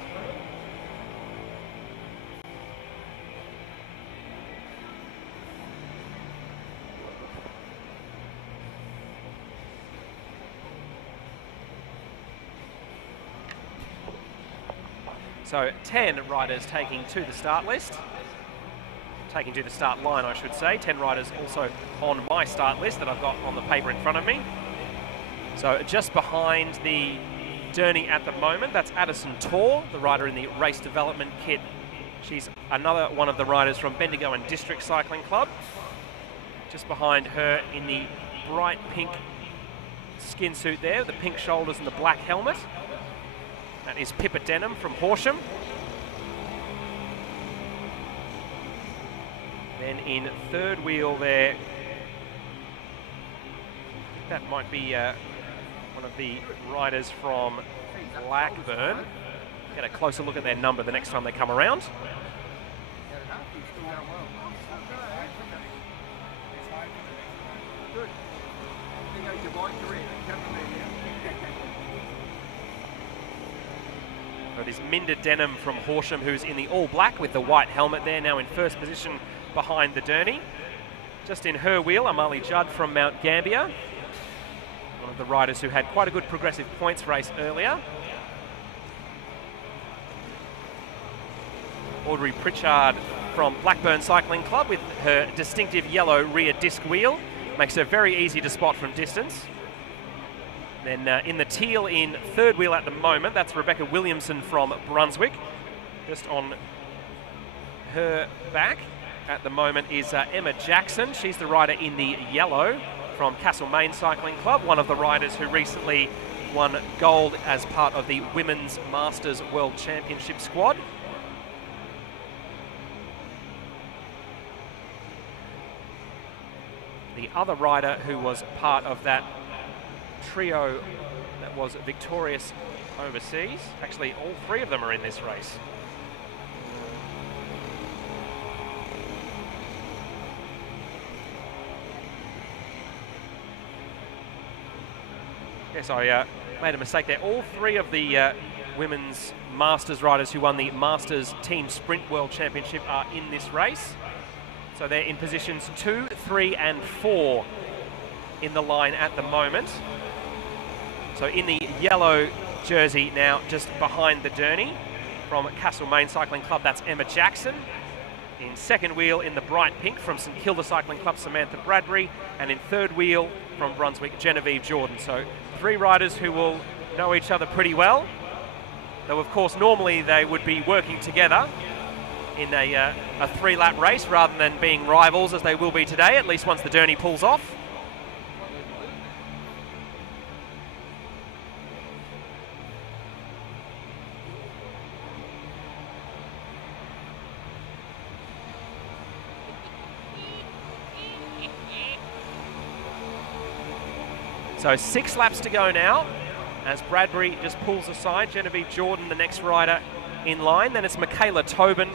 So 10 riders taking to the start list. Taking to the start line, I should say. 10 riders also on my start list that I've got on the paper in front of me. So just behind the journey at the moment, that's Addison Tor, the rider in the race development kit. She's another one of the riders from Bendigo and District Cycling Club. Just behind her in the bright pink skin suit there, the pink shoulders and the black helmet. That is Pippa Denham from Horsham. Then in third wheel there, that might be one of the riders from Blackburn. Get a closer look at their number the next time they come around. So it is Minda Denham from Horsham, who's in the all black with the white helmet there, now in first position behind the journey. Just in her wheel, Amali Judd from Mount Gambier, one of the riders who had quite a good progressive points race earlier. Audrey Pritchard from Blackburn Cycling Club with her distinctive yellow rear disc wheel. Makes her very easy to spot from distance. Then in the teal in third wheel at the moment, that's Rebecca Williamson from Brunswick. Just on her back at the moment is Emma Jackson. She's the rider in the yellow from Castlemaine Cycling Club, one of the riders who recently won gold as part of the Women's Masters World Championship squad. The other rider who was part of that trio that was victorious overseas, actually all three of them are in this race. Yes, I made a mistake there. All three of the women's Masters riders who won the Masters Team Sprint World Championship are in this race. So they're in positions 2, 3 and 4 in the line at the moment. So in the yellow jersey now, just behind the journey from Castlemaine Cycling Club, that's Emma Jackson. In second wheel in the bright pink from St Kilda Cycling Club, Samantha Bradbury. And in third wheel from Brunswick, Genevieve Jordan. So three riders who will know each other pretty well. Though of course normally they would be working together in a 3-lap race rather than being rivals as they will be today, at least once the journey pulls off. So 6 laps to go now. as Bradbury just pulls aside. Genevieve Jordan, the next rider in line. Then it's Michaela Tobin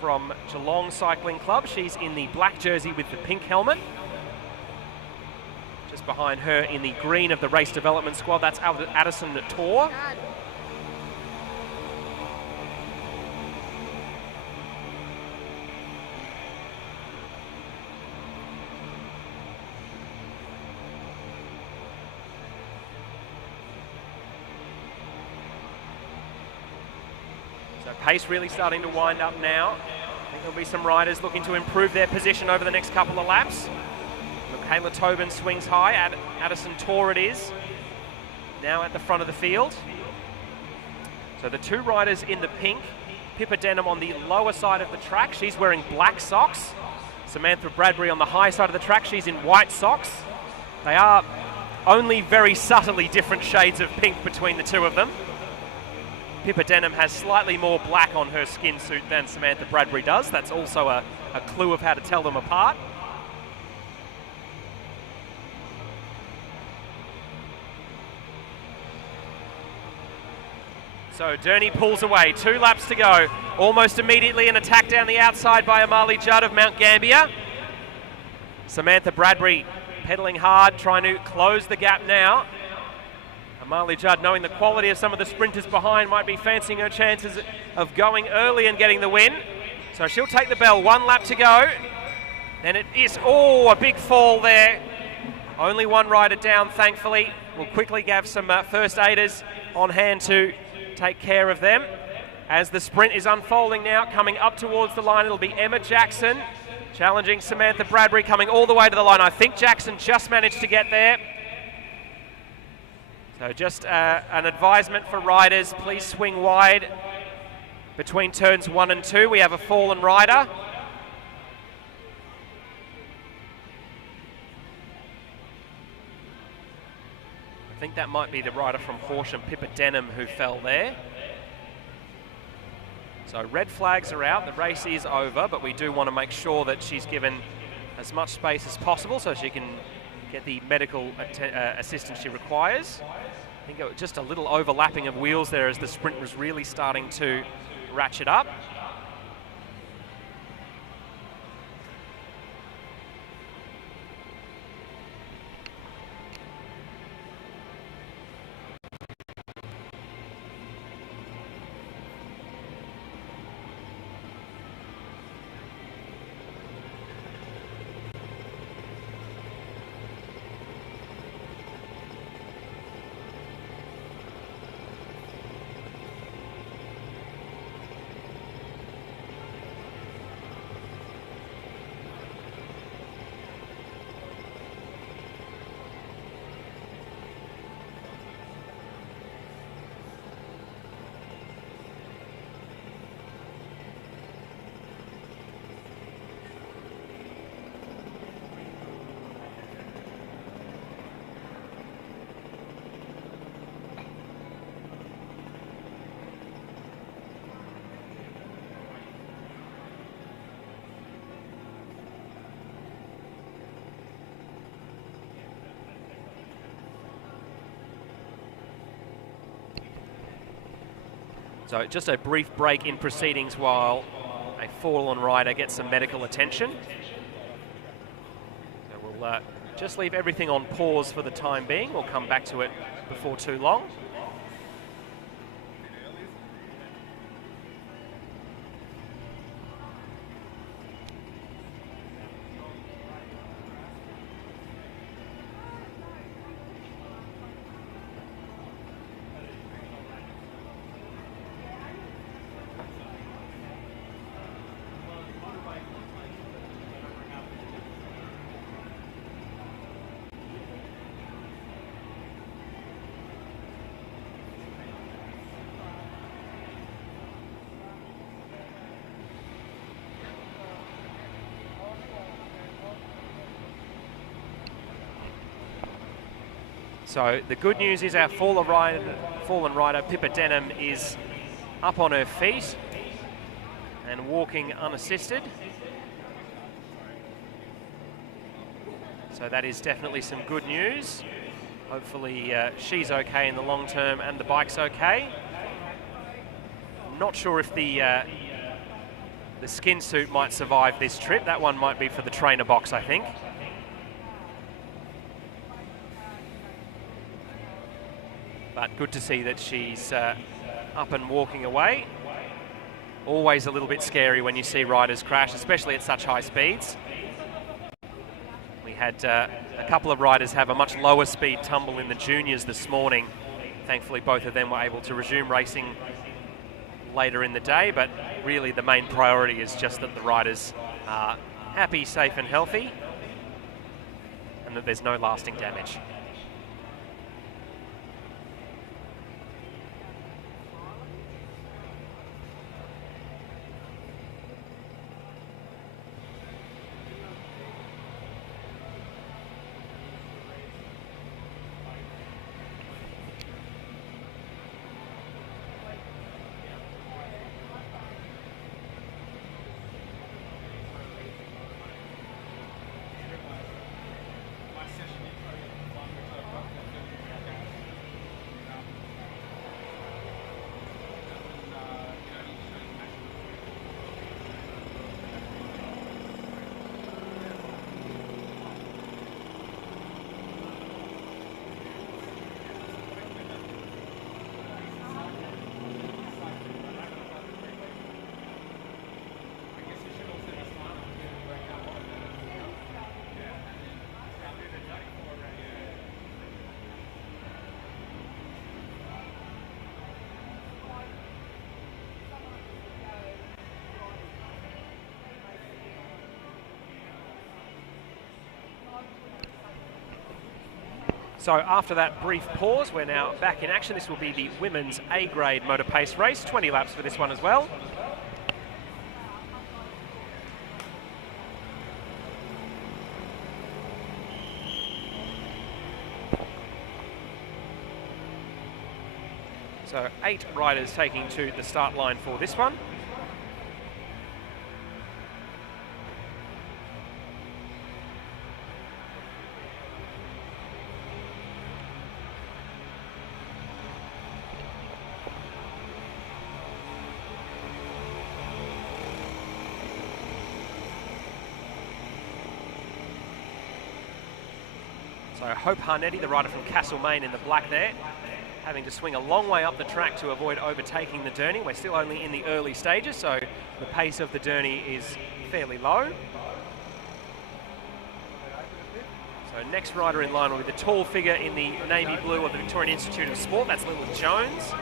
from Geelong Cycling Club. She's in the black jersey with the pink helmet. Just behind her in the green of the race development squad, that's Addison Tor. So pace really starting to wind up now. I think there'll be some riders looking to improve their position over the next couple of laps. Michaela Tobin swings high, Addison Tor it is, now at the front of the field. So the two riders in the pink, Pippa Denham on the lower side of the track, she's wearing black socks. Samantha Bradbury on the high side of the track, she's in white socks. They are only very subtly different shades of pink between the two of them. Pippa Denham has slightly more black on her skin suit than Samantha Bradbury does. That's also a clue of how to tell them apart. So Durney pulls away, 2 laps to go. Almost immediately an attack down the outside by Amali Judd of Mount Gambier. Samantha Bradbury pedaling hard, trying to close the gap now. Amali Judd, knowing the quality of some of the sprinters behind, might be fancying her chances of going early and getting the win. So she'll take the bell, 1 lap to go. And it is, a big fall there. Only one rider down, thankfully. We'll quickly have some first aiders on hand to take care of them. As the sprint is unfolding now, coming up towards the line, it'll be Emma Jackson challenging Samantha Bradbury, coming all the way to the line. I think Jackson just managed to get there. So just an advisement for riders, please swing wide between turns 1 and 2. We have a fallen rider. I think that might be the rider from Horsham, Pippa Denham, who fell there. So red flags are out, the race is over, but we do want to make sure that she's given as much space as possible so she can get the medical assistance she requires. I think it was just a little overlapping of wheels there as the sprint was really starting to ratchet up. So just a brief break in proceedings while a fallen rider gets some medical attention. So we'll just leave everything on pause for the time being. We'll come back to it before too long. So the good news is our fallen rider, Pippa Denham, is up on her feet and walking unassisted. So that is definitely some good news. Hopefully she's okay in the long term and the bike's okay. Not sure if the skin suit might survive this trip. That one might be for the trainer box, I think. But good to see that she's up and walking away. Always a little bit scary when you see riders crash, especially at such high speeds. We had a couple of riders have a much lower speed tumble in the juniors this morning. Thankfully, both of them were able to resume racing later in the day, but really the main priority is just that the riders are happy, safe and healthy, and that there's no lasting damage. So after that brief pause, we're now back in action. This will be the women's A grade Motorpace race, 20 laps for this one as well. So 8 riders taking to the start line for this one. So Hope Harnetti, the rider from Castlemaine in the black there, having to swing a long way up the track to avoid overtaking the Derny. We're still only in the early stages, so the pace of the Derny is fairly low. So next rider in line will be the tall figure in the navy blue of the Victorian Institute of Sport. That's Lily Jones.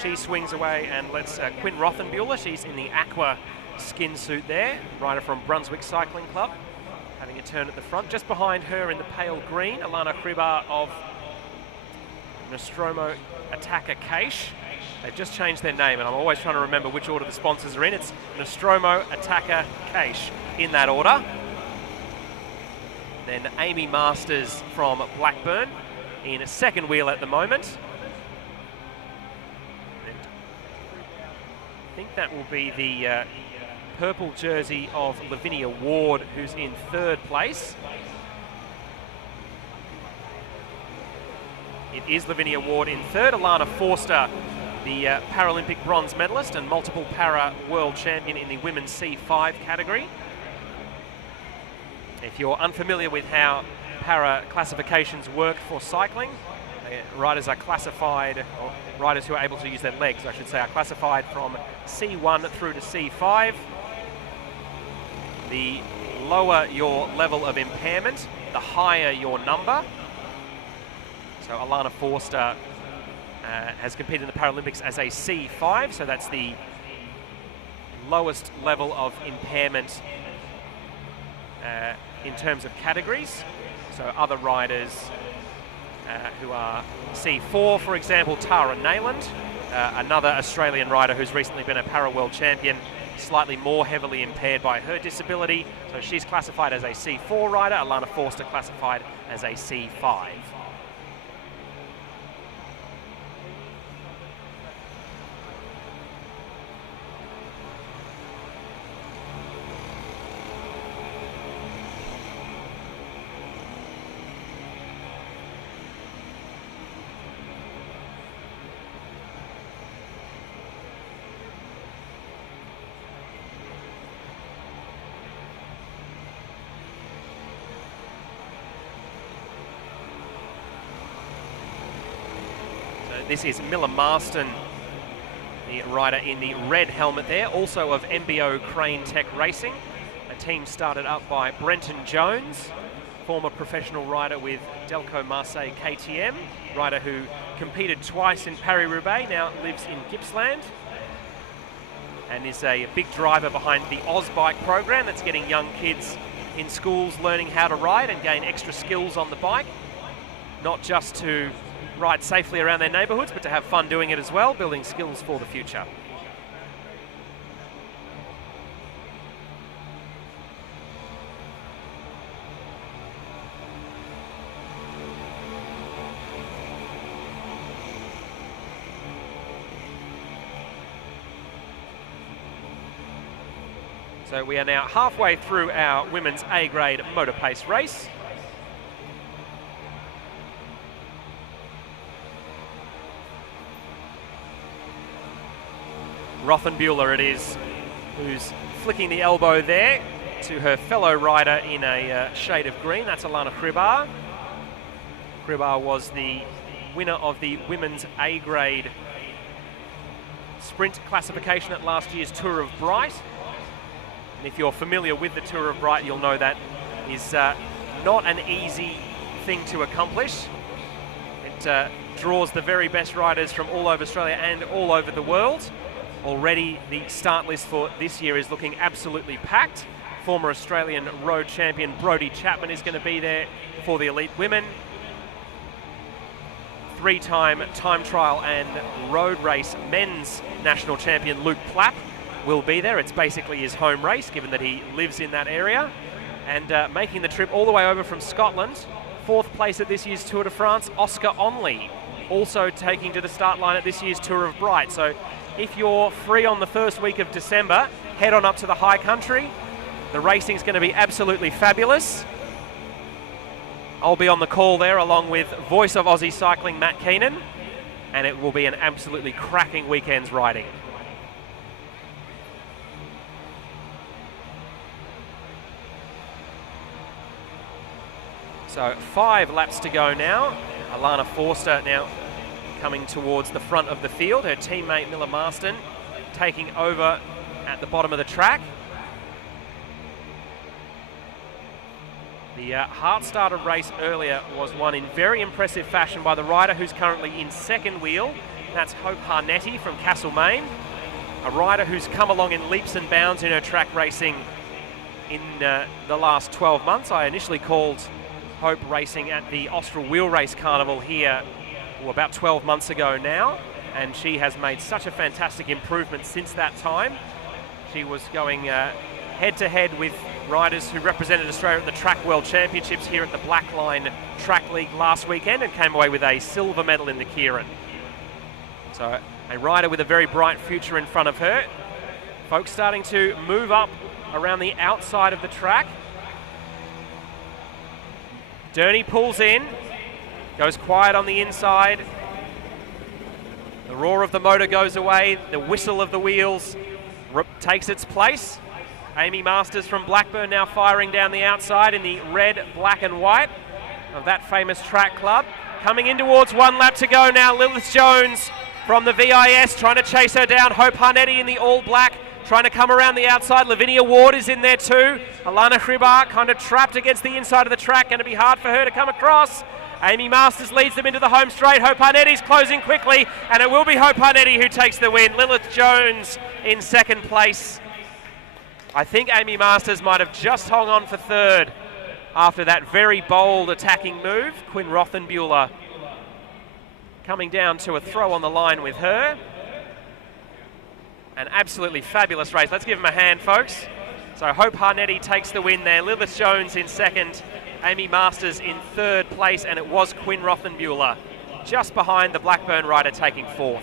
She swings away and lets Quinn Rothenbuehler. She's in the aqua skin suit there, rider from Brunswick Cycling Club, having a turn at the front. Just behind her in the pale green, Alana Kribar of Nostromo Attacker Cache. They've just changed their name, and I'm always trying to remember which order the sponsors are in. It's Nostromo Attacker Cache in that order. Then Amy Masters from Blackburn in a second wheel at the moment. And I think that will be the purple jersey of Lavinia Ward, who's in third place. It is Lavinia Ward in third. Alana Forster, the Paralympic bronze medalist and multiple para world champion in the women's C5 category. If you're unfamiliar with how para classifications work for cycling, riders are classified, or riders who are able to use their legs, I should say, are classified from C1 through to C5. The lower your level of impairment, the higher your number. So Alana Forster has competed in the Paralympics as a C5, so that's the lowest level of impairment in terms of categories. So other riders who are C4, for example, Tara Nayland, another Australian rider who's recently been a para world champion, slightly more heavily impaired by her disability. So she's classified as a C4 rider, Alana Forster classified as a C5. this is Miller Marston, the rider in the red helmet there, also of MBO Crane Tech Racing, a team started up by Brenton Jones, former professional rider with Delco Marseille KTM, rider who competed twice in Paris-Roubaix, now lives in Gippsland, and is a big driver behind the AusBike program that's getting young kids in schools learning how to ride and gain extra skills on the bike, not just to ride safely around their neighbourhoods, but to have fun doing it as well, building skills for the future. So we are now halfway through our women's A-grade Motorpace race. Rothenbuehler it is, who's flicking the elbow there to her fellow rider in a shade of green. That's Alana Hribar. Hribar was the winner of the women's A-grade sprint classification at last year's Tour of Bright. And if you're familiar with the Tour of Bright, you'll know that is not an easy thing to accomplish. It draws the very best riders from all over Australia and all over the world. Already the start list for this year is looking absolutely packed. Former Australian road champion Brodie Chapman is going to be there for the elite women. Three-time time trial and road race men's national champion Luke Plapp will be there. It's basically his home race, given that he lives in that area. And making the trip all the way over from Scotland, 4th place at this year's Tour de France, Oscar Onley, also taking to the start line at this year's Tour of Bright. So if you're free on the first week of December, head on up to the high country. The racing's going to be absolutely fabulous. I'll be on the call there along with voice of Aussie Cycling, Matt Keenan, and it will be an absolutely cracking weekend's riding. So 5 laps to go now. Alana Forster now coming towards the front of the field. Her teammate Miller Marston taking over at the bottom of the track. The heart-starter race earlier was won in very impressive fashion by the rider who's currently in second wheel. That's Hope Harnetti from Castlemaine, a rider who's come along in leaps and bounds in her track racing in the last 12 months. I initially called Hope racing at the Austral Wheel Race Carnival here about 12 months ago now, and she has made such a fantastic improvement since that time. She was going head-to-head with riders who represented Australia at the Track World Championships here at the Blackline Track League last weekend and came away with a silver medal in the Keirin. So a rider with a very bright future in front of her. Folks starting to move up around the outside of the track. Durney pulls in, goes quiet on the inside. The roar of the motor goes away, the whistle of the wheels takes its place. Amy Masters from Blackburn now firing down the outside in the red, black and white of that famous track club. Coming in towards 1 lap to go now, Lilith Jones from the VIS trying to chase her down. Hope Harnetti in the all black trying to come around the outside. Lavinia Ward is in there too. Alana Hribar kind of trapped against the inside of the track. Going to be hard for her to come across. Amy Masters leads them into the home straight. Hope Harnetti's closing quickly, and it will be Hope Harnetti who takes the win. Lilith Jones in second place. I think Amy Masters might have just hung on for third after that very bold attacking move. Quinn Rothenbuehler coming down to a throw on the line with her. An absolutely fabulous race. Let's give him a hand, folks. So Hope Harnetti takes the win there. Lilith Jones in second. Amy Masters in third place, and it was Quinn Rothenbuehler just behind the Blackburn rider taking fourth.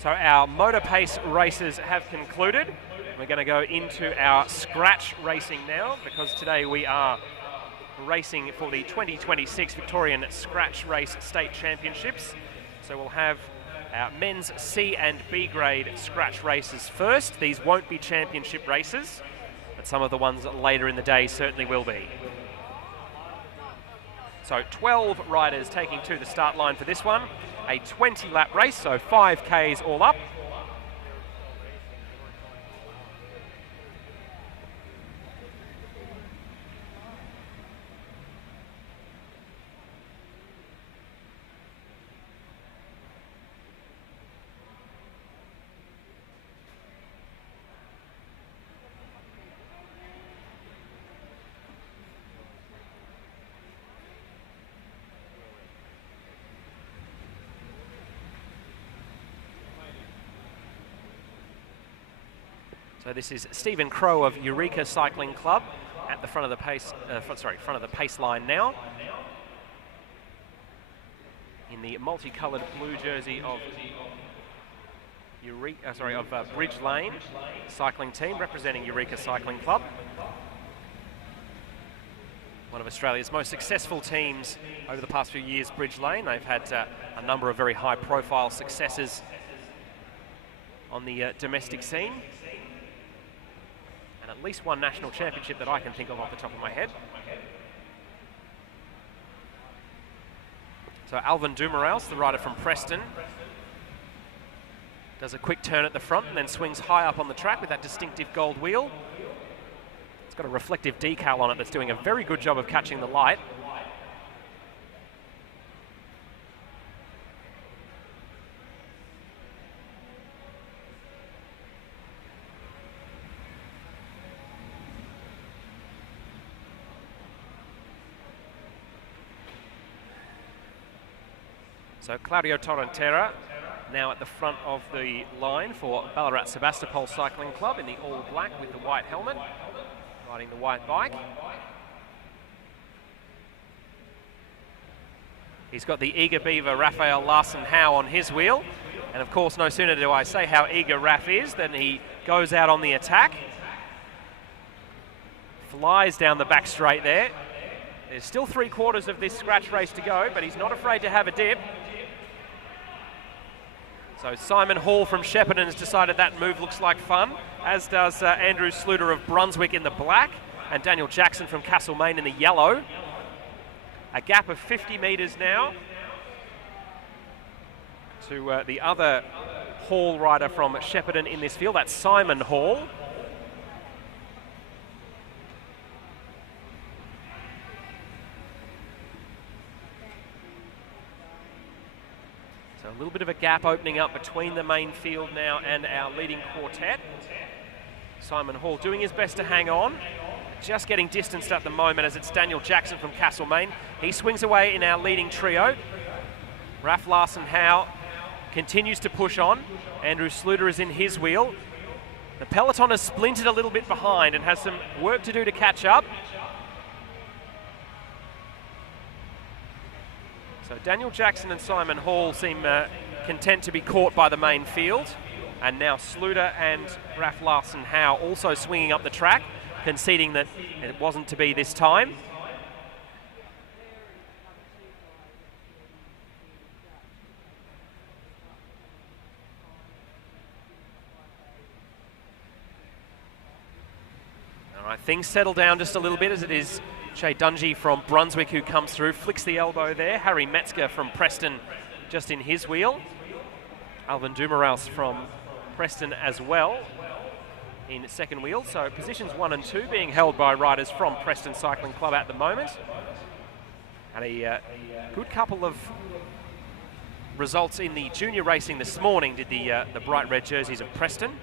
So our Motorpace races have concluded. We're going to go into our scratch racing now, because today we are racing for the 2026 Victorian Scratch Race State Championships. So we'll have our men's C and B grade scratch races first. These won't be championship races, but some of the ones later in the day certainly will be. So 12 riders taking to the start line for this one. A 20-lap race, so 5 Ks all up. So this is Stephen Crow of Eureka Cycling Club at the front of the front of the pace line now, in the multicoloured blue jersey of Bridge Lane cycling team, representing Eureka Cycling Club. One of Australia's most successful teams over the past few years, Bridge Lane. They've had a number of very high-profile successes on the domestic scene, and at least one national championship that I can think of off the top of my head. So Alvin Dumaraus, the rider from Preston, does a quick turn at the front and then swings high up on the track with that distinctive gold wheel. It's got a reflective decal on it that's doing a very good job of catching the light. So Claudio Torrentera now at the front of the line for Ballarat Sebastopol Cycling Club in the all black with the white helmet, riding the white bike. He's got the eager beaver Raphael Larson-Howe on his wheel, and of course no sooner do I say how eager Raph is than he goes out on the attack. Flies down the back straight there. There's still 3/4 of this scratch race to go, but he's not afraid to have a dip. So Simon Hall from Shepparton has decided that move looks like fun, as does Andrew Sluter of Brunswick in the black, and Daniel Jackson from Castlemaine in the yellow. A gap of 50 metres now to the other Hall rider from Shepparton in this field. That's Simon Hall. So a little bit of a gap opening up between the main field now and our leading quartet. Simon Hall doing his best to hang on, just getting distanced at the moment as it's Daniel Jackson from Castlemaine. He swings away in our leading trio. Raph Larson-Howe continues to push on. Andrew Sluter is in his wheel. The peloton has splintered a little bit behind and has some work to do to catch up. So Daniel Jackson and Simon Hall seem content to be caught by the main field. And now Sluter and Raph Larson-Howe also swinging up the track, conceding that it wasn't to be this time. All right, things settle down just a little bit as it is Shay Dungy from Brunswick who comes through, flicks the elbow there. Harry Metzger from Preston just in his wheel. Alvin Dumaraus from Preston as well in second wheel. So positions 1 and 2 being held by riders from Preston Cycling Club at the moment. And a good couple of results in the junior racing this morning did the bright red jerseys of Preston.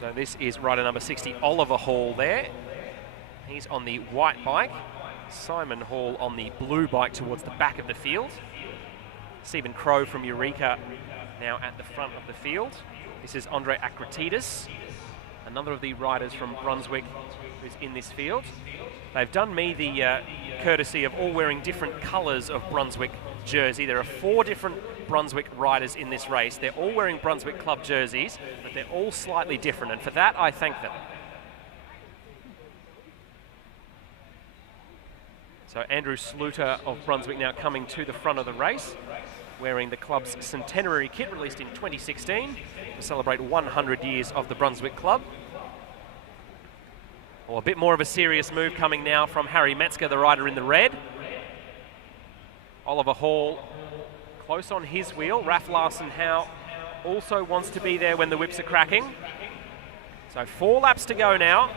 So this is rider number 60, Oliver Hall there. He's on the white bike. Simon Hall on the blue bike towards the back of the field. Stephen Crow from Eureka now at the front of the field. This is Andre Akratidis, another of the riders from Brunswick who's in this field. They've done me the courtesy of all wearing different colours of Brunswick jersey. There are 4 different Brunswick riders in this race. They're all wearing Brunswick club jerseys, but they're all slightly different, and for that I thank them. So Andrew Sluter of Brunswick now coming to the front of the race, wearing the club's centenary kit released in 2016 to celebrate 100 years of the Brunswick club. Well, a bit more of a serious move coming now from Harry Metzger, the rider in the red. Oliver Hall close on his wheel. Raf Larsen Howe also wants to be there when the whips are cracking. So 4 laps to go now.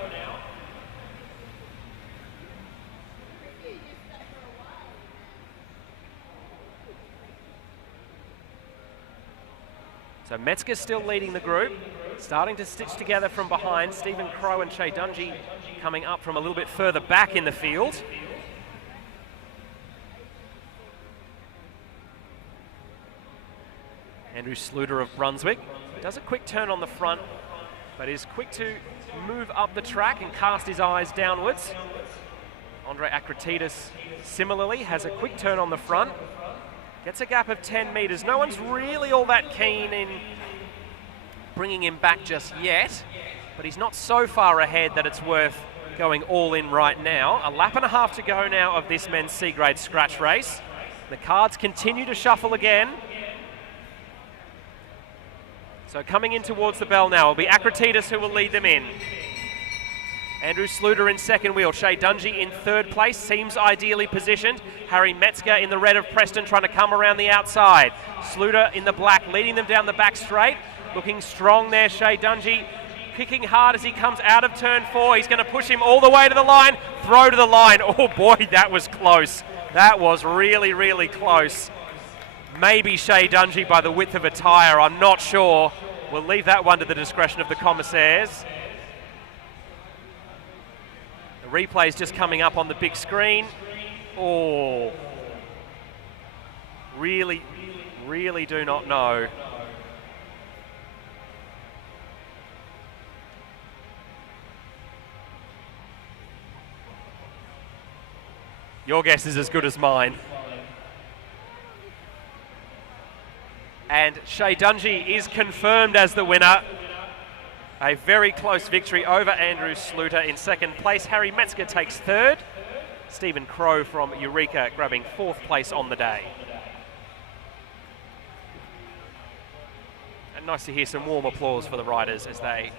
So Metzger's still leading the group, starting to stitch together from behind. Stephen Crowe and Shay Dungy coming up from a little bit further back in the field. Andrew Sluter of Brunswick does a quick turn on the front, but is quick to move up the track and cast his eyes downwards. Andre Akratidis similarly has a quick turn on the front. Gets a gap of 10 metres. No one's really all that keen in bringing him back just yet, but he's not so far ahead that it's worth going all in right now. A lap and a half to go now of this men's C grade scratch race. The cards continue to shuffle again. So coming in towards the bell now will be Akratidis who will lead them in. Andrew Sluter in second wheel. Shay Dungy in third place, seems ideally positioned. Harry Metzger in the red of Preston trying to come around the outside. Sluter in the black leading them down the back straight. Looking strong there, Shay Dungy. Kicking hard as he comes out of turn 4. He's going to push him all the way to the line. Throw to the line. Oh boy, that was close. That was really, really close. Maybe Shay Dungy by the width of a tyre, I'm not sure. We'll leave that one to the discretion of the commissaires. The replay's just coming up on the big screen. Oh, really, really do not know. Your guess is as good as mine. And Shay Dungy is confirmed as the winner. A very close victory over Andrew Sluter in second place. Harry Metzger takes third. Stephen Crowe from Eureka grabbing fourth place on the day. And nice to hear some warm applause for the riders as they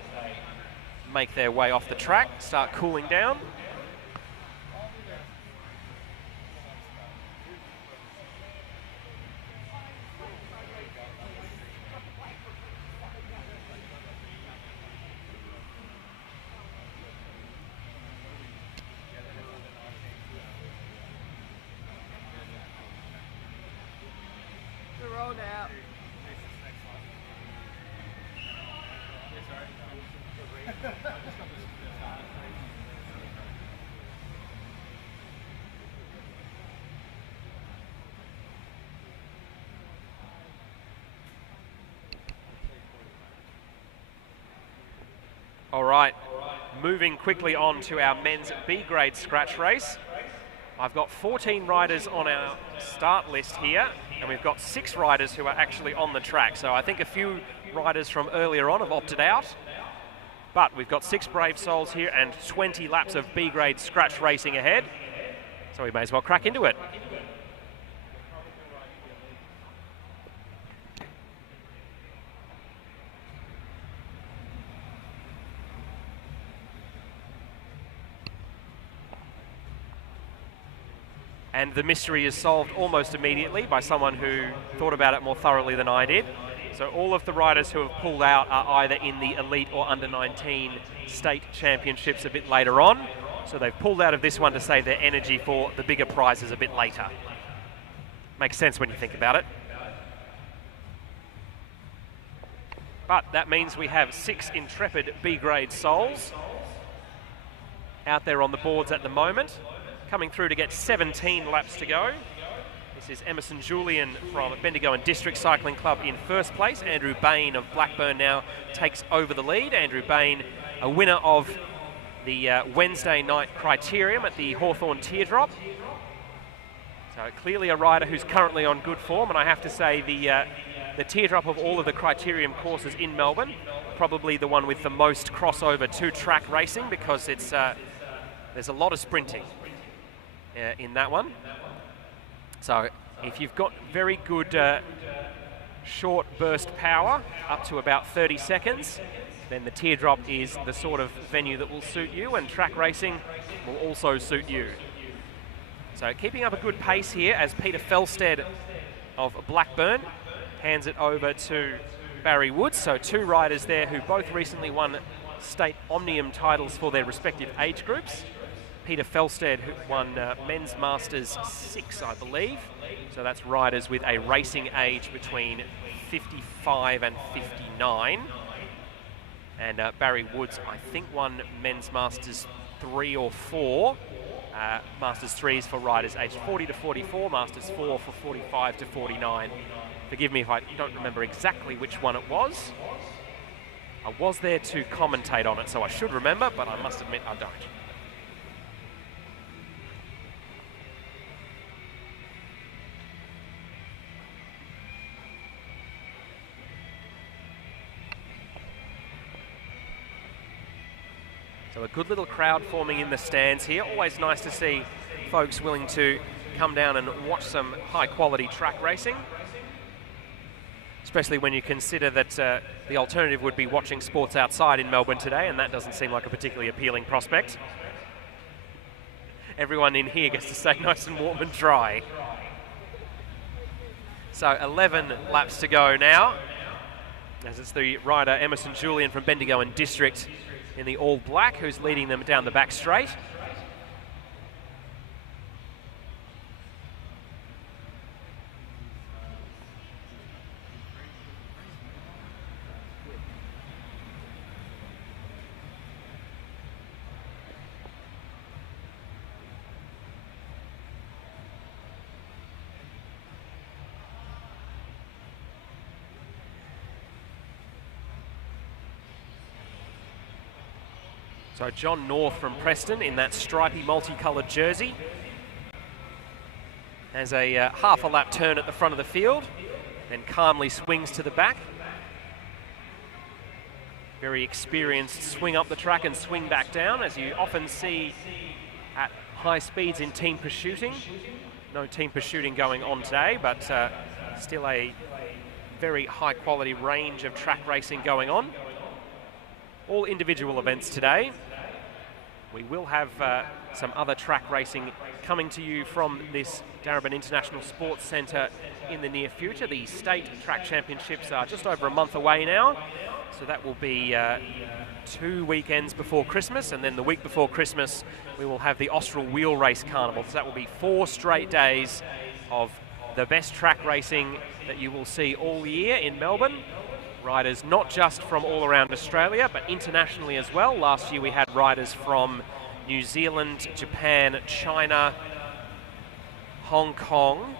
make their way off the track, start cooling down. All right, moving quickly on to our men's B grade scratch race. I've got 14 riders on our start list here, and we've got 6 riders who are actually on the track. So I think a few riders from earlier on have opted out, but we've got 6 brave souls here and 20 laps of B grade scratch racing ahead. So we may as well crack into it. And the mystery is solved almost immediately by someone who thought about it more thoroughly than I did. So all of the riders who have pulled out are either in the elite or under 19 state championships a bit later on. So they've pulled out of this one to save their energy for the bigger prizes a bit later. Makes sense when you think about it. But that means we have 6 intrepid B-grade souls out there on the boards at the moment, coming through to get 17 laps to go. This is Emerson Julian from Bendigo and District Cycling Club in first place. Andrew Bain of Blackburn now takes over the lead. Andrew Bain, a winner of the Wednesday night criterium at the Hawthorn Teardrop. So clearly a rider who's currently on good form, and I have to say the Teardrop of all of the criterium courses in Melbourne, probably the one with the most crossover to track racing, because it's there's a lot of sprinting in that one. So if you've got very good short burst power, up to about 30 seconds, then the Teardrop is the sort of venue that will suit you, and track racing will also suit you. So keeping up a good pace here as Peter Felsted of Blackburn hands it over to Barry Woods. So two riders there who both recently won state Omnium titles for their respective age groups. Peter Felsted, who won Men's Masters 6, I believe. So that's riders with a racing age between 55 and 59. And Barry Woods, I think, won Men's Masters 3 or 4. Masters 3s for riders aged 40 to 44, Masters 4 for 45 to 49. Forgive me if I don't remember exactly which one it was. I was there to commentate on it, so I should remember, but I must admit I don't. So a good little crowd forming in the stands here. Always nice to see folks willing to come down and watch some high quality track racing. Especially when you consider that the alternative would be watching sports outside in Melbourne today, and that doesn't seem like a particularly appealing prospect. Everyone in here gets to stay nice and warm and dry. So 11 laps to go now, as it's the rider Emerson Julian from Bendigo and District in the all black who's leading them down the back straight. So John North from Preston in that stripy multicoloured jersey has a half a lap turn at the front of the field and calmly swings to the back. Very experienced swing up the track and swing back down, as you often see at high speeds in team pursuiting. No team pursuiting going on today, but still a very high quality range of track racing going on. All individual events today. We will have some other track racing coming to you from this Darebin International Sports Centre in the near future. The state track championships are just over a month away now, so that will be 2 weekends before Christmas, and then the week before Christmas we will have the Austral Wheel Race Carnival. So that will be 4 straight days of the best track racing that you will see all year in Melbourne. Riders not just from all around Australia, but internationally as well. Last year we had riders from New Zealand, Japan, China, Hong Kong,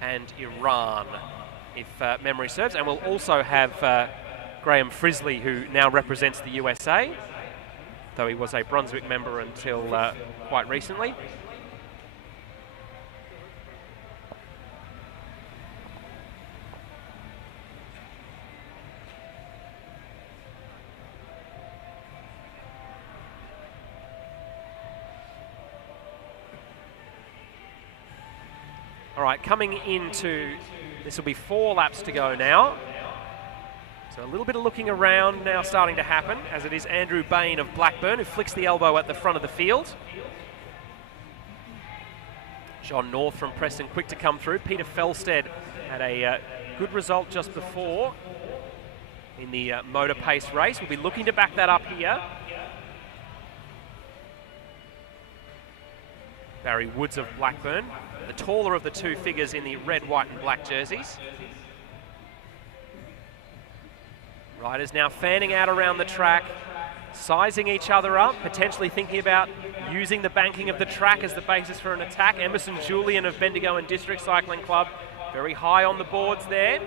and Iran, if memory serves. And we'll also have Graham Frisley, who now represents the USA, though he was a Brunswick member until quite recently. All right, coming into, this will be 4 laps to go now. So a little bit of looking around now starting to happen, as it is Andrew Bain of Blackburn who flicks the elbow at the front of the field. John North from Preston quick to come through. Peter Felsted had a good result just before in the Motorpace race. We'll be looking to back that up here. Barry Woods of Blackburn, the taller of the two figures in the red, white and black jerseys. Riders now fanning out around the track, sizing each other up, potentially thinking about using the banking of the track as the basis for an attack. Emerson Julian of Bendigo and District Cycling Club, very high on the boards there.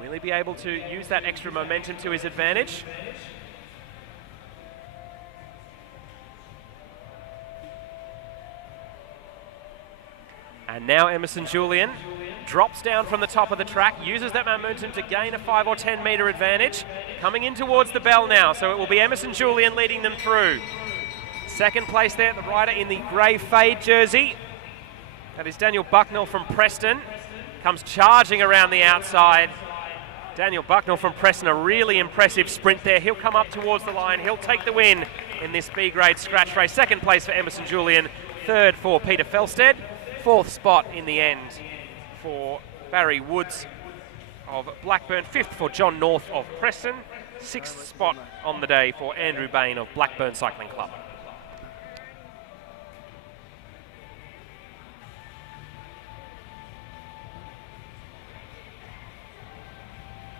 Will he be able to use that extra momentum to his advantage? And now Emerson Julian drops down from the top of the track, uses that momentum to gain a 5 or 10 metre advantage. Coming in towards the bell now, so it will be Emerson Julian leading them through. Second place there, the rider in the grey fade jersey. That is Daniel Bucknell from Preston. Comes charging around the outside. Daniel Bucknell from Preston, a really impressive sprint there. He'll come up towards the line. He'll take the win in this B-grade scratch race. Second place for Emerson Julian. Third for Peter Felstead. Fourth spot in the end for Barry Woods of Blackburn. Fifth for John North of Preston. Sixth spot on the day for Andrew Bain of Blackburn Cycling Club.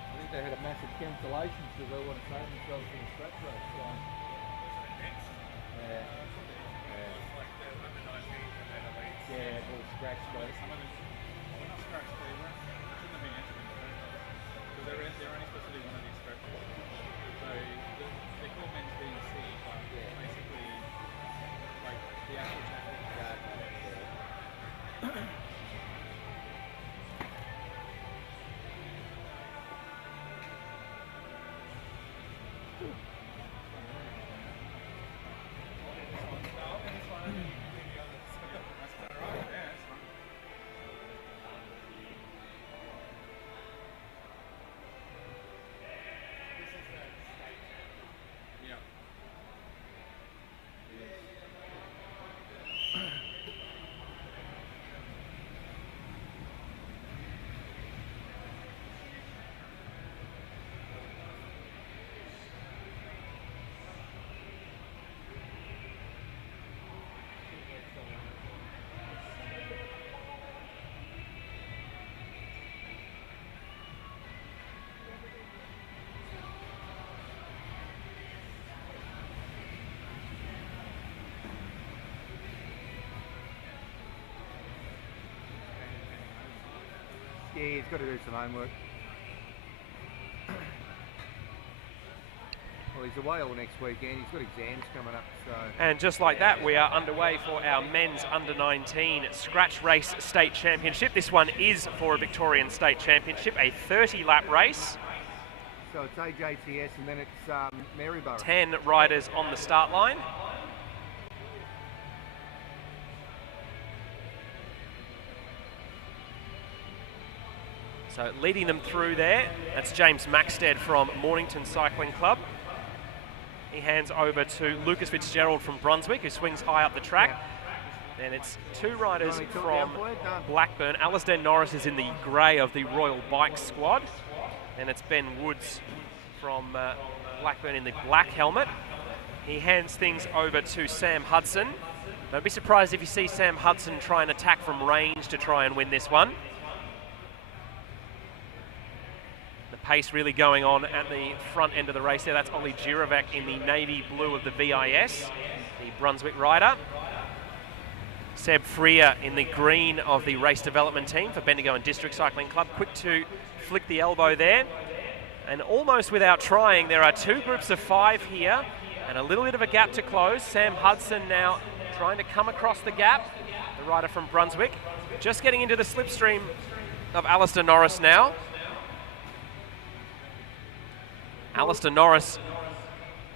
I think they had a massive cancellation because they want to save themselves in the scratch race. So. Yeah, it was scratch race. Some of them, well, not scratch, they shouldn't have been entered in the first place. Because they're only supposed to do one of these scratches. So they call Men's B and C, but basically, like, the actual championship. Yeah, he's got to do some homework. Well, he's away all next weekend. He's got exams coming up, so... And just like that, we are underway for our men's under-19 scratch race state championship. This one is for a Victorian state championship, a 30-lap race. So it's AJTS and then it's Maryborough. 10 riders on the start line. So leading them through there, that's James Maxted from Mornington Cycling Club. He hands over to Lucas Fitzgerald from Brunswick, who swings high up the track. Then it's two riders from Blackburn. Alistair Norris is in the grey of the Royal Bike Squad. And it's Ben Woods from Blackburn in the black helmet. He hands things over to Sam Hudson. Don't be surprised if you see Sam Hudson try and attack from range to try and win this one. The pace really going on at the front end of the race there. That's Ollie Jirovac in the navy blue of the VIS, the Brunswick rider. Seb Freer in the green of the race development team for Bendigo and District Cycling Club. Quick to flick the elbow there. And almost without trying, there are two groups of 5 here and a little bit of a gap to close. Sam Hudson now trying to come across the gap, the rider from Brunswick. Just getting into the slipstream of Alistair Norris now. Alistair Norris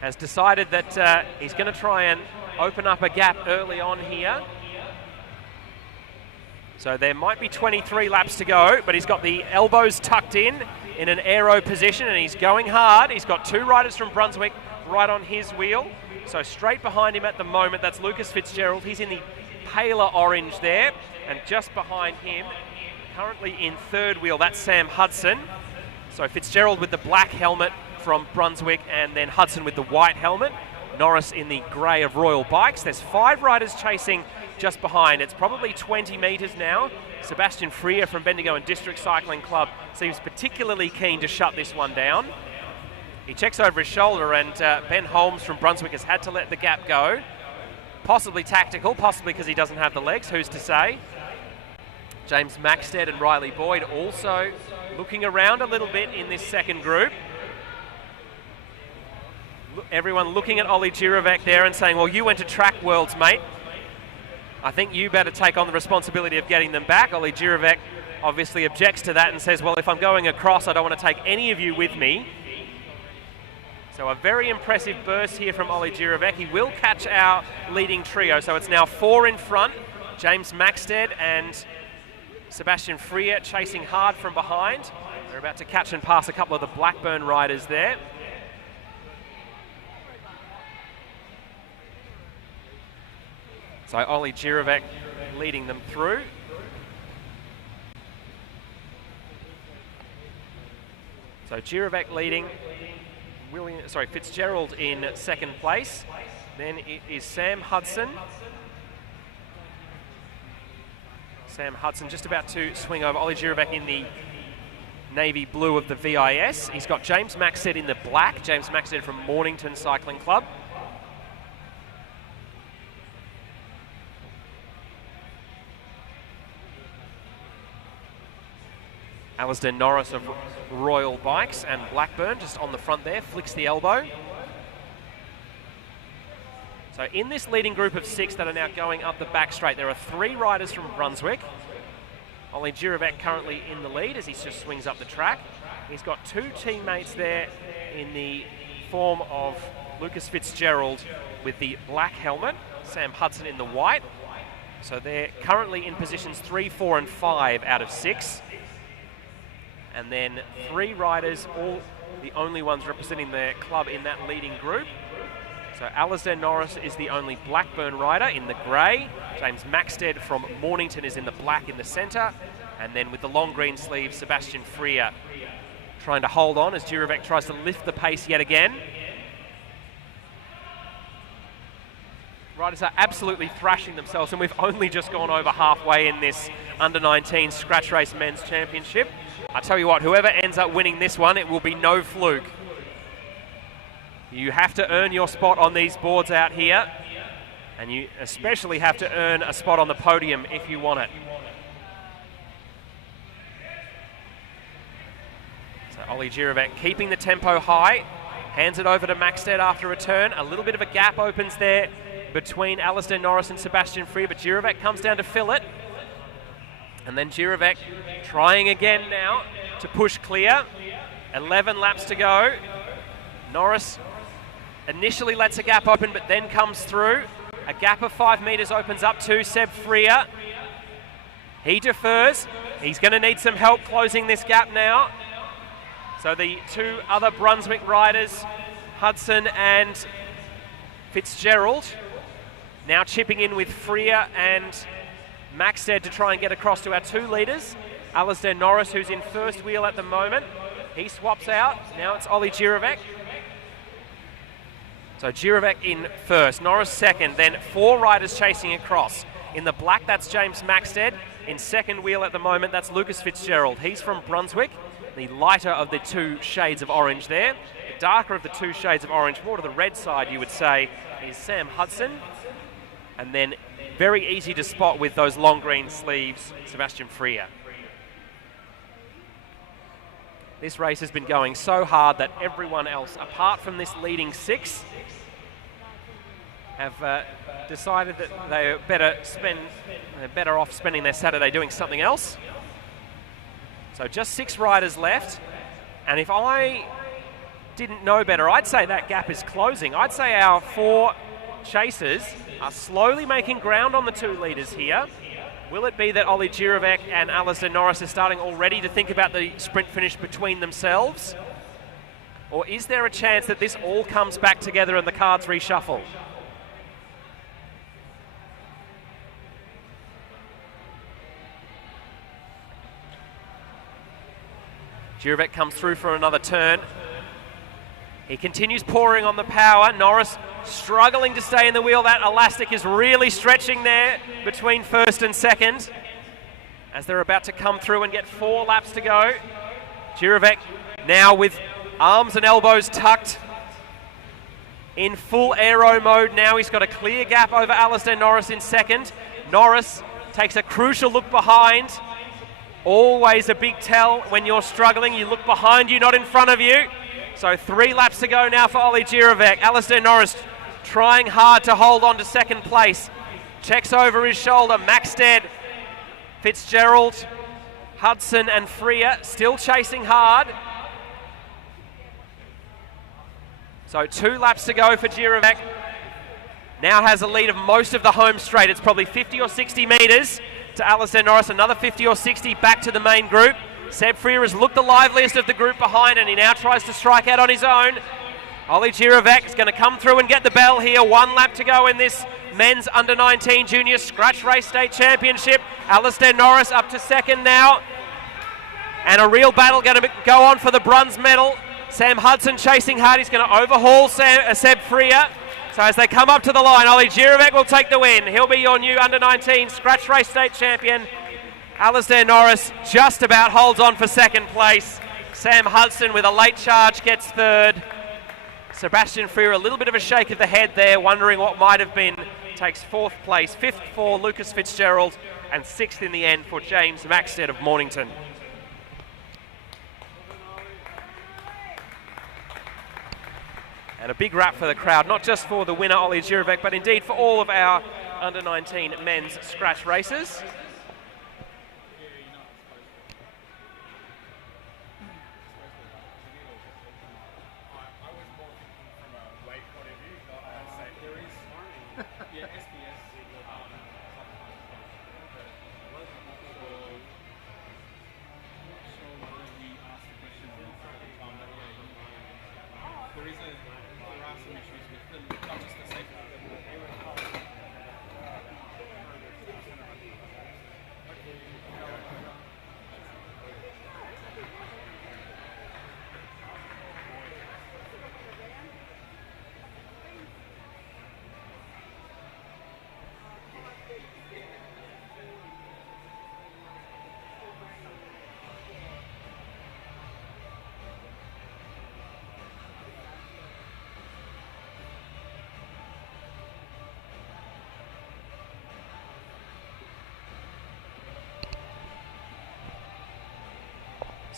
has decided that he's going to try and open up a gap early on here. So there might be 23 laps to go, but he's got the elbows tucked in an aero position, and he's going hard. He's got 2 riders from Brunswick right on his wheel. So straight behind him at the moment, that's Lucas Fitzgerald. He's in the paler orange there, and just behind him, currently in 3rd wheel, that's Sam Hudson. So Fitzgerald with the black helmet from Brunswick, and then Hudson with the white helmet. Norris in the grey of Royal Bikes. There's 5 riders chasing just behind. It's probably 20 metres now. Sebastian Freer from Bendigo and District Cycling Club seems particularly keen to shut this one down. He checks over his shoulder, and Ben Holmes from Brunswick has had to let the gap go. Possibly tactical, possibly because he doesn't have the legs, who's to say. James Maxted and Riley Boyd also looking around a little bit in this second group. Everyone looking at Ollie Jirovac there and saying, well, you went to track worlds, mate. I think you better take on the responsibility of getting them back. Ollie Jirovac obviously objects to that and says, well, if I'm going across, I don't want to take any of you with me. So a very impressive burst here from Ollie Jirovac. He will catch our leading trio. So it's now 4 in front. James Maxted and Sebastian Freer chasing hard from behind. They're about to catch and pass a couple of the Blackburn riders there. So Ollie Jirovac leading them through. So Jirovac leading, Fitzgerald in second place. Then it is Sam Hudson. Sam Hudson just about to swing over. Ollie Jirovac in the navy blue of the VIS. He's got James Maxted in the black. James Maxted from Mornington Cycling Club. Alistair Norris of Royal Bikes and Blackburn just on the front there, flicks the elbow. So in this leading group of 6 that are now going up the back straight, there are 3 riders from Brunswick. Ollie Jirovac currently in the lead as he just swings up the track. He's got 2 teammates there in the form of Lucas Fitzgerald with the black helmet, Sam Hudson in the white. So they're currently in positions 3, 4 and 5 out of 6. And then 3 riders, all the only ones representing their club in that leading group. So Alistair Norris is the only Blackburn rider in the grey. James Maxted from Mornington is in the black in the centre. And then with the long green sleeves, Sebastian Freer trying to hold on as Jirovac tries to lift the pace yet again. Riders are absolutely thrashing themselves, and we've only just gone over halfway in this under-19 Scratch Race Men's Championship. I tell you what, whoever ends up winning this one, it will be no fluke. You have to earn your spot on these boards out here, and you especially have to earn a spot on the podium if you want it. So Ollie Jirovac keeping the tempo high, hands it over to Maxted after a turn. A little bit of a gap opens there between Alistair Norris and Sebastian Freer, but Jirovac comes down to fill it. And then Jirovac trying again now to push clear. 11 laps to go. Norris initially lets a gap open, but then comes through. A gap of 5 metres opens up to Seb Freer. He defers. He's going to need some help closing this gap now. So the 2 other Brunswick riders, Hudson and Fitzgerald, now chipping in with Freer and Maxted to try and get across to our 2 leaders. Alistair Norris, who's in first wheel at the moment. He swaps out. Now it's Ollie Jirovac. So Jirovac in first, Norris second, then 4 riders chasing across. In the black, that's James Maxted. In second wheel at the moment, that's Lucas Fitzgerald. He's from Brunswick, the lighter of the 2 shades of orange there. The darker of the 2 shades of orange, more to the red side, you would say, is Sam Hudson. And then very easy to spot with those long green sleeves, Sebastian Freer. This race has been going so hard that everyone else, apart from this leading 6, have decided that they're better off spending their Saturday doing something else. So just 6 riders left, and if I didn't know better, I'd say that gap is closing. I'd say our 4 chasers are slowly making ground on the 2 leaders here. Will it be that Ollie Jirovac and Alistair Norris are starting already to think about the sprint finish between themselves? Or is there a chance that this all comes back together and the cards reshuffle? Jirovac comes through for another turn. He continues pouring on the power. Norris struggling to stay in the wheel. That elastic is really stretching there between first and second as they're about to come through and get 4 laps to go. Jirovac now with arms and elbows tucked. In full aero mode now. He's got a clear gap over Alistair Norris in second. Norris takes a crucial look behind. Always a big tell when you're struggling. You look behind you, not in front of you. So 3 laps to go now for Ollie Girovac. Alistair Norris trying hard to hold on to second place. Checks over his shoulder. Maxted, Fitzgerald, Hudson and Freer still chasing hard. So 2 laps to go for Girovac. Now has a lead of most of the home straight. It's probably 50 or 60 metres to Alistair Norris. Another 50 or 60 back to the main group. Seb Freer has looked the liveliest of the group behind, and he now tries to strike out on his own. Ollie Girovac is going to come through and get the bell here. 1 lap to go in this men's under-19 junior scratch race state championship. Alistair Norris up to second now. And a real battle going to go on for the bronze medal. Sam Hudson chasing hard. He's going to overhaul Seb Freer. So as they come up to the line, Ollie Girovac will take the win. He'll be your new under-19 scratch race state champion. Alistair Norris just about holds on for second place. Sam Hudson with a late charge gets third. Sebastian Freer a little bit of a shake of the head there, wondering what might have been. Takes 4th place, 5th for Lucas Fitzgerald, and 6th in the end for James Maxted of Mornington. And a big wrap for the crowd, not just for the winner, Ollie Girovac, but indeed for all of our under-19 men's scratch races.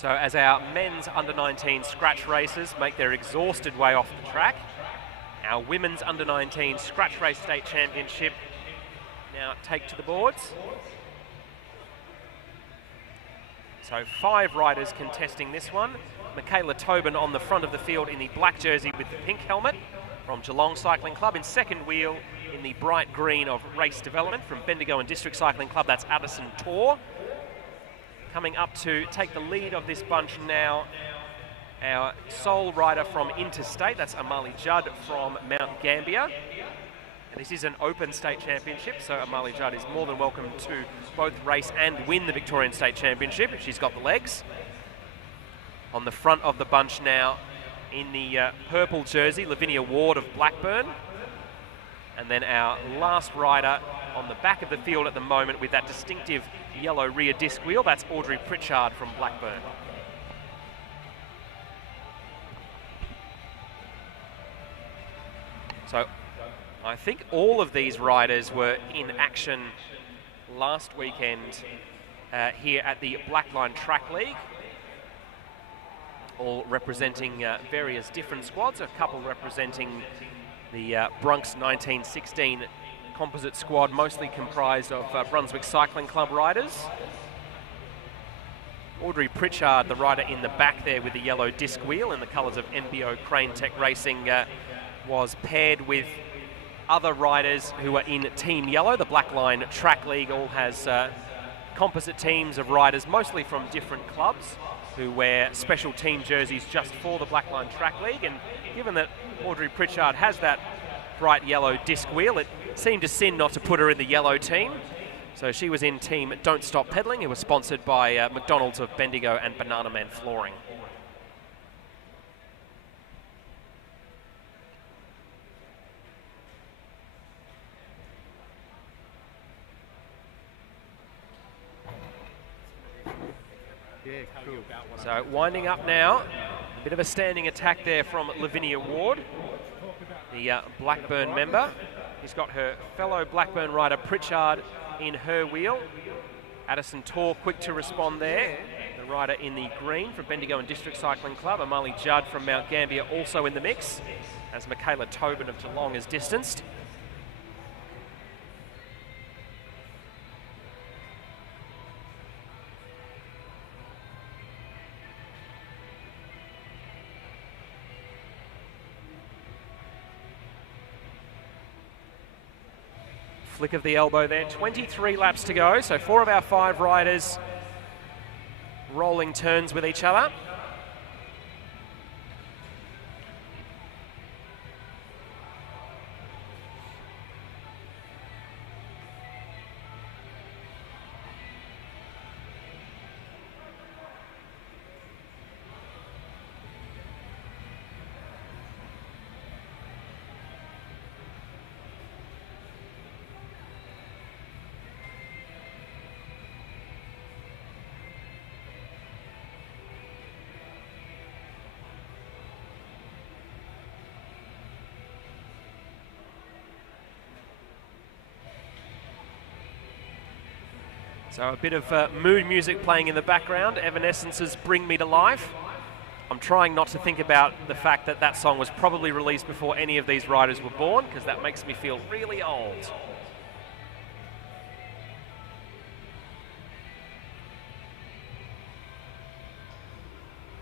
So as our men's under-19 scratch racers make their exhausted way off the track, our women's under-19 scratch race state championship now take to the boards. So 5 riders contesting this one. Michaela Tobin on the front of the field in the black jersey with the pink helmet from Geelong Cycling Club. In second wheel in the bright green of Race Development from Bendigo and District Cycling Club, that's Addison Tor. Coming up to take the lead of this bunch now, our sole rider from Interstate, that's Amali Judd from Mount Gambier. And this is an open state championship, so Amali Judd is more than welcome to both race and win the Victorian State Championship if she's got the legs. On the front of the bunch now, in the purple jersey, Lavinia Ward of Blackburn. And then our last rider on the back of the field at the moment with that distinctive yellow rear disc wheel, that's Audrey Pritchard from Blackburn. So I think all of these riders were in action last weekend here at the Blackline Track League, all representing various different squads, a couple representing the Bronx 1916 composite squad, mostly comprised of Brunswick Cycling Club riders. Audrey Pritchard, the rider in the back there with the yellow disc wheel in the colours of MBO Crane Tech Racing, was paired with other riders who are in Team Yellow. The Blackline Track League all has composite teams of riders, mostly from different clubs, who wear special team jerseys just for the Blackline Track League. And given that Audrey Pritchard has that bright yellow disc wheel, it seemed a sin not to put her in the yellow team. So she was in team Don't Stop Pedaling, who was sponsored by McDonald's of Bendigo and Banana Man Flooring. Yeah, cool. So winding up now, A bit of a standing attack there from Lavinia Ward, the Blackburn member. He's got her fellow Blackburn rider Pritchard in her wheel. Addison Tor quick to respond there. The rider in the green from Bendigo and District Cycling Club. Amali Judd from Mount Gambier also in the mix, as Michaela Tobin of Geelong is distanced. Flick of the elbow there, 23 laps to go, so 4 of our 5 riders rolling turns with each other. So a bit of mood music playing in the background, Evanescence's Bring Me to Life. I'm trying not to think about the fact that that song was probably released before any of these riders were born, because that makes me feel really old.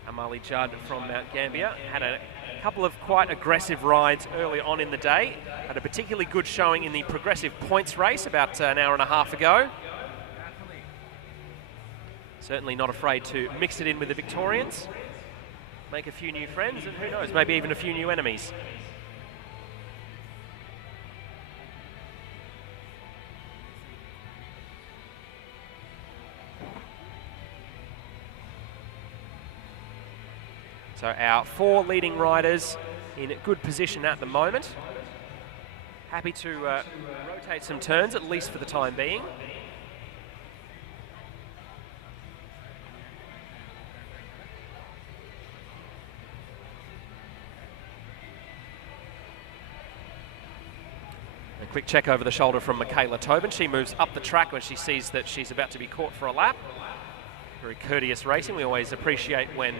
Amali Judd from Mount Gambier had a couple of quite aggressive rides early on in the day. Had a particularly good showing in the progressive points race about an hour and a half ago. Certainly not afraid to mix it in with the Victorians, make a few new friends, and who knows, maybe even a few new enemies. So our 4 leading riders in good position at the moment. Happy to rotate some turns, at least for the time being. Quick check over the shoulder from Michaela Tobin. She moves up the track when she sees that she's about to be caught for a lap. Very courteous racing. We always appreciate when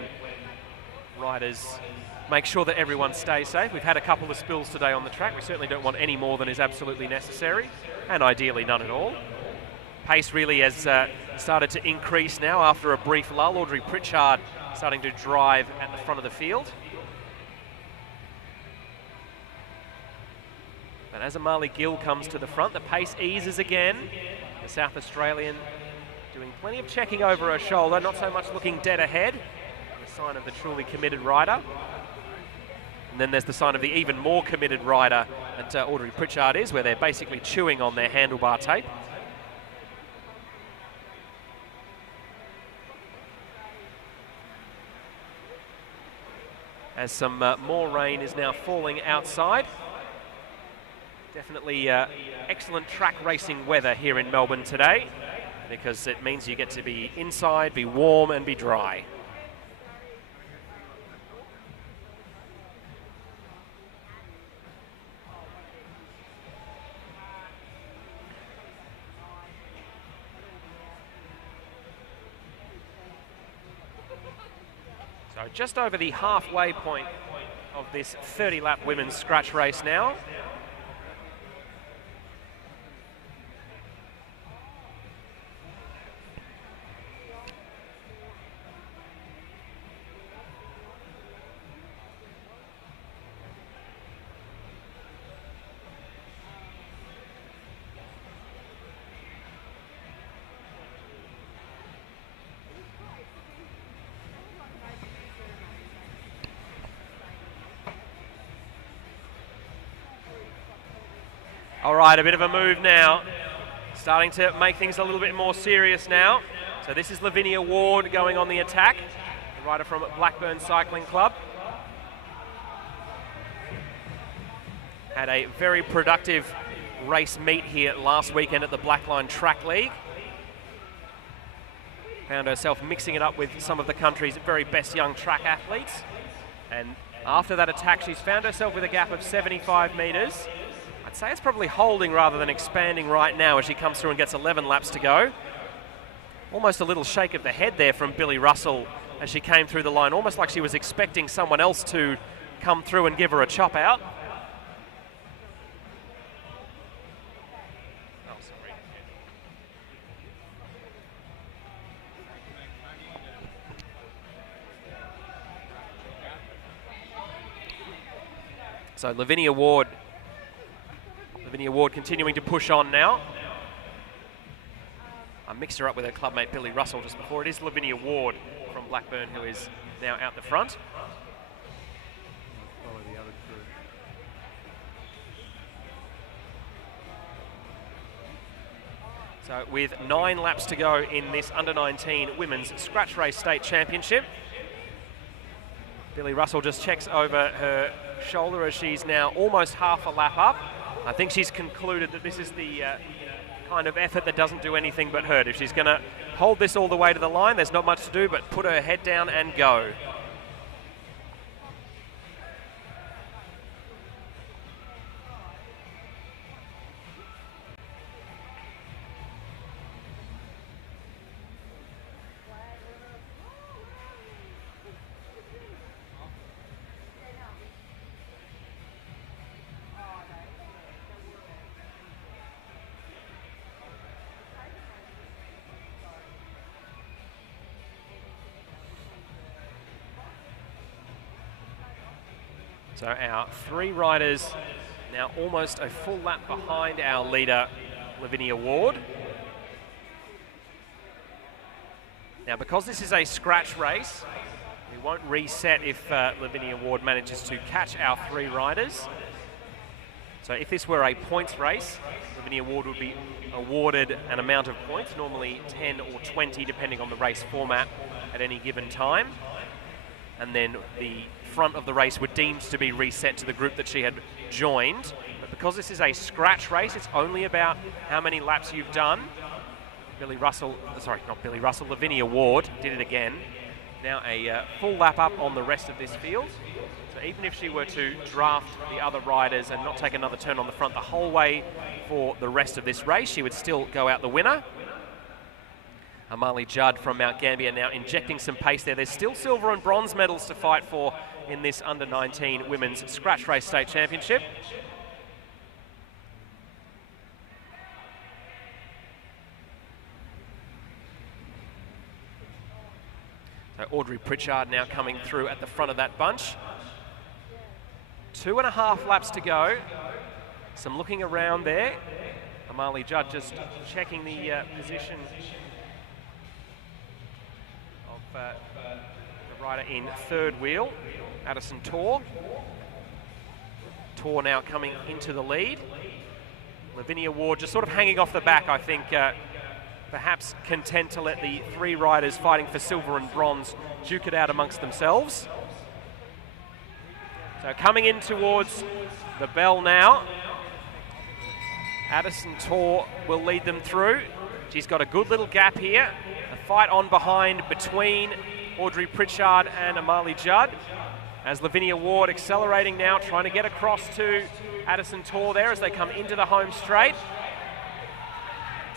riders make sure that everyone stays safe. We've had a couple of spills today on the track. We certainly don't want any more than is absolutely necessary, and ideally none at all. Pace really has started to increase now after a brief lull. Audrey Pritchard starting to drive at the front of the field. And as Amali Gill comes to the front, the pace eases again. The South Australian doing plenty of checking over her shoulder, not so much looking dead ahead. A sign of the truly committed rider. And then there's the sign of the even more committed rider that Audrey Pritchard is, where they're basically chewing on their handlebar tape. As some more rain is now falling outside. Definitely excellent track racing weather here in Melbourne today, because it means you get to be inside, be warm and be dry. So just over the halfway point of this 30-lap women's scratch race now. All right, a bit of a move now. Starting to make things a little bit more serious now. So this is Lavinia Ward going on the attack, the rider from Blackburn Cycling Club. Had a very productive race meet here last weekend at the Blackline Track League. Found herself mixing it up with some of the country's very best young track athletes. And after that attack, she's found herself with a gap of 75 metres. I'd say it's probably holding rather than expanding right now as she comes through and gets 11 laps to go. Almost a little shake of the head there from Billy Russell as she came through the line, almost like she was expecting someone else to come through and give her a chop out. So Lavinia Ward continuing to push on now. I mixed her up with her clubmate Billy Russell just before. It is Lavinia Ward from Blackburn who is now out the front. Follow the other crew. So with 9 laps to go in this under-19 Women's Scratch Race State Championship. Billy Russell just checks over her shoulder as she's now almost half a lap up. I think she's concluded that this is the kind of effort that doesn't do anything but hurt. If she's going to hold this all the way to the line, there's not much to do but put her head down and go. So our 3 riders now almost a full lap behind our leader, Lavinia Ward. Now, because this is a scratch race, we won't reset if Lavinia Ward manages to catch our 3 riders. So if this were a points race, Lavinia Ward would be awarded an amount of points, normally 10 or 20 depending on the race format at any given time. And then the front of the race were deemed to be reset to the group that she had joined. But because this is a scratch race, it's only about how many laps you've done. Lavinia Ward did it again. Now a full lap up on the rest of this field. So even if she were to draft the other riders and not take another turn on the front the whole way for the rest of this race, she would still go out the winner. Amali Judd from Mount Gambier now injecting some pace there. There's still silver and bronze medals to fight for in this under-19 Women's Scratch Race State Championship. So Audrey Pritchard now coming through at the front of that bunch. 2.5 laps to go. Some looking around there. Amali Judd just checking the position the rider in third wheel, Addison Torr. Torr now coming into the lead. Lavinia Ward just sort of hanging off the back, I think, perhaps content to let the 3 riders fighting for silver and bronze duke it out amongst themselves. So coming in towards the bell now. Addison Torr will lead them through. She's got a good little gap here. A fight on behind between Audrey Pritchard and Amali Judd. As Lavinia Ward accelerating now, trying to get across to Addison Torr there as they come into the home straight.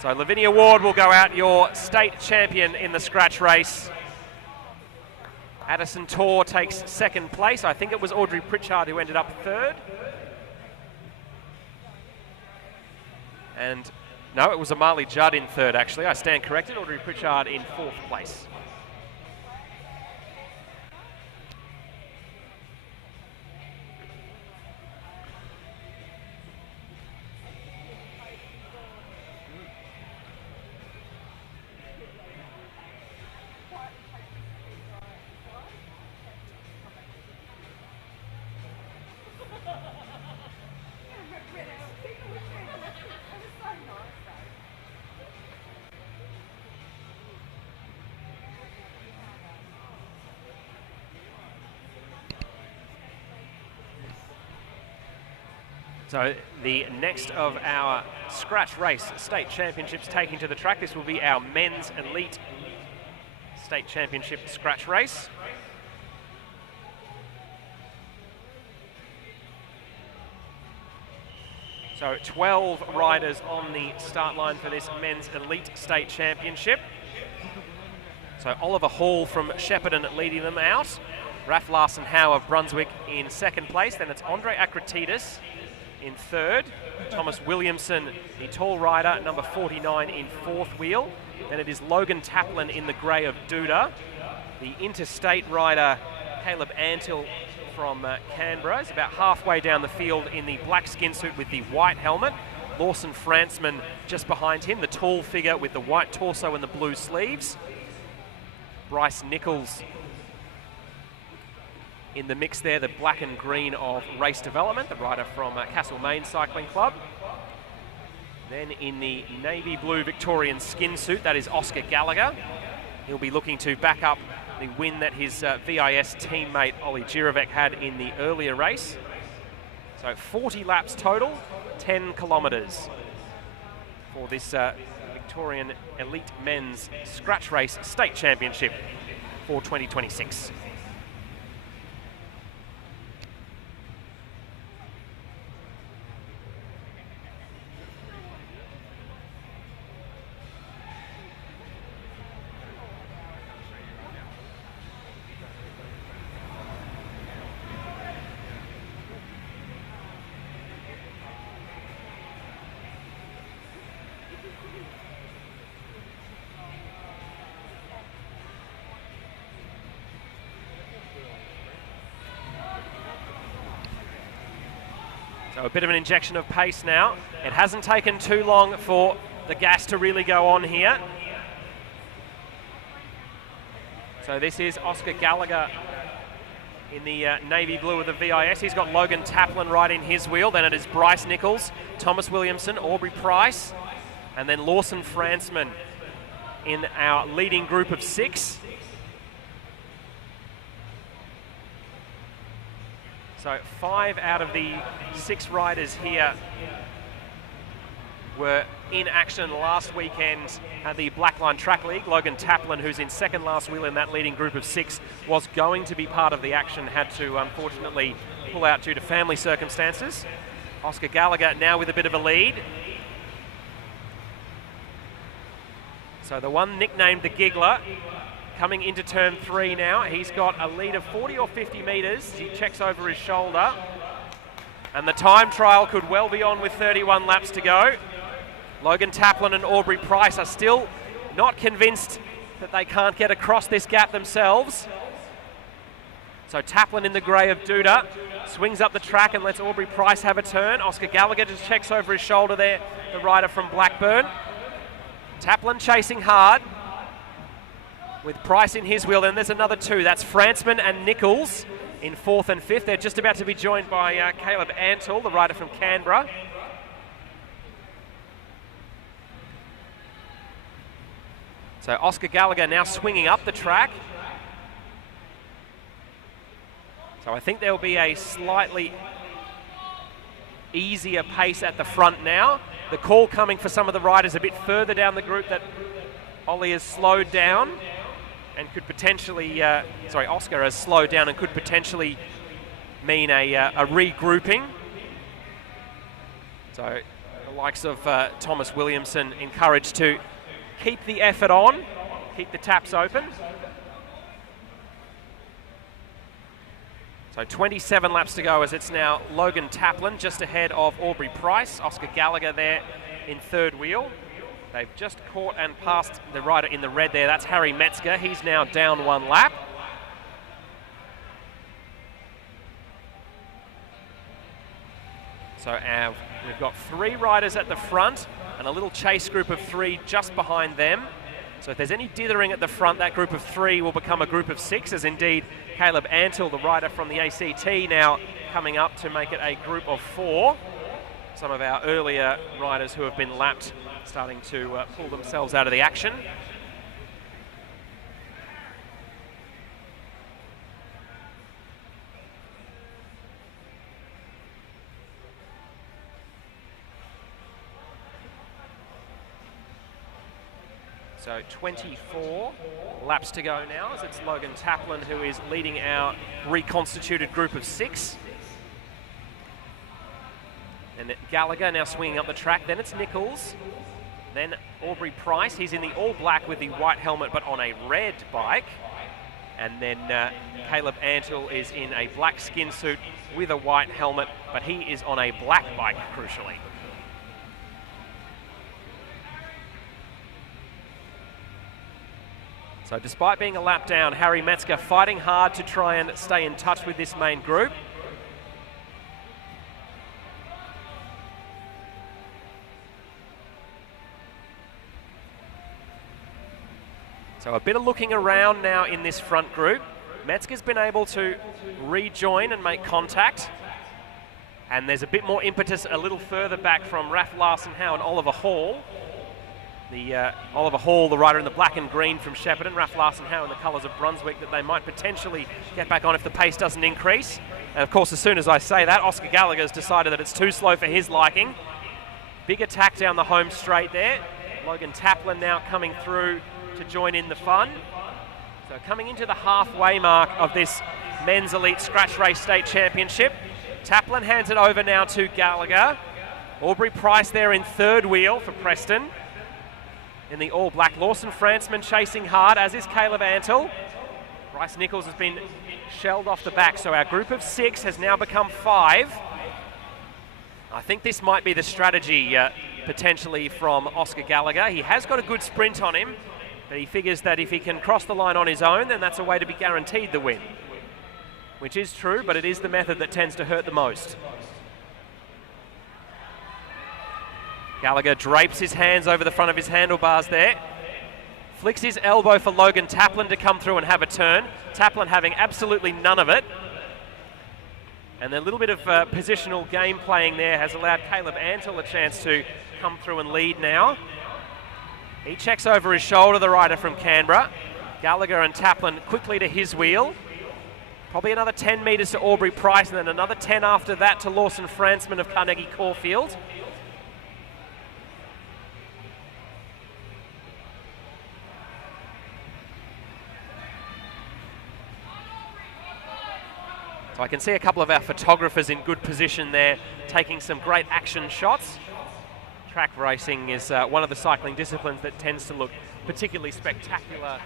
So Lavinia Ward will go out your state champion in the scratch race. Addison Torr takes second place. I think it was Audrey Pritchard who ended up third. And no, it was Amali Judd in third, actually. I stand corrected. Audrey Pritchard in 4th place. So the next of our scratch race state championships taking to the track, this will be our men's elite state championship scratch race. So 12 riders on the start line for this men's elite state championship. So Oliver Hall from Shepparton leading them out. Raf Larson Howe of Brunswick in second place. Then it's Andre Akratitis in third. Thomas Williamson, the tall rider, number 49 in fourth wheel. Then it is Logan Taplin in the grey of Duda. The interstate rider, Caleb Antill from Canberra, is about halfway down the field in the black skin suit with the white helmet. Lawson Frantzman just behind him, the tall figure with the white torso and the blue sleeves. Bryce Nichols in the mix there, the black and green of Race Development, the rider from Castlemaine Cycling Club. Then in the navy blue Victorian skin suit, that is Oscar Gallagher. He'll be looking to back up the win that his VIS teammate Ollie Jirovic had in the earlier race. So 40 laps total, 10 kilometres for this Victorian Elite Men's Scratch Race State Championship for 2026. So a bit of an injection of pace now. It hasn't taken too long for the gas to really go on here. So this is Oscar Gallagher in the navy blue of the VIS. He's got Logan Taplin right in his wheel. Then it is Bryce Nichols, Thomas Williamson, Aubrey Price, and then Lawson Frantzman in our leading group of 6. So 5 out of the 6 riders here were in action last weekend at the Blackline Track League. Logan Taplin, who's in second last wheel in that leading group of 6, was going to be part of the action, had to unfortunately pull out due to family circumstances. Oscar Gallagher now with a bit of a lead. So the one nicknamed the Giggler, coming into turn 3 now. He's got a lead of 40 or 50 metres. He checks over his shoulder. And the time trial could well be on with 31 laps to go. Logan Taplin and Aubrey Price are still not convinced that they can't get across this gap themselves. So Taplin in the grey of Duda swings up the track and lets Aubrey Price have a turn. Oscar Gallagher just checks over his shoulder there, the rider from Blackburn. Taplin chasing hard with Price in his wheel. Then there's another 2. That's Frantzman and Nichols in 4th and 5th. They're just about to be joined by Caleb Antill, the rider from Canberra. So Oscar Gallagher now swinging up the track. So I think there'll be a slightly easier pace at the front now. The call coming for some of the riders a bit further down the group that Ollie has slowed down and could potentially, Oscar has slowed down and could potentially mean a regrouping. So the likes of Thomas Williamson encouraged to keep the effort on, keep the taps open. So 27 laps to go as it's now Logan Taplin just ahead of Aubrey Price. Oscar Gallagher there in third wheel. They've just caught and passed the rider in the red there. That's Harry Metzger. He's now down 1 lap. So we've got 3 riders at the front and a little chase group of 3 just behind them. So if there's any dithering at the front, that group of 3 will become a group of 6, as indeed Caleb Antill, the rider from the ACT, now coming up to make it a group of 4. Some of our earlier riders who have been lapped starting to pull themselves out of the action. So 24 laps to go now as it's Logan Taplin who is leading our reconstituted group of 6. And Gallagher now swinging up the track. Then it's Nichols. Then Aubrey Price. He's in the all black with the white helmet, but on a red bike. And then Caleb Antle is in a black skin suit with a white helmet, but he is on a black bike, crucially. So despite being a lap down, Harry Metzger fighting hard to try and stay in touch with this main group. So a bit of looking around now in this front group. Metzger's been able to rejoin and make contact. And there's a bit more impetus a little further back from Raf Larson-Howe and Oliver Hall. Oliver Hall, the rider in the black and green from Shepparton, Raf Larson-Howe in the colours of Brunswick, that they might potentially get back on if the pace doesn't increase. And of course, as soon as I say that, Oscar Gallagher's decided that it's too slow for his liking. Big attack down the home straight there. Logan Taplin now coming through to join in the fun. So coming into the halfway mark of this Men's Elite Scratch Race State Championship. Taplin hands it over now to Gallagher. Aubrey Price there in third wheel for Preston. In the all black, Lawson Frantzman chasing hard, as is Caleb Antle. Bryce Nichols has been shelled off the back, so our group of 6 has now become 5. I think this might be the strategy potentially from Oscar Gallagher. He has got a good sprint on him, but he figures that if he can cross the line on his own, then that's a way to be guaranteed the win. Which is true, but it is the method that tends to hurt the most. Gallagher drapes his hands over the front of his handlebars there. Flicks his elbow for Logan Taplin to come through and have a turn. Taplin having absolutely none of it. And a little bit of positional game playing there has allowed Caleb Antle a chance to come through and lead now. He checks over his shoulder, the rider from Canberra. Gallagher and Taplin quickly to his wheel. Probably another 10 metres to Aubrey Price, and then another 10 after that to Lawson Frantzman of Carnegie Caulfield. So I can see a couple of our photographers in good position there, taking some great action shots. Track racing is one of the cycling disciplines that tends to look particularly spectacular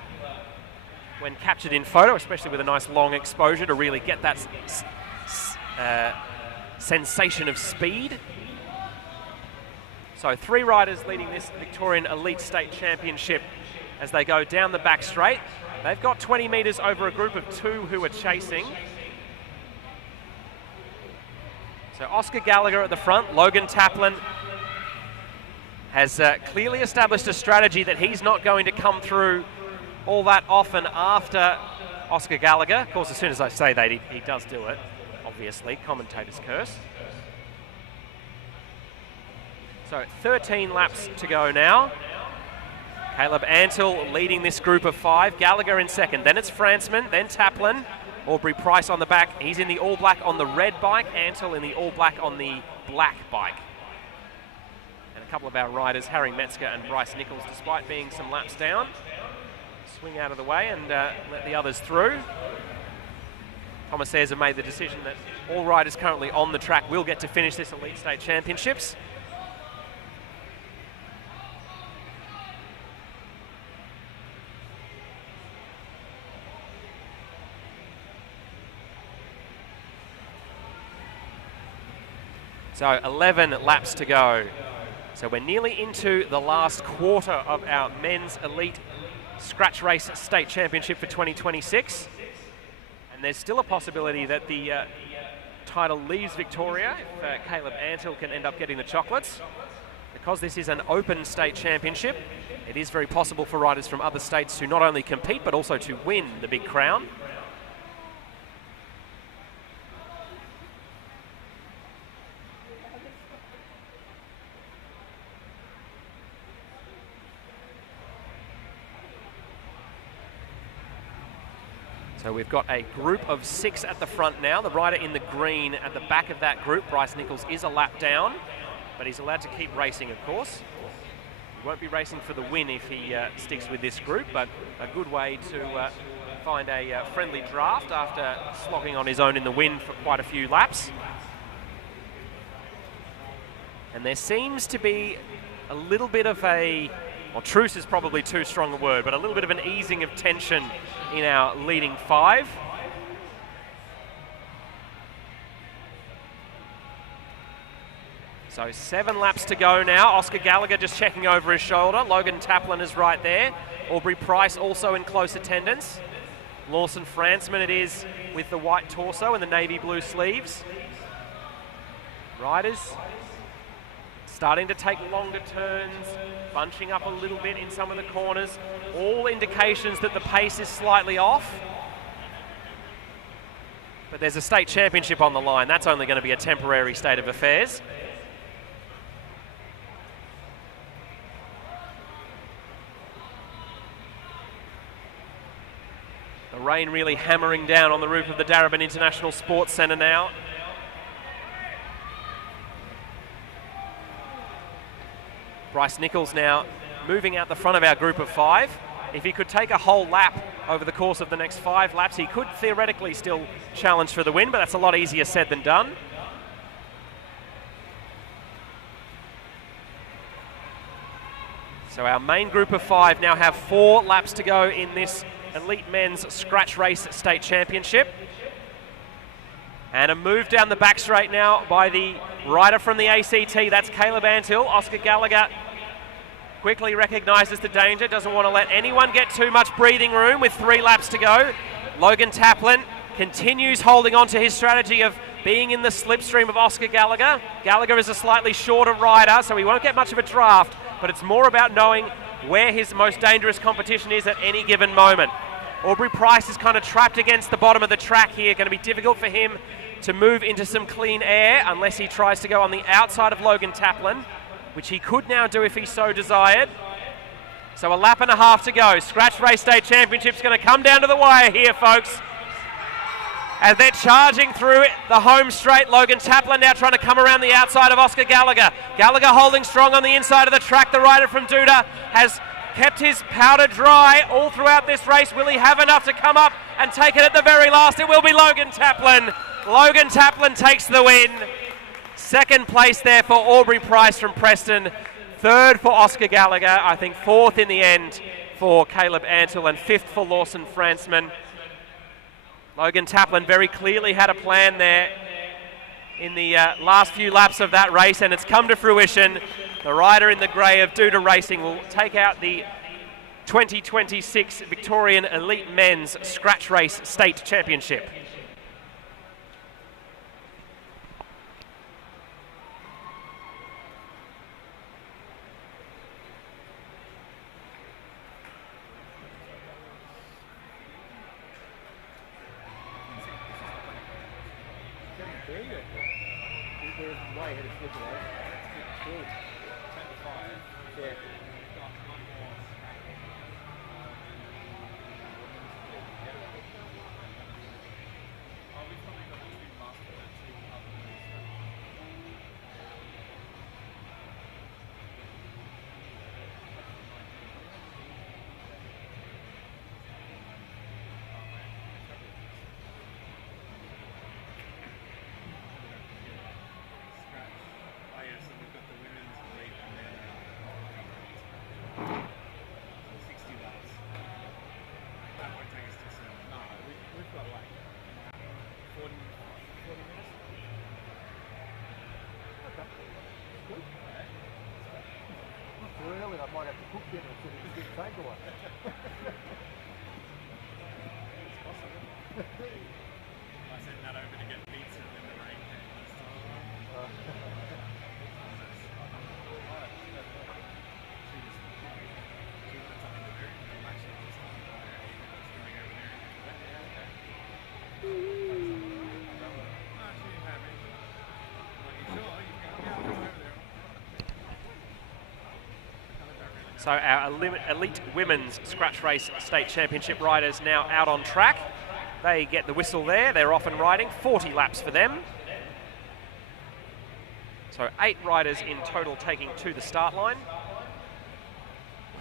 when captured in photo, especially with a nice long exposure to really get that sensation of speed. So 3 riders leading this Victorian Elite State Championship as they go down the back straight. They've got 20 metres over a group of 2 who are chasing. So Oscar Gallagher at the front. Logan Taplin has clearly established a strategy that he's not going to come through all that often after Oscar Gallagher. Of course, as soon as I say that, he does do it, obviously. Commentator's curse. So 13 laps to go now. Caleb Antle leading this group of 5. Gallagher in second. Then it's Frantzman, then Taplin. Aubrey Price on the back. He's in the all black on the red bike. Antle in the all black on the black bike. And a couple of our riders, Harry Metzger and Bryce Nichols, despite being some laps down, swing out of the way and let the others through. Thomas Ayres have made the decision that all riders currently on the track will get to finish this Elite State Championships. So 11 laps to go. So we're nearly into the last quarter of our Men's Elite Scratch Race State Championship for 2026. And there's still a possibility that the title leaves Victoria if Caleb Antle can end up getting the chocolates. Because this is an open state championship, it is very possible for riders from other states to not only compete but also to win the big crown. So we've got a group of 6 at the front now. The rider in the green at the back of that group, Bryce Nichols, is a lap down, but he's allowed to keep racing, of course. He won't be racing for the win if he sticks with this group, but a good way to find a friendly draft after slogging on his own in the wind for quite a few laps. And there seems to be a little bit of a, well, truce is probably too strong a word, but a little bit of an easing of tension in our leading 5. So 7 laps to go now. Oscar Gallagher just checking over his shoulder. Logan Taplin is right there. Aubrey Price also in close attendance. Lawson Fransman it is with the white torso and the navy blue sleeves. Riders starting to take longer turns, bunching up a little bit in some of the corners. All indications that the pace is slightly off. But there's a state championship on the line. That's only going to be a temporary state of affairs. The rain really hammering down on the roof of the Darebin International Sports Centre now. Bryce Nichols now moving out the front of our group of 5. If he could take a whole lap over the course of the next 5 laps, he could theoretically still challenge for the win, but that's a lot easier said than done. So our main group of 5 now have 4 laps to go in this Elite Men's Scratch Race State Championship. And a move down the back straight now by the rider from the ACT, that's Caleb Antill. Oscar Gallagher quickly recognises the danger, doesn't want to let anyone get too much breathing room with 3 laps to go. Logan Taplin continues holding on to his strategy of being in the slipstream of Oscar Gallagher. Gallagher is a slightly shorter rider, so he won't get much of a draft, but it's more about knowing where his most dangerous competition is at any given moment. Aubrey Price is kind of trapped against the bottom of the track here. Going to be difficult for him to move into some clean air unless he tries to go on the outside of Logan Taplin, which he could now do if he so desired. So a lap and a half to go. Scratch Race State Championship's going to come down to the wire here, folks. As they're charging through the home straight, Logan Taplin now trying to come around the outside of Oscar Gallagher. Gallagher holding strong on the inside of the track. The rider from Duda has kept his powder dry all throughout this race. Will he have enough to come up and take it at the very last? It will be Logan Taplin. Logan Taplin takes the win. Second place there for Aubrey Price from Preston. Third for Oscar Gallagher. I think 4th in the end for Caleb Antill and 5th for Lawson Fransman. Logan Taplin very clearly had a plan there in the last few laps of that race, and it's come to fruition. The rider in the grey of Duda Racing will take out the 2026 Victorian Elite Men's Scratch Race State Championship. Really, I might have to cook dinner instead of just get takeaway. I sent that over to get pizza and then the rain came. So our Elite Women's Scratch Race State Championship riders now out on track. They get the whistle there. They're off and riding. 40 laps for them. So 8 riders in total taking to the start line.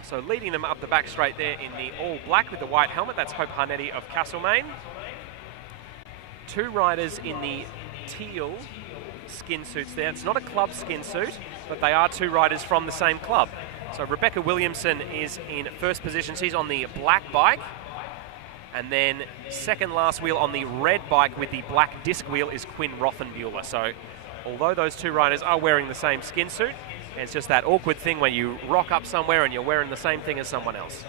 So leading them up the back straight there in the all black with the white helmet, that's Hope Harnetti of Castlemaine. 2 riders in the teal skin suits there. It's not a club skin suit, but they are two riders from the same club. So Rebecca Williamson is in first position. She's on the black bike. And then second last wheel on the red bike with the black disc wheel is Quinn Rothenbuehler. So although those two riders are wearing the same skin suit, it's just that awkward thing when you rock up somewhere and you're wearing the same thing as someone else.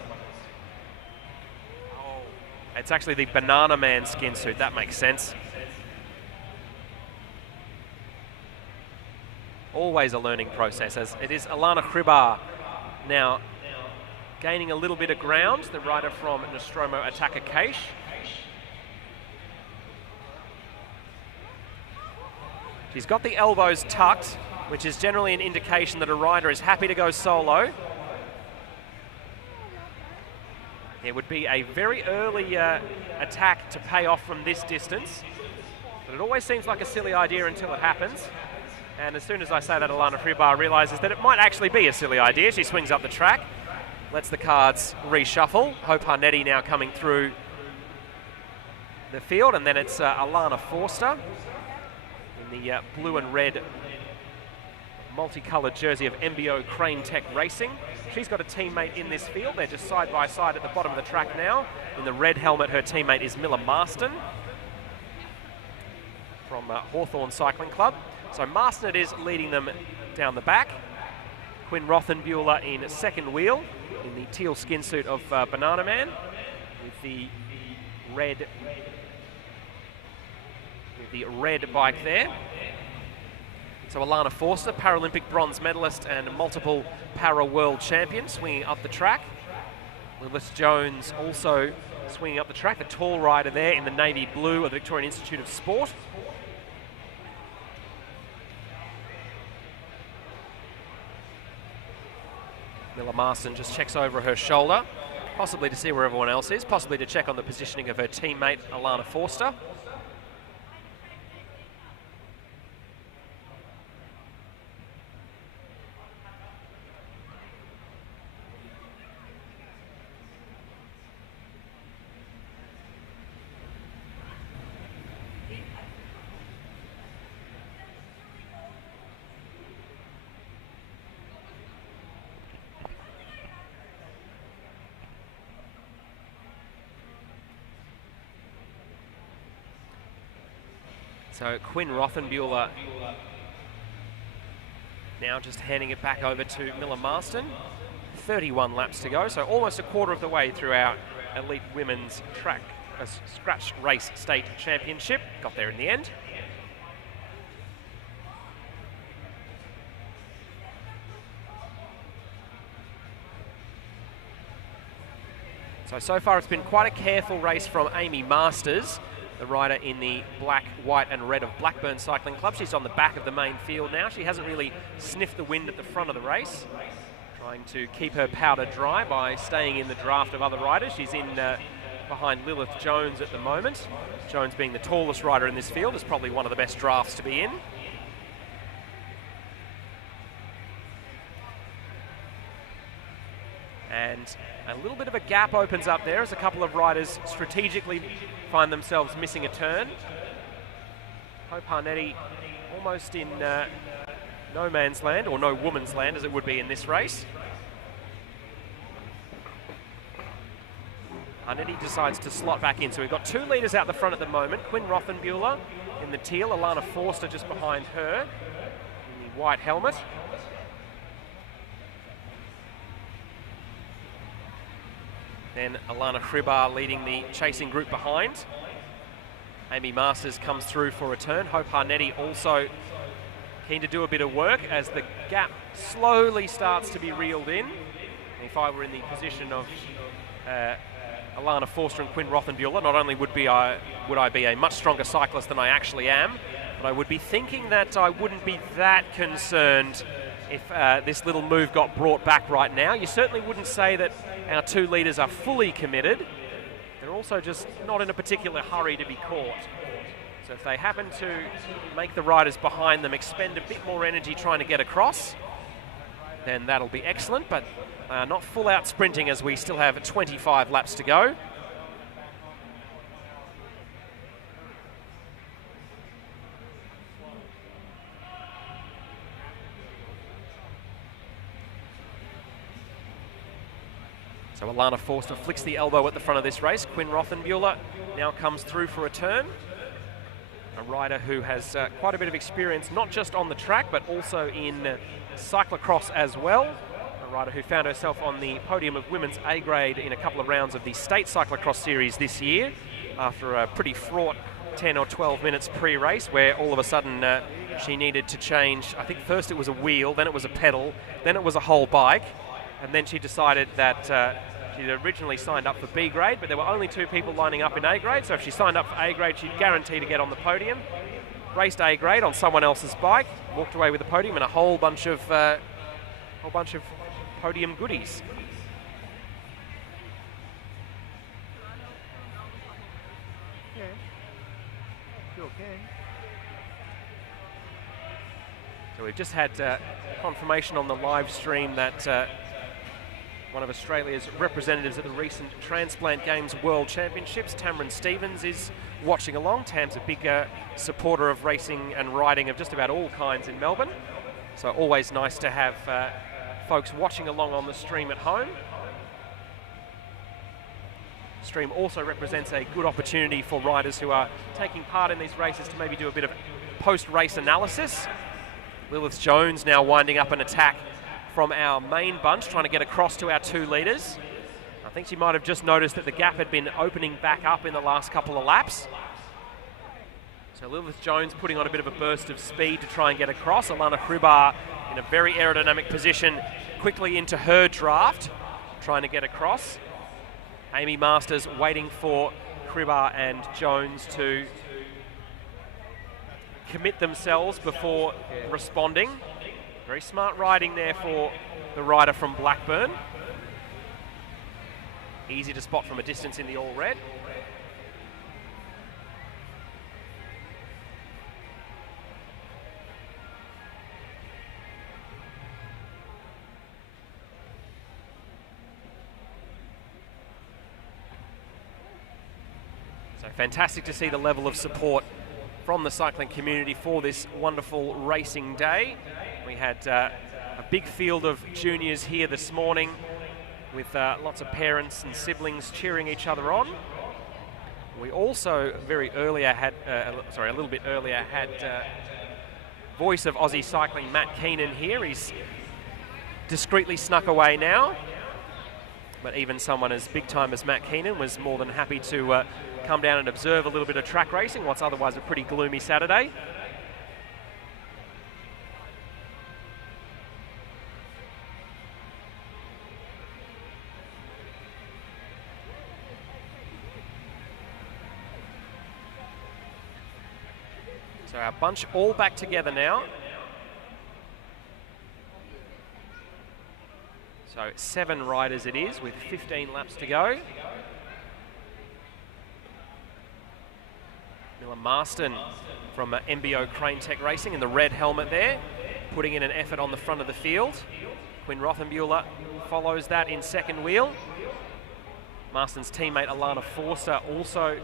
It's actually the Banana Man skin suit. That makes sense. Always a learning process, as it is Alana Hribar now gaining a little bit of ground, the rider from Nostromo Attacker Caiche. She's got the elbows tucked, which is generally an indication that a rider is happy to go solo. It would be a very early attack to pay off from this distance, but it always seems like a silly idea until it happens. And as soon as I say that, Alana Hribar realises that it might actually be a silly idea. She swings up the track, lets the cards reshuffle. Hope Harnetti now coming through the field, and then it's Alana Forster in the blue and red multicoloured jersey of MBO Crane Tech Racing. She's got a teammate in this field. They're just side by side at the bottom of the track now. In the red helmet, her teammate is Miller Marston from Hawthorn Cycling Club. So Marston is leading them down the back. Quinn Rothenbuehler in second wheel in the teal skin suit of Banana Man with the red bike there. So Alana Forster, Paralympic bronze medalist and multiple para world champion, swinging up the track. Lilith Jones also swinging up the track, the tall rider there in the navy blue of the Victorian Institute of Sport. Miller Marston just checks over her shoulder, possibly to see where everyone else is, possibly to check on the positioning of her teammate, Alana Forster. So Quinn Rothenbuehler now just handing it back over to Miller Marston. 31 laps to go, so almost a quarter of the way through our Elite Women's Track Scratch Race State Championship. Got there in the end. So far it's been quite a careful race from Amy Masters, the rider in the black, white and red of Blackburn Cycling Club. She's on the back of the main field now. She hasn't really sniffed the wind at the front of the race, trying to keep her powder dry by staying in the draft of other riders. She's in behind Lilith Jones at the moment. Jones, being the tallest rider in this field, is probably one of the best drafts to be in. And a little bit of a gap opens up there as a couple of riders strategically find themselves missing a turn. Hope Harnetti almost in no man's land, or no woman's land as it would be in this race. Harnetti decides to slot back in. So we've got two leaders out the front at the moment. Quinn Rothenbuehler in the teal, Alana Forster just behind her in the white helmet. Then Alana Hribar leading the chasing group behind. Amy Masters comes through for a turn. Hope Harnetti also keen to do a bit of work as the gap slowly starts to be reeled in. And if I were in the position of Alana Forster and Quinn Rothenbuehler, not only would I be a much stronger cyclist than I actually am, but I would be thinking that I wouldn't be that concerned if this little move got brought back right now. You certainly wouldn't say that our two leaders are fully committed. They're also just not in a particular hurry to be caught. So if they happen to make the riders behind them expend a bit more energy trying to get across, then that'll be excellent, but not full out sprinting as we still have 25 laps to go. So Alana Forster flicks the elbow at the front of this race. Quinn Rothenbuehler now comes through for a turn. A rider who has quite a bit of experience, not just on the track, but also in cyclocross as well. A rider who found herself on the podium of women's A grade in a couple of rounds of the state cyclocross series this year, after a pretty fraught 10 or 12 minutes pre-race, where all of a sudden she needed to change. I think first it was a wheel, then it was a pedal, then it was a whole bike, and then she decided that she'd originally signed up for B grade, but there were only 2 people lining up in A grade, so if she signed up for A grade, she'd guarantee to get on the podium. Raced A grade on someone else's bike, walked away with the podium and a whole bunch of podium goodies. Yeah. Sure can. So we've just had confirmation on the live stream that one of Australia's representatives at the recent Transplant Games World Championships, Tamron Stevens, is watching along. Tam's a big supporter of racing and riding of just about all kinds in Melbourne. So always nice to have folks watching along on the stream at home. Stream also represents a good opportunity for riders who are taking part in these races to maybe do a bit of post-race analysis. Lilith Jones now winding up an attack from our main bunch, trying to get across to our 2 leaders. I think she might have just noticed that the gap had been opening back up in the last couple of laps. So Lilith Jones putting on a bit of a burst of speed to try and get across. Alana Hribar in a very aerodynamic position, quickly into her draft, trying to get across. Amy Masters waiting for Hribar and Jones to commit themselves before responding. Very smart riding there for the rider from Blackburn. Easy to spot from a distance in the all red. So fantastic to see the level of support from the cycling community for this wonderful racing day. We had a big field of juniors here this morning with lots of parents and siblings cheering each other on. We also very earlier had, a little bit earlier had voice of Aussie cycling Matt Keenan here. He's discreetly snuck away now, but even someone as big time as Matt Keenan was more than happy to come down and observe a little bit of track racing, what's otherwise a pretty gloomy Saturday. So our bunch all back together now. So 7 riders it is with 15 laps to go. Miller Marston from MBO Crane Tech Racing in the red helmet there, putting in an effort on the front of the field. Quinn Rothenbuehler follows that in second wheel. Marston's teammate Alana Forster also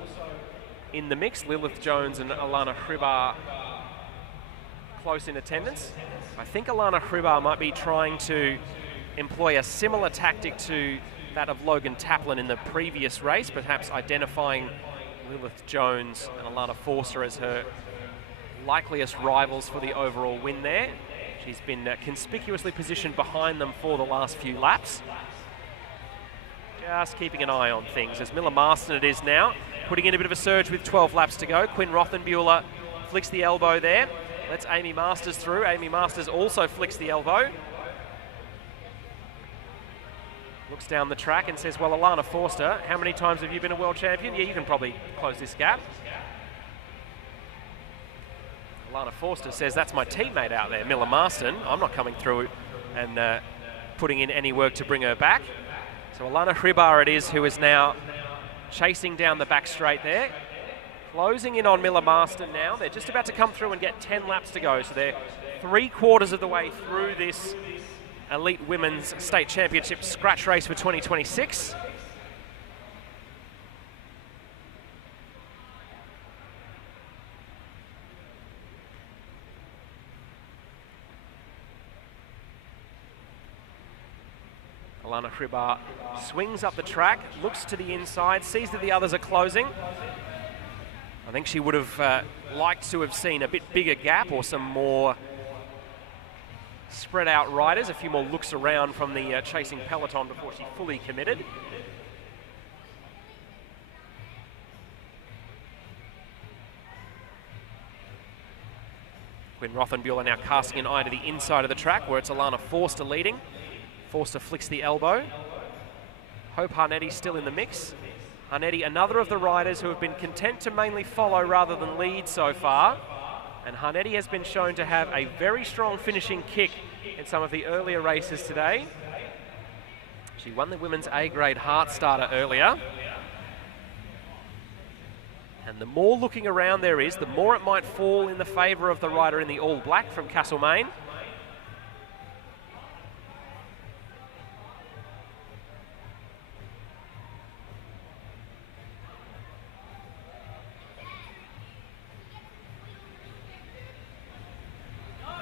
in the mix. Lilith Jones and Alana Hribar close in attendance. I think Alana Hribar might be trying to employ a similar tactic to that of Logan Taplin in the previous race, perhaps identifying Lilith Jones and Alana Forster as her likeliest rivals for the overall win there. She's been conspicuously positioned behind them for the last few laps. Just keeping an eye on things as Miller Marston it is now, putting in a bit of a surge with 12 laps to go. Quinn Rothenbuehler flicks the elbow there, lets Amy Masters through. Amy Masters also flicks the elbow. Looks down the track and says, well, Alana Forster, how many times have you been a world champion? Yeah, you can probably close this gap. Alana Forster says, that's my teammate out there, Miller Marston. I'm not coming through and putting in any work to bring her back. So Alana Hribar it is who is now chasing down the back straight there. Closing in on Miller Marston now. They're just about to come through and get 10 laps to go. So they're 3/4 of the way through this Elite Women's State Championship scratch race for 2026. Alana Hribar swings up the track, looks to the inside, sees that the others are closing. I think she would have liked to have seen a bit bigger gap or some more spread out riders, a few more looks around from the chasing peloton before she fully committed. Quinn Rothenbuehler now casting an eye to the inside of the track where it's Alana Forster leading. Forster flicks the elbow. Hope Harnetti still in the mix. Harnetti, another of the riders who have been content to mainly follow rather than lead so far. And Harnetti has been shown to have a very strong finishing kick in some of the earlier races today. She won the women's A-grade Heart Starter earlier. And the more looking around there is, the more it might fall in the favour of the rider in the all black from Castlemaine.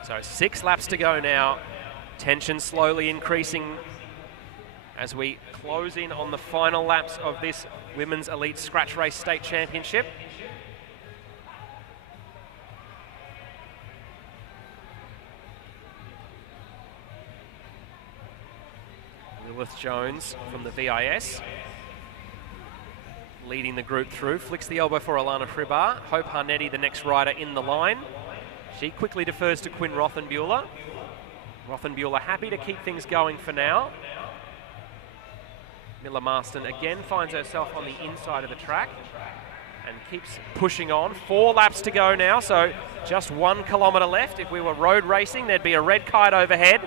So 6 laps to go now. Tension slowly increasing as we close in on the final laps of this Women's Elite Scratch Race State Championship. Lilith Jones from the VIS leading the group through, flicks the elbow for Alana Hribar. Hope Harnetti, the next rider in the line. She quickly defers to Quinn Rothenbuehler. Rothenbuehler happy to keep things going for now. Miller Marston again finds herself on the inside of the track and keeps pushing on. 4 laps to go now, so just 1 kilometre left. If we were road racing, there'd be a red kite overhead.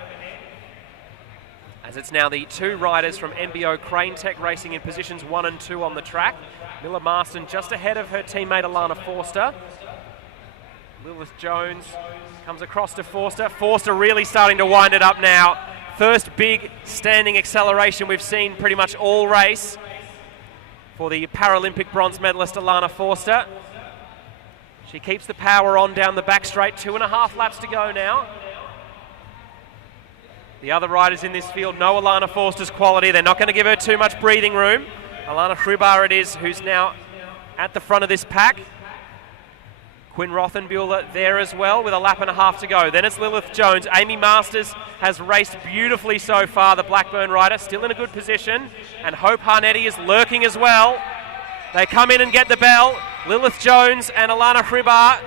As it's now the 2 riders from MBO Crane Tech racing in positions 1 and 2 on the track. Miller Marston just ahead of her teammate Alana Forster. Lilith Jones comes across to Forster. Forster really starting to wind it up now. First big standing acceleration we've seen pretty much all race for the Paralympic bronze medalist Alana Forster. She keeps the power on down the back straight. 2.5 laps to go now. The other riders in this field know Alana Forster's quality. They're not going to give her too much breathing room. Alana Hribar it is who's now at the front of this pack. Quinn Rothenbuehler there as well with 1.5 laps to go. Then it's Lilith Jones. Amy Masters has raced beautifully so far, the Blackburn rider, still in a good position. And Hope Harnetti is lurking as well. They come in and get the bell. Lilith Jones and Alana Hribar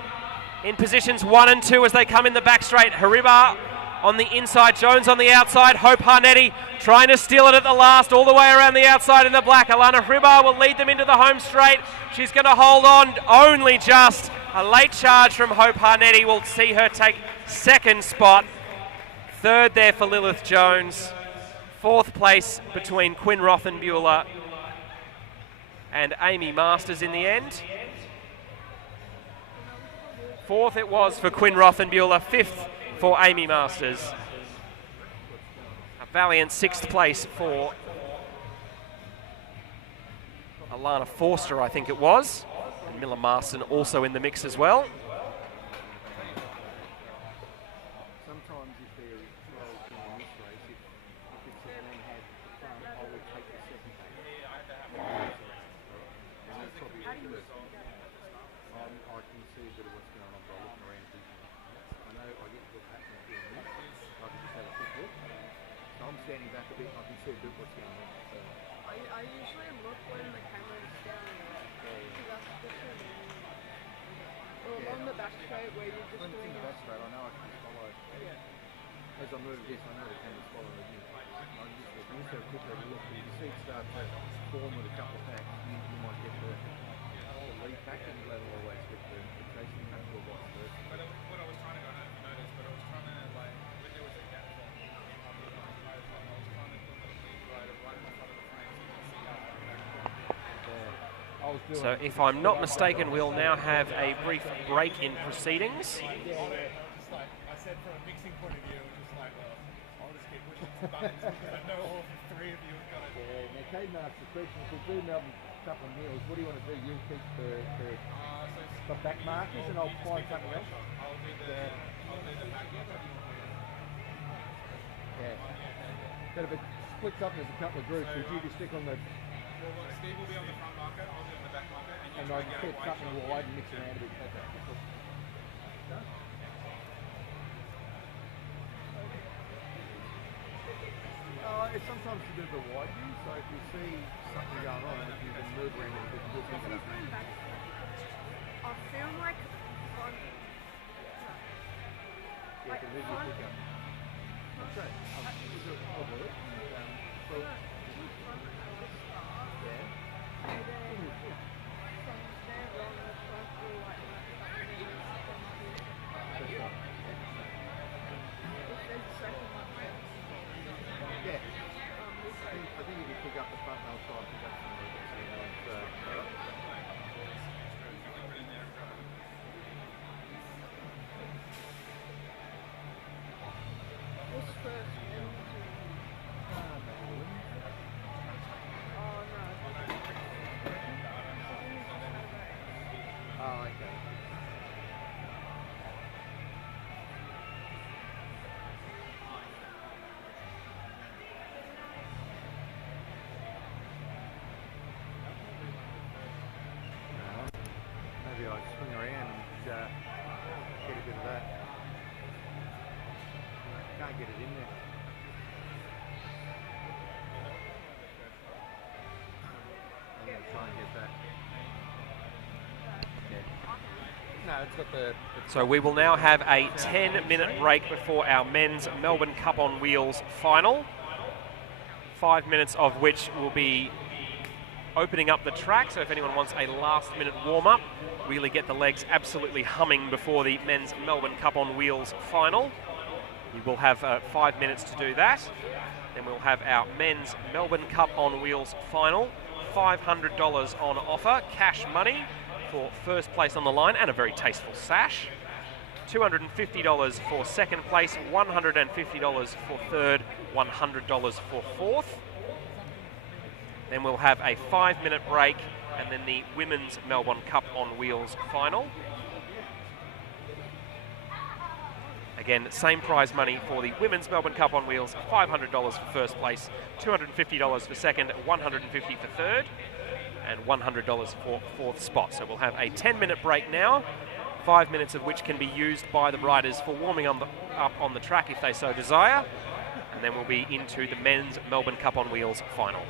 in positions 1 and 2 as they come in the back straight. Hribar on the inside, Jones on the outside. Hope Harnetti trying to steal it at the last, all the way around the outside in the black. Alana Hribar will lead them into the home straight. She's going to hold on only just. A late charge from Hope Harnetti will see her take 2nd spot. 3rd there for Lilith Jones. 4th place between Quinn Rothenbuehler and Amy Masters in the end. 4th it was for Quinn Rothenbuehler, 5th for Amy Masters. A valiant 6th place for Alana Forster, I think it was. And Miller Marston also in the mix as well. Sometimes if they're slow in this race, if it's a man had the front, I would take the 2nd pack. And that's probably I can see a bit of what's going on by looking around. I know I get what's happening here and there. I can just have a quick look. So I'm standing back a bit and I can see a bit what's going on. So. I usually look when the camera's down. On the back straight where you're just doing the back straight, I know I can just follow. As I move this, I know I can just follow it. I just have a quick look. You can see it start to form with a couple of packs. You might get the lead back and let it always get the chasing pack or vice versa. But what I was trying to go home and notice, but I was trying to like when there was a gap on the I was trying to put the lead rider right in front of the frame so you can see how far back. So if I'm not mistaken, we'll now have a brief break in proceedings. Just like I said, from a mixing point of view, just like, well, I'll just keep pushing some buttons because I know all 3 of you have got it. Yeah, now Kate asked the question, if we do Melbourne Cup of Meals, what do you want to do? You keep the back markers and I'll find something else? I'll do the back end. Yeah. But if it splits up, there's a couple of groups. Would you just stick on the? Well, Steve will be on the front market, I'll be on the back market, and And you I try can and put get something away wide and mix around a bit. Okay. Sometimes you do the wide view, so if you see something going on, you can move around a bit and do pick it up. I feel like on Yeah, you can move your pick up. That's great. I'll do it. So, yeah. I think if you pick up the front, they'll try and pick up some of it. what's first? Oh, okay. Maybe I'd swing around and get a bit of that. Can't get it in there. I'm going to try and get that. Yeah. No, it's got the... So we will now have a 10-minute break before our men's Melbourne Cup on Wheels final. 5 minutes of which will be opening up the track, so if anyone wants a last-minute warm-up, really get the legs absolutely humming before the men's Melbourne Cup on Wheels final. You will have 5 minutes to do that. Then we'll have our men's Melbourne Cup on Wheels final. $500 on offer, cash money for first place on the line and a very tasteful sash. $250 for second place, $150 for third, $100 for fourth. Then we'll have a 5-minute break and then the women's Melbourne Cup on Wheels final. Again, same prize money for the women's Melbourne Cup on Wheels, $500 for first place, $250 for second, $150 for third, and $100 for fourth spot. So we'll have a 10-minute break now, 5 minutes of which can be used by the riders for warming up on the track if they so desire, and then we'll be into the men's Melbourne Cup on Wheels final.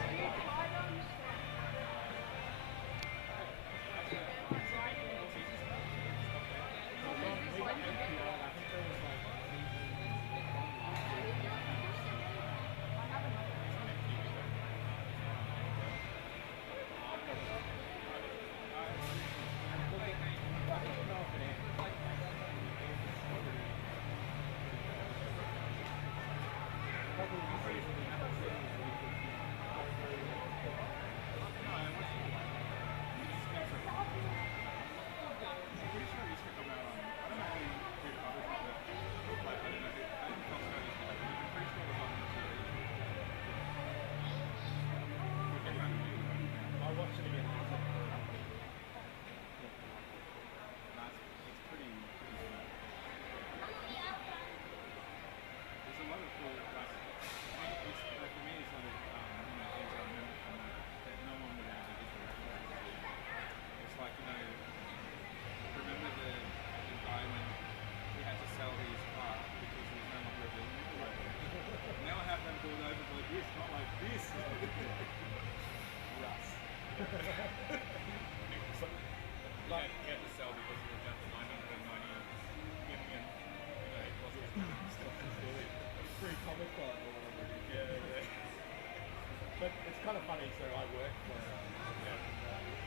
But it's kind of funny, so I work for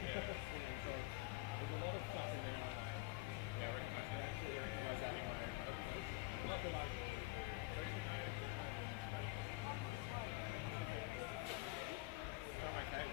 so there's a lot of stuff in there. I'm like, I recognize that anyway. Not that I'm okay.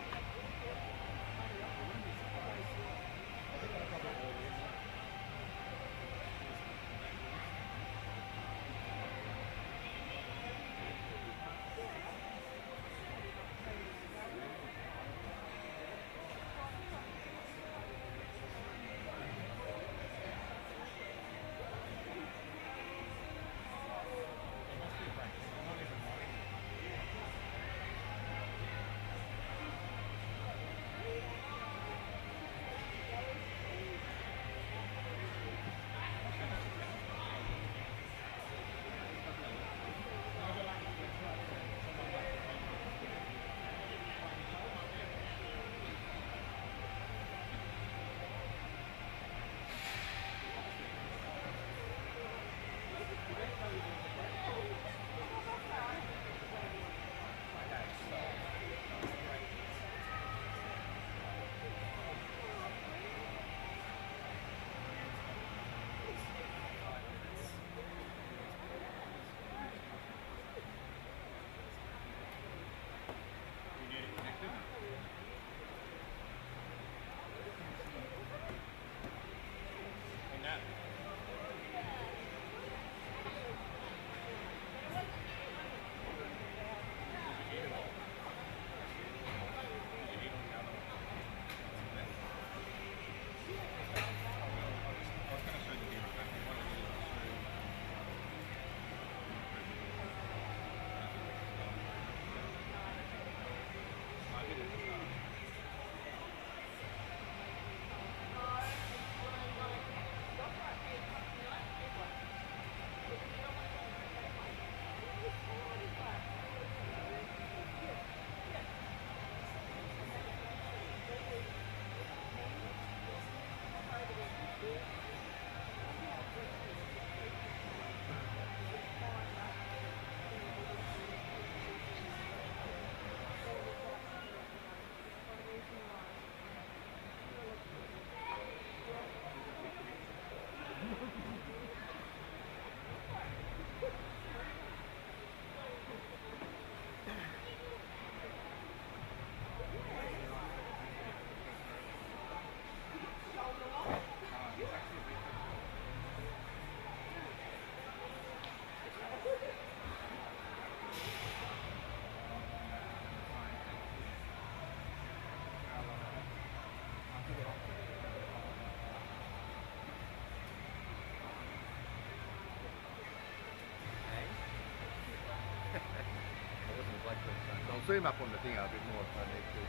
zoom up on the thing a bit more if I need to.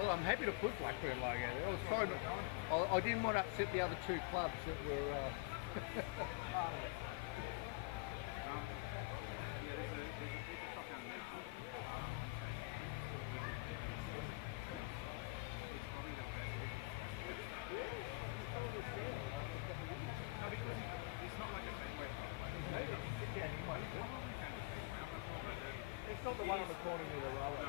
Well, I'm happy to put Blackburn logo there. I was trying to, I didn't want to upset the other two clubs that were part of it. It's not the one on the corner near the roller.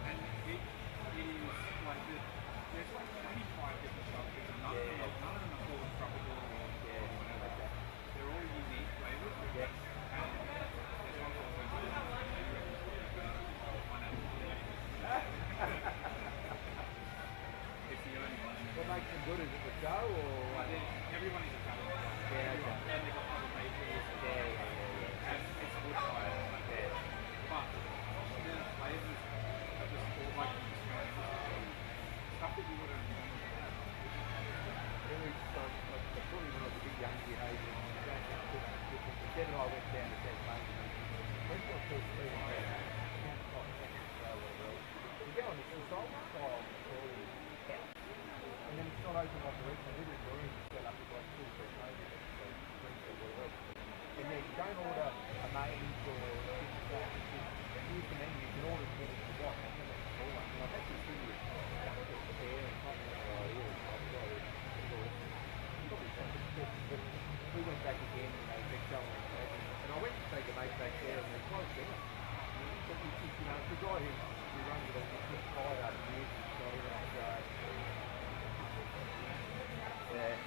And it is like there's like 25 different structures and none of them are called tropical or whatever. They're all unique flavors. And there's one called it's the only one. What makes them good? Is it the dough or? Everyone is a cup. Yeah, okay. And they got other flavors. And it's wood fire. But the flavors are just all like stuff that you wouldn't Really, so, like, probably when I was a bit young, you know, Deb and I went down to Tasmania. Went to a first meeting there. You go on this old style Victorian house, and then it's not open like the rest of every room is set up with like 2 or 3 tables, so drinks or whatever. And then you don't order a mains or this and that. Here's the menu, you can order as many as you want. And then it's all one. And I've had this thing with duck there and probably something different, but we went back again, you know, they're selling it. And I went to take a mate back there and they're closed down. But you know, the guy who runs it all, he's tired after years, he's got it, so yeah.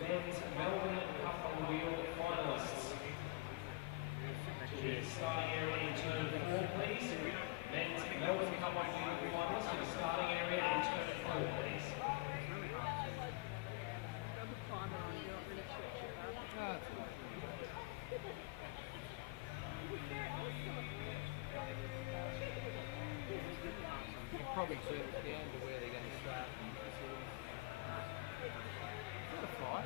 Men's Melbourne Cup on Wheel finalists. To the starting area in turn 4, please. Men's Melbourne Cup on Wheel finalists to the starting area in turn 4, please. Probably service down to where they're going to start. Not a fly.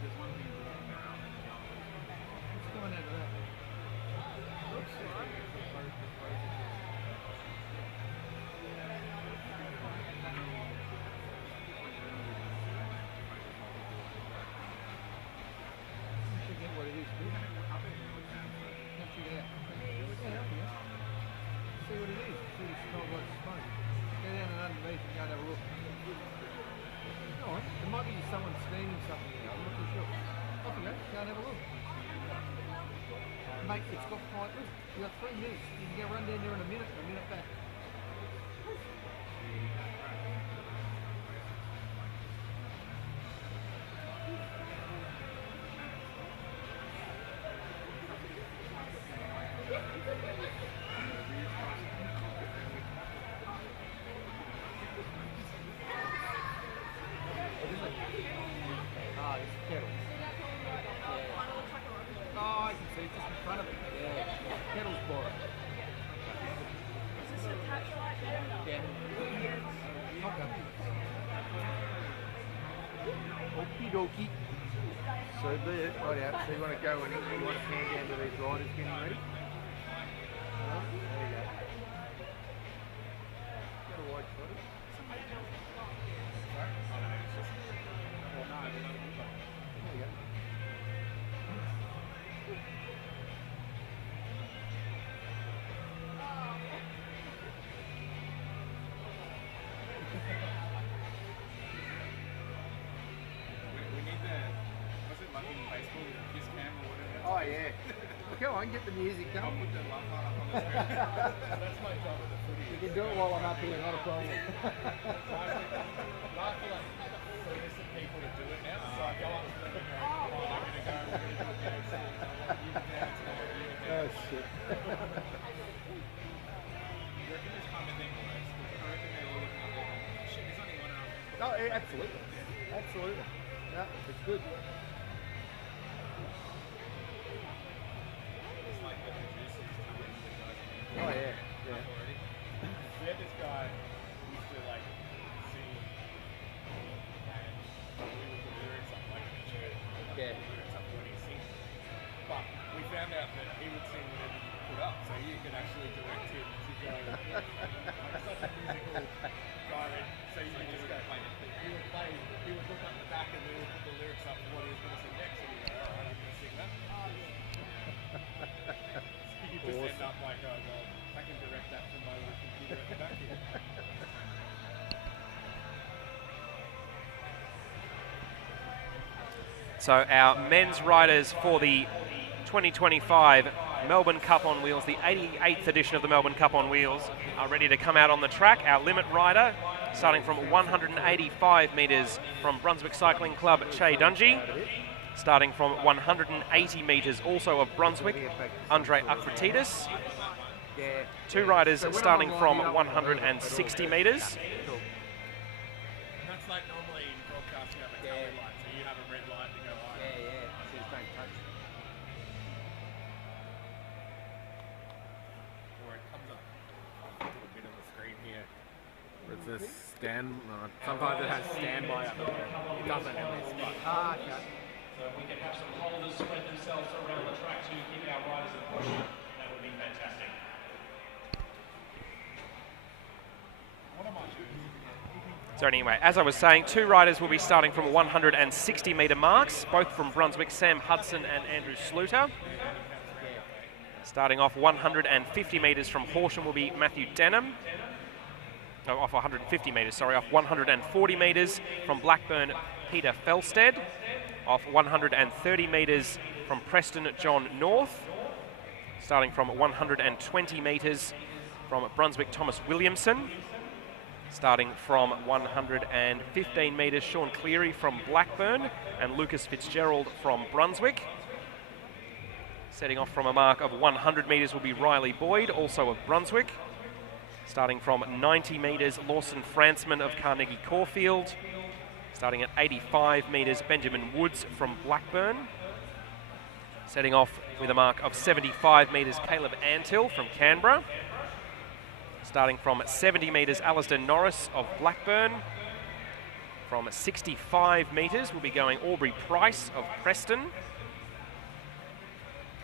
There's one thing What's going over there? Looks like. I forget what it is, dude. Can't figure it out. Yeah, help you. See what it is. See the smell like smoke. Go down and underneath and go and have a look. Alright, there might be someone steaming something here. I'm not too sure. Off you go. Go and have a look. Mate, it's got 5 minutes. You've got 3 minutes. You can go run down there in a minute back. What is it? Ah, it's kettle. Oh, I can see it's just in front of it. Yeah. Kettle's borrowed. Is this attached right there? Yeah. Okay. Okie dokie. So there, right out. So you want to go and you want to pan down to these riders getting ready? There you go. Got a white footer. There you go. yeah. Come on, get the music going. That's my job at the footy. You can do it while I'm up here, not a problem. I feel like solicit people to do it now. So I go up to them and go, come on, I'm going to go, we're going to do KFC. I want you to dance, I want you to Oh, dance. shit. You reckon this can't be getting worse? Because I reckon they're all looking up there going, shit, there's only one and a half. Oh, yeah, absolutely. Absolutely. No, it's good. It's like the producers telling the guys in Oh, yeah. Yeah. already. We had this guy who used to like sing and we would put lyrics up like in the church. Yeah. Lyrics up when he sings. But we found out that he would sing whatever you put up, so you could actually direct him to go like such a musical guy. So you could just go play it. He would look up the back and we would put the lyrics up for what he was going to sing next and he'd go, alright, I'm going to sing that. So you just end up like, oh god, I can direct that from my little computer at the back here. So our men's riders for the 2025 Melbourne Cup on Wheels, the 88th edition of the Melbourne Cup on Wheels, are ready to come out on the track. Our limit rider, starting from 185 metres from Brunswick Cycling Club, Che Dungy. Starting from 180 metres, also of Brunswick, Andre Akratides. Yeah. Two riders So when starting I'm from lining up, 160 metres. Cool. And that's like normally in broadcasting you have a coloured light, so you have a red light to go on. Yeah, yeah. So just don't touch. Or it comes up a little bit on the screen here. It's a stand. Sometimes it has standby up there. It doesn't have this, but Ah, okay. So if we can have some holders spread themselves around the track to give our riders a push, that would be fantastic. So anyway, as I was saying, two riders will be starting from 160 metre marks, both from Brunswick, Sam Hudson and Andrew Sluter. Starting off 150 metres from Horsham will be Matthew Denham. No, off 150 metres, sorry, off 140 metres from Blackburn, Peter Felsted. Off 130 metres from Preston, John North. Starting from 120 metres from Brunswick, Thomas Williamson. Starting from 115 metres, Sean Cleary from Blackburn and Lucas Fitzgerald from Brunswick. Setting off from a mark of 100 metres will be Riley Boyd, also of Brunswick. Starting from 90 metres, Lawson Fransman of Carnegie Caulfield. Starting at 85 metres, Benjamin Woods from Blackburn. Setting off with a mark of 75 metres, Caleb Antill from Canberra. Starting from 70 metres, Alistair Norris of Blackburn. From 65 metres, we'll be going Aubrey Price of Preston.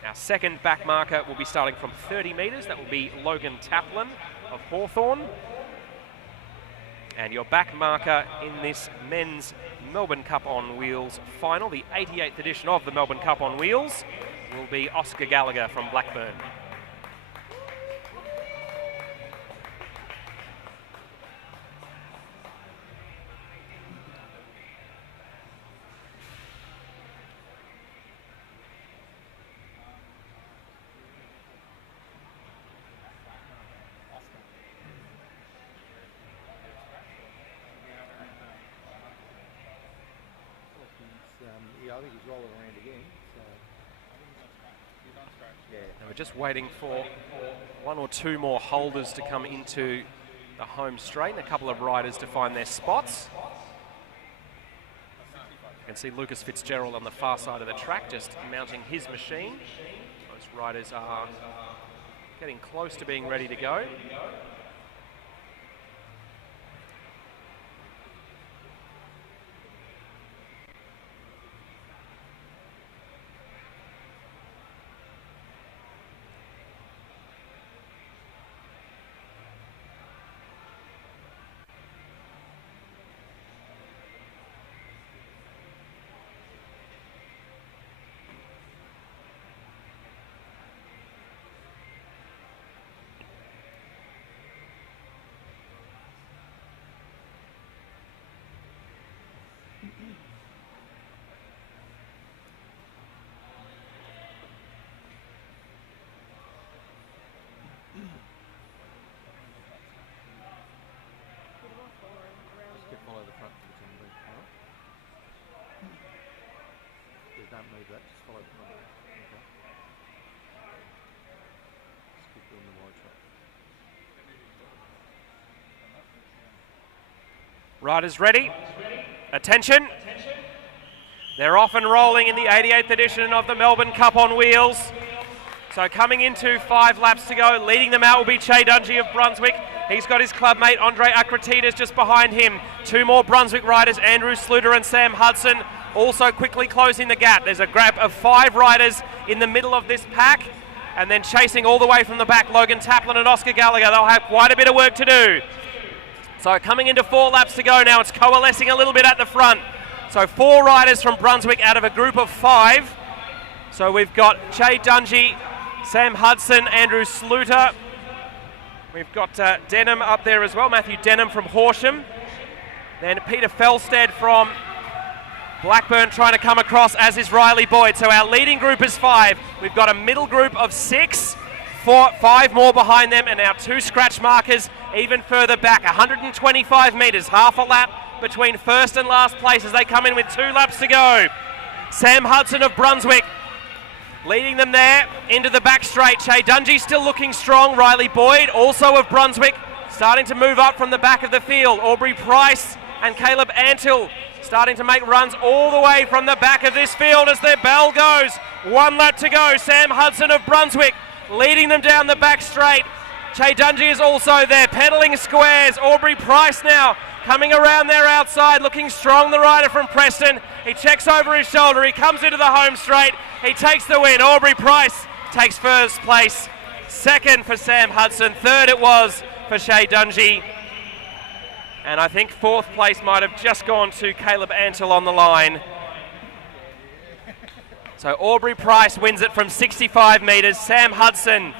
Our second back marker will be starting from 30 metres. That will be Logan Taplin of Hawthorn. And your back marker in this men's Melbourne Cup on Wheels final, the 88th edition of the Melbourne Cup on Wheels, will be Oscar Gallagher from Blackburn. Yeah, I think he's rolling around again. So. Yeah. And we're just waiting for one or two more holders to come into the home straight and a couple of riders to find their spots. You can see Lucas Fitzgerald on the far side of the track just mounting his machine. Most riders are getting close to being ready to go. Riders ready. Attention. They're off and rolling in the 88th edition of the Melbourne Cup on wheels. So coming into 5 laps to go, leading them out will be Che Dungy of Brunswick. He's got his club mate Andre Akratides just behind him. 2 more Brunswick riders, Andrew Sluter and Sam Hudson, also quickly closing the gap. There's a gap of 5 riders in the middle of this pack, and then chasing all the way from the back, Logan Taplin and Oscar Gallagher. They'll have quite a bit of work to do. So coming into 4 laps to go now, it's coalescing a little bit at the front. So 4 riders from Brunswick out of a group of 5. So we've got Che Dungy, Sam Hudson, Andrew Sluter. We've got Denham up there as well, Matthew Denham from Horsham. Then Peter Felstead from Blackburn trying to come across, as is Riley Boyd. So our leading group is 5. We've got a middle group of 6. 5 more behind them, and our 2 scratch markers even further back. 125 metres, half a lap between first and last place as they come in with 2 laps to go. Sam Hudson of Brunswick leading them there into the back straight. Che Dungy still looking strong. Riley Boyd, also of Brunswick, starting to move up from the back of the field. Aubrey Price and Caleb Antill starting to make runs all the way from the back of this field as their bell goes. 1 lap to go. Sam Hudson of Brunswick leading them down the back straight. Che Dungy is also there, pedalling squares. Aubrey Price now coming around there outside, looking strong, the rider from Preston. He checks over his shoulder, he comes into the home straight, he takes the win. Aubrey Price takes first place. Second for Sam Hudson, third it was for Che Dungy. And I think 4th place might have just gone to Caleb Antill on the line. So Aubrey Price wins it from 65 metres. Sam Hudson,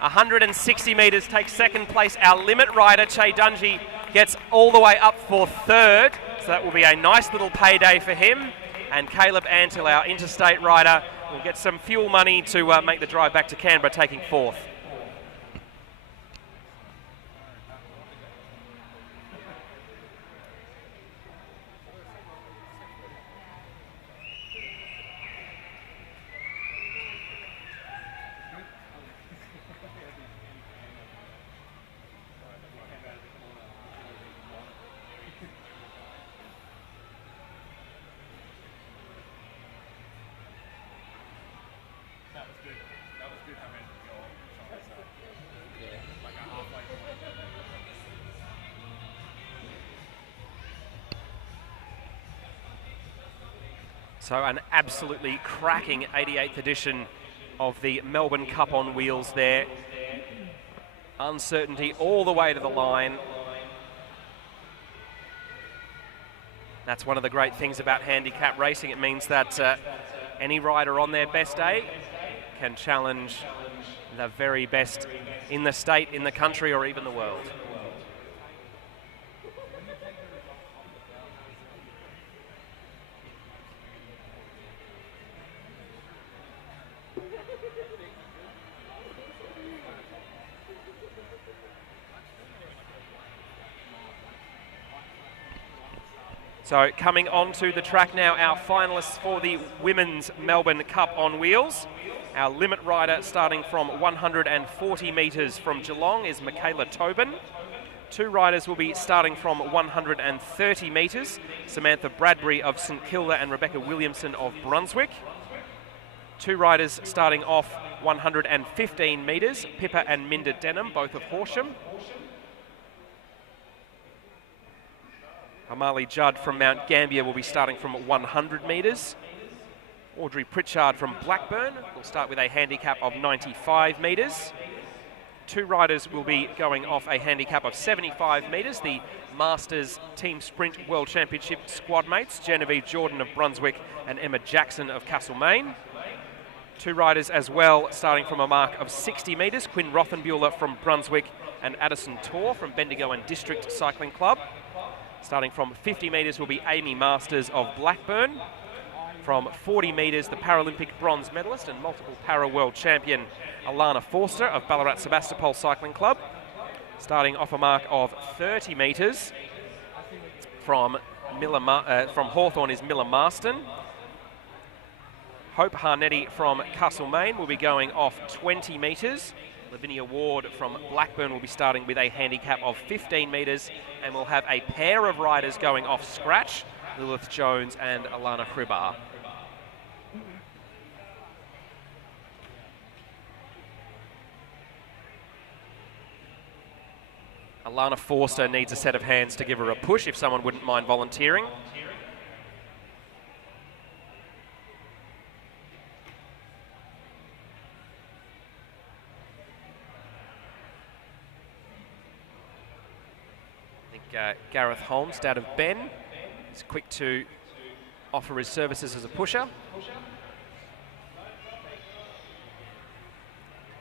160 metres, takes 2nd place. Our limit rider, Che Dungy, gets all the way up for 3rd. So that will be a nice little payday for him. And Caleb Antill, our interstate rider, will get some fuel money to make the drive back to Canberra, taking 4th. So an absolutely cracking 88th edition of the Melbourne Cup on wheels there. Uncertainty all the way to the line. That's one of the great things about handicap racing. It means that any rider on their best day can challenge the very best in the state, in the country, or even the world. So coming onto the track now, our finalists for the Women's Melbourne Cup on wheels. Our limit rider starting from 140 metres from Geelong is Michaela Tobin. 2 riders will be starting from 130 metres, Samantha Bradbury of St Kilda and Rebecca Williamson of Brunswick. 2 riders starting off 115 metres, Pippa and Minda Denham, both of Horsham. Amali Judd from Mount Gambier will be starting from 100 metres. Audrey Pritchard from Blackburn will start with a handicap of 95 metres. 2 riders will be going off a handicap of 75 metres. The Masters Team Sprint World Championship squad mates, Genevieve Jordan of Brunswick and Emma Jackson of Castlemaine. 2 riders as well starting from a mark of 60 metres, Quinn Rothenbuehler from Brunswick and Addison Torr from Bendigo and District Cycling Club. Starting from 50 metres will be Amy Masters of Blackburn. From 40 metres, the Paralympic bronze medalist and multiple para-world champion Alana Forster of Ballarat Sebastopol Cycling Club. Starting off a mark of 30 metres from Hawthorn is Miller Marston. Hope Harnetti from Castlemaine will be going off 20 metres. Lavinia Ward from Blackburn will be starting with a handicap of 15 metres, and we'll have a pair of riders going off scratch, Lilith Jones and Alana Hribar. Alana Forster needs a set of hands to give her a push if someone wouldn't mind volunteering. Gareth Holmes out of Ben is quick to offer his services as a pusher.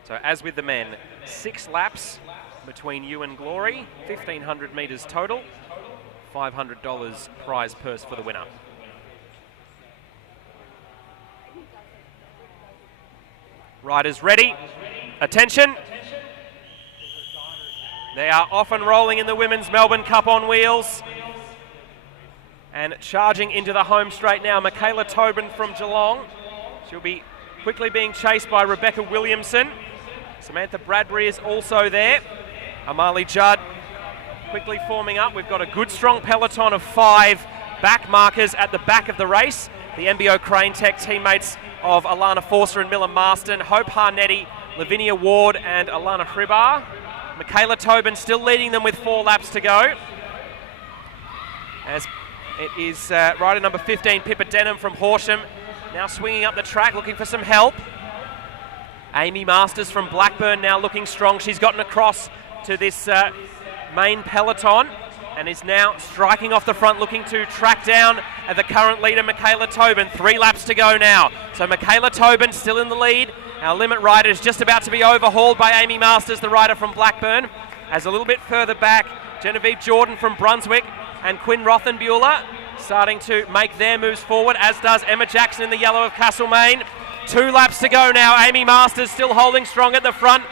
So as with the men, 6 laps between you and Glory, 1,500 metres total, $500 prize purse for the winner. Riders ready, attention. They are off and rolling in the Women's Melbourne Cup on wheels. And charging into the home straight now, Michaela Tobin from Geelong. She'll be quickly being chased by Rebecca Williamson. Samantha Bradbury is also there. Amali Judd quickly forming up. We've got a good strong peloton of 5 back markers at the back of the race. The MBO Crane Tech teammates of Alana Forster and Miller Marston, Hope Harnetti, Lavinia Ward and Alana Hribar. Michaela Tobin still leading them with 4 laps to go. As it is rider number 15, Pippa Denham from Horsham, now swinging up the track looking for some help. Amy Masters from Blackburn now looking strong. She's gotten across to this main peloton and is now striking off the front, looking to track down the current leader, Michaela Tobin. 3 laps to go now. So Michaela Tobin still in the lead. Our limit rider is just about to be overhauled by Amy Masters, the rider from Blackburn. As a little bit further back, Genevieve Jordan from Brunswick and Quinn Rothenbuehler starting to make their moves forward, as does Emma Jackson in the yellow of Castlemaine. 2 laps to go now. Amy Masters still holding strong at the front.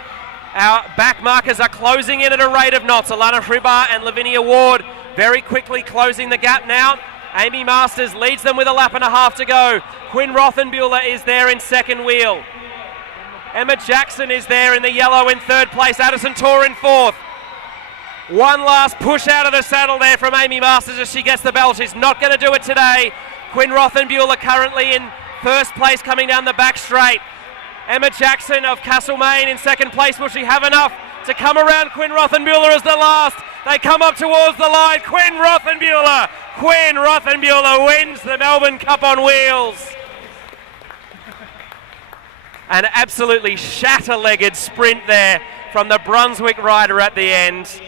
Our back markers are closing in at a rate of knots. Alana Hribar and Lavinia Ward very quickly closing the gap now. Amy Masters leads them with 1.5 laps to go. Quinn Rothenbuehler is there in second wheel. Emma Jackson is there in the yellow in 3rd place. Addison Tor in 4th. One last push out of the saddle there from Amy Masters as she gets the bell. She's not going to do it today. Quinn Rothenbuehler currently in 1st place coming down the back straight. Emma Jackson of Castlemaine in 2nd place. Will she have enough to come around Quinn Rothenbuehler as the last? They come up towards the line. Quinn Rothenbuehler wins the Melbourne Cup on wheels. An absolutely shatter-legged sprint there from the Brunswick rider at the end.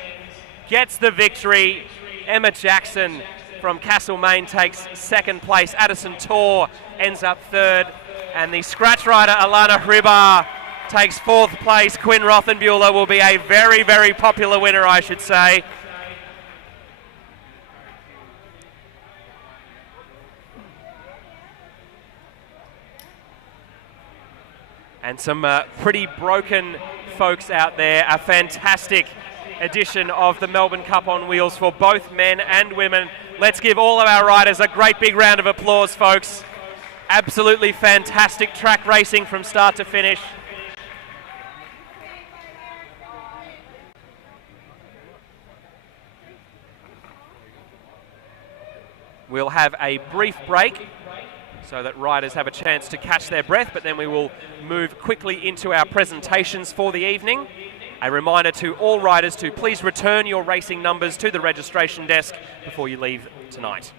Gets the victory. Emma Jackson from Castlemaine takes 2nd place. Addison Tor ends up 3rd. And the scratch rider, Alana Hribar, takes 4th place. Quinn Rothenbuehler will be a very, very popular winner, I should say. And some pretty broken folks out there. A fantastic edition of the Melbourne Cup on wheels for both men and women. Let's give all of our riders a great big round of applause, folks. Absolutely fantastic track racing from start to finish. We'll have a brief break so that riders have a chance to catch their breath, but then we will move quickly into our presentations for the evening. A reminder to all riders to please return your racing numbers to the registration desk before you leave tonight.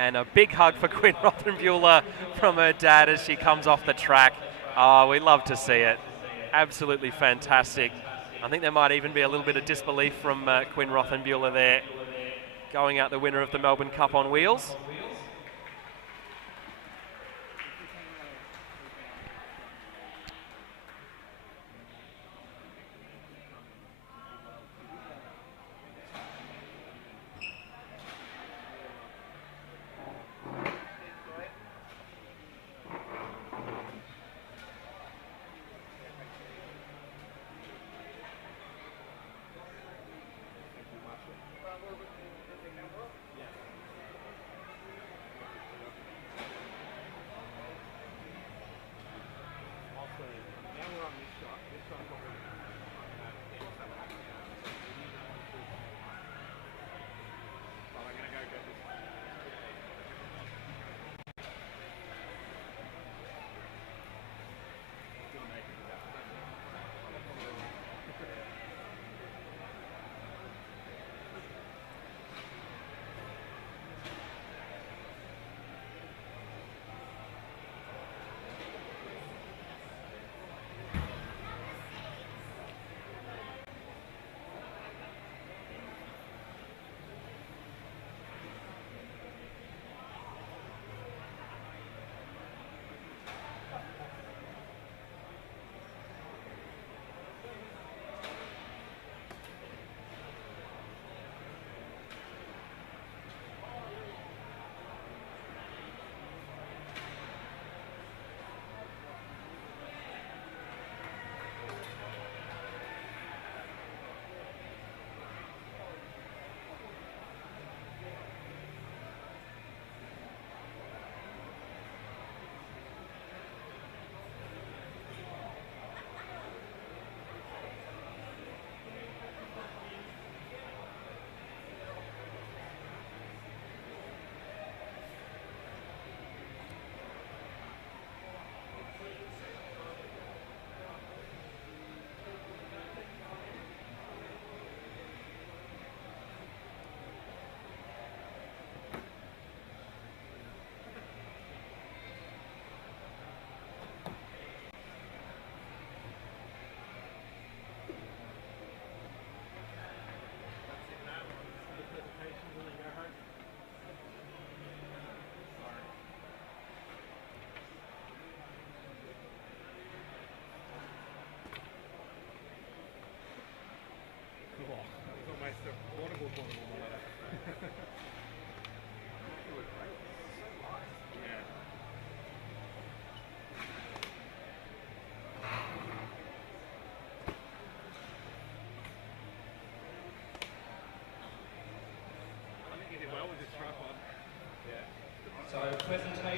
And a big hug for Quinn Rothenbuehler from her dad as she comes off the track. Oh, we love to see it. Absolutely fantastic. I think there might even be a little bit of disbelief from Quinn Rothenbuehler there, going out the winner of the Melbourne Cup on wheels.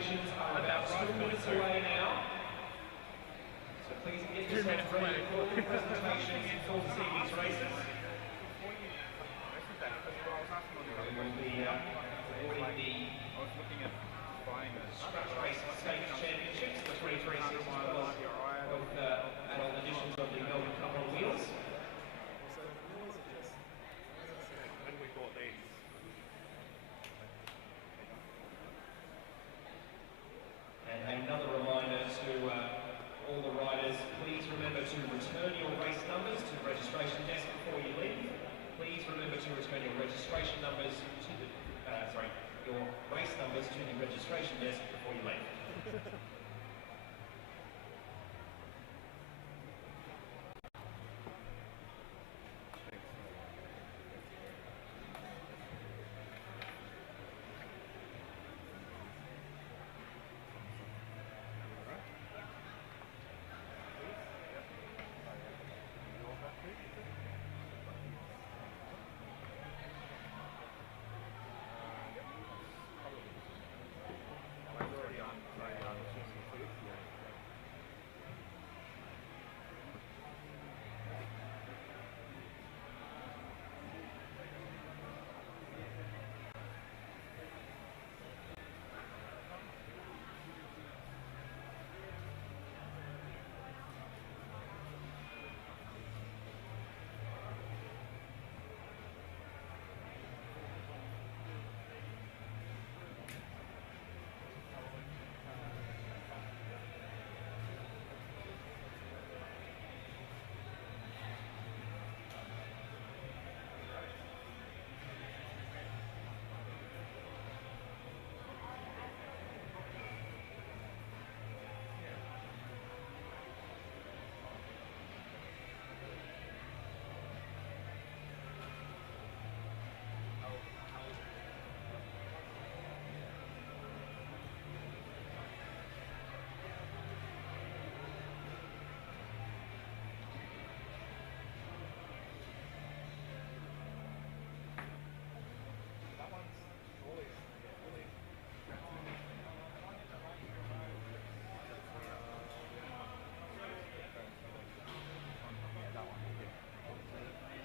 registrations are about 2 minutes away now. So please get yourself ready for the presentations for this evening's races. We will be awarding the Scratch Race State Championships, the 336 as well as both adult editions of the Melbourne Cup on Wheels. When we bought these. And another reminder to all the riders, please remember to return your race numbers to the registration desk before you leave. Please remember to return your registration numbers to the, your race numbers to the registration desk before you leave.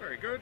Very good.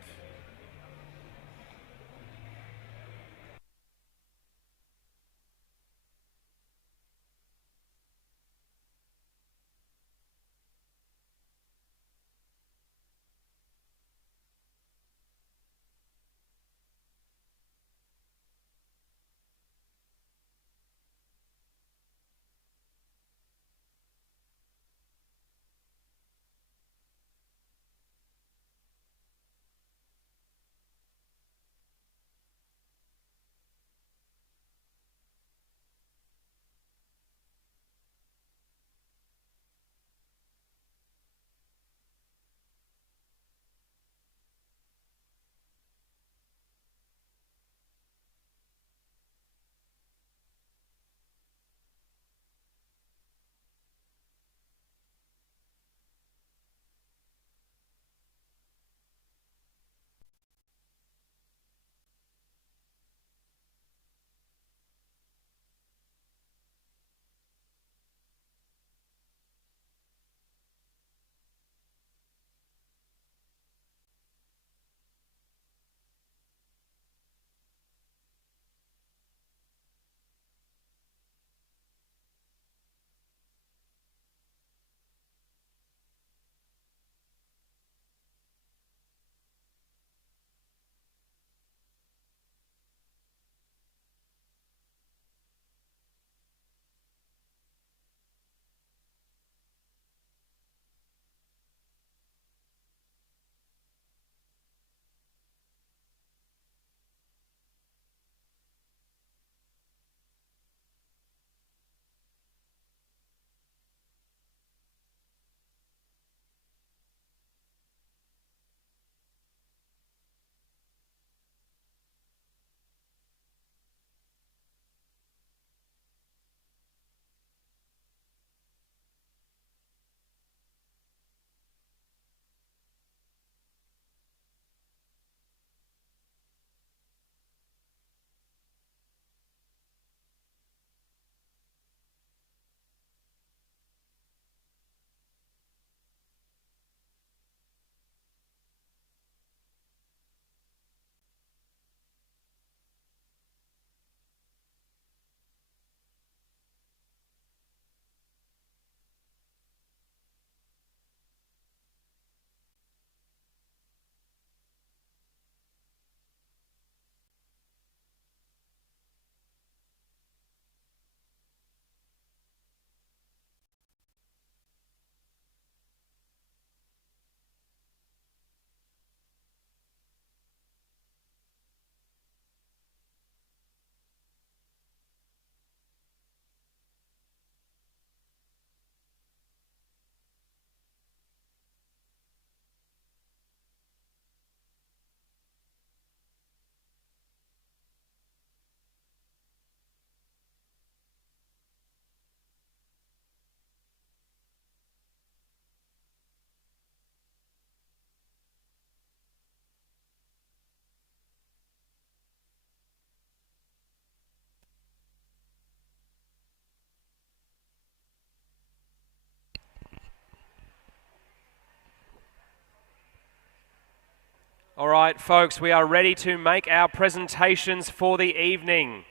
All right, folks, we are ready to make our presentations for the evening.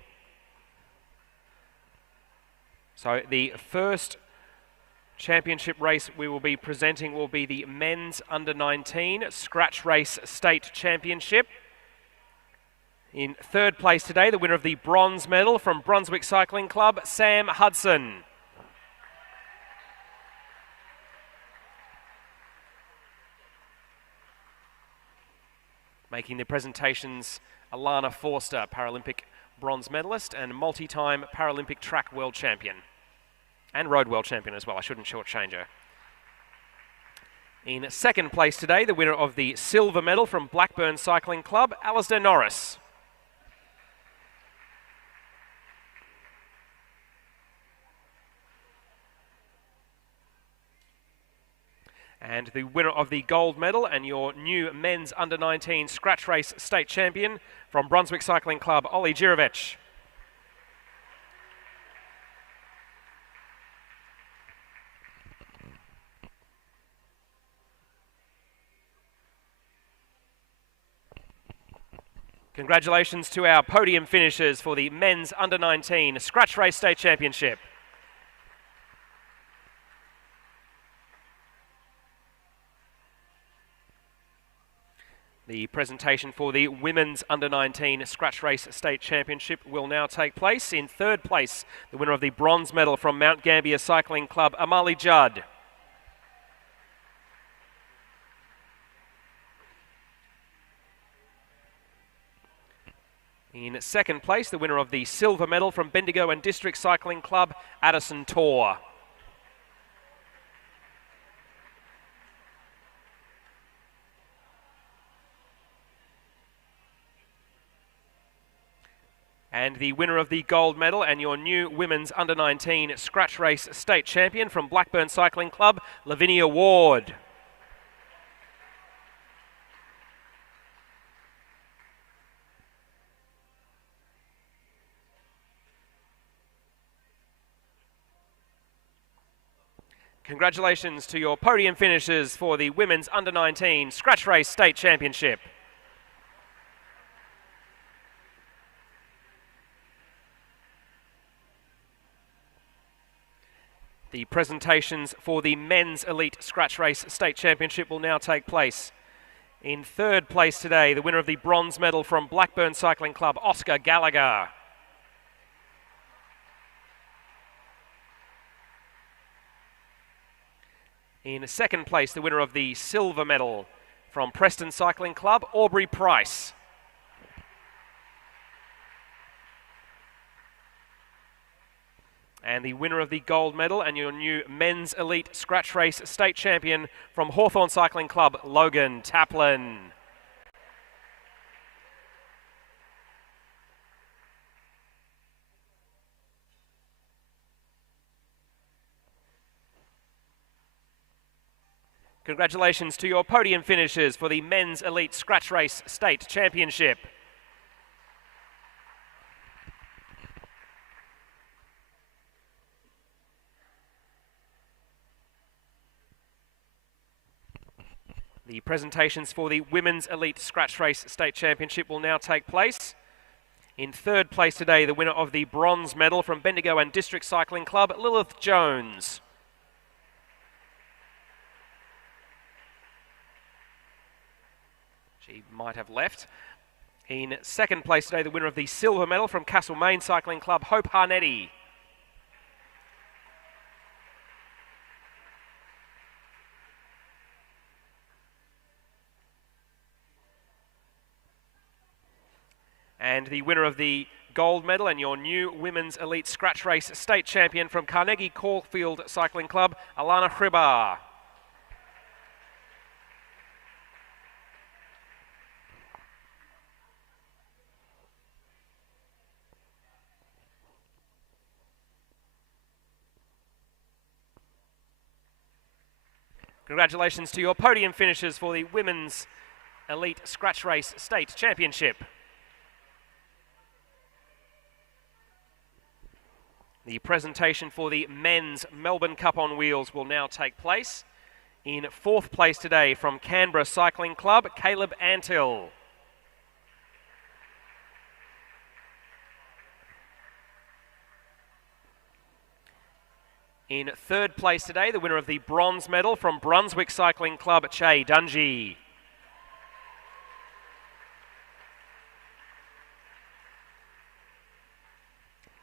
So the first championship race we will be presenting will be the Men's Under-19 Scratch Race State Championship. In third place today, the winner of the bronze medal from Brunswick Cycling Club, Sam Hudson. Making the presentations, Alana Forster, Paralympic bronze medalist and multi-time Paralympic track world champion. And road world champion as well, I shouldn't shortchange her. In second place today, the winner of the silver medal from Blackburn Cycling Club, Alistair Norris. And the winner of the gold medal and your new men's under-19 scratch race state champion from Brunswick Cycling Club, Ollie Girovic. Congratulations to our podium finishers for the men's under-19 scratch race state championship. The presentation for the women's under-19 scratch race state championship will now take place. In third place, the winner of the bronze medal from Mount Gambier Cycling Club, Amali Judd. In second place, the winner of the silver medal from Bendigo and District Cycling Club, Addison Torr. And the winner of the gold medal and your new women's under-19 scratch race state champion from Blackburn Cycling Club, Lavinia Ward. Congratulations to your podium finishers for the women's under-19 scratch race state championship. The presentations for the men's elite scratch race state championship will now take place. In third place today, the winner of the bronze medal from Blackburn Cycling Club, Oscar Gallagher. In second place, the winner of the silver medal from Preston Cycling Club, Aubrey Price. And the winner of the gold medal and your new men's elite scratch race state champion from Hawthorn Cycling Club, Logan Taplin. Congratulations to your podium finishers for the men's elite scratch race state championship. The presentations for the Women's Elite Scratch Race State Championship will now take place. In third place today, the winner of the bronze medal from Bendigo and District Cycling Club, Lilith Jones. She might have left. In second place today, the winner of the silver medal from Castlemaine Cycling Club, Hope Harnetti. And the winner of the gold medal and your new Women's Elite Scratch Race State Champion from Carnegie Caulfield Cycling Club, Alana Hribar. Congratulations to your podium finishers for the Women's Elite Scratch Race State Championship. The presentation for the Men's Melbourne Cup on Wheels will now take place. In 4th place today from Canberra Cycling Club, Caleb Antill. In 3rd place today, the winner of the bronze medal from Brunswick Cycling Club, Che Dungy.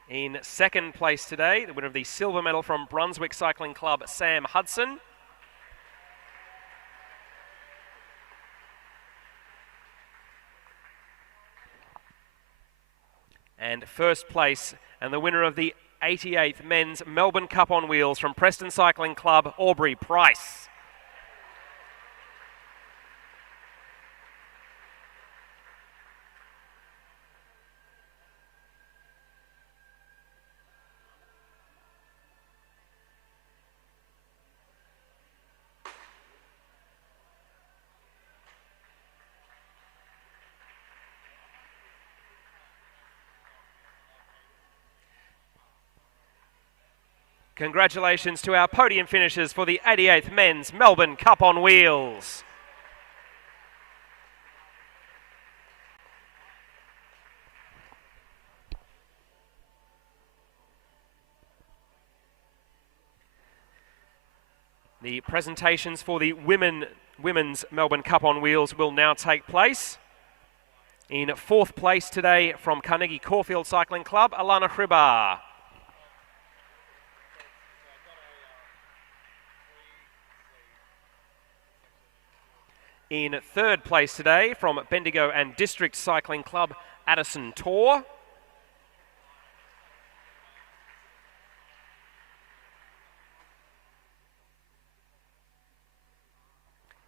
In 2nd place today, the winner of the silver medal from Brunswick Cycling Club, Sam Hudson. And 1st place, and the winner of the 88th Men's Melbourne Cup on Wheels from Preston Cycling Club, Aubrey Price. Congratulations to our podium finishers for the 88th Men's Melbourne Cup on Wheels. The presentations for the Women's Melbourne Cup on Wheels will now take place. In 4th place today from Carnegie Caulfield Cycling Club, Alana Hribar. In 3rd place today from Bendigo and District Cycling Club, Addison Tor.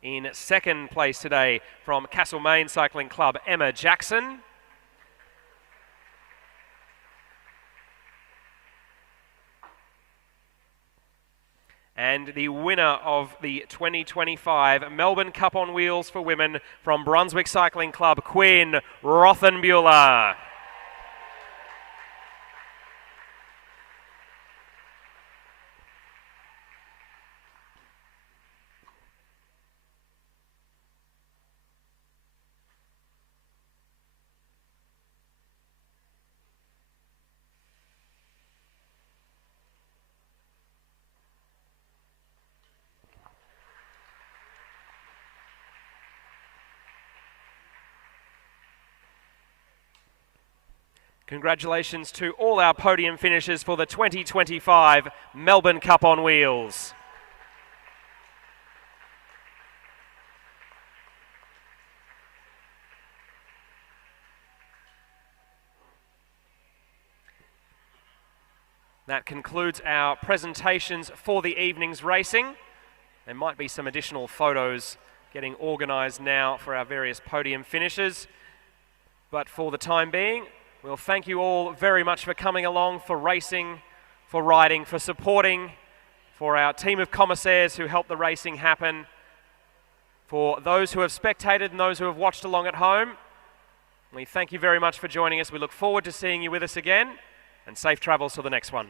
In 2nd place today from Castlemaine Cycling Club, Emma Jackson. And the winner of the 2025 Melbourne Cup on Wheels for Women from Brunswick Cycling Club, Quinn Rothenbuehler. Congratulations to all our podium finishers for the 2025 Melbourne Cup on Wheels. That concludes our presentations for the evening's racing. There might be some additional photos getting organised now for our various podium finishers. But for the time being, we'll thank you all very much for coming along, for racing, for riding, for supporting, for our team of commissaires who helped the racing happen, for those who have spectated and those who have watched along at home. We thank you very much for joining us. We look forward to seeing you with us again, and safe travels to the next one.